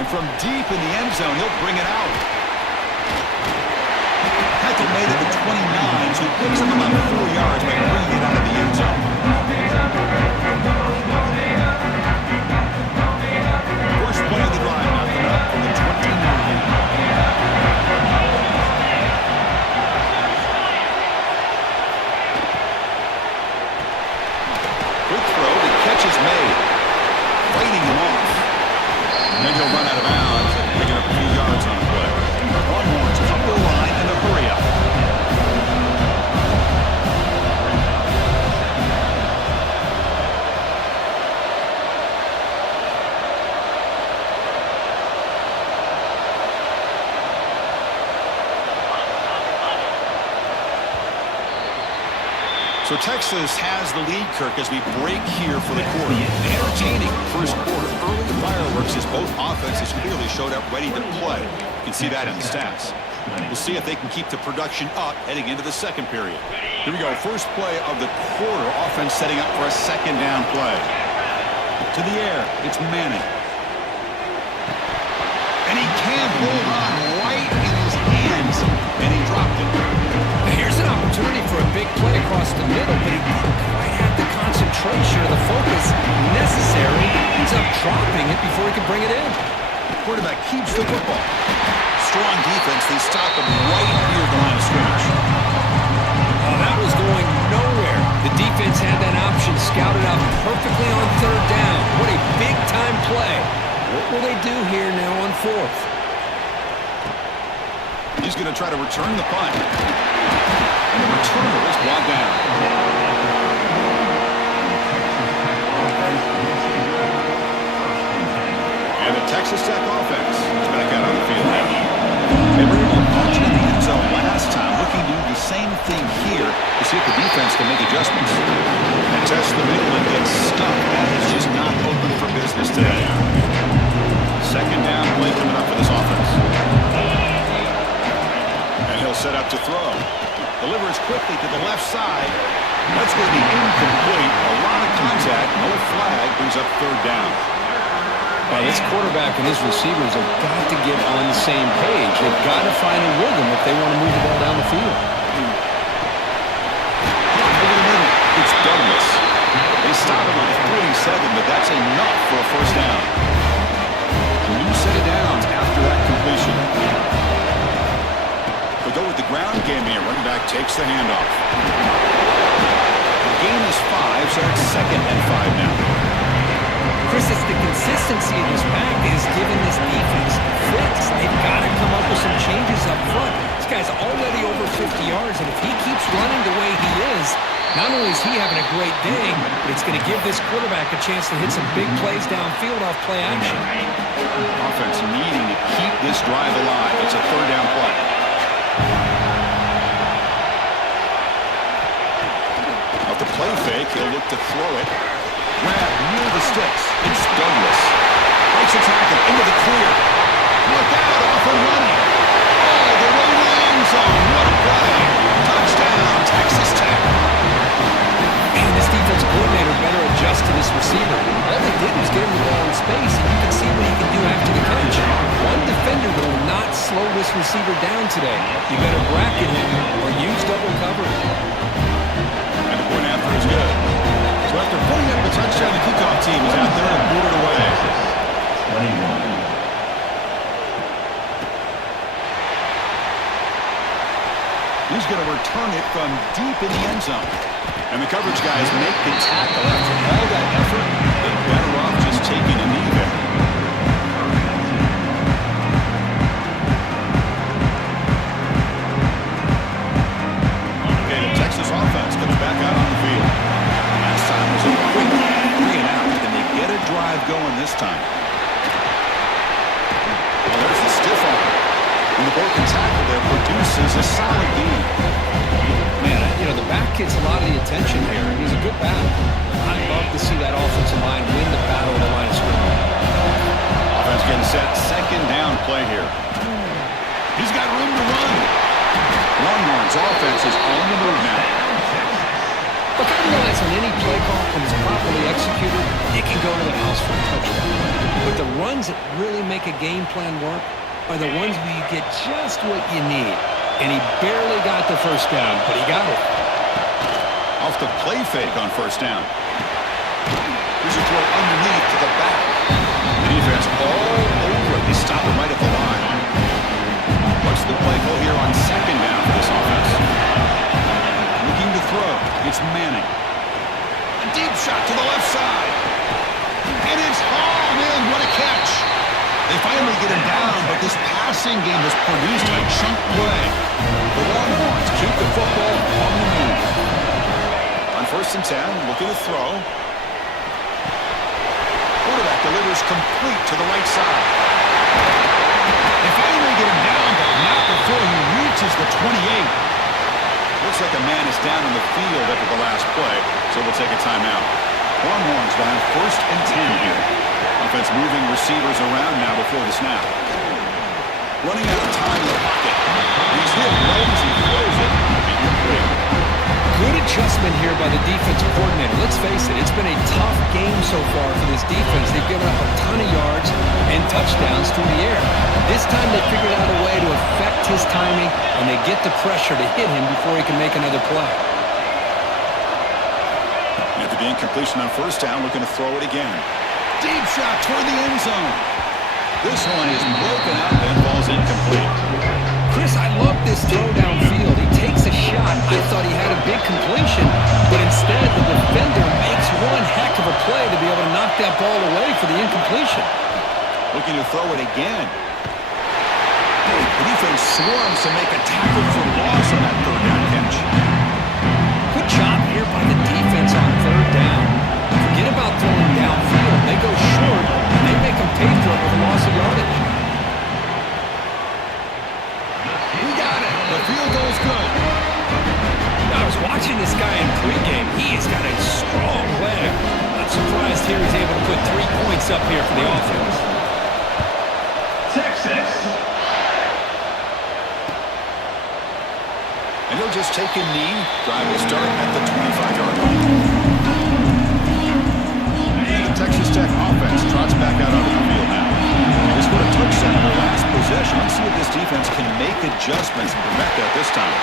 And from deep in the end zone, he'll bring it out. Hackett made it to 29, so he picks up about 4 yards by bringing it out of the end zone. First play of the drive now coming up from the 29. Quick throw, the catch is made. Fighting him off. And then he'll run out of bounds, picking up a few yards on the play. Longhorns up the line in a hurry up. So Texas has the lead, Kirk, as we break here for the quarter. Entertaining first quarter. Early fireworks as both offenses clearly showed up ready to play. You can see that in the stats. We'll see if they can keep the production up heading into the second period. Here we go. First play of the quarter. Offense setting up for a second down play. To the air. It's Manning. And he can't hold on right in his hands. And he dropped it. Here's an opportunity for a big play across the middle, but he didn't quite have the concentration or the focus necessary. Ends up dropping it before he can bring it in. Quarterback keeps the football. Strong defense. They stop him right near the line of scrimmage. Oh, that was going nowhere. The defense had that option scouted out perfectly on third down. What a big-time play. What will they do here now on fourth? He's going to try to return the punt. And the returner is brought down. And the Texas Tech offense is back out on the field now. They were able to punch in the end zone last time, looking to do the same thing here to see if the defense can make adjustments. And test the middle and get stuck. That is just not open for business today. Second down play coming up for this offense. And he'll set up to throw. Delivers quickly to the left side. That's going to be incomplete. A lot of contact. No flag. Brings up third down. Well, this quarterback and his receivers have got to get on the same page. They've got to find a rhythm if they want to move the ball down the field. Over the middle. It's Douglas. They stop him on the 47, but that's enough for a first down. A new set of downs after that completion. They'll go with the ground game here. Running back takes the handoff. The gain is 5, so it's second and 5 now. Chris, it's the consistency of this pack that has given this defense fits. They've got to come up with some changes up front. This guy's already over 50 yards, and if he keeps running the way he is, not only is he having a great day, but it's going to give this quarterback a chance to hit some big plays downfield off play action. Offense needing to keep this drive alive. It's a third down play. Off the play fake, he'll look to throw it. Grab near the sticks. It's Douglas. Breaks a tackle into the clear. Look out, off and running. All the way to the end zone. What a play. Touchdown, Texas Tech. Man, this defense coordinator better adjust to this receiver. All they did was get him the ball in space, and you can see what he can do after the catch. One defender will not slow this receiver down today. You better bracket him or use double cover. And the point after is good. So after putting up the touchdown, the kickoff team is out there and boot it away. 21. He's going to return it from deep in the end zone. And the coverage guys make the tackle after all that effort. They're better off just taking a knee there. Okay, the Texas offense comes back out on the field. Last time was a quick 3 and out. Can they get a drive going this time. Well, there's the stiff arm. And the broken tackle there produces a solid gain. Man, the back gets a lot of the attention here. He's a good back. I'd love to see that offensive line win the battle of the line of scrimmage. Offense getting set. Second down play here. He's got room to run. Longhorns offense is on the move now. Look, I realize on any play call, when it's properly executed, it can go to the house for a touchdown. But the runs that really make a game plan work are the ones where you get just what you need. And he barely got the first down, but he got it. Off the play fake on first down. Here's a throw underneath to the back. The defense all over it. They stop it right at the line. What's the play call here on second down for this offense? Looking to throw. It's Manning. A deep shot to the left side. And it's hauled in. What a catch. They finally get him down, but this passing game has produced a chunk play. The Longhorns keep the football on the move. On first and 10, looking to throw. Quarterback delivers complete to the right side. They finally get him down, but not before he reaches the 28. Looks like a man is down in the field after the last play, so we'll take a timeout. Longhorns will have first and 10 here. Offense moving receivers around now before the snap. Running out of time in the pocket. He's hit right as he throws it. Incomplete. Good adjustment here by the defensive coordinator. Let's face it, it's been a tough game so far for this defense. They've given up a ton of yards and touchdowns through the air. This time they figured out a way to affect his timing, and they get the pressure to hit him before he can make another play. After the incompletion on first down, looking to throw it again. Deep shot toward the end zone. This one is broken up and falls incomplete. Chris, I love this throw downfield. He takes a shot. I thought he had a big completion, but instead the defender makes one heck of a play to be able to knock that ball away for the incompletion. Looking to throw it again. The defense swarms to make a tackle for loss on that third down catch. Good job here by the defense on third down. Forget about throwing downfield. They go short, and they make them pay for it with a loss of yardage. He got it. The field goal's good. I was watching this guy in pregame. He has got a strong leg. Not surprised here he's able to put 3 points up here for the offense. Texas. And he'll just take a knee. Drive will start at the 25-yard line. And the Texas Tech offense trots back out onto the field now. They scored a touchdown in their last possession. Let's see if this defense can make adjustments and prevent that this time.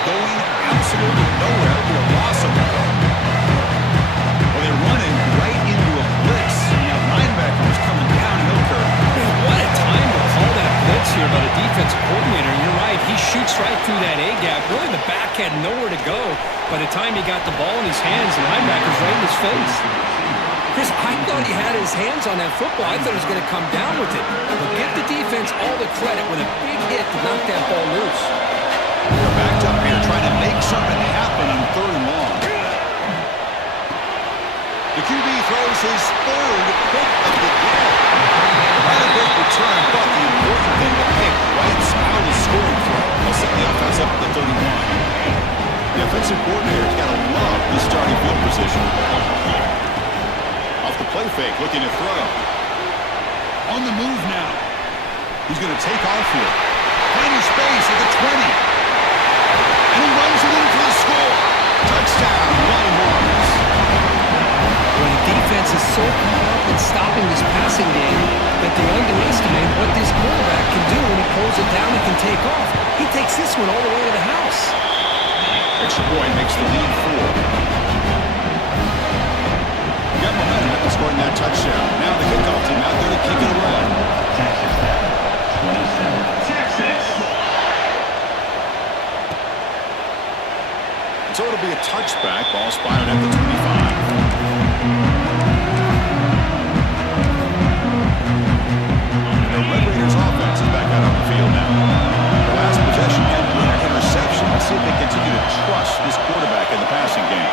Going absolutely nowhere to a loss of it. Well, they're running right into a blitz. Now linebacker is coming downhill curve. What a time to call that blitz here by the defensive coordinator. You're right. He shoots right through that A-gap. Really, the back had nowhere to go. By the time he got the ball in his hands, the linebacker's right in his face. Chris, I thought he had his hands on that football. I thought he was going to come down with it. But give the defense all the credit with a big hit to knock that ball loose. They're backed up here trying to make something happen on third and long. The QB throws his third pick of the game. Not a big return, but the important thing, the pick right out of scoring throw. They'll set the offense up at the 31. The offensive coordinator's got to love this starting field position. Off the play fake, looking to throw. On the move now. He's going to take off here. Finding space at the 20. And he runs it in for the score. Touchdown, Longhorns. When the defense is so caught up in stopping this passing game that they underestimate what this quarterback can do when he pulls it down and can take off. He takes this one all the way to the house. Extra point makes the lead 4. Got momentum after scoring that touchdown. Now the kickoff team out there to kick it away. Texas Tech. 27. Texas. So it'll be a touchback. Ball spotted at the 25. The Red Raiders offense is back out on the field now. The last possession had one interception. Let's see if they continue to trust this quarterback in the passing game.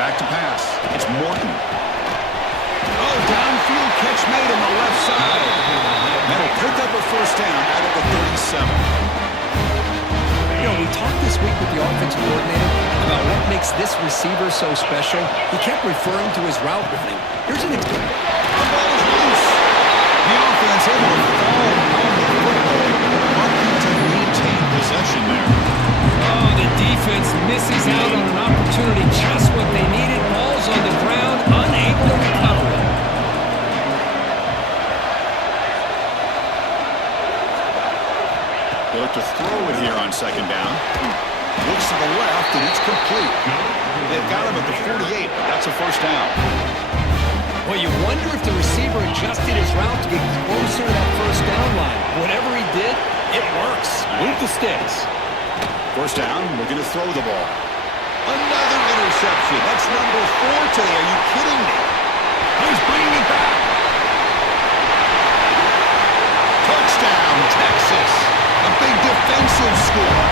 Back to pass. It's Morton. Oh, down pick up a first down out of the 37. You know, we talked this week with the offensive coordinator about what makes this receiver so special. He kept referring to his route running. Here's an example. The ball is loose. The offense able to fall on the football, working to maintain possession there. Oh, the defense misses out on an opportunity, just what they needed. Ball's on the ground, unable to recover it. They look to throw it here on second down. Looks to the left, and it's complete. They've got him at the 48. That's a first down. Well, you wonder if the receiver adjusted his route to get closer to that first down line. Whatever he did, it works. Move the sticks. First down, looking to throw the ball. Another interception. That's number 4 today. Are you kidding me? He's bringing it back. Touchdown, Texas. A big defensive score.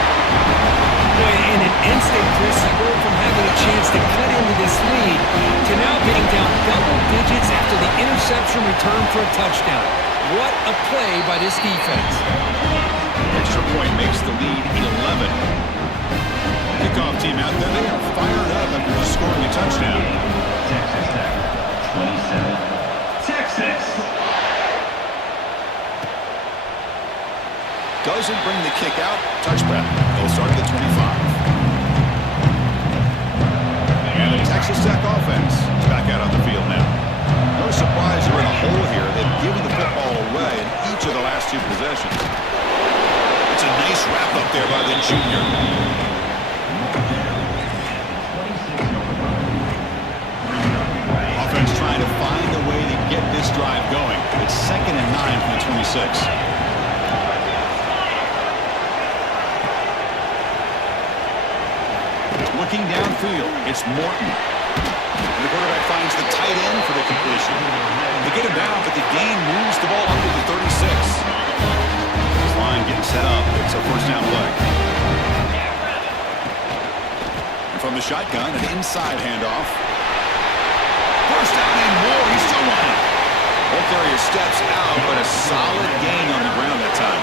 Boy, in an instant, Chris, you go from having a chance to cut into this lead to now being down double digits after the interception return for a touchdown. What a play by this defense. Extra point makes the lead 11. Kickoff team out there. They are fired up after just scoring a touchdown. Texas Tech, 27. Texas. Doesn't bring the kick out. Touchback. They'll start at the 25. And the Texas Tech offense is back out on the field now. No surprise they're in a hole here. They've given the football away in each of the last 2 possessions. It's a nice wrap up there by the junior. Offense trying to find a way to get this drive going. It's 2nd and 9 from the 26. Looking downfield, it's Morton. And the quarterback finds the tight end for the completion. They get him down, but the gain moves the ball under the 36. This line getting set up. It's a first down play. And from the shotgun, an inside handoff. First down and more. He's still running. Ball carrier steps out, but a solid gain on the ground that time.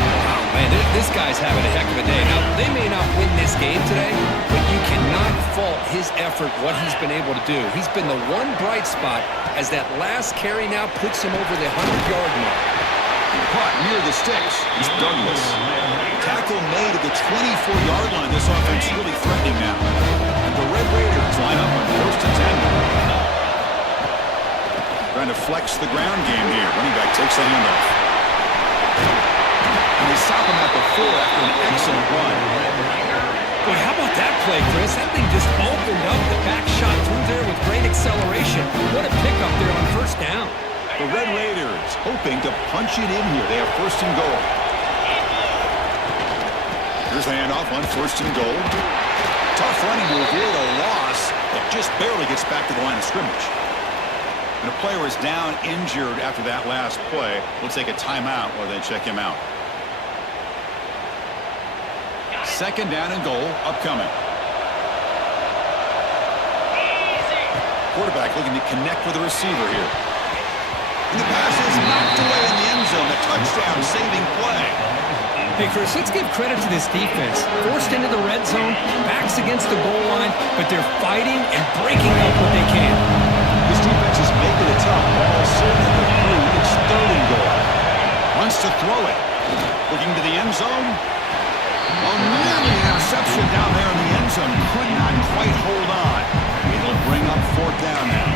Wow, man, this guy's having a heck of a day. Now, they may not win this game today, but you cannot fault his effort, what he's been able to do. He's been the one bright spot as that last carry now puts him over the 100-yard mark. Caught near the sticks. It's Douglas. Tackle made at the 24-yard line. This offense really threatening now. And the Red Raiders line up on 1st and 10. Trying to flex the ground game here. Running back takes the handoff. And they stop him at the 4 after an excellent run. Boy, how about that play, Chris? That thing just opened up. The back shot through there with great acceleration. What a pickup there on first down. The Red Raiders hoping to punch it in here. They have 1st and goal. Here's the handoff on 1st and goal. Tough running to avoid a loss, but just barely gets back to the line of scrimmage. And a player is down injured after that last play. We'll take a timeout while they check him out. 2nd down and goal upcoming. Quarterback looking to connect with the receiver here. And the pass is knocked away in the end zone. A touchdown saving play. Hey, Chris, let's give credit to this defense. Forced into the red zone, backs against the goal line, but they're fighting and breaking up what they can. This defense is making it tough. Ball sitting at the 3. It's 3rd and goal. Wants to throw it. Looking to the end zone. Oh, nearly an interception down there in the end zone. Could not quite hold on. It'll bring up 4th down now.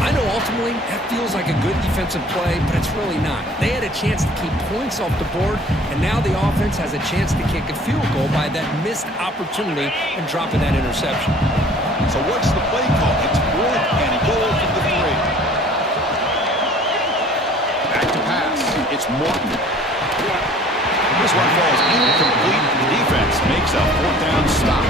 I know ultimately that feels like a good defensive play, but it's really not. They had a chance to keep points off the board, and now the offense has a chance to kick a field goal by that missed opportunity and dropping that interception. So what's the play call? It's 4th and goal from the 3. Back to pass. It's Morton. This one falls incomplete. The defense makes a 4th down stop.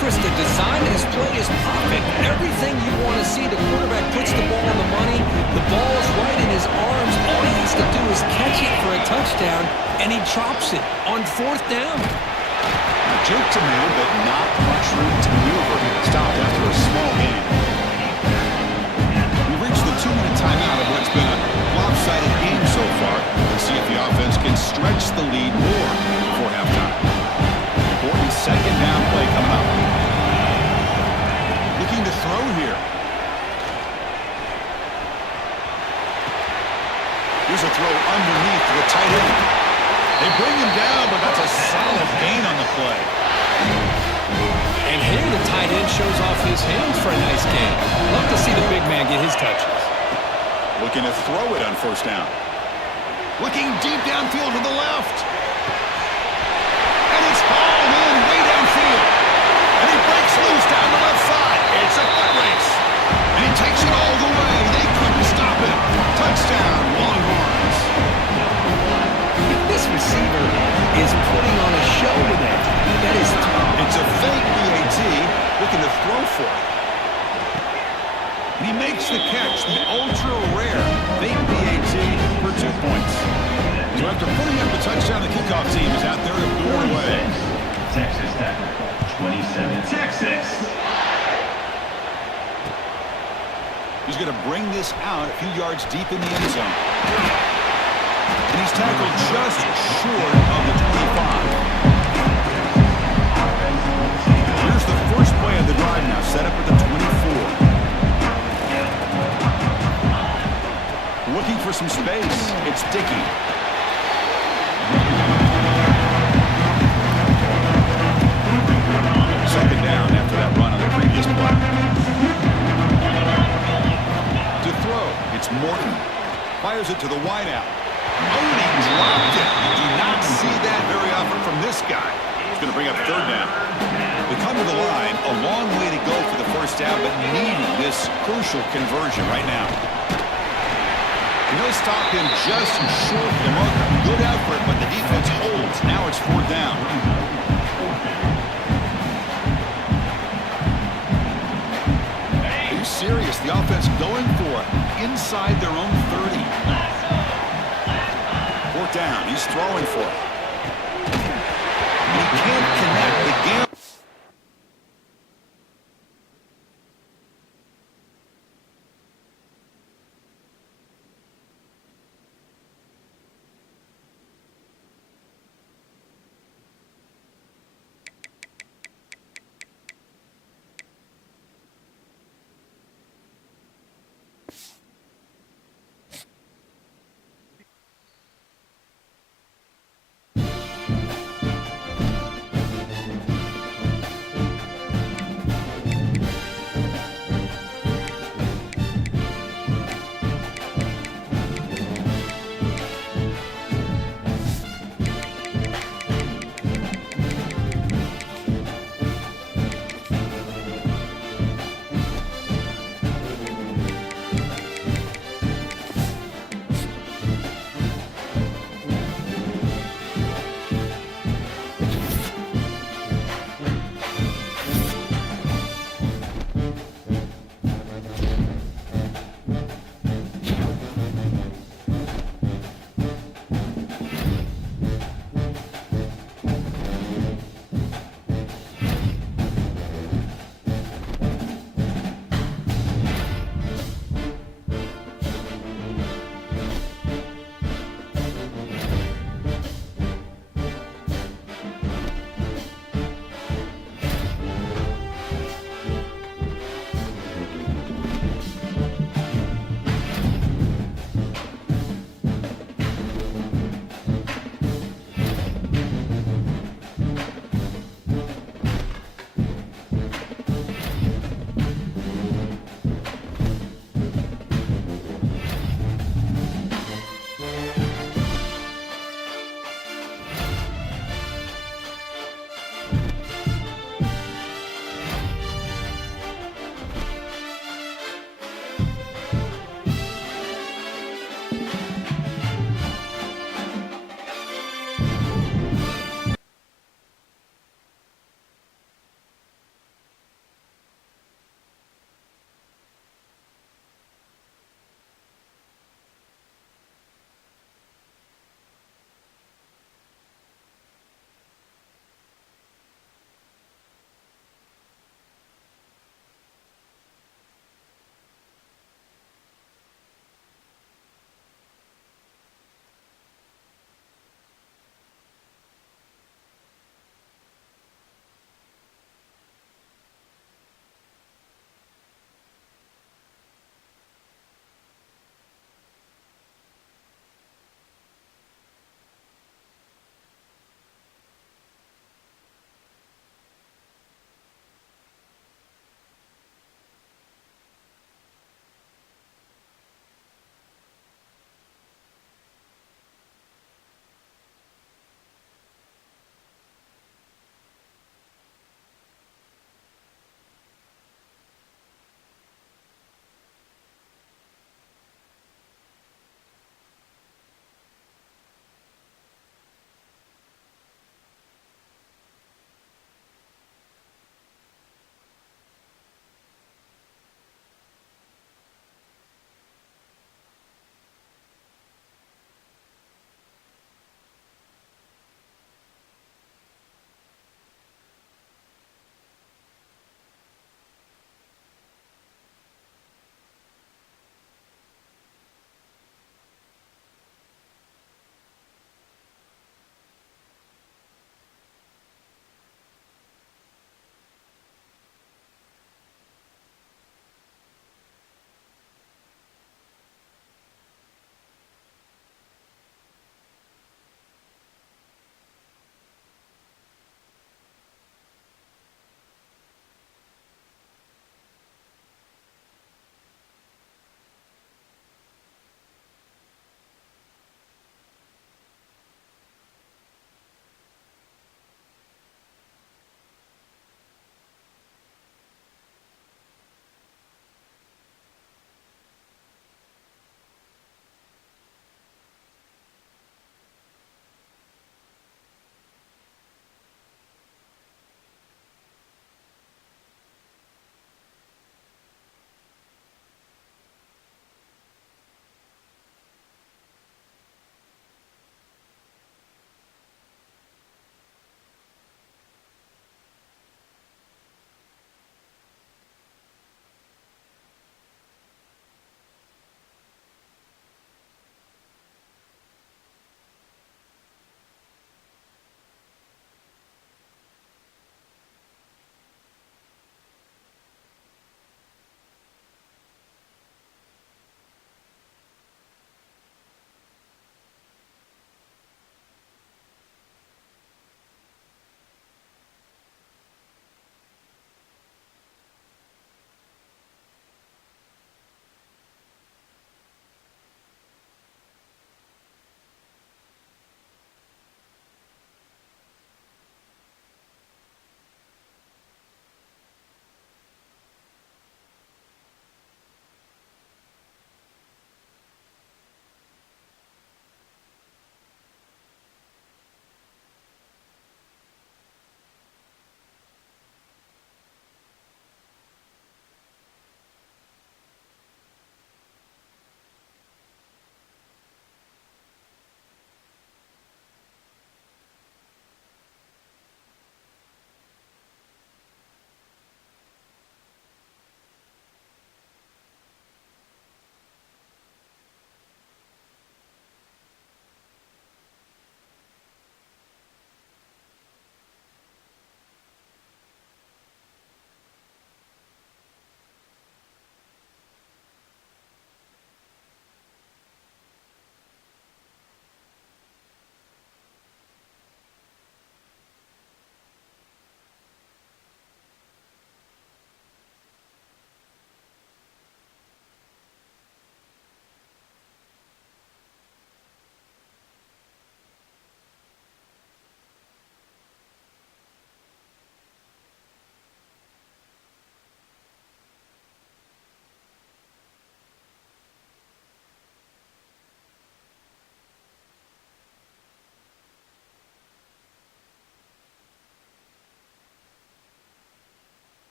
Chris, the design of his play is perfect. Everything you want to see. The quarterback puts the ball on the money. The ball is right in his arms. All he has to do is catch it for a touchdown, and he chops it on 4th down. Juke to move, but not much room to maneuver. Stopped after a small gain. We reached the 2-minute timeout of what's been a lopsided game so far. shows off his hands for a nice game. Love to see the big man get his touches. Looking to throw it on first down. Looking deep downfield to the left. And it's hauled in way downfield. And he breaks loose down the left side. It's a foot race. And he takes it all the way. They couldn't stop him. Touchdown, Longhorns. This receiver is putting on a show today. That is tough. It's a fake BAT, looking to throw for it. And he makes the catch, the ultra-rare fake BAT for 2 points. So after putting up the touchdown, the kickoff team is out there to bore away. Texas Tech, 27, Texas. He's going to bring this out a few yards deep in the end zone. And he's tackled just short of the 25. Here's the first play of the drive now, set up at the 24. Looking for some space. It's Dickey. Second down after that run on the previous play. To throw, it's Morton. Fires it to the wideout. Oh, and he dropped it. You do not see that very often from this guy. He's going to bring up third down. They come to the line, a long way to go for the first down, but needing this crucial conversion right now. And he'll stop him just short of the marker. Good effort, but the defense holds. Now it's fourth down. Are you serious? The offense going for it inside their own 30. Fourth down. He's throwing for it. And he can't connect